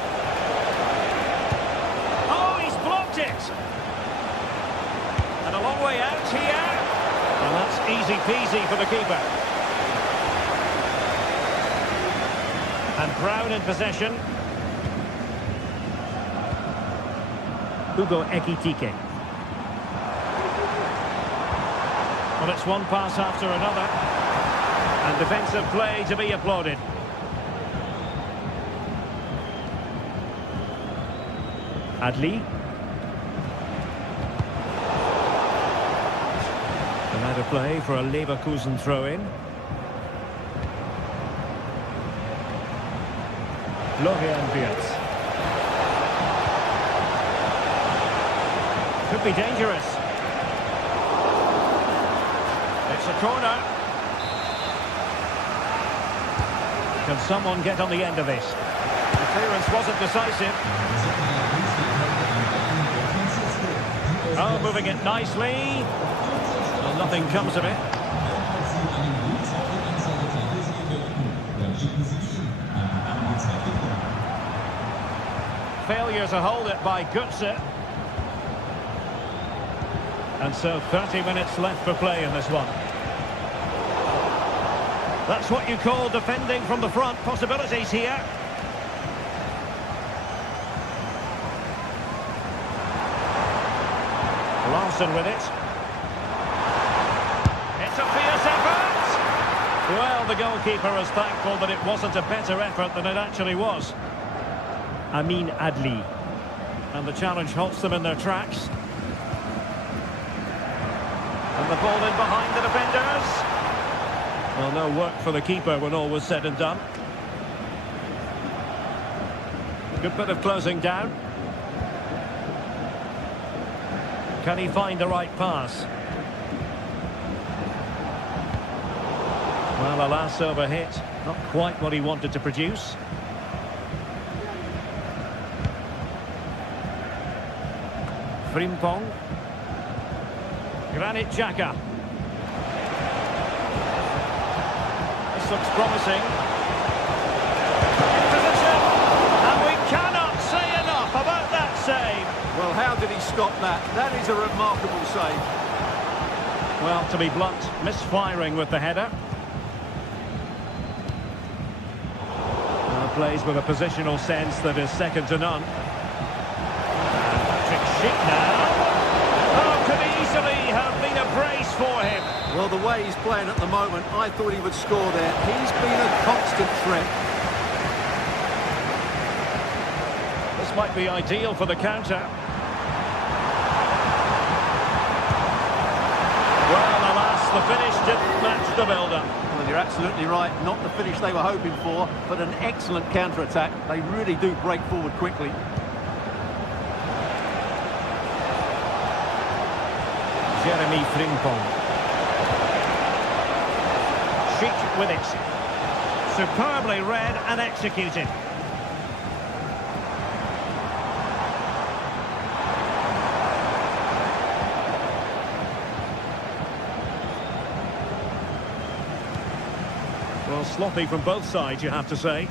Oh, he's blocked it! And a long way out here. And that's easy peasy for the keeper. And Brown in possession. Hugo Ekitike. Well, it's one pass after another. And defensive play to be applauded. Adli. And out of play for a Leverkusen throw-in. Florian Wirtz. Could be dangerous. It's a corner. Can someone get on the end of this? The clearance wasn't decisive. Oh, moving it nicely. Well, nothing comes of it. Failure to hold it by Götze. And so 30 minutes left for play in this one. That's what you call defending from the front. Possibilities here. Larsson with it. It's a fierce effort! Well, the goalkeeper is thankful that it wasn't a better effort than it actually was. Amin Adli. And the challenge halts them in their tracks. And the ball in behind the defenders. Well, no work for the keeper when all was said and done. Good bit of closing down. Can he find the right pass? Well, a last over hit. Not quite what he wanted to produce. Frimpong. Granit Xhaka. This looks promising. Position. And we cannot say enough about that save. Well, how did he stop that? That is a remarkable save. Well, to be blunt, misfiring with the header. Plays with a positional sense that is second to none. Patrick Schick now. Oh, could easily have been a brace for him. Well, the way he's playing at the moment, I thought he would score there. He's been a constant threat. This might be ideal for the counter. Well, alas, the finish didn't match the build-up. Well, you're absolutely right. Not the finish they were hoping for, but an excellent counter-attack. They really do break forward quickly. Jeremy Frimpong. Schick with it. Superbly read and executed. Well, sloppy from both sides, you have to say.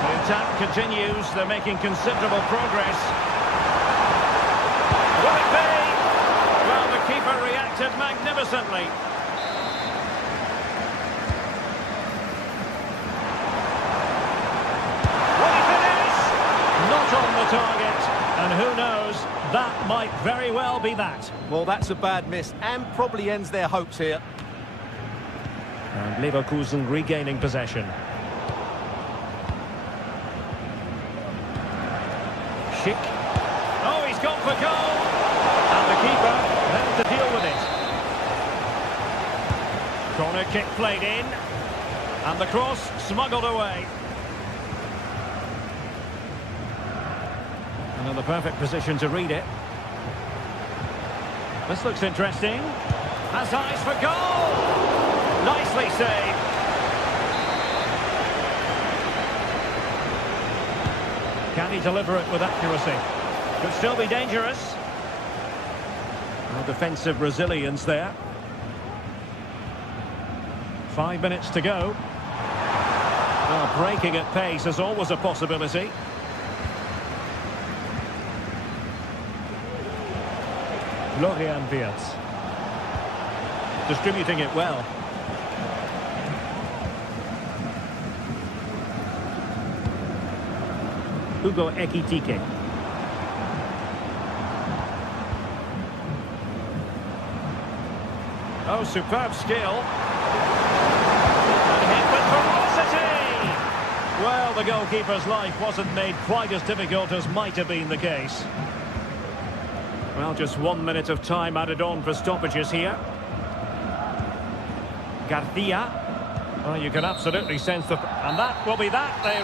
The attack continues. They're making considerable progress. Will it be? Well, the keeper reacted magnificently. Will he finish? Not on the target. And who knows, that might very well be that. Well, that's a bad miss and probably ends their hopes here. And Leverkusen regaining possession. Schick. Oh, he's gone for goal. And the keeper then to deal with it. Corner kick played in. And the cross smuggled away. And the perfect position to read it. This looks interesting. Has eyes for goal! Nicely saved. Can he deliver it with accuracy? Could still be dangerous. No defensive resilience there. 5 minutes to go. Well, breaking at pace is always a possibility. Florian Wirtz. Distributing it well. Hugo Ekitike. Oh, superb skill. And hit with ferocity! Well, the goalkeeper's life wasn't made quite as difficult as might have been the case. Well, just 1 minute of time added on for stoppages here. Garcia. Well, you can absolutely sense the... And that will be that. They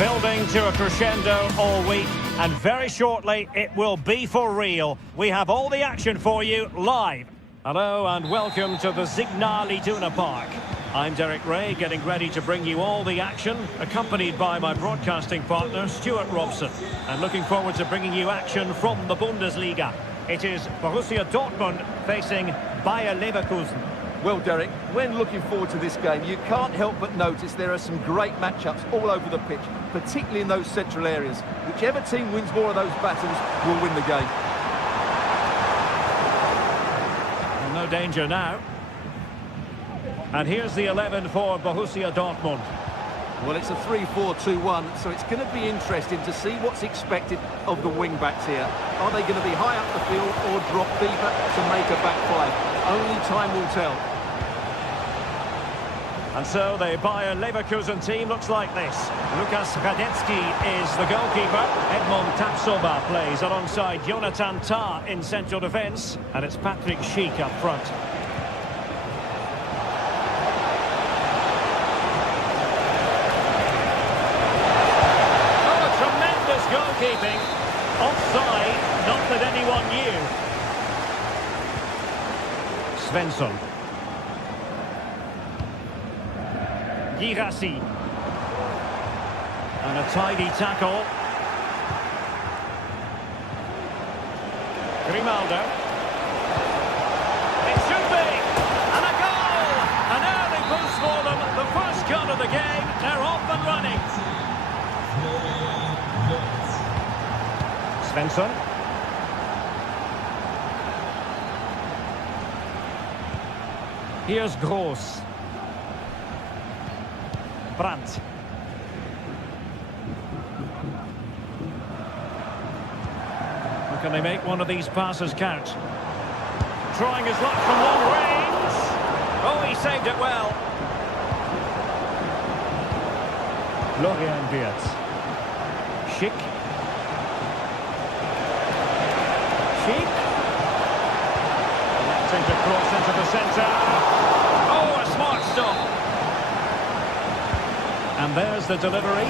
building to a crescendo all week, And very shortly, it will be for real. We have all the action for you live. Hello and welcome to the Signal Iduna Park. I'm Derek Ray, getting ready to bring you all the action, accompanied by my broadcasting partner, Stuart Robson. And looking forward to bringing you action from the Bundesliga. It is Borussia Dortmund facing Bayer Leverkusen. Well, Derek, when looking forward to this game, you can't help but notice there are some great matchups all over the pitch, particularly in those central areas. Whichever team wins more of those battles will win the game. Well, no danger now. And here's the 11 for Borussia Dortmund. Well, it's a 3-4-2-1, so it's going to be interesting to see what's expected of the wing-backs here. Are they going to be high up the field or drop deeper to make a back play? Only time will tell. And so the Bayer Leverkusen team looks like this. Lukas Radetzky is the goalkeeper. Edmond Tapsoba plays alongside Jonathan Tah in central defence. And it's Patrick Schick up front. Oh, tremendous goalkeeping. Offside, not that anyone knew. Svensson. Girassi. And a tidy tackle. Grimaldo. It should be! And a goal! An early boost for them. The first goal of the game. They're off and running. Svensson. Here's Gross. Brandt. Can they make one of these passes count? Trying his luck from long range. Oh, he saved it well. Florian Wirtz. Schick. Schick. Electing to cross into the centre. Oh, a smart stop. And there's the delivery.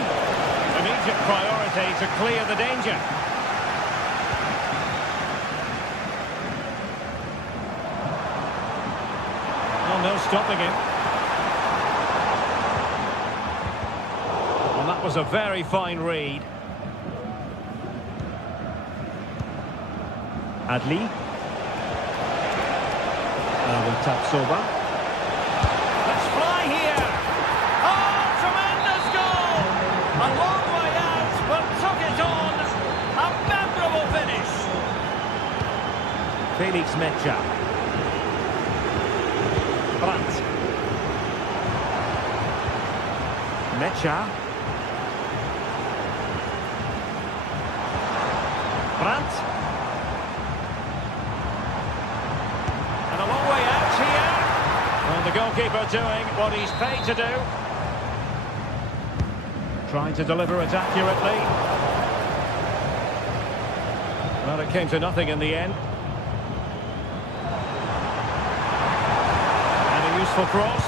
Immediate priority to clear the danger. Oh, no stopping him. Well, that was a very fine read. Adli. Now with Tapsoba. Let's fly here. A long way out, but took it on. A memorable finish. Felix Mecha. Brandt. Mecha. Brandt. And a long way out here. And the goalkeeper doing what he's paid to do. Trying to deliver it accurately. Well, it came to nothing in the end. And a useful cross.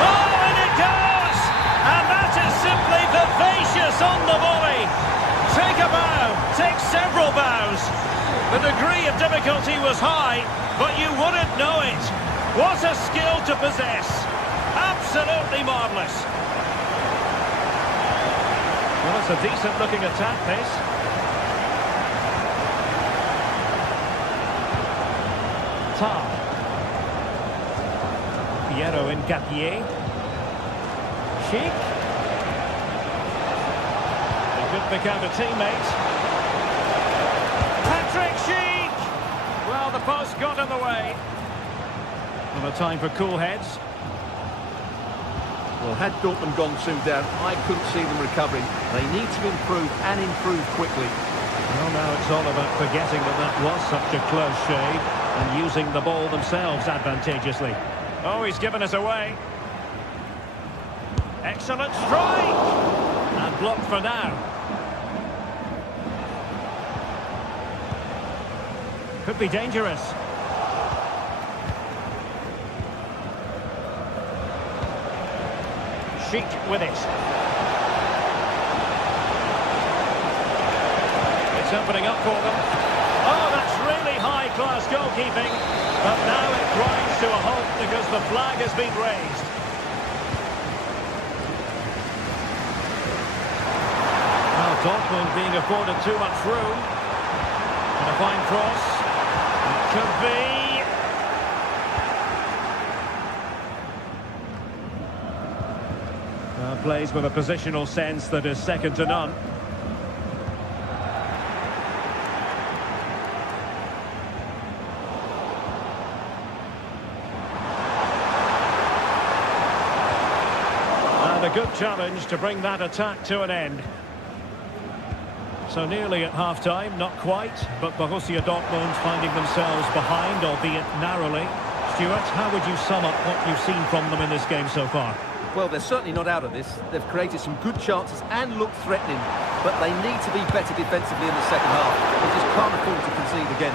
Oh, and it goes! And that is simply vivacious on the volley. Take a bow, take several bows. The degree of difficulty was high, but you wouldn't know it. What a skill to possess. Absolutely marvellous. Well, it's a decent-looking attack, this. Tah. Piero Ngapié. Schick. He could become a teammate. Patrick Schick! Well, the post got in the way. And a time for cool heads. Well, had Dortmund gone 2 down, I couldn't see them recovering. They need to improve and improve quickly. Well, now it's all about forgetting that that was such a close shave and using the ball themselves advantageously. Oh, he's given us away. Excellent strike! And blocked for now. Could be dangerous. Schick with it. It's opening up for them. Oh, that's really high-class goalkeeping. But now it grinds to a halt because the flag has been raised. Well, Dortmund being afforded too much room. And a fine cross. It could be. Plays with a positional sense that is second to none. And a good challenge to bring that attack to an end. So nearly at half-time, not quite, but Borussia Dortmund finding themselves behind, albeit narrowly. Stuart, how would you sum up what you've seen from them in this game so far? Well, they're certainly not out of this. They've created some good chances and looked threatening, but they need to be better defensively in the second half. They just can't afford to concede again.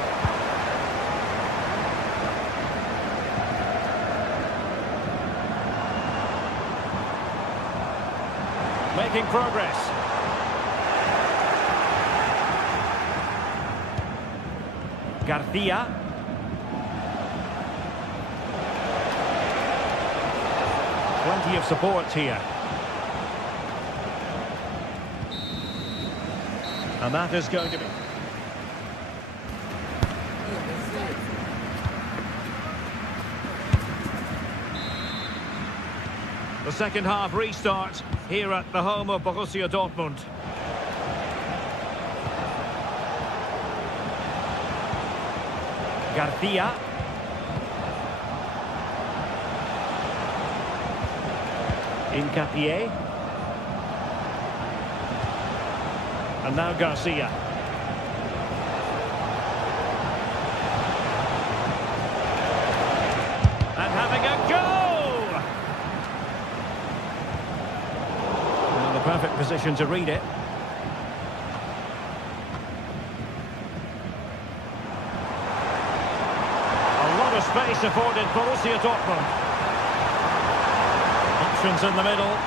Making progress. Garcia. Plenty of support here. And that is going to be... The second half restart here at the home of Borussia Dortmund. Garcia. Incapié. And now Garcia. And having a go! Well, the perfect position to read it. A lot of space afforded Borussia Dortmund. Options in the middle.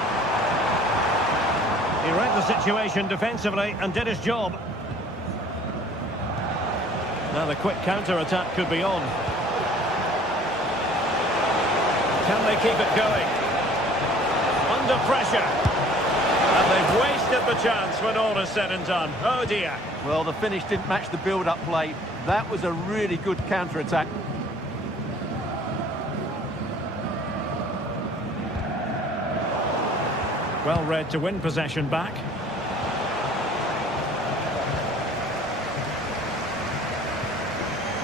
He read the situation defensively and did his job. Now the quick counter-attack could be on. Can they keep it going? Under pressure. And they've wasted the chance when all is said and done. Oh dear. Well, the finish didn't match the build-up play. That was a really good counter-attack. Well read to win possession back.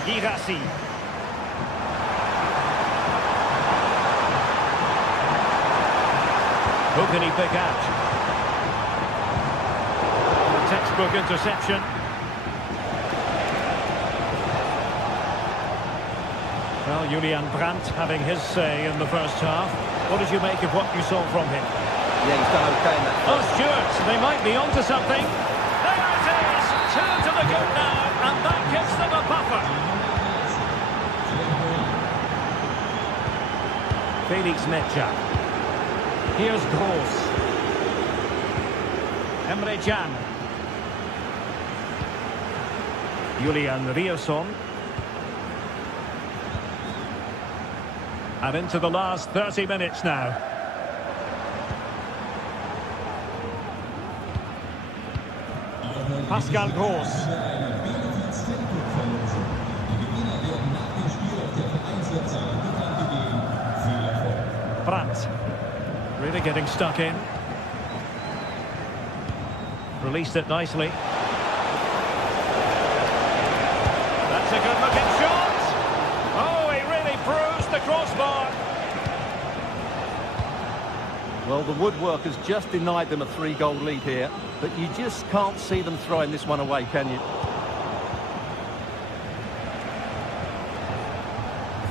Girassi. Who can he pick out? Textbook interception. Well, Julian Brandt having his say in the first half. What did you make of what you saw from him? Yeah, he's done okay in that. Oh, Stuart, they might be onto something. There it is! Two to the good now, and that gives them a buffer. Felix Mecha. Here's Gross. Emre Can. Julian Rierson. And into the last 30 minutes now. Pascal Groß. Brandt. Really getting stuck in. Released it nicely. That's a good-looking shot. Oh, he really bruised the crossbar. Well, the woodwork has just denied them a 3-goal lead here, but you just can't see them throwing this one away, can you?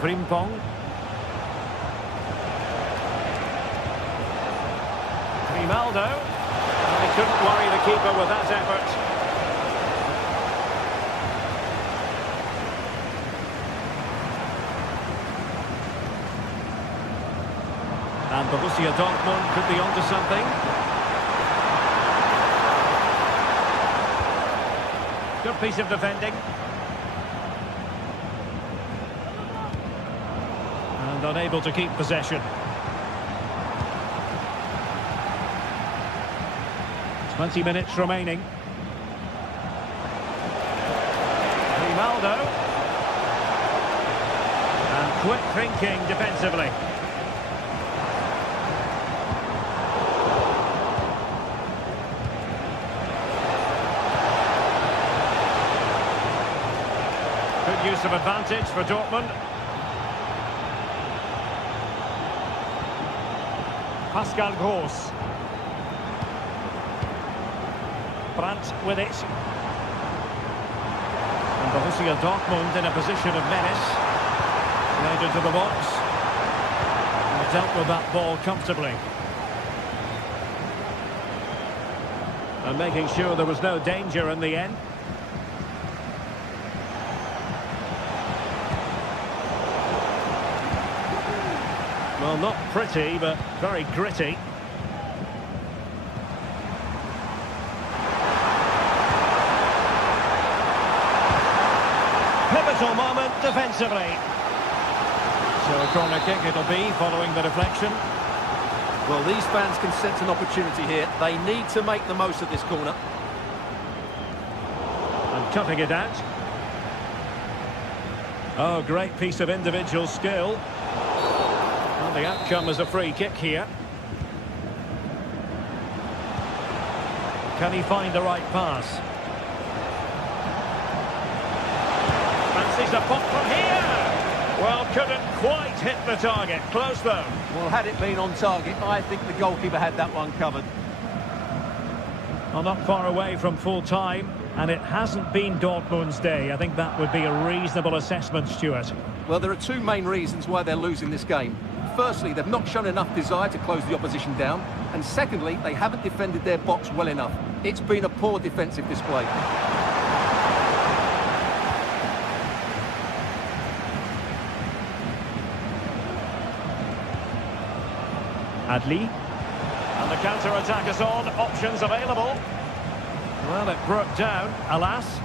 Frimpong. Grimaldo. They couldn't worry the keeper with that effort. And Borussia Dortmund could be onto something. Good piece of defending. And unable to keep possession. 20 minutes remaining. Ronaldo. And quick thinking defensively. Good use of advantage for Dortmund. Pascal Gross. Brandt with it. And Borussia Dortmund in a position of menace. Played into the box. And dealt with that ball comfortably. And making sure there was no danger in the end. Well, not pretty, but very gritty. Pivotal moment defensively. So a corner kick it'll be following the deflection. Well, these fans can sense an opportunity here. They need to make the most of this corner. And cutting it out. Oh, great piece of individual skill. Well, the outcome is a free kick here. Can he find the right pass? Fancies a pop from here! Well, couldn't quite hit the target. Close though. Well, had it been on target, I think the goalkeeper had that one covered. Well, not far away from full time, and it hasn't been Dortmund's day. I think that would be a reasonable assessment, Stuart. Well, there are two main reasons why they're losing this game. Firstly, they've not shown enough desire to close the opposition down. And secondly, they haven't defended their box well enough. It's been a poor defensive display. Adli. And the counter-attack is on. Options available. Well, it broke down, alas.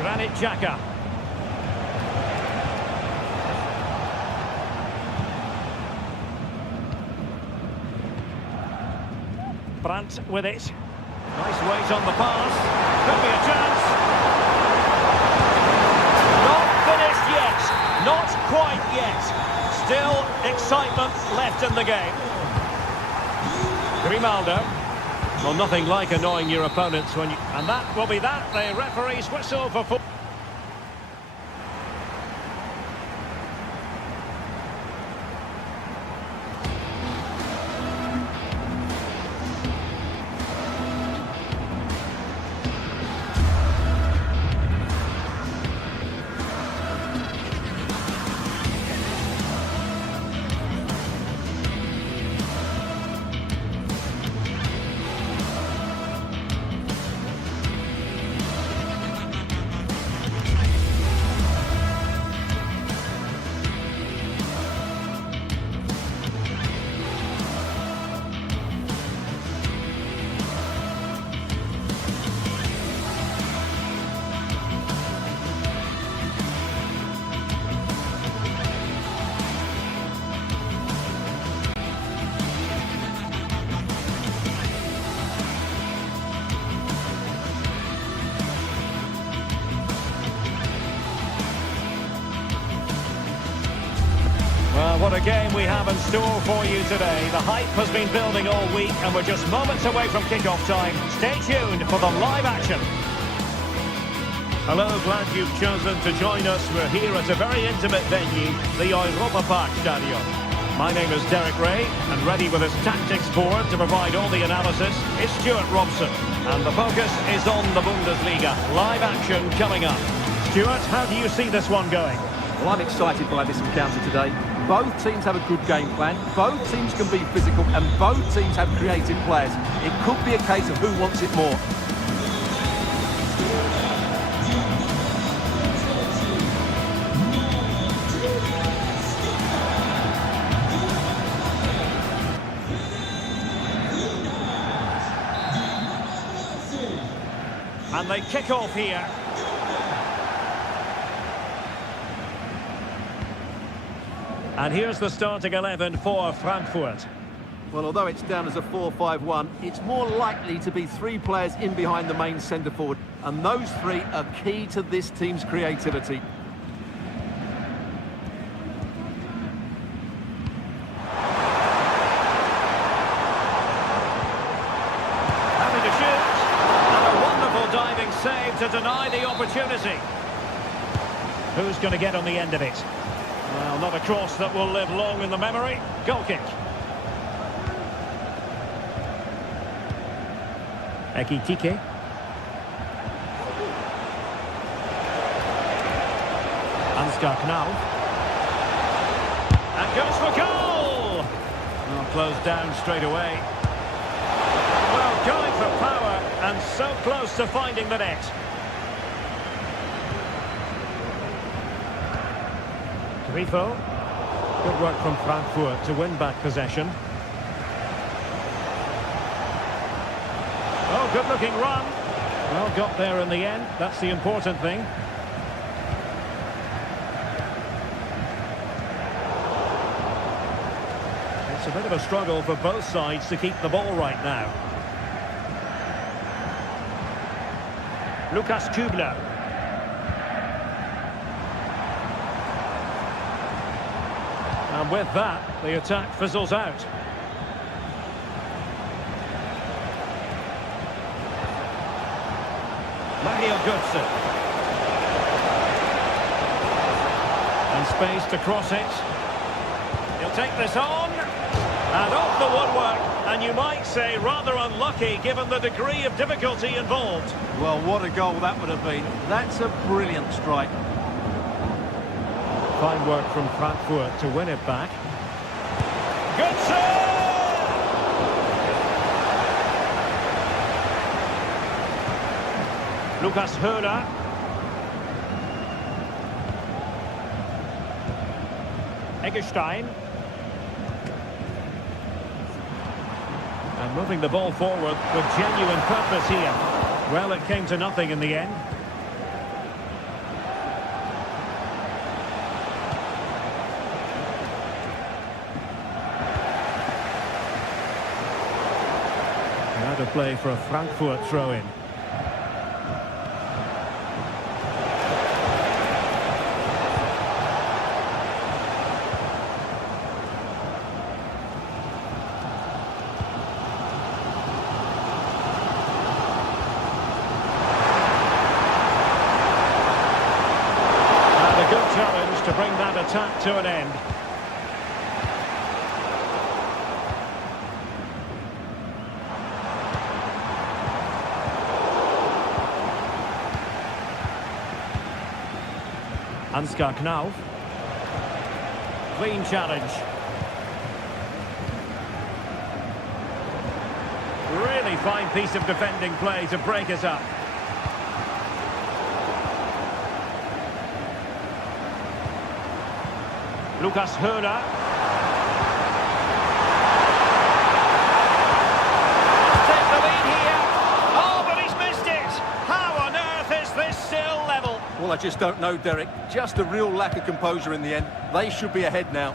Granit Xhaka. Brandt with it. Nice weight on the pass. Could be a chance. Not finished yet. Not quite yet. Still excitement left in the game. Grimaldo. Well, nothing like annoying your opponents when you... And that will be that. The referee's whistle for football. Well, what a game we have in store for you today. The hype has been building all week and we're just moments away from kick-off time. Stay tuned for the live action. Hello, glad you've chosen to join us. We're here at a very intimate venue, the Europa Park Stadium. My name is Derek Ray, and ready with his tactics board to provide all the analysis is Stuart Robson. And the focus is on the Bundesliga. Live action coming up. Stuart, how do you see this one going? Well, I'm excited by this encounter today. Both teams have a good game plan, both teams can be physical, and both teams have creative players. It could be a case of who wants it more. And they kick off here. And here's the starting 11 for Frankfurt. Well, although it's down as a 4-5-1, it's more likely to be 3 players in behind the main centre forward. And those 3 are key to this team's creativity. Having to shoot. And a wonderful diving save to deny the opportunity. Who's going to get on the end of it? Well, not a cross that will live long in the memory. Goal kick. Ekitike. Ansgar Knauf. And goes for goal! Well, closed down straight away. Well, going for power and so close to finding the net. Grifo. Good work from Frankfurt to win back possession. Oh, good-looking run. Well, got there in the end. That's the important thing. It's a bit of a struggle for both sides to keep the ball right now. Lukas Kübler. And with that, the attack fizzles out. Mario Götze. And space to cross it. He'll take this on. And off the woodwork. And you might say rather unlucky given the degree of difficulty involved. Well, what a goal that would have been. That's a brilliant strike. Fine work from Frankfurt to win it back. Götze! Lukas Höhler. Eggestein. And moving the ball forward with genuine purpose here. Well, it came to nothing in the end. Now to play for a Frankfurt throw-in. To bring that attack to an end. Ansgar Knauf. Clean challenge. Really fine piece of defending play to break it up. Lukas Höhler. Take the lead here. Oh, but he's missed it. How on earth is this still level? Well, I just don't know, Derek. Just a real lack of composure in the end. They should be ahead now.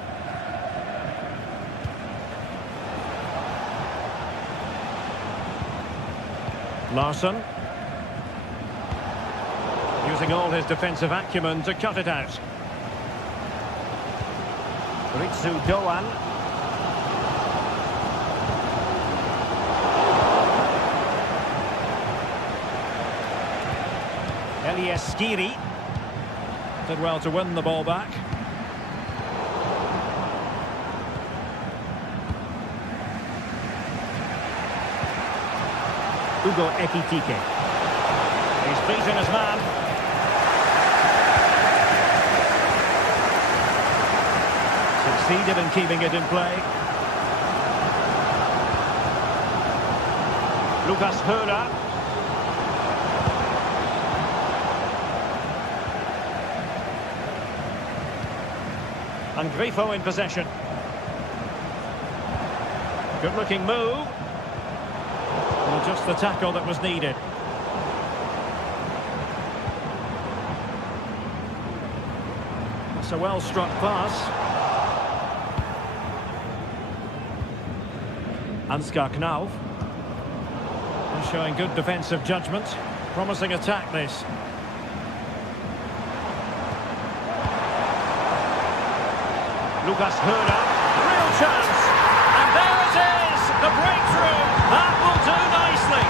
Larsson. Using all his defensive acumen to cut it out. Ritsu Doan. Elias Skiri. Did well to win the ball back. Hugo Ekitike. He's beaten his man. Succeeded in keeping it in play. Lukas Höhler. And Grifo in possession. Good looking move. Well, just the tackle that was needed. It's a well-struck pass. Ansgar Knauf. Showing good defensive judgment. Promising attack, this. Lucas Höder. Real chance. And there it is! The breakthrough. That will do nicely.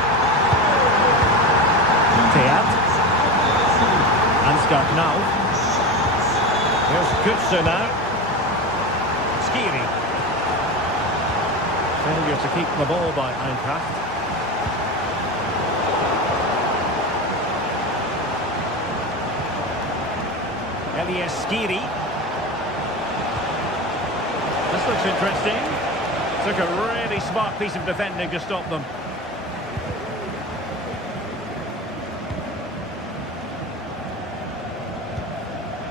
Teat. Ansgar Knauf. Here's Kutzer now. Skiri. Failure to keep the ball by Eintracht. Skiri. This looks interesting. Took a really smart piece of defending to stop them.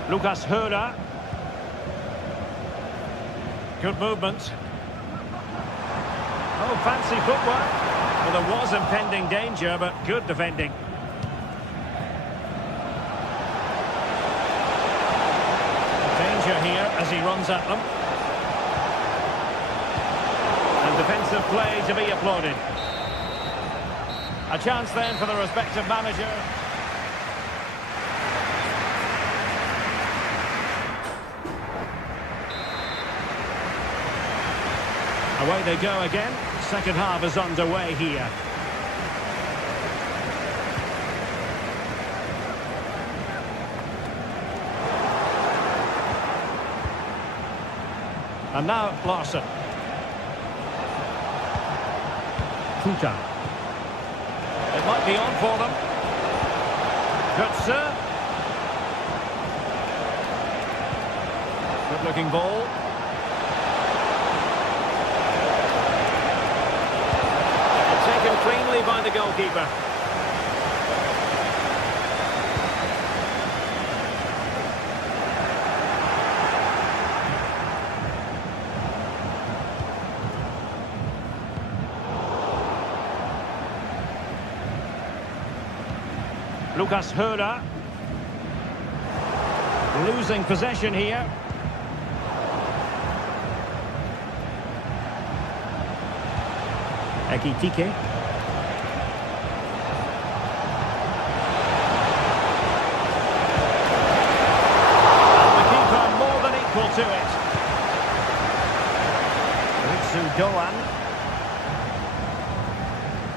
Lucas Höder. Good movement. Oh, fancy footwork. Well, there was impending danger, but good defending. Here as he runs at them. And defensive play to be applauded. A chance then for the respective manager. Away they go again. Second half is underway here. And now Larson. Kuta. It might be on for them. Kutzer. Good looking ball. Taken cleanly by the goalkeeper. Lucas Höder. Losing possession here. Ekitike. And the keeper more than equal to it. Ritsu Doan.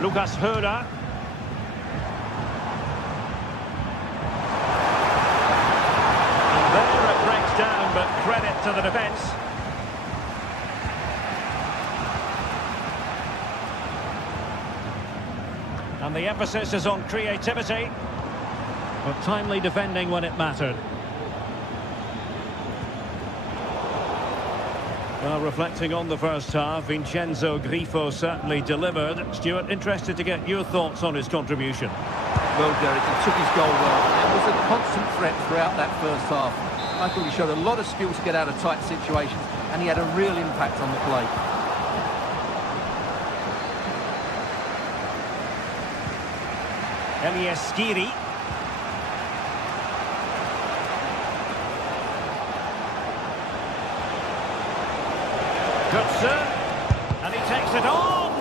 Lucas Höder. Down, but credit to the defence. And the emphasis is on creativity, but timely defending when it mattered. Well, reflecting on the first half, Vincenzo Grifo certainly delivered. Stuart, interested to get your thoughts on his contribution. Well, Derek, he took his goal well, and was a constant threat throughout that first half. I thought he showed a lot of skill to get out of tight situations, and he had a real impact on the play. Skiri. Kutzer. And he takes it on!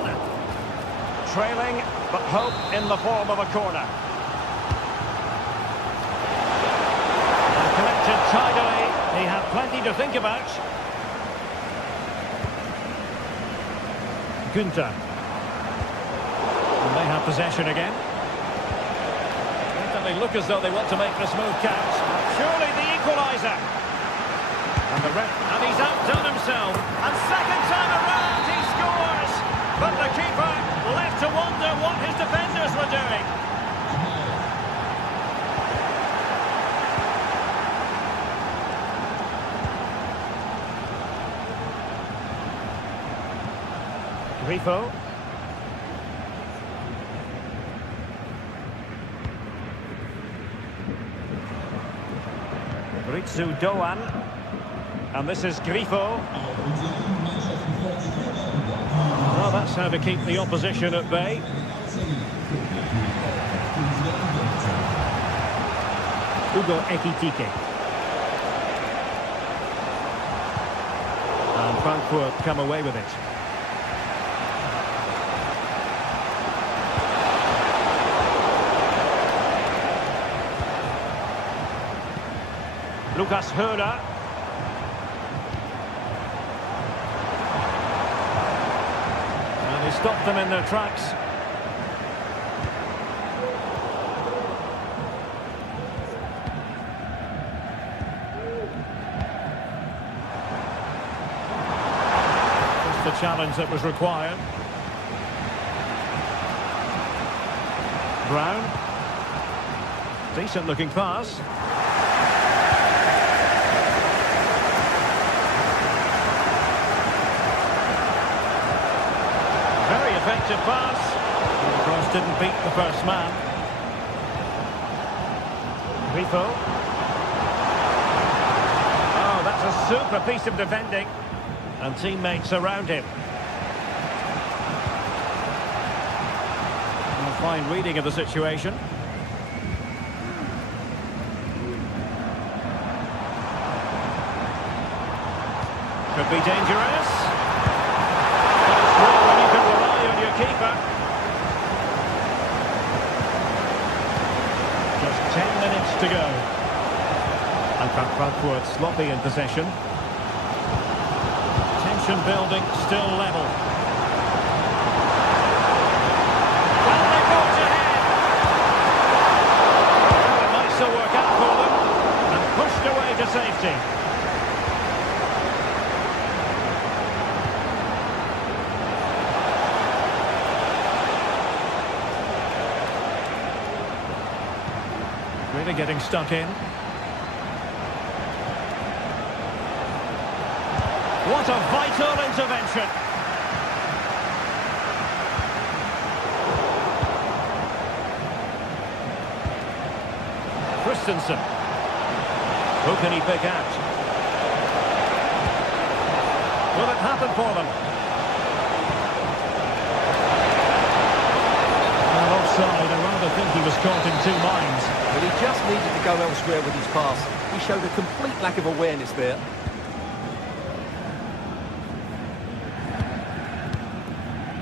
Trailing, but hope in the form of a corner. Tidily, he had plenty to think about. Günther. And they have possession again. They look as though they want to make this move count. Surely the equaliser. And he's outdone himself. And second time around he scores. But the keeper left to wonder what his defenders were doing. Grifo. Ritsu Doan. And this is Grifo. Well, that's how to keep the opposition at bay. Ekitike. Frankfurt come away with it. Lucas Höhler. And he stopped them in their tracks. Just the challenge that was required. Brown. Decent looking pass. Effective pass. The cross didn't beat the first man. Grifo. Oh, that's a super piece of defending. And teammates around him. A fine reading of the situation. Could be dangerous. Keeper. Just 10 minutes to go. And Frankfurt sloppy in possession. Tension building, still level. Well, they forge ahead. Well, it might still work out for them. And pushed away to safety. Really getting stuck in. What a vital intervention. Christensen. Who can he pick out? Will it happen for them? Well, offside. I rather think he was caught in two minds. But he just needed to go elsewhere with his pass. He showed a complete lack of awareness there.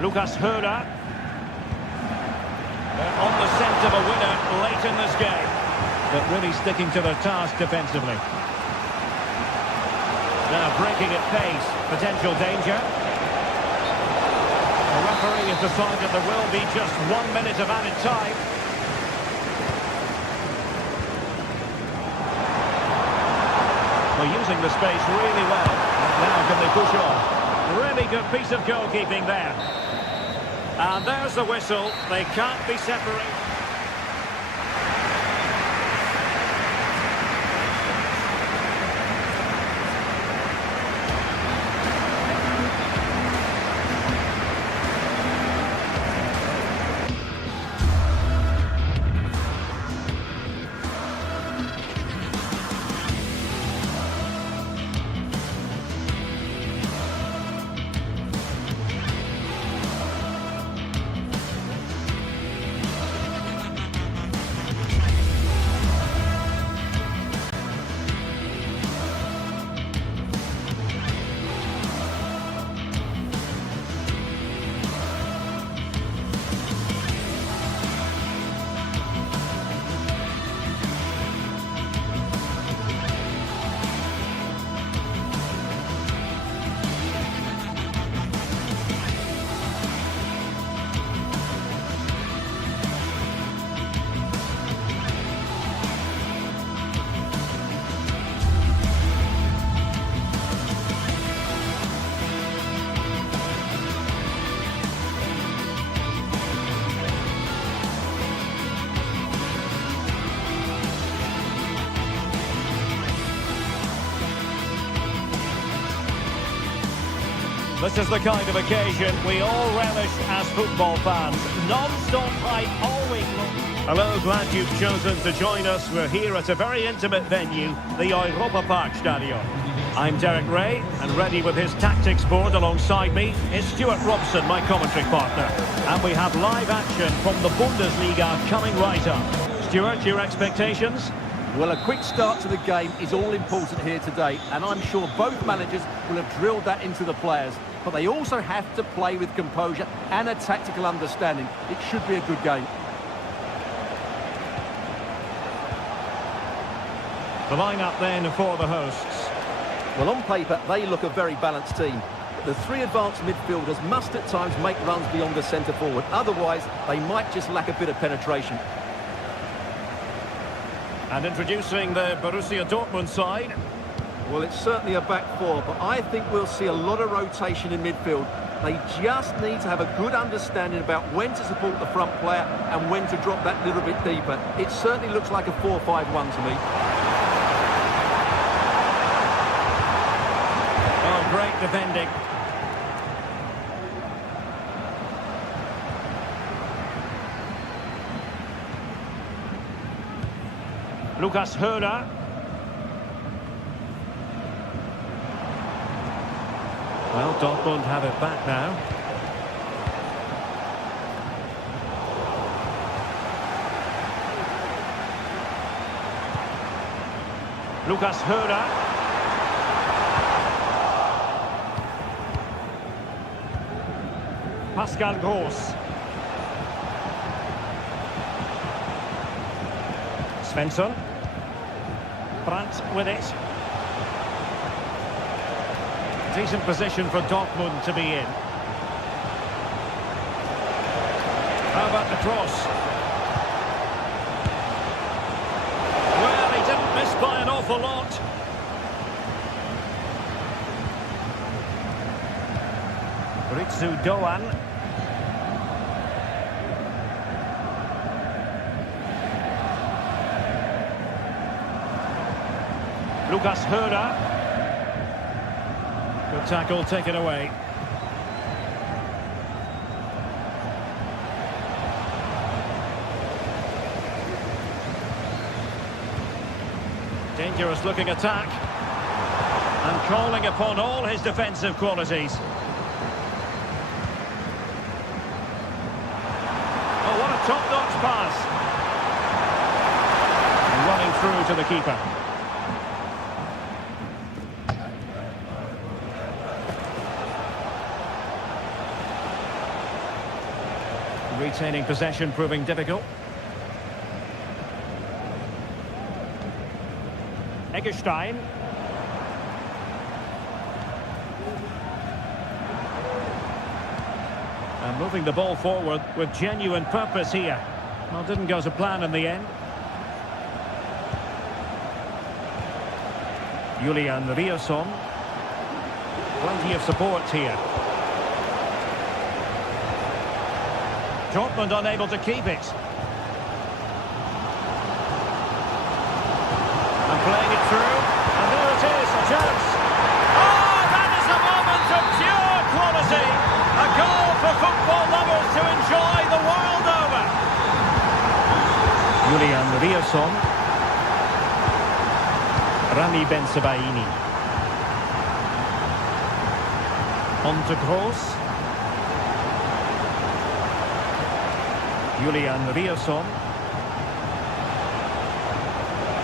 Lucas Höhler. They're on the scent of a winner late in this game. But really sticking to their task defensively. Now breaking at pace. Potential danger. The referee has decided there will be just 1 minute of added time. They're using the space really well. Now can they push on? Really good piece of goalkeeping there. And there's the whistle. They can't be separated. This is the kind of occasion we all relish as football fans. Non-stop hype all week long. Hello, glad you've chosen to join us. We're here at a very intimate venue, the Europa Park Stadion. I'm Derek Ray, and ready with his tactics board alongside me is Stuart Robson, my commentary partner. And we have live action from the Bundesliga coming right up. Stuart, your expectations? Well, a quick start to the game is all important here today, and I'm sure both managers will have drilled that into the players. But they also have to play with composure and a tactical understanding. It should be a good game. The line-up then for the hosts. Well, on paper, they look a very balanced team. The three advanced midfielders must at times make runs beyond the centre forward. Otherwise, they might just lack a bit of penetration. And introducing the Borussia Dortmund side. Well, it's certainly a back four, but I think we'll see a lot of rotation in midfield. They just need to have a good understanding about when to support the front player and when to drop that little bit deeper. It certainly looks like a 4-5-1 to me. Oh, great defending. Lucas Höra. Well, Dortmund have it back now. Lucas Höra. Pascal Gross. Svensson. Brandt with it. Decent position for Dortmund to be in. How about the cross? Well, he didn't miss by an awful lot. Ritsu Doan. Lucas Höra. Good tackle taken away. Dangerous looking attack. And calling upon all his defensive qualities. Oh, what a top-notch pass. Running through to the keeper. Retaining possession proving difficult. Eggestein. And moving the ball forward with genuine purpose here. Well, didn't go to plan in the end. Julian Riasson. Plenty of support here. Dortmund unable to keep it. And playing it through. And there it is, a chance. Oh, that is a moment of pure quality. A goal for football lovers to enjoy the world over. Julian Riasson. Rami Ben-Sebaini. On to Gross. Julian Riasson.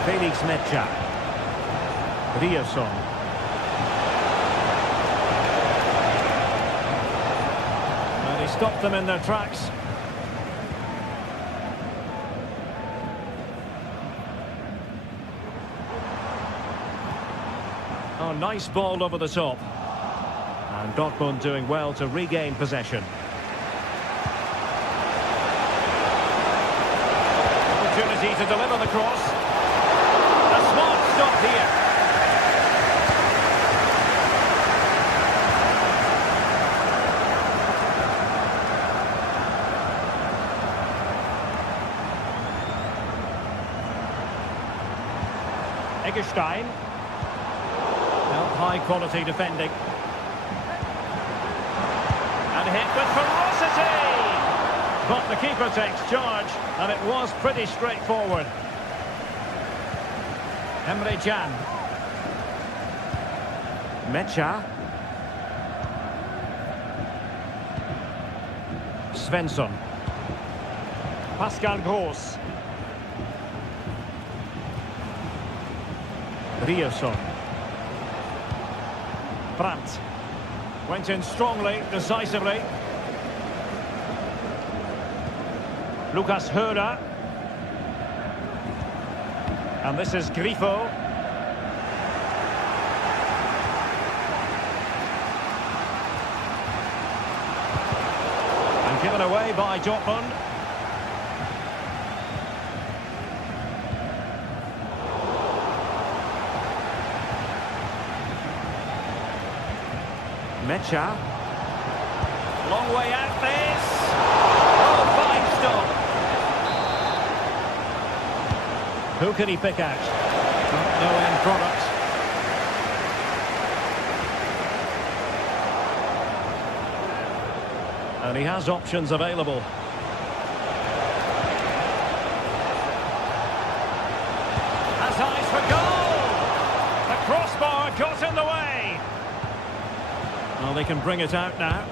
Felix Mecha. Riasson. And he stopped them in their tracks. Oh, nice ball over the top. And Dortmund doing well to regain possession. Opportunity to deliver the cross. A smart stop here. Eggestein. Well, high quality defending. And hit with ferocity. But the keeper takes charge, and it was pretty straightforward. Emre Can. Mecha. Svensson. Pascal Gross. Rioson. Brandt. Went in strongly, decisively. Lucas Höra. And this is Grifo. And given away by Dortmund. Mecha. Long way out this. Oh, fine stop. Who can he pick out? No end product. And he has options available. Has eyes for goal. The crossbar got in the way. Well, they can bring it out now.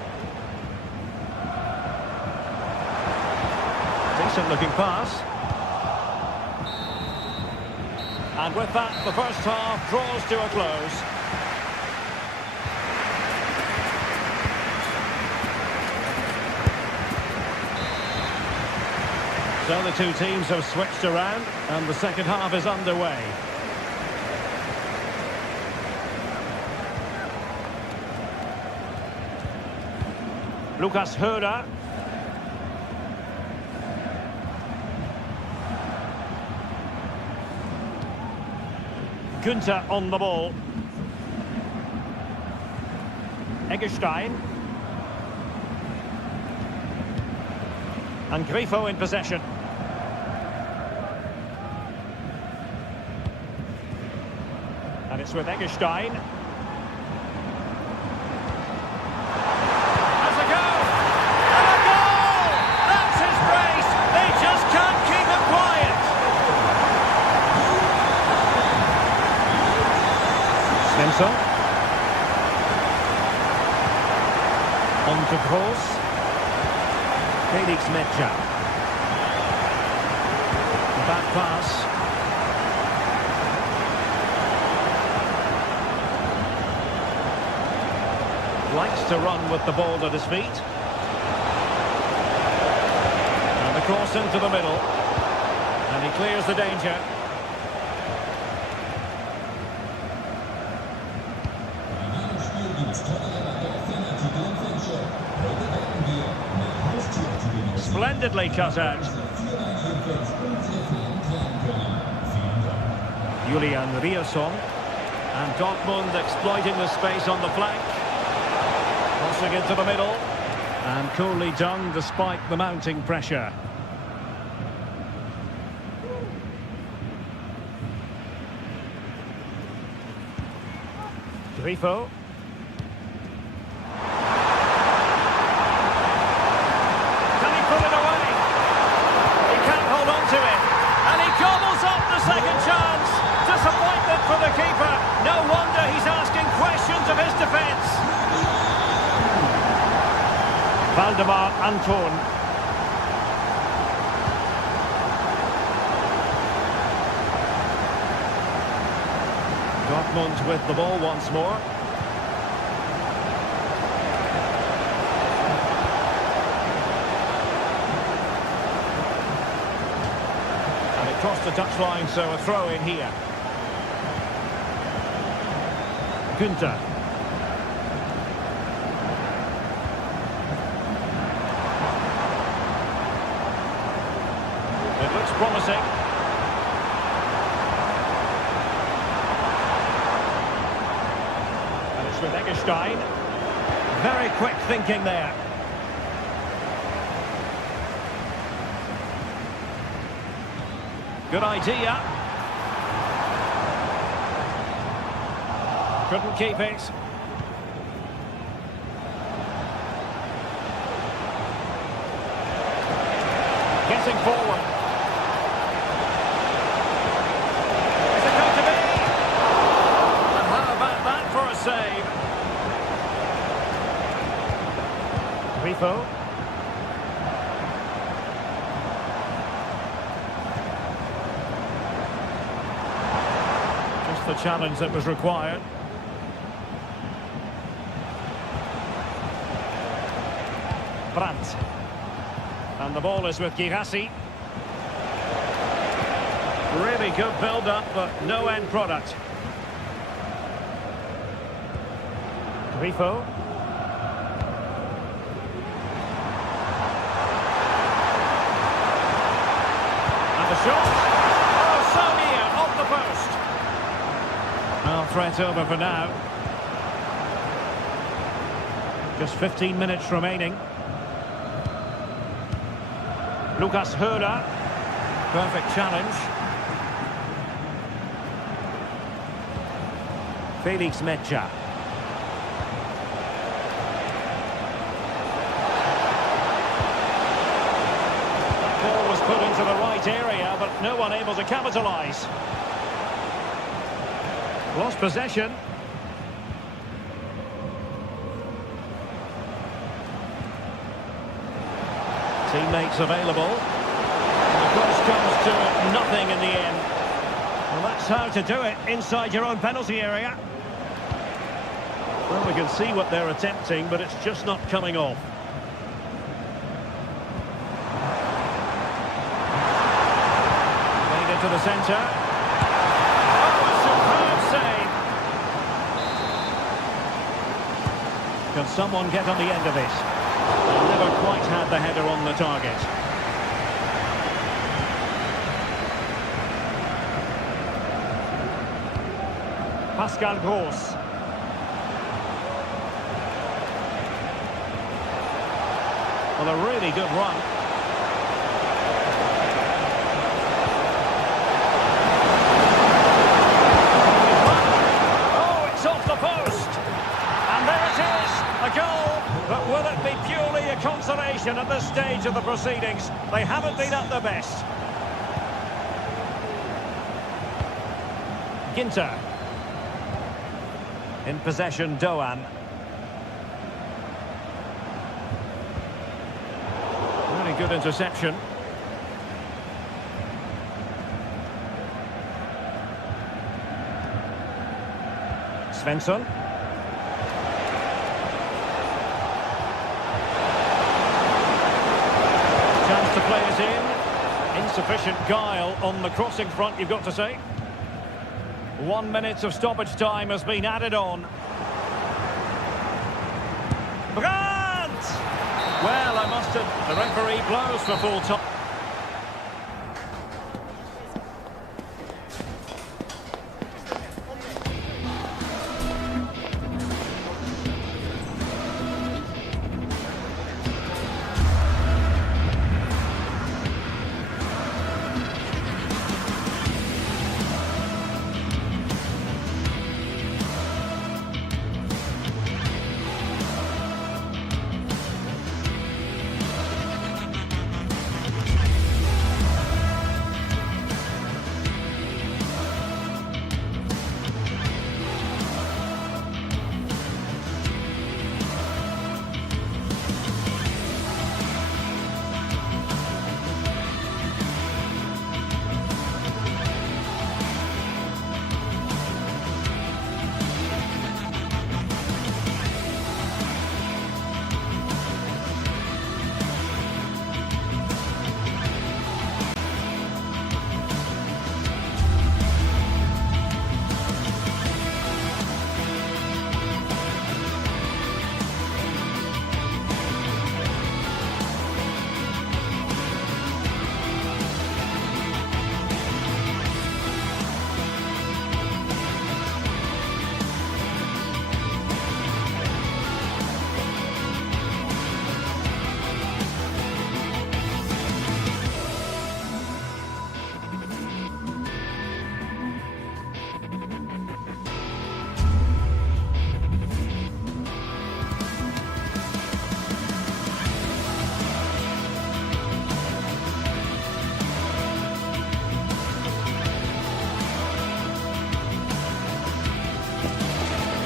Decent looking pass. And with that, the first half draws to a close. So the two teams have switched around, and the second half is underway. Lucas Höra. Günther on the ball. Eggestein. And Grifo in possession. And it's with Eggestein. Has a go! And a goal! That's his brace! They just can't keep him quiet! Svensson. On to Kroos. Felix Mecha. Back pass. Likes to run with the ball at his feet. And the cross into the middle. And he clears the danger. Splendidly cut out. Julian Rioson. And Dortmund exploiting the space on the flank. Crossing into the middle. And coolly done despite the mounting pressure. Grifo. Second chance. Disappointment for the keeper. No wonder he's asking questions of his defence. Valdemar Anton. Dortmund with the ball once more. Across the touchline, so a throw in here. Günther. It looks promising. And it's with Eggestein. Very quick thinking there. Good idea. Couldn't keep it. Getting forward. Is it going to be? And how about that for a save? Grifo. Just the challenge that was required. Brandt. And the ball is with Girassi. Really good build-up, but no end product. Grifo. And the shot. Oh, so near, off the post. Well, threat over for now. Just 15 minutes remaining. Lucas Höder. Perfect challenge. Felix Mecha. Ball was put into the right area, but no one able to capitalise. Lost possession. Teammates available. And the cross comes to nothing in the end. Well, that's how to do it inside your own penalty area. Well, we can see what they're attempting, but it's just not coming off. Played it to the centre. Oh, a superb save! Can someone get on the end of this? They never quite had the header on the target. Pascal Gross. Well, a really good run. Oh, it's off the post. And there it is, a goal. But will it be purely a consolation at this stage of the proceedings? They haven't been at their best. Ginter. In possession, Doan. Really good interception. Svensson. Chance to play it in. Insufficient guile on the crossing front, you've got to say. 1 minute of stoppage time has been added on. Brandt! Well, I must have... The referee blows for full time.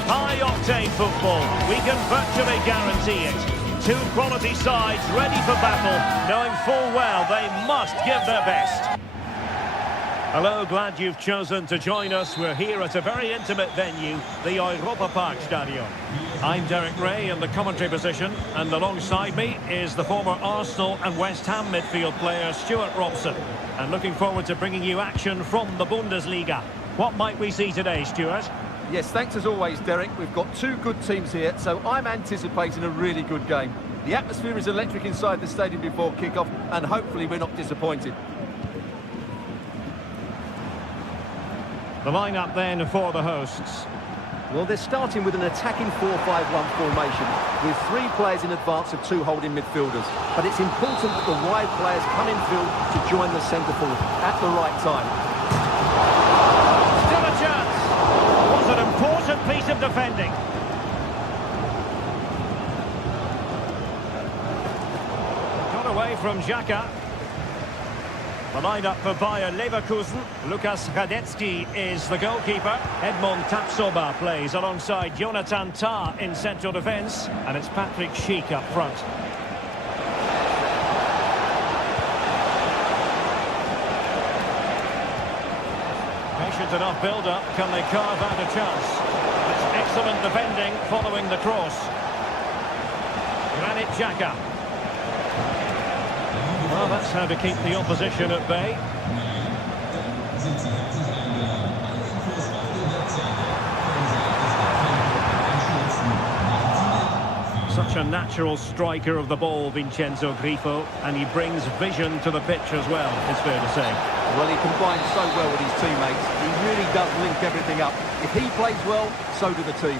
High-octane football, we can virtually guarantee it. Two quality sides ready for battle, knowing full well they must give their best. Hello, glad you've chosen to join us. We're here at a very intimate venue, the Europa Park Stadium. I'm Derek Ray in the commentary position, and alongside me is the former Arsenal and West Ham midfield player Stuart Robson. And looking forward to bringing you action from the Bundesliga. What might we see today, Stuart? Yes, thanks as always, Derek. We've got two good teams here, so I'm anticipating a really good game. The atmosphere is electric inside the stadium before kick-off, and hopefully we're not disappointed. The lineup then for the hosts. Well, they're starting with an attacking 4-5-1 formation, with three players in advance of two holding midfielders. But it's important that the wide players come in field to join the centre forward at the right time. Still a chance. Was an important piece of defending. Got away from Xhaka. The lineup for Bayer Leverkusen. Lukas Hradecky is the goalkeeper. Edmond Tapsoba plays alongside Jonathan Tah in central defence. And it's Patrick Schick up front. Patient enough build-up. Can they carve out a chance? It's excellent defending following the cross. Granit Xhaka. Well, that's how to keep the opposition at bay. Such a natural striker of the ball, Vincenzo Grifo, and he brings vision to the pitch as well, it's fair to say. Well, he combines so well with his teammates. He really does link everything up. If he plays well, so do the team.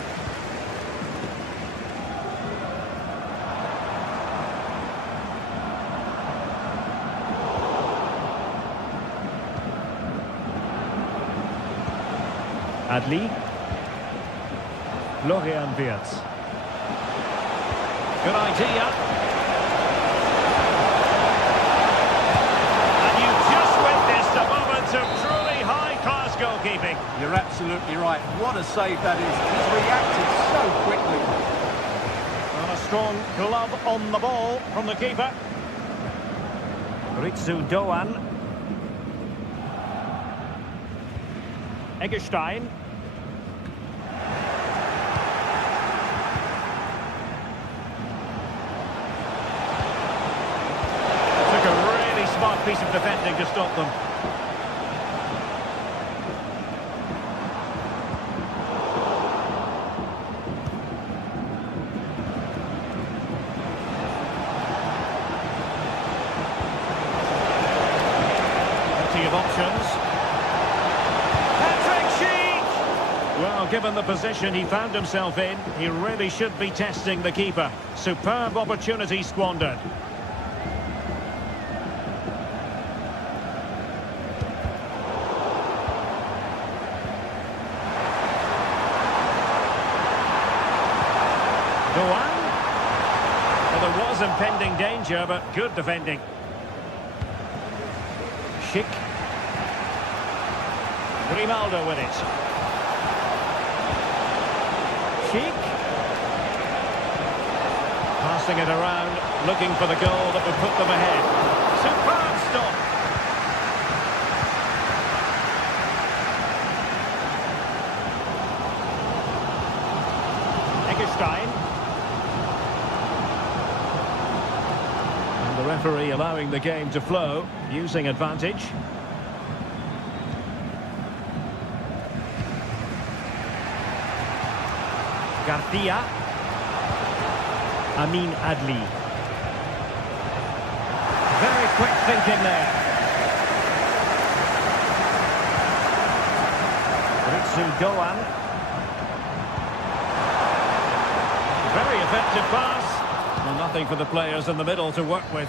Adli. Florian Wirtz. Good idea. And you've just witnessed a moment of truly high-class goalkeeping. You're absolutely right. What a save that is. He's reacted so quickly. And a strong glove on the ball from the keeper. Ritsu Doan. Eggestein. Took a really smart piece of defending to stop them. Plenty of options. Well, given the position he found himself in, he really should be testing the keeper. Superb opportunity squandered. Doan. Well, there was impending danger, but good defending. Schick. Grimaldo with it. Schick. Passing it around, looking for the goal that would put them ahead. Superb stop. Eggestein. And the referee allowing the game to flow, using advantage. Garcia. Amin Adli. Very quick thinking there. Ritsu Doan. Very effective pass. Well, nothing for the players in the middle to work with.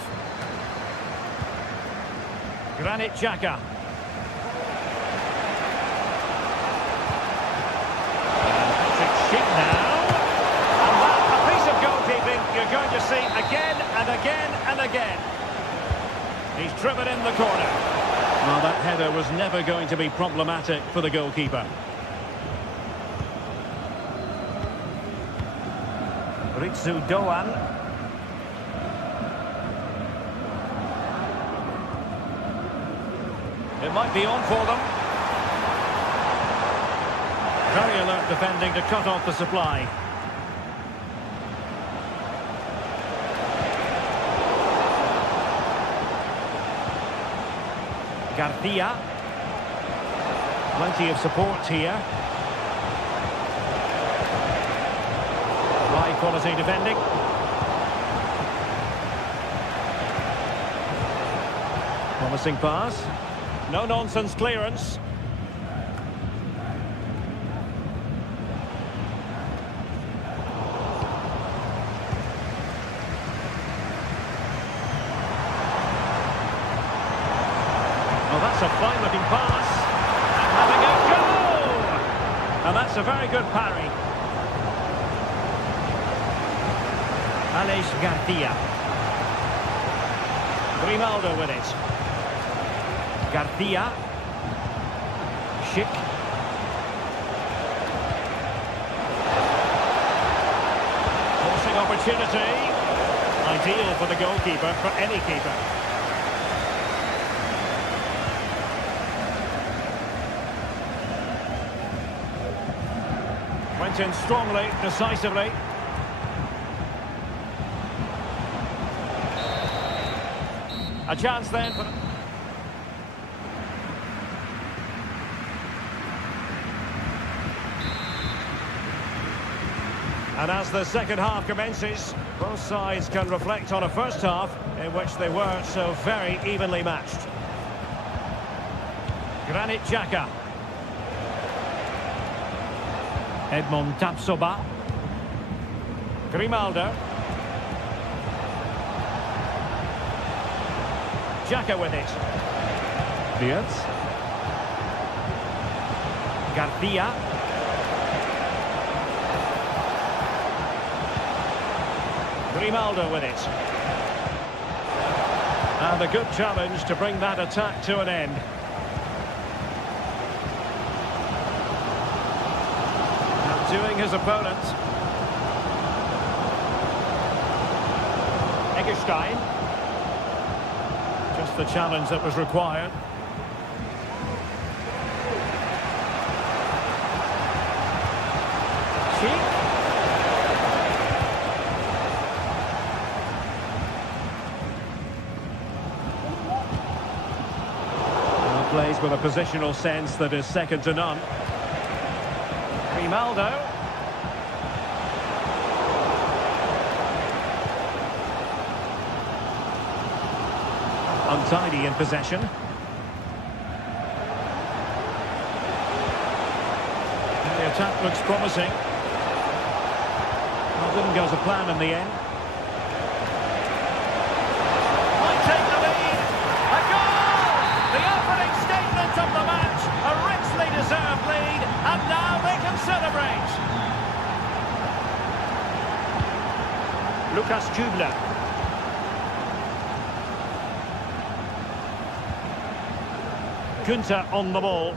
Granit Xhaka. Schick now. You're going to see again and again and again. He's driven in the corner. Well, that header was never going to be problematic for the goalkeeper. Ritsu Doan. It might be on for them. Very alert defending to cut off the supply. Garcia. Plenty of support here. High quality defending. Promising pass. No nonsense clearance. Oh, that's a fine looking pass. And having a go! And that's a very good parry. Alex Garcia. Grimaldo with it. Garcia. Schick. Forcing opportunity. Ideal for the goalkeeper, for any keeper. Went in strongly, decisively. A chance then for... And as the second half commences, both sides can reflect on a first half in which they were so very evenly matched. Granit Xhaka. Edmond Tapsoba. Grimaldo. Xhaka with it. Diaz. Garcia. Grimaldo with it. And a good challenge to bring that attack to an end. Outdoing his opponent. Eggestein. Just the challenge that was required. Cheek. Plays with a positional sense that is second to none. Grimaldo. Untidy in possession. And the attack looks promising. Well, didn't go to plan in the end. Might take the lead. A goal! The opening statement of the match. A richly deserved lead. And now they can celebrate. Lucas Kubler. Kunta on the ball.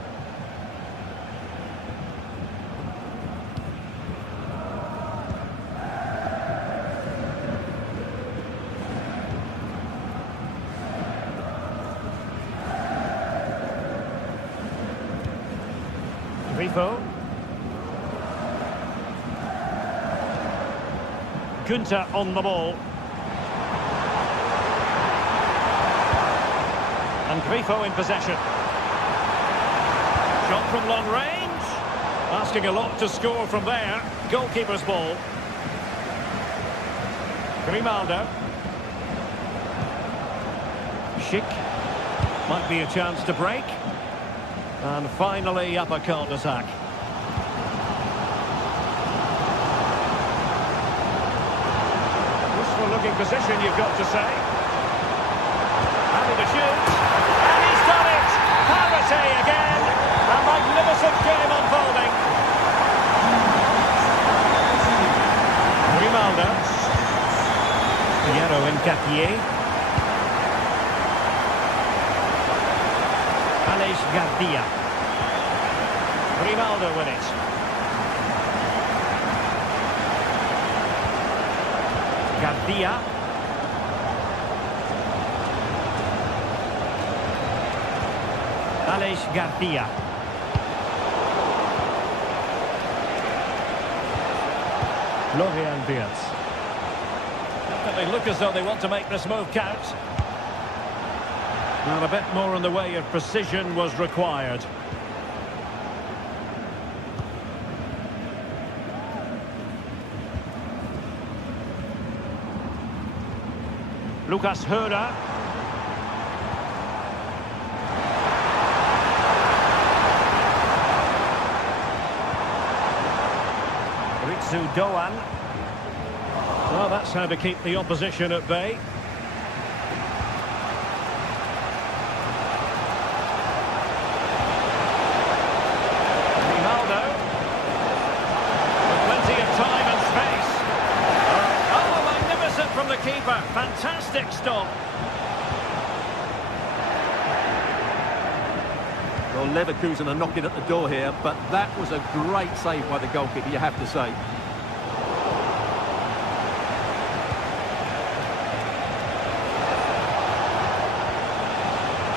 Grifo. Kunta on the ball. And Grifo in possession. Shot from long range. Asking a lot to score from there. Goalkeeper's ball. Grimaldo. Schick. Might be a chance to break. And finally, up a cul-de-sac. Useful looking position, you've got to say. Happy to shoot. And he's done it! Parity again! A magnificent game unfolding. Grimaldo. Piero Nketiah. Alex Garcia. Grimaldo with it. Garcia. Garcia. Florian Wirtz. Definitely look as though they want to make this move count. Well, a bit more in the way of precision was required. Lucas Höder. Doan. Well, that's how to keep the opposition at bay. Ronaldo. With plenty of time and space. Oh, magnificent from the keeper. Fantastic stop. Well, Leverkusen are knocking at the door here, but that was a great save by the goalkeeper, you have to say.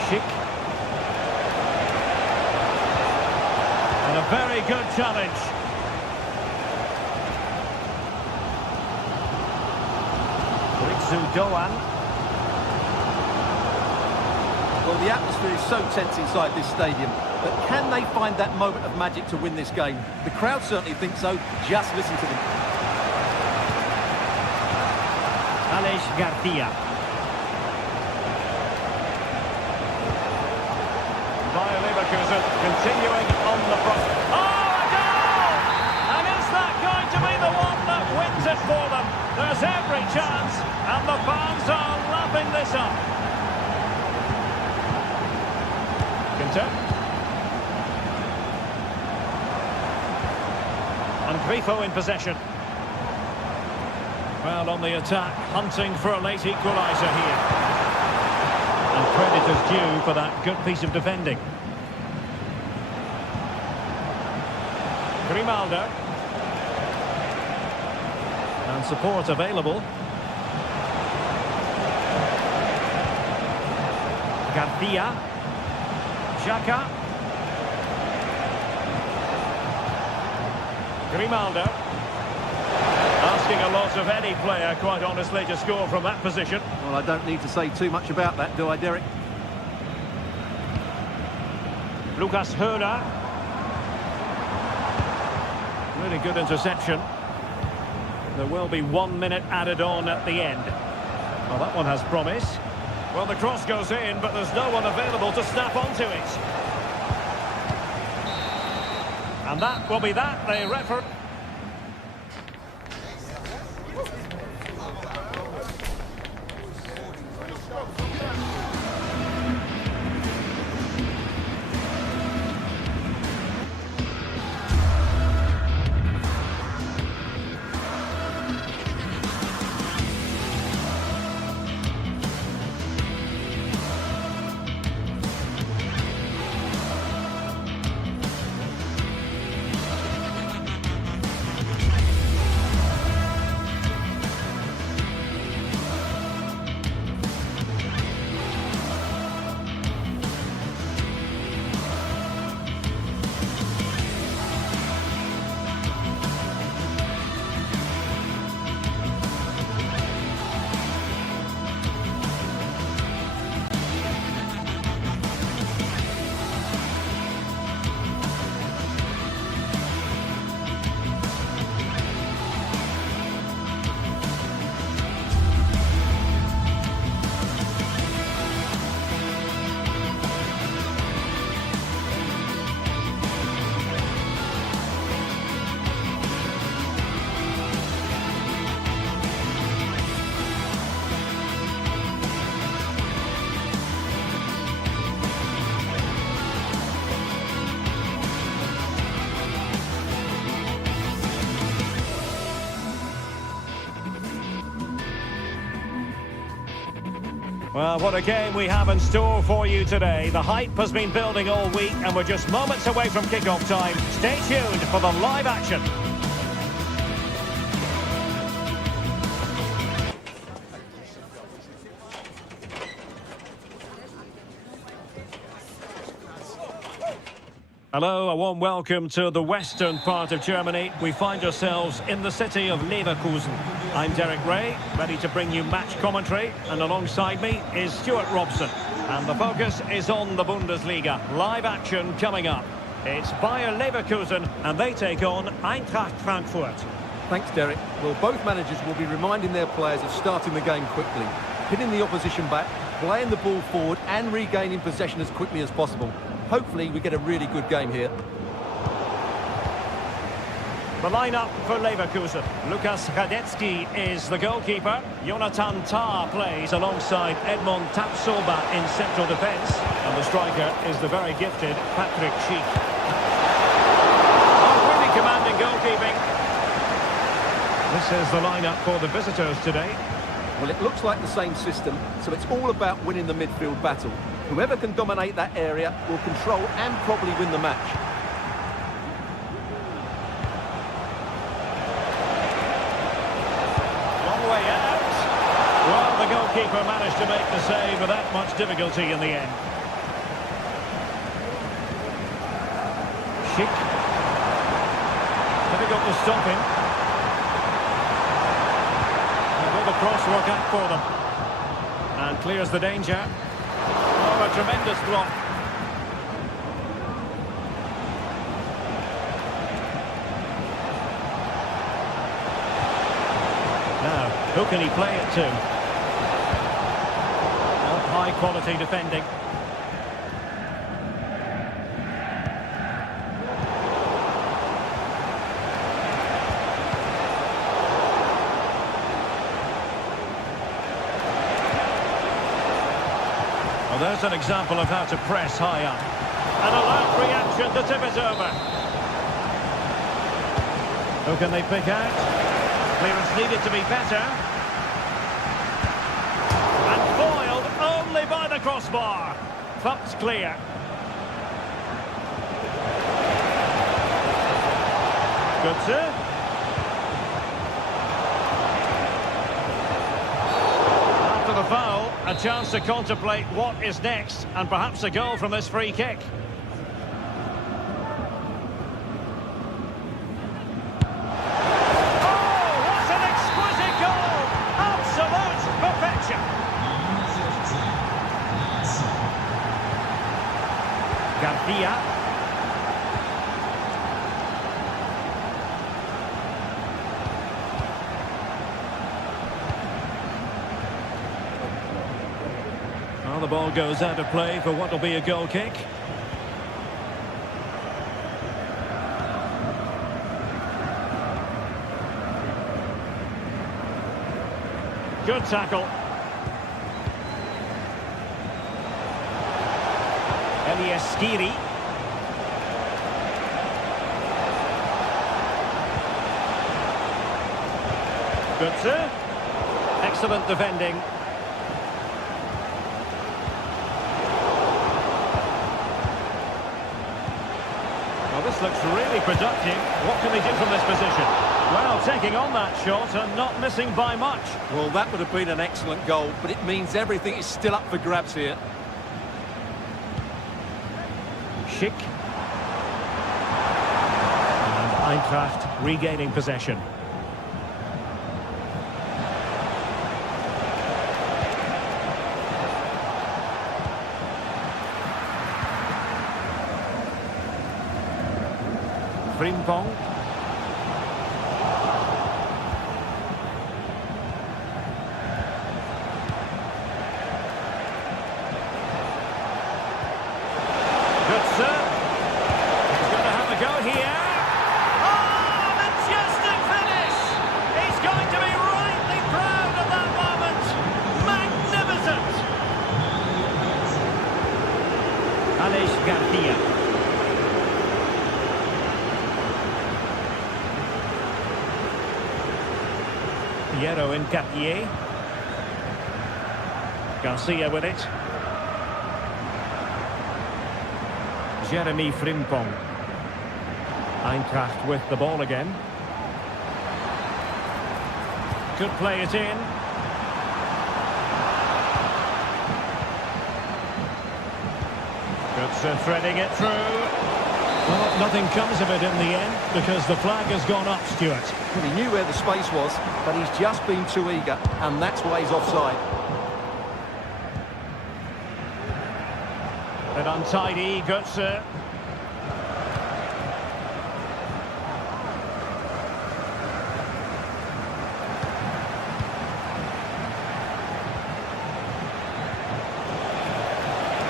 Schick. And a very good challenge. Doan. Well, the atmosphere is so tense inside this stadium, but can they find that moment of magic to win this game? The crowd certainly think so. Just listen to them. Garcia. Bayer Leverkusen continuing on the front. Oh, a goal! And is that going to be the one that wins it for them? There's every chance, and the fans are lapping this up. And Grifo in possession. Well, on the attack, hunting for a late equaliser here. And credit is due for that good piece of defending. Grimaldo. And support available. Garcia. Xhaka. Grimaldo. Asking a lot of any player, quite honestly, to score from that position. Well, I don't need to say too much about that, do I, Derek? Lucas Höder. Really good interception. There will be 1 minute added on at the end. Well, that one has promise. Well, the cross goes in, but there's no one available to snap onto it. And that will be that. The referee... Well, what a game we have in store for you today. The hype has been building all week, and we're just moments away from kickoff time. Stay tuned for the live action. Hello, a warm welcome to the western part of Germany. We find ourselves in the city of Leverkusen. I'm Derek Ray, ready to bring you match commentary, and alongside me is Stuart Robson. And the focus is on the Bundesliga. Live action coming up. It's Bayer Leverkusen, and they take on Eintracht Frankfurt. Thanks, Derek. Well, both managers will be reminding their players of starting the game quickly, hitting the opposition back, playing the ball forward and regaining possession as quickly as possible. Hopefully we get a really good game here. The lineup for Leverkusen. Lukas Radetzky is the goalkeeper. Jonathan Tah plays alongside Edmond Tapsoba in central defence. And the striker is the very gifted Patrick Schick. Oh, really commanding goalkeeping. This is the lineup for the visitors today. Well, it looks like the same system, so it's all about winning the midfield battle. Whoever can dominate that area will control and probably win the match. Long way out. Well, the goalkeeper managed to make the save without much difficulty in the end. Schick. Difficult to stop him. And will the cross work out for them? And clears the danger. Oh, a tremendous block. Now, who can he play it to? Oh, high quality defending. Well, there's an example of how to press high up. And a loud reaction to tip it over. Who can they pick out? Clearance needed to be better. And foiled only by the crossbar. Thumped clear. Good. After the foul, a chance to contemplate what is next, and perhaps a goal from this free kick. Oh, what an exquisite goal! Absolute perfection! Garcia. Well, the ball goes out of play for what will be a goal kick. Good tackle. Elias Skiri. Good, sir. Excellent defending. This looks really productive. What can they do from this position? Well, taking on that shot and not missing by much. Well, that would have been an excellent goal, but it means everything is still up for grabs here. Schick. And Eintracht regaining possession. Frimpong. Good, sir. He's going to have a go here. Oh, majestic finish! He's going to be rightly proud of that moment. Magnificent! Alex Garcia. Piero in Cartier. Garcia with it. Jeremy Frimpong. Eintracht with the ball again. Could play it in. Good, threading it through. Well, nothing comes of it in the end because the flag has gone up, Stuart. Well, he knew where the space was, but he's just been too eager, and that's why he's offside. Bit untidy, Götze.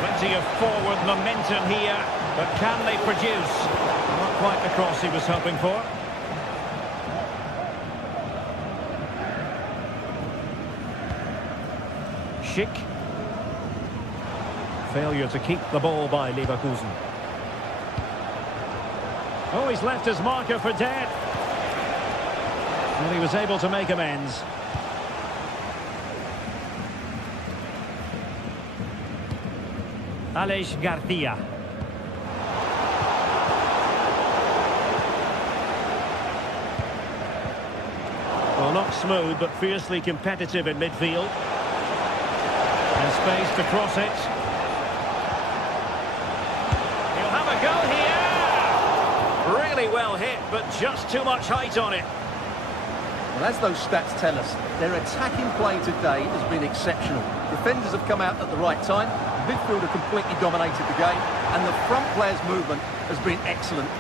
Plenty of forward momentum here, but can they produce? Not quite the cross he was hoping for. Schick. Failure to keep the ball by Leverkusen. Oh, he's left his marker for dead. Well, he was able to make amends. Aleix Garcia. Well, not smooth, but fiercely competitive in midfield. And space to cross it. He'll have a go here! Really well hit, but just too much height on it. Well, as those stats tell us, their attacking play today has been exceptional. Defenders have come out at the right time, midfield have completely dominated the game, and the front players' movement has been excellent.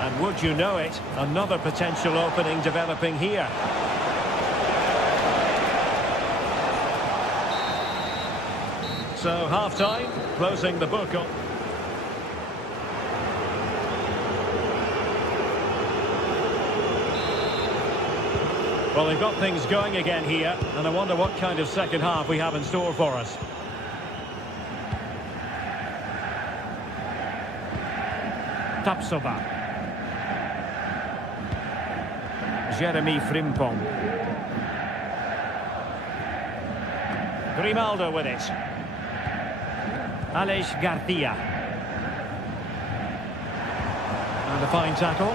And would you know it, another potential opening developing here. So, half-time, closing the book on. Well, they've got things going again here, and I wonder what kind of second half we have in store for us. Tapsoba. Jeremy Frimpong. Grimaldo with it. Aleix Garcia. And a fine tackle.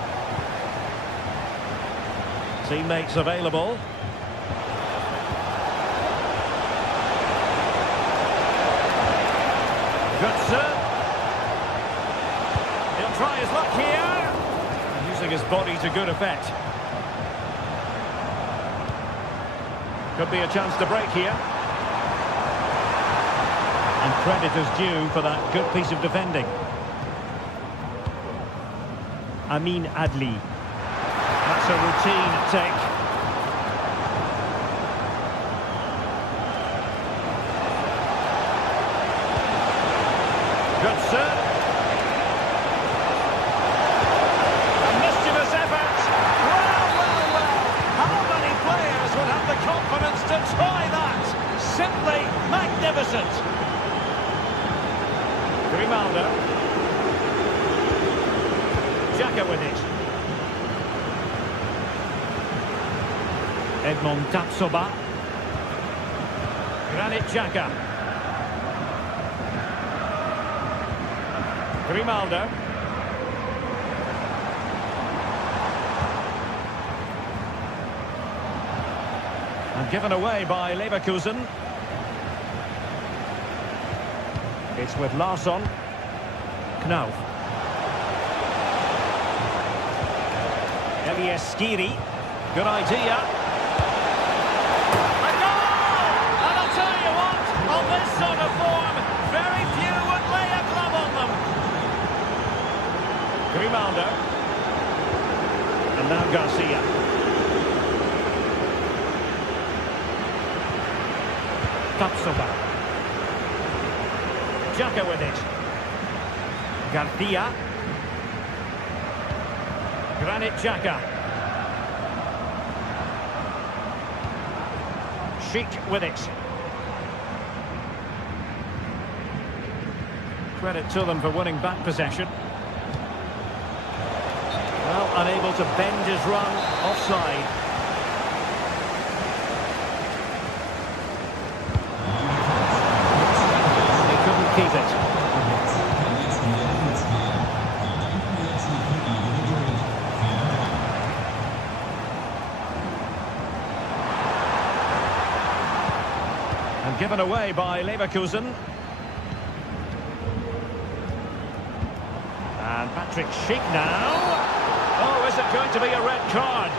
Teammates available. Götze. He'll try his luck here. Using his body to good effect. Could be a chance to break here. And credit is due for that good piece of defending. Amin Adli. That's a routine take. Götze. A mischievous effort. Well. How many players would have the confidence to try that? Simply magnificent. Grimaldo. Xhaka with it. Edmond Tapsoba. Granit Xhaka. Grimaldo. And given away by Leverkusen. It's with Larsson. Knauf. Elias Skiri. Good idea. A goal! And I'll tell you what, on this sort of form, very few would lay a glove on them. Grimaldo. And now Garcia. Tapsoba. Xhaka with it. Garcia. Granit Xhaka. Schick with it. Credit to them for winning back possession. Well, unable to bend his run, offside. He couldn't keep it. And given away by Leverkusen. And And Patrick Schick now. Oh, is it going to be a red card?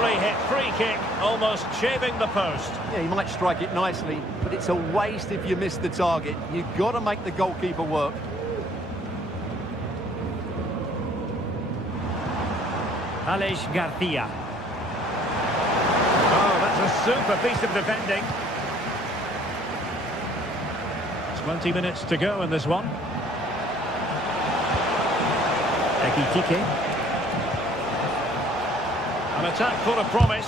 Hit free kick, almost shaving the post. Yeah, he might strike it nicely, but it's a waste if you miss the target. You've got to make the goalkeeper work. Aleix Garcia. Oh, that's a super piece of defending. 20 minutes to go in this one. Ekitike. An attack full of promise.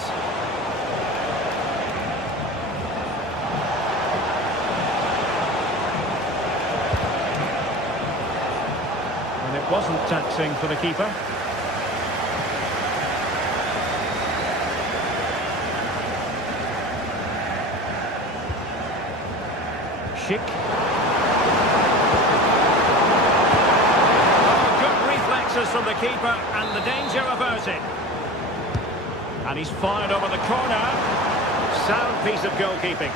And it wasn't taxing for the keeper. Schick. Oh, good reflexes from the keeper and the danger averted. And he's fired over the corner. Sound piece of goalkeeping.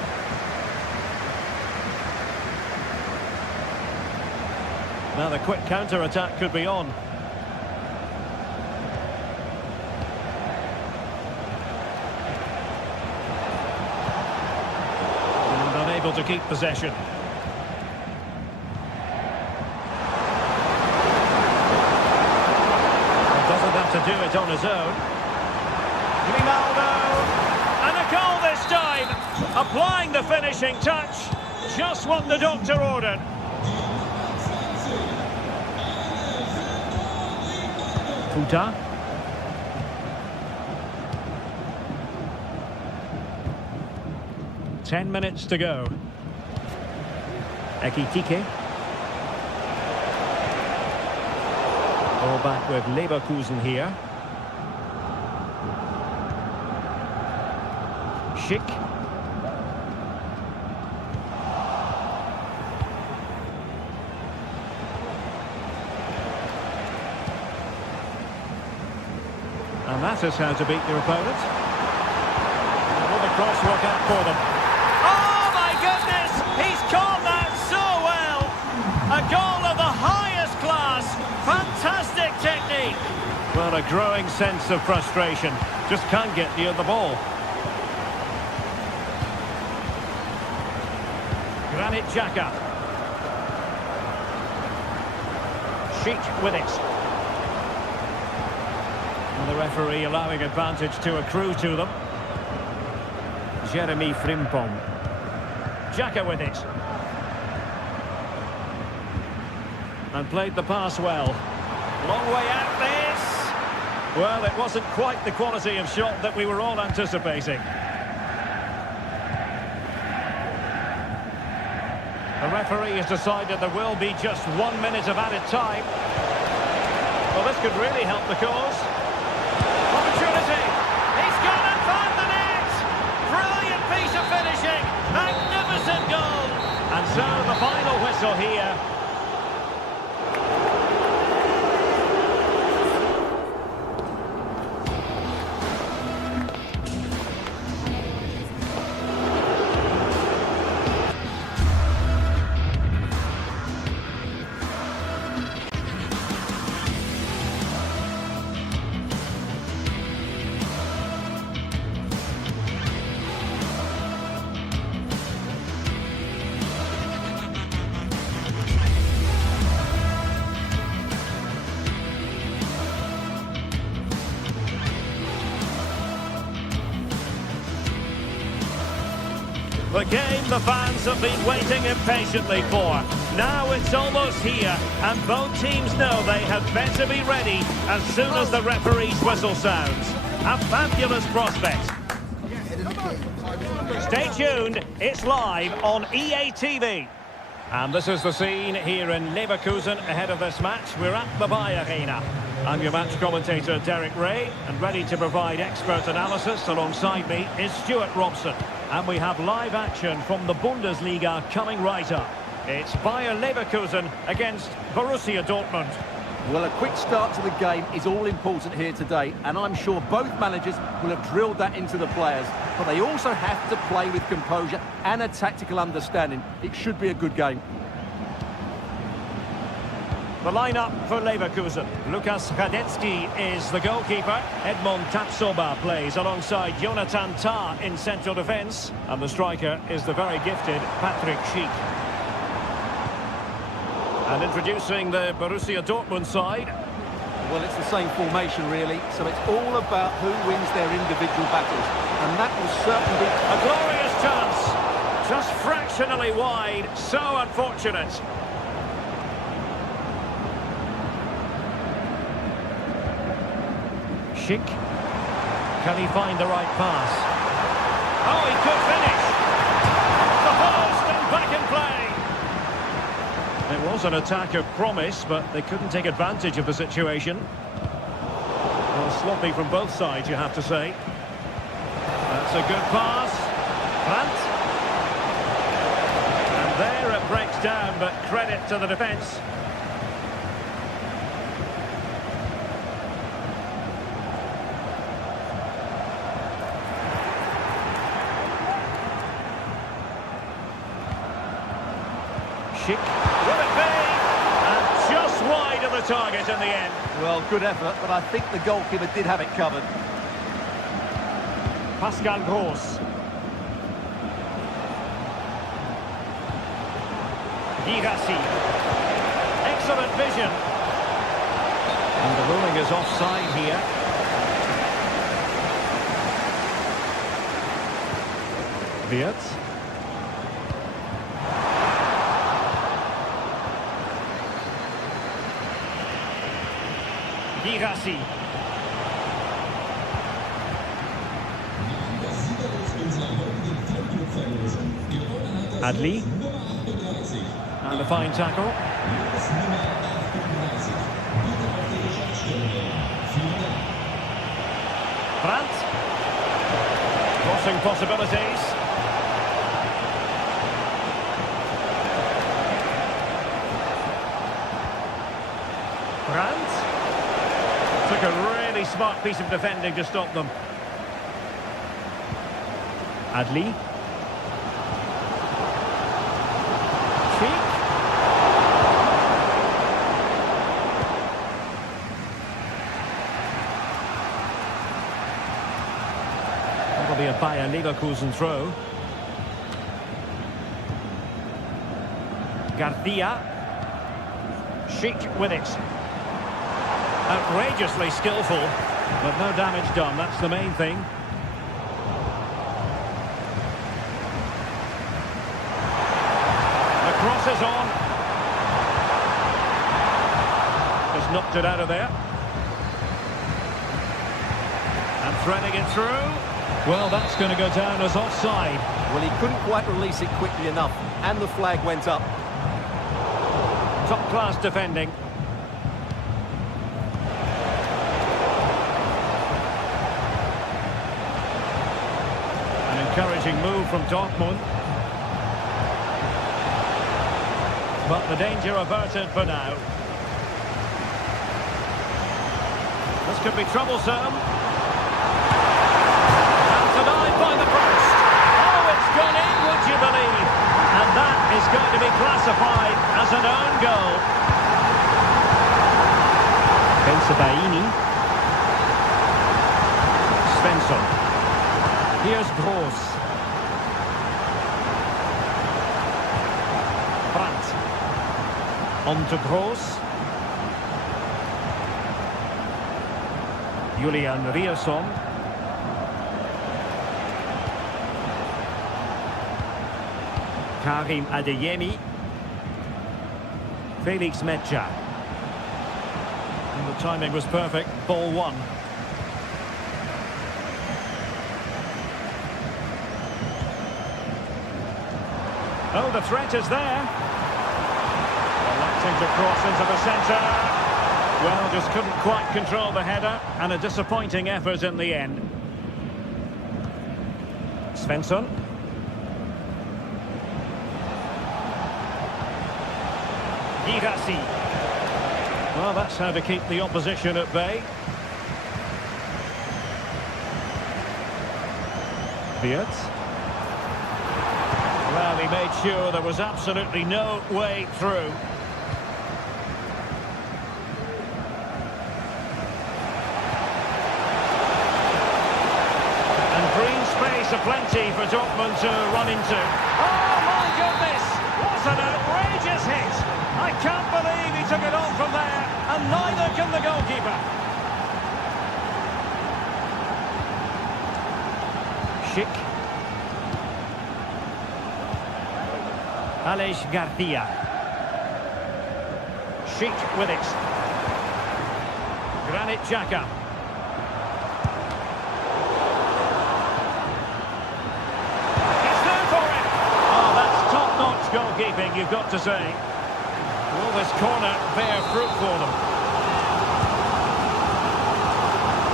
Now the quick counter-attack could be on. And unable to keep possession. He doesn't have to do it on his own. Grimaldo, and a goal this time, applying the finishing touch, just what the doctor ordered. Futa. Ten minutes to go. Ekitike. Ball back with Leverkusen here. Schick. And that is how to beat your opponent. And will the cross work out for them? Oh my goodness! He's caught that so well! A goal of the highest class! Fantastic technique! Well, a growing sense of frustration. Just can't get near the ball. Granit Xhaka. Schick with it. And the referee allowing advantage to accrue to them. Jeremy Frimpong. Xhaka with it. And played the pass well. Long way out this. Well, it wasn't quite the quality of shot that we were all anticipating. The referee has decided there will be just 1 minute of added time. Well, this could really help the cause. Opportunity! He's gone and found the net! Brilliant piece of finishing! Magnificent goal! And so the final whistle here. The game the fans have been waiting impatiently for. Now it's almost here, and both teams know they had better be ready as soon as the referee's whistle sounds. A fabulous prospect. Stay tuned, it's live on EA TV. And this is the scene here in Leverkusen ahead of this match. We're at the Bayer Arena. I'm your match commentator, Derek Ray, and ready to provide expert analysis alongside me is Stuart Robson. And we have live action from the Bundesliga coming right up. It's Bayer Leverkusen against Borussia Dortmund. Well, a quick start to the game is all important here today, and I'm sure both managers will have drilled that into the players. But they also have to play with composure and a tactical understanding. It should be a good game. The lineup for Leverkusen. Lukas Radetzky is the goalkeeper. Edmond Tapsoba plays alongside Jonathan Tah in central defence. And the striker is the very gifted Patrick Schick. And introducing the Borussia Dortmund side. Well, it's the same formation, really. So it's all about who wins their individual battles. And that will certainly be a glorious chance. Just fractionally wide. So unfortunate. Schick. Can he find the right pass? Oh, he could finish. The post and back in play. It was an attack of promise, but they couldn't take advantage of the situation. Well, sloppy from both sides, you have to say. That's a good pass. Brandt. And there it breaks down, but credit to the defence. Schick. Will it be? And just wide of the target in the end. Well, good effort, but I think the goalkeeper did have it covered. Pascal Gross. Girassi. Excellent vision. And the ruling is offside here. Wirtz. Girassi. Adli. And a fine tackle. Brandt. Crossing possibilities. Brandt. Took a really smart piece of defending to stop them. Adli. Cheek. That'll be a Bayer Leverkusen throw. Garcia. Schick with it. Outrageously skillful, but no damage done, that's the main thing. The cross is on. Just knocked it out of there. And threading it through. Well, that's going to go down as offside. Well, he couldn't quite release it quickly enough, and the flag went up. Top-class defending. Encouraging move from Dortmund. But the danger averted for now. This could be troublesome. And denied by the post. Oh, it's gone in, would you believe? And that is going to be classified as an own goal. Bensebaini. Svensson. Here's Gross. Brandt. On to Gross. Julian Rierson. Karim Adeyemi. Felix Metscher. And the timing was perfect. Ball one. Oh, the threat is there. Electing to cross into the centre. Well, just couldn't quite control the header, and a disappointing effort in the end. Svensson. Girassi. Well, that's how to keep the opposition at bay. Wirtz. Well, he made sure there was absolutely no way through. And green space aplenty for Dortmund to run into. Oh, my goodness! What an outrageous hit! I can't believe he took it on from there, and neither can the goalkeeper. Schick. Aleix Garcia. Schick with it. Granit Xhaka. He's through for it. Oh, that's top-notch goalkeeping, you've got to say. Will this corner bear fruit for them?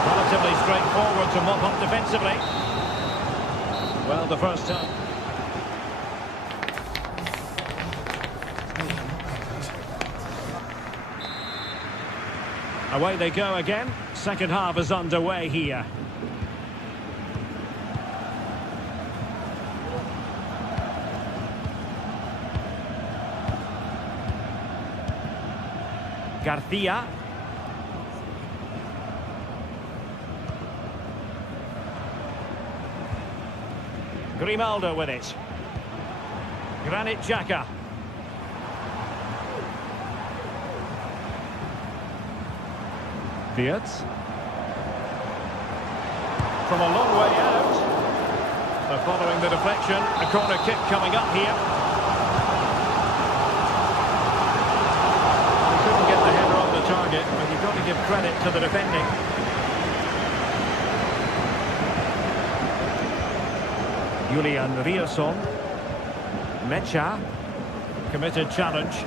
Relatively straightforward to mop up defensively. Well, the first time. Away they go again. Second half is underway here. Garcia. Grimaldo with it. Granit Xhaka. Wirtz. From a long way out. They're following the deflection. A corner kick coming up here. He couldn't get the header on the target, but you've got to give credit to the defending. Julian Rierson. Mecha. Committed challenge.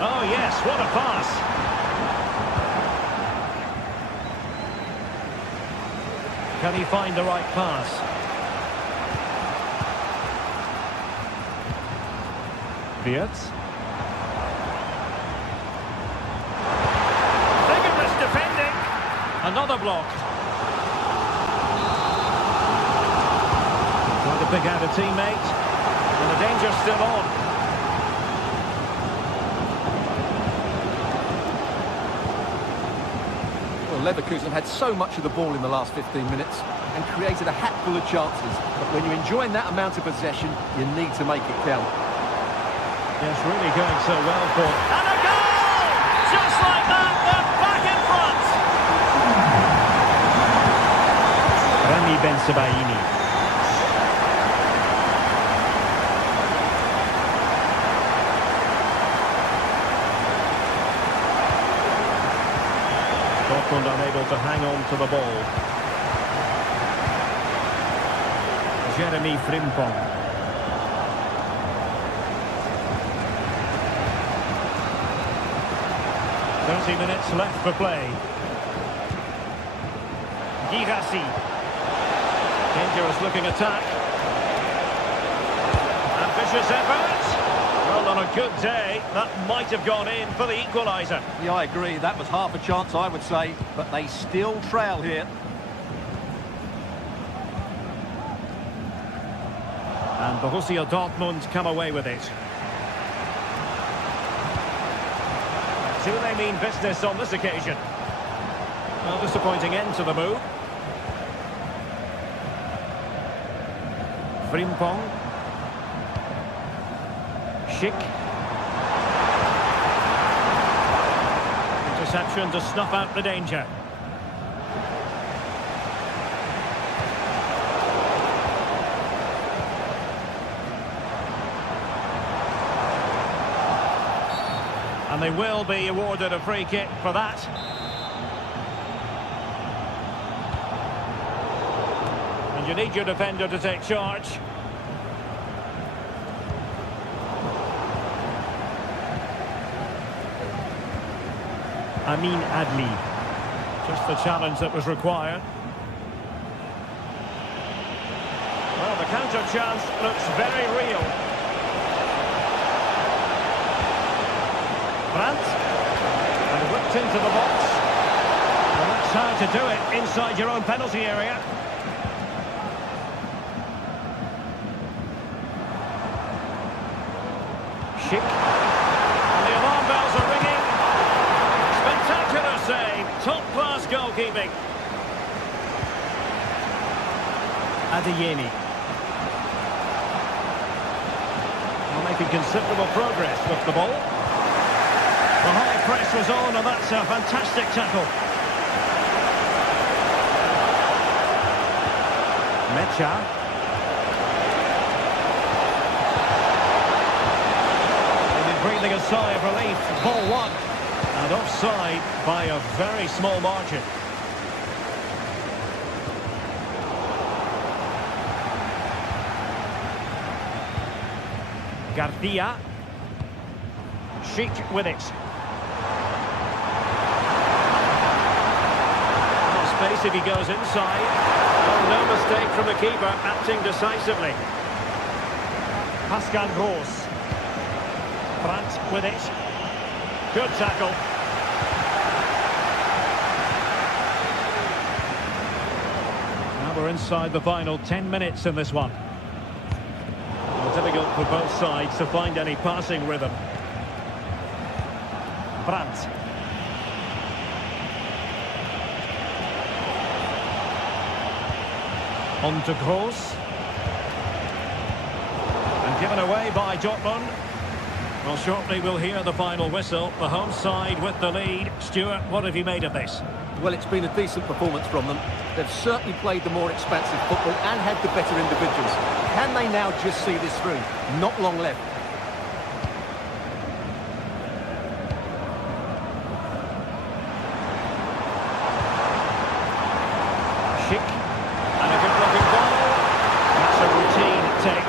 Oh yes, what a pass. Can he find the right pass? Wirtz. Vigorous defending. Another block. Trying to pick out a teammate. And the danger's still on. Leverkusen had so much of the ball in the last 15 minutes and created a hatful of chances. But when you're enjoying that amount of possession, you need to make it count. Yes, really going so well for... And a goal! Just like that, they're back in front! Rami Bensebaini. Dortmund unable to hang on to the ball. Jeremy Frimpong. "30 minutes left for play. Girassi. Dangerous looking attack. Ambitious effort. Well, on a good day, that might have gone in for the equaliser. Yeah, I agree. That was half a chance, I would say. But they still trail here. And Borussia Dortmund come away with it. Do they mean business on this occasion? Well, disappointing end to the move. Frimpong. Schick. Interception to snuff out the danger. And they will be awarded a free kick for that. And you need your defender to take charge. Amin Adli. Just the challenge that was required. Well, the counter chance looks very real. Brandt. And whipped into the box. Well, that's how to do it inside your own penalty area. Schick. And the alarm bells are ringing. Spectacular save. Top-class goalkeeping. Adeyemi. Well, making considerable progress with the ball. The high press was on, and that's a fantastic tackle. Mecha. Breathing a sigh of relief. Ball one. And offside by a very small margin. Garcia. Schick with it. No space if he goes inside. Oh, no mistake from the keeper, acting decisively. Pascal Gross. Brandt with it. Good tackle. Now we're inside the final 10 minutes in this one. Well, difficult for both sides to find any passing rhythm. Brandt. On to Gross. And given away by Dortmund. Well, shortly we'll hear the final whistle. The home side with the lead. Stuart, what have you made of this? Well, it's been a decent performance from them. They've certainly played the more expansive football and had the better individuals. Can they now just see this through? Not long left. Schick. And a good-looking ball. That's a routine take.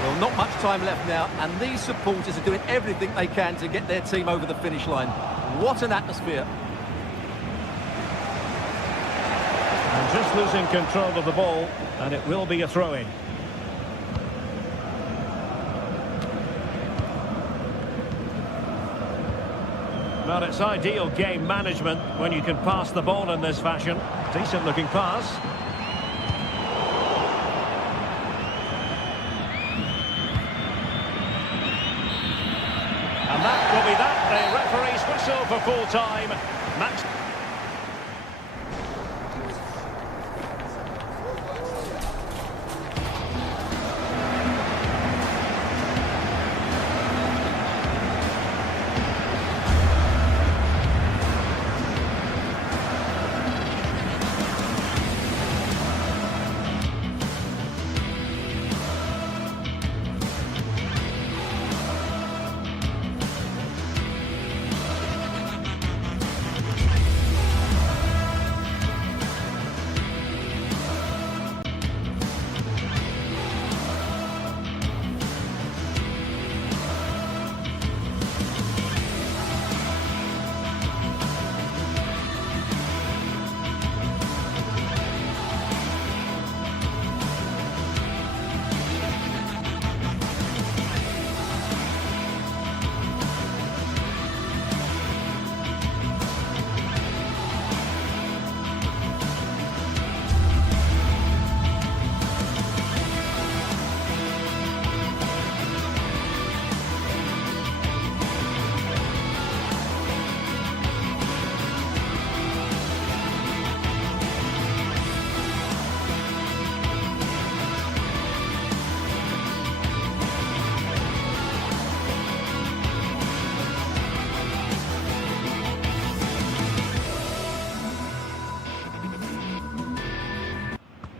Well, not much time left now, and these supporters are doing everything they can to get their team over the finish line. What an atmosphere. And just losing control of the ball, and it will be a throw-in. Well, it's ideal game management when you can pass the ball in this fashion. Decent looking pass. And that will be that. The referee's whistle for full time. Match.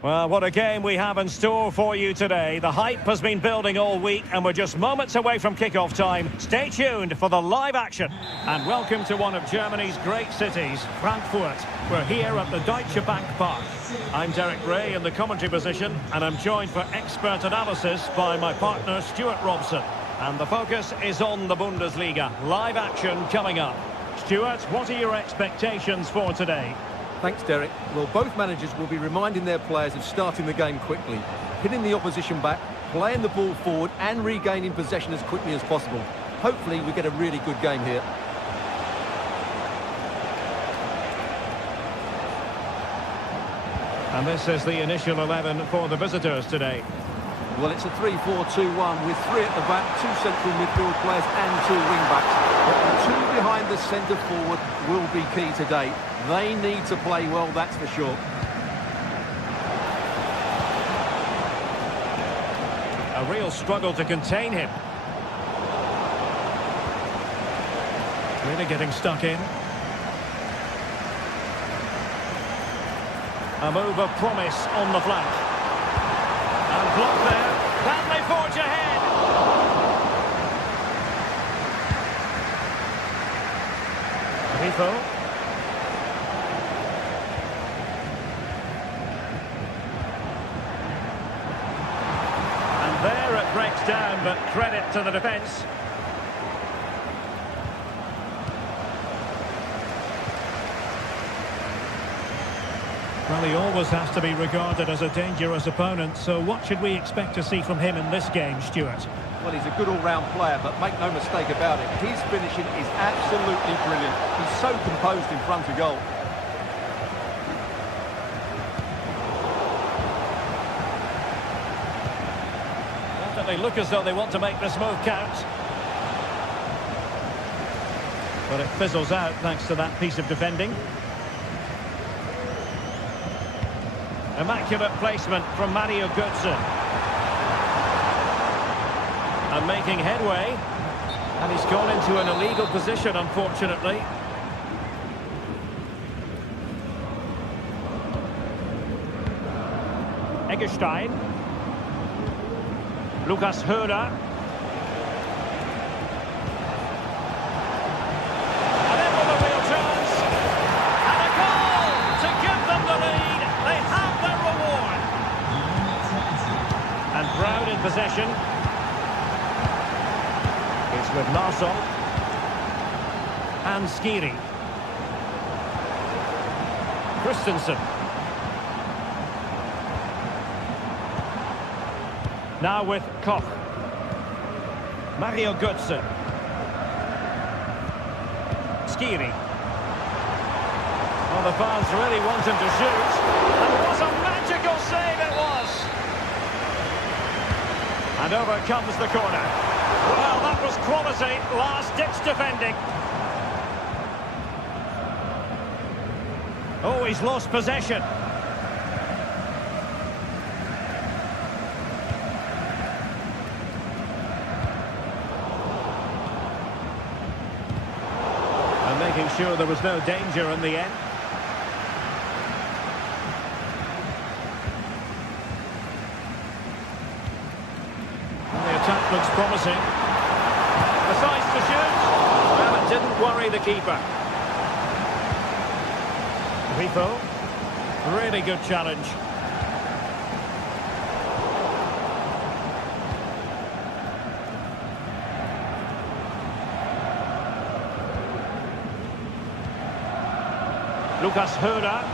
Well, what a game we have in store for you today. The hype has been building all week and we're just moments away from kick-off time. Stay tuned for the live action. And welcome to one of Germany's great cities, Frankfurt. We're here at the Deutsche Bank Park. I'm Derek Ray in the commentary position and I'm joined for expert analysis by my partner Stuart Robson. And the focus is on the Bundesliga. Live action coming up. Stuart, what are your expectations for today? Thanks, Derek. Well, both managers will be reminding their players of starting the game quickly, hitting the opposition back, playing the ball forward and regaining possession as quickly as possible. Hopefully we get a really good game here. And this is the initial 11 for the visitors today. Well, it's a 3-4-2-1 with 3 at the back, 2 central midfield players and 2 wing-backs. But the 2 behind the centre forward will be key today. They need to play well, that's for sure. A real struggle to contain him. Really getting stuck in. A move of promise on the flank. And blocked there. Can they forge ahead? Rico. And there it breaks down, but credit to the defence. Well, he always has to be regarded as a dangerous opponent, so what should we expect to see from him in this game, Stuart? Well, he's a good all-round player, but make no mistake about it, his finishing is absolutely brilliant. He's so composed in front of goal. They look as though they want to make this move count. But it fizzles out thanks to that piece of defending. Immaculate placement from Mario Götze. And making headway. And he's gone into an illegal position, unfortunately. Eggestein. Lucas Höhler. And in with a real chance. And a goal to give them the lead. They have their reward. And Brown in possession. It's with Larsson. And Skiri. Christensen. Now with Koch. Mario Götze. Skiri. Well, the fans really want him to shoot. And what a magical save it was! And over comes the corner. Well, that was quality. Last-ditch defending. Oh, he's lost possession. Making sure there was no danger in the end. And the attack looks promising. Decides to shoot. Well, it didn't worry the keeper. Rico. Really good challenge. Lucas Höhler.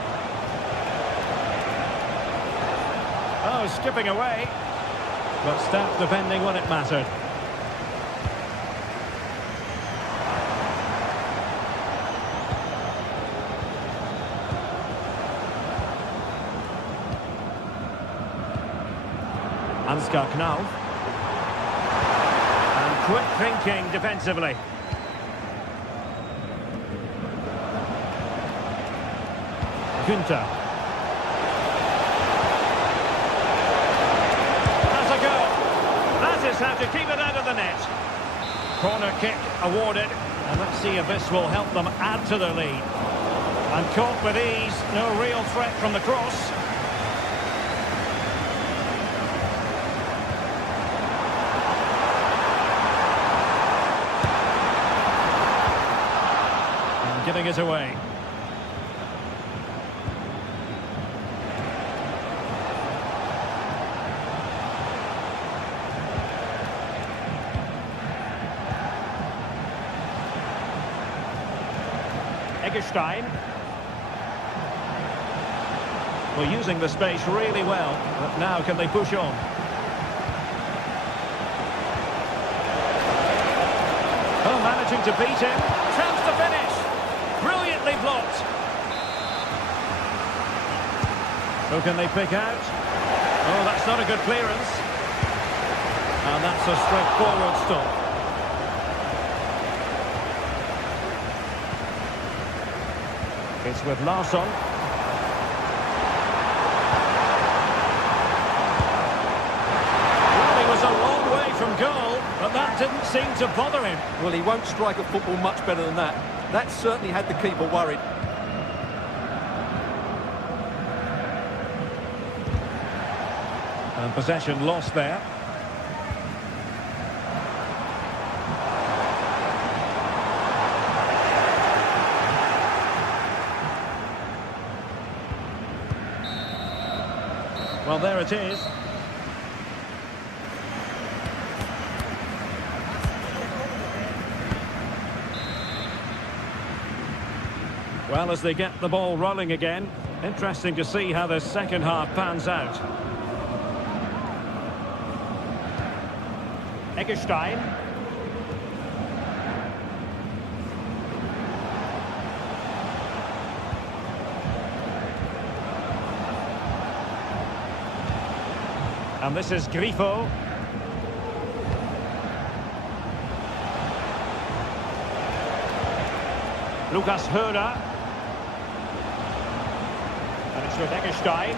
Oh, skipping away. But stout defending when it mattered. Ansgar Knauf. And quick thinking defensively. Günther. That's a goal. That is how to keep it out of the net. Corner kick awarded. And let's see if this will help them add to their lead. And caught with ease. No real threat from the cross. giving it away. Eggestein. Well, using the space really well, but now can they push on? Oh, managing to beat him. Chance to finish. Brilliantly blocked. Who can they pick out? Oh, that's not a good clearance. And that's a straightforward stop. It's with Larsson. Well, he was a long way from goal, but that didn't seem to bother him. Well, he won't strike a football much better than that. That certainly had the keeper worried. And possession lost there. Well, there it is. Well, as they get the ball rolling again, interesting to see how the second half pans out. Eggestein. And this is Grifo. Lucas Höhner. And it's with Eggestein.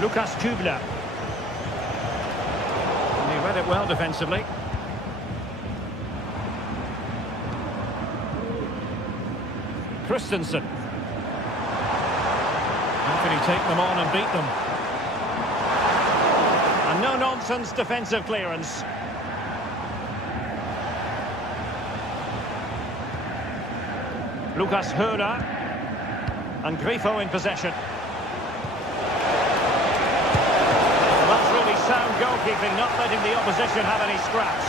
Lucas Kübler. And he read it well defensively. Christensen. How can he take them on and beat them? And no-nonsense defensive clearance. Lucas Höhner. And Grifo in possession. That's really sound goalkeeping, not letting the opposition have any scraps.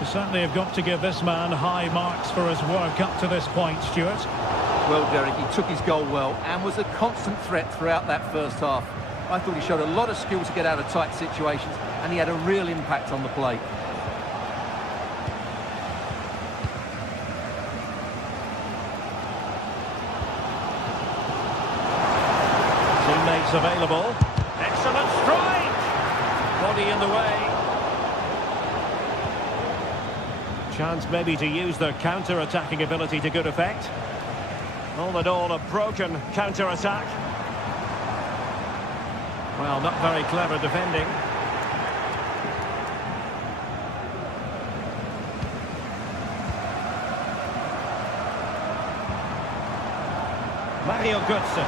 You certainly have got to give this man high marks for his work up to this point, Stuart. Well, Derek, he took his goal well and was a constant threat throughout that first half. I thought he showed a lot of skill to get out of tight situations, and he had a real impact on the play. Teammates available. Excellent strike! Body in the way. Chance maybe to use their counter-attacking ability to good effect. All in all, a broken counter-attack. Well, not very clever defending. Mario Götze.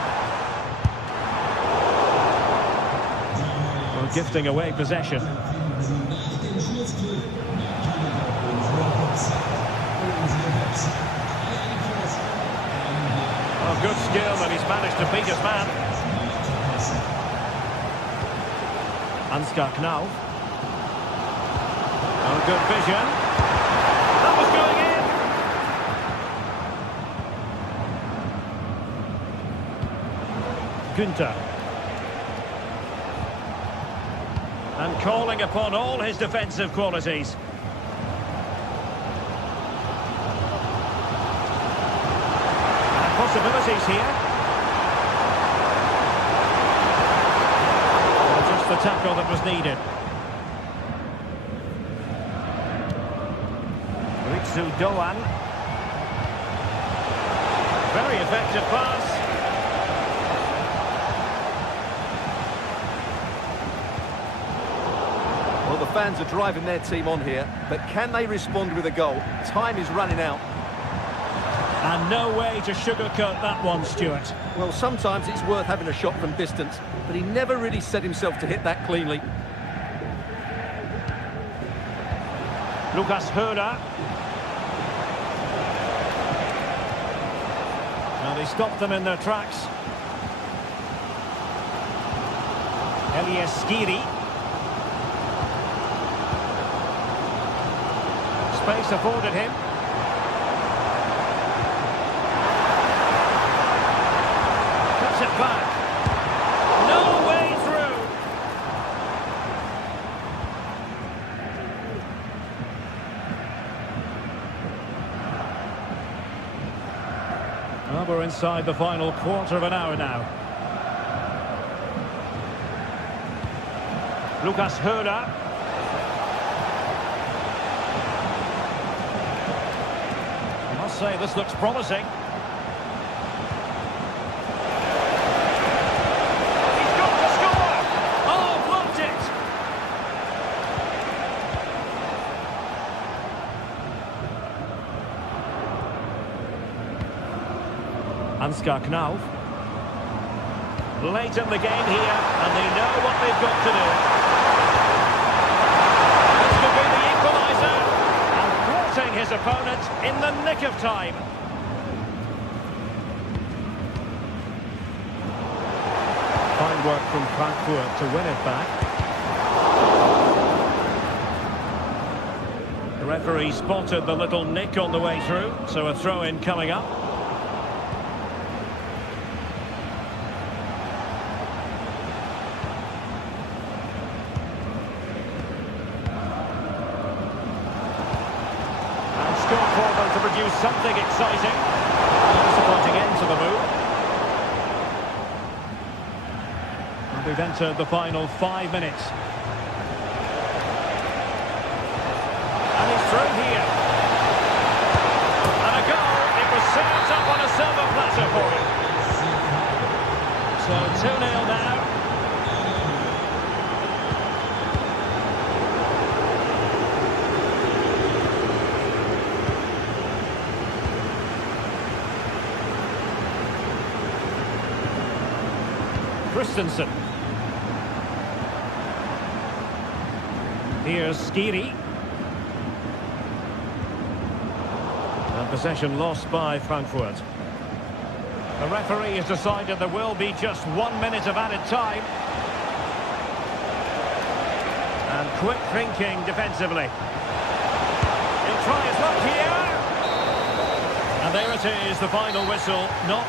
Well, gifting away possession. Oh, good skill, and he's managed to beat his man. Ansgar Knauf. Oh, good vision. That was going in. Günther. And calling upon all his defensive qualities. Possibilities here. Well, just the tackle that was needed. Ritsu Doan. Very effective pass. Well, the fans are driving their team on here, but can they respond with a goal? Time is running out. And no way to sugarcoat that one, Stuart. Well, sometimes it's worth having a shot from distance, but he never really set himself to hit that cleanly. Lucas Höhler. And he stopped them in their tracks. Elias Skiri. Space afforded him. Cuts it back. No way through. Well, we're inside the final quarter of an hour now. Lucas Höhler. I must say, this looks promising. He's got to score! Oh, blocked it! Ansgar Knauf. Late in the game here, and they know what they've got to do. This could be the equaliser, and thwarting his opponent in the nick of time. Fine work from Frankfurt to win it back. The referee spotted the little nick on the way through, so a throw-in coming up. To produce something exciting. Disappointing end to the move. And we've entered the final 5 minutes. And he's through here. And a goal. It was served up on a silver platter for him. So 2-0 now. Christensen. Here's Skiri. And possession lost by Frankfurt. The referee has decided there will be just 1 minute of added time. And quick thinking defensively. He'll try his luck here. And there it is, the final whistle. Not...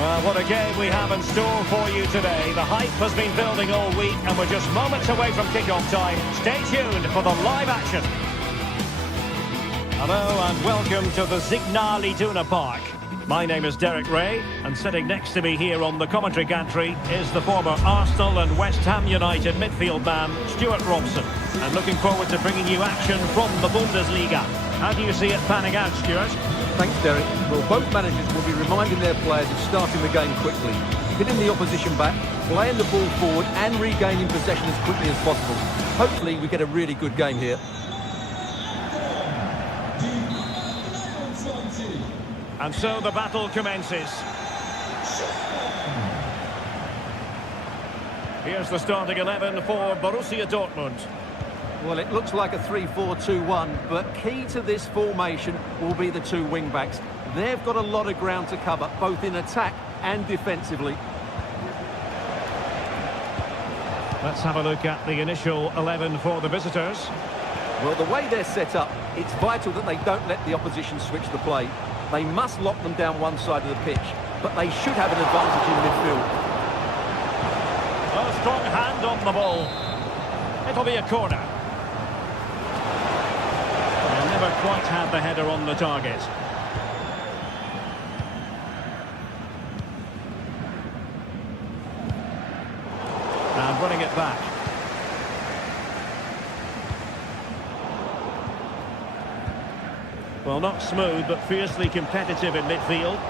Well, what a game we have in store for you today. The hype has been building all week and we're just moments away from kick-off time. Stay tuned for the live action. Hello and welcome to the Signal Iduna Park. My name is Derek Ray, and sitting next to me here on the commentary gantry is the former Arsenal and West Ham United midfield man, Stuart Robson. And looking forward to bringing you action from the Bundesliga. How do you see it panning out, Stuart? Thanks, Derek. Well, both managers will be reminding their players of starting the game quickly, hitting the opposition back, playing the ball forward and regaining possession as quickly as possible. Hopefully we get a really good game here. And so the battle commences. Here's the starting 11 for Borussia Dortmund. Well, it looks like a 3-4-2-1, but key to this formation will be the two wing-backs. They've got a lot of ground to cover, both in attack and defensively. Let's have a look at the initial 11 for the visitors. Well, the way they're set up, it's vital that they don't let the opposition switch the play. They must lock them down one side of the pitch, but they should have an advantage in midfield. A strong hand on the ball. It'll be a corner. They never quite had the header on the target. And running it back. Well, not smooth, but fiercely competitive in midfield.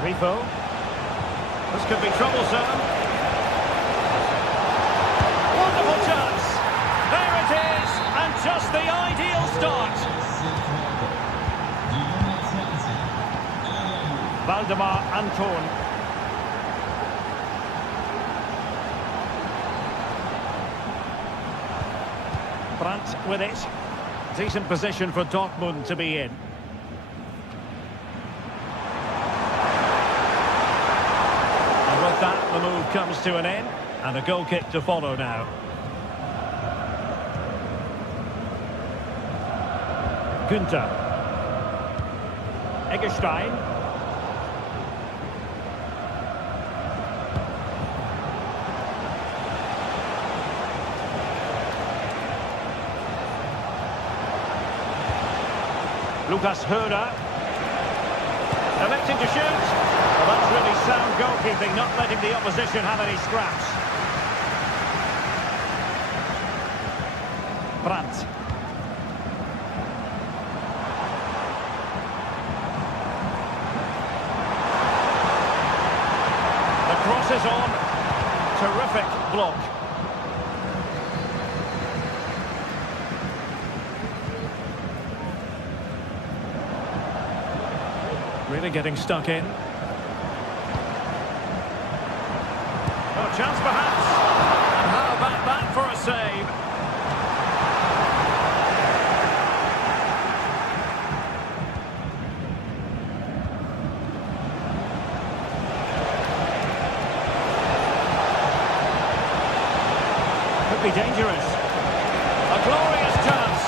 Grifo. This could be troublesome. Wonderful chance. There it is, and just the ideal start. Valdemar Anton. Brandt with it. Decent position for Dortmund to be in. And with that, the move comes to an end, and a goal kick to follow now. Günther. Eggestein. Lucas Höder, electing to shoot. Well, that's really sound goalkeeping, not letting the opposition have any scraps. Brandt. The cross is on. Terrific block. Really getting stuck in. Oh, chance perhaps. And how about that for a save? Could be dangerous. A glorious chance.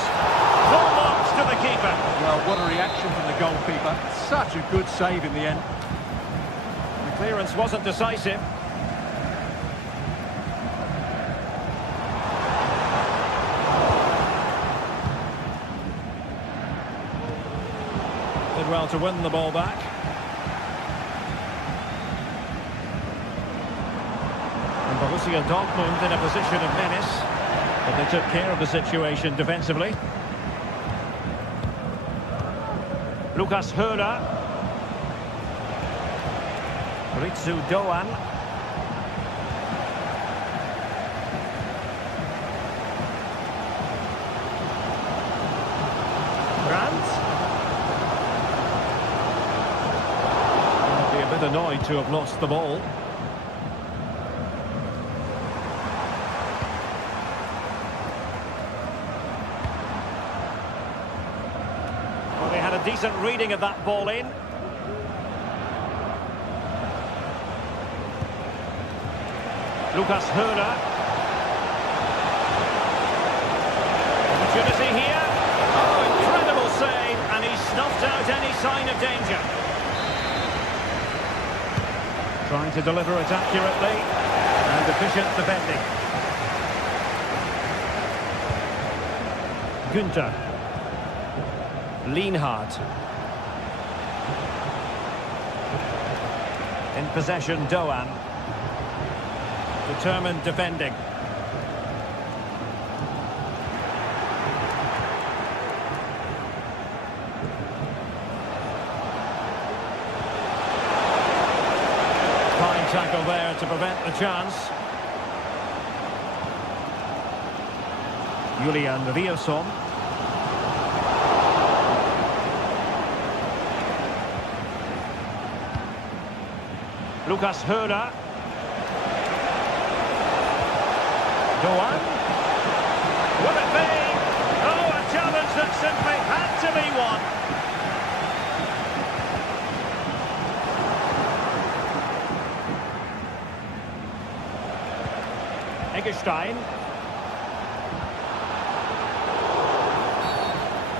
Full marks to the keeper. Well, what a reaction from the goalkeeper. Such a good save in the end. The clearance wasn't decisive. Did well to win the ball back. And Borussia Dortmund in a position of menace, but they took care of the situation defensively. Lucas Höder. Ritsu Doan. Brandt. I'll be a bit annoyed to have lost the ball. Well, they had a decent reading of that ball in. Lucas Höder. Opportunity here. Oh, incredible save, and he snuffed out any sign of danger. Trying to deliver it accurately, and efficient defending. Günther. Lienhard. In possession, Doan. Determined defending. Fine tackle there to prevent the chance. Julian Rierson. Lucas Höhler. Doan. Will it be? Oh, a challenge that simply had to be won. Eggestein.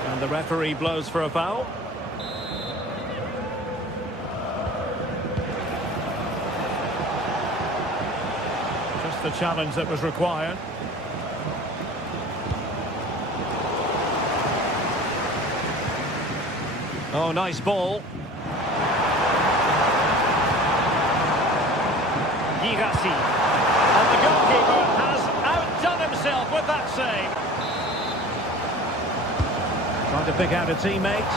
And the referee blows for a foul. Just the challenge that was required. Oh, nice ball. Girassi. And the goalkeeper has outdone himself with that save. Trying to pick out a teammate.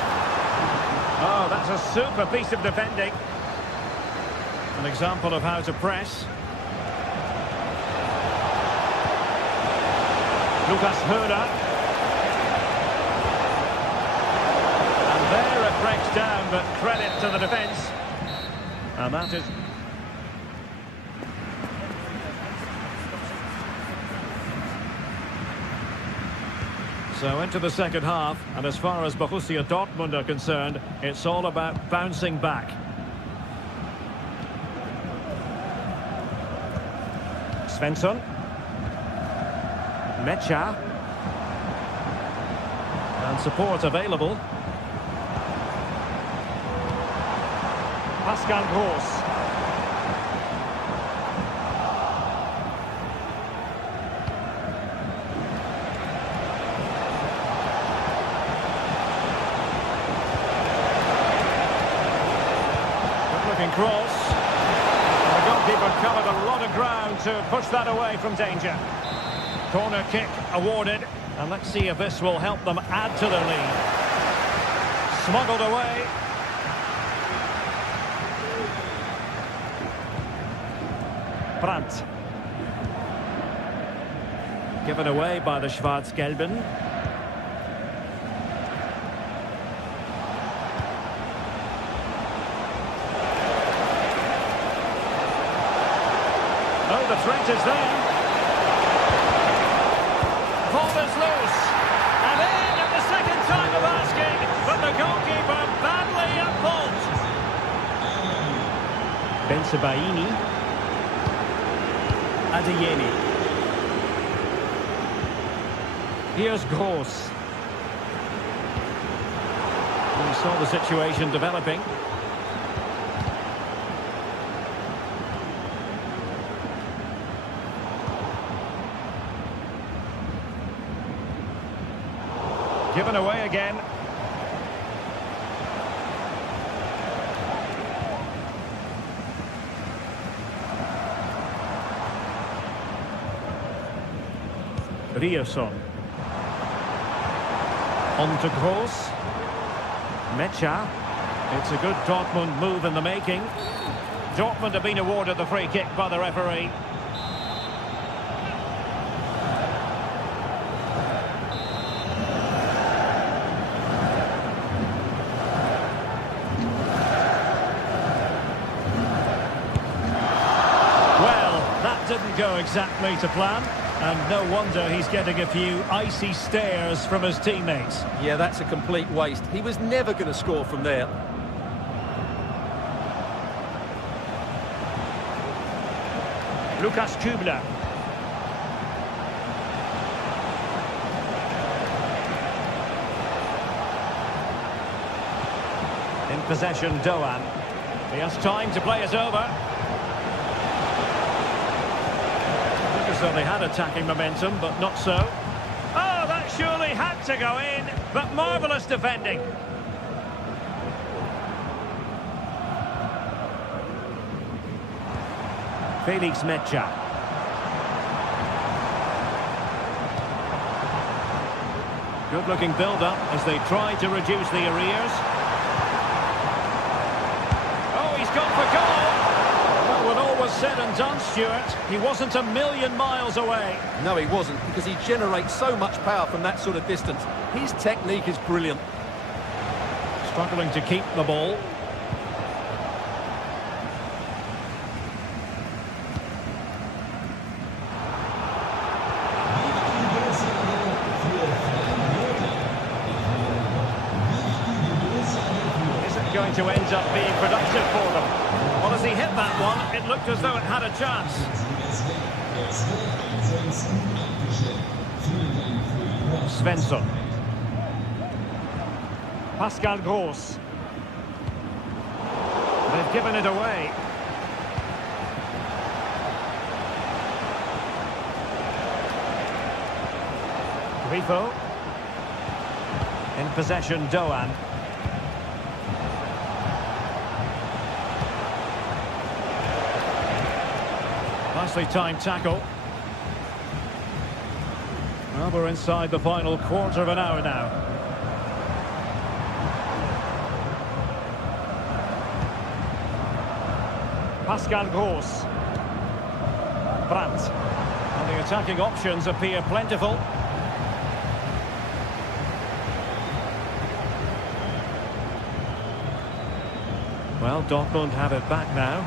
Oh, that's a super piece of defending. An example of how to press. Lucas Höhler. And there it breaks down, but credit to the defence. And that is... So into the second half, and as far as Borussia Dortmund are concerned, it's all about bouncing back. Svensson. Mecha. And support available. Pascal Gross. Cross. And the goalkeeper covered a lot of ground to push that away from danger. Corner kick awarded. And let's see if this will help them add to their lead. Smuggled away. Brandt. Given away by the Schwarz-Gelben. Oh, the threat is there. Ball is loose. And in at the second time of asking, but the goalkeeper badly at fault. Bensebaini. Adeyemi. Here's Gross. We saw the situation developing. Given away again. Rierson. On to Gross. Mecha. It's a good Dortmund move in the making. Dortmund have been awarded the free kick by the referee. Didn't go exactly to plan, and no wonder he's getting a few icy stares from his teammates. Yeah, that's a complete waste. He was never going to score from there. Lukas Kübler. In possession, Doan. He has time to play it over. So they had attacking momentum, but not so. Oh, that surely had to go in, but marvellous defending. Felix Mecha. Good-looking build-up as they try to reduce the arrears. Oh, he's gone for goal. That one always Well done, Stuart. He wasn't a million miles away. No, he wasn't, because he generates so much power from that sort of distance. His technique is brilliant. Struggling to keep the ball. Isn't going to end up being productive for them. Well, as he hit that one, it looked as though it had a chance. Svensson. Pascal Gross. They've given it away. Grifo. In possession, Doan. Nicely timed tackle. Well, we're inside the final quarter of an hour now. Pascal Gross. Brandt. And the attacking options appear plentiful. Well, Dortmund have it back now.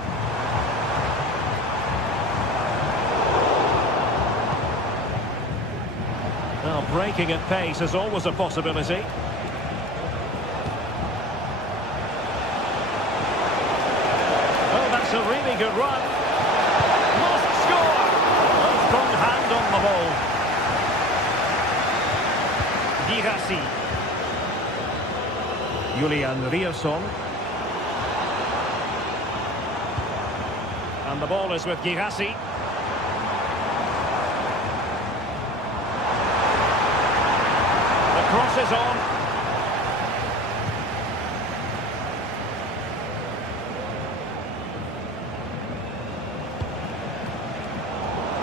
Well, breaking at pace is always a possibility. Oh, that's a really good run. Must score! A strong hand on the ball. Girassi. Julian Rierson. And the ball is with Girassi. Cross is on.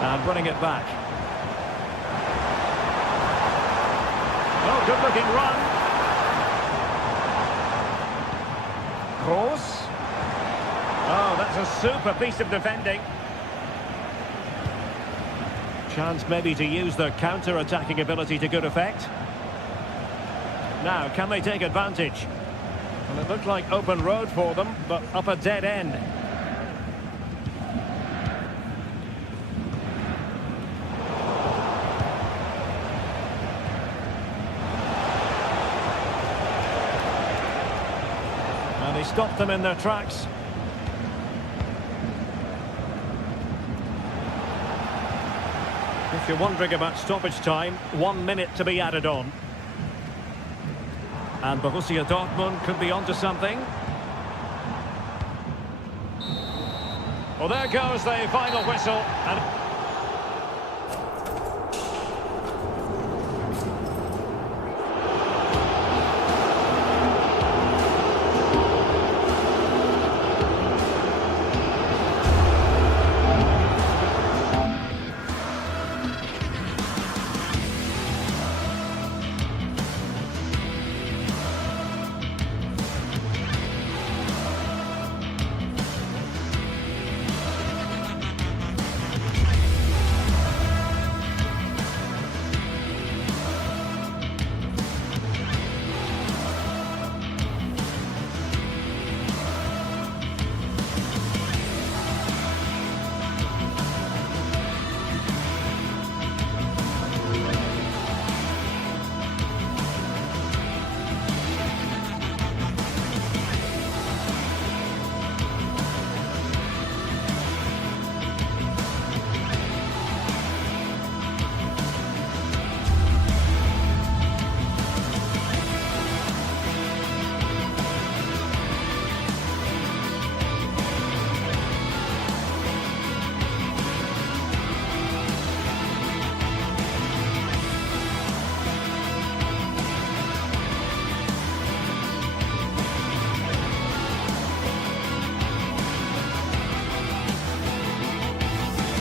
And running it back. Oh, good-looking run. Cross. Oh, that's a super piece of defending. Chance maybe to use their counter-attacking ability to good effect. Now, can they take advantage? Well, it looked like open road for them, but up a dead end. And he stopped them in their tracks. If you're wondering about stoppage time, 1 minute to be added on. And Borussia Dortmund could be onto something. Well, there goes the final whistle. And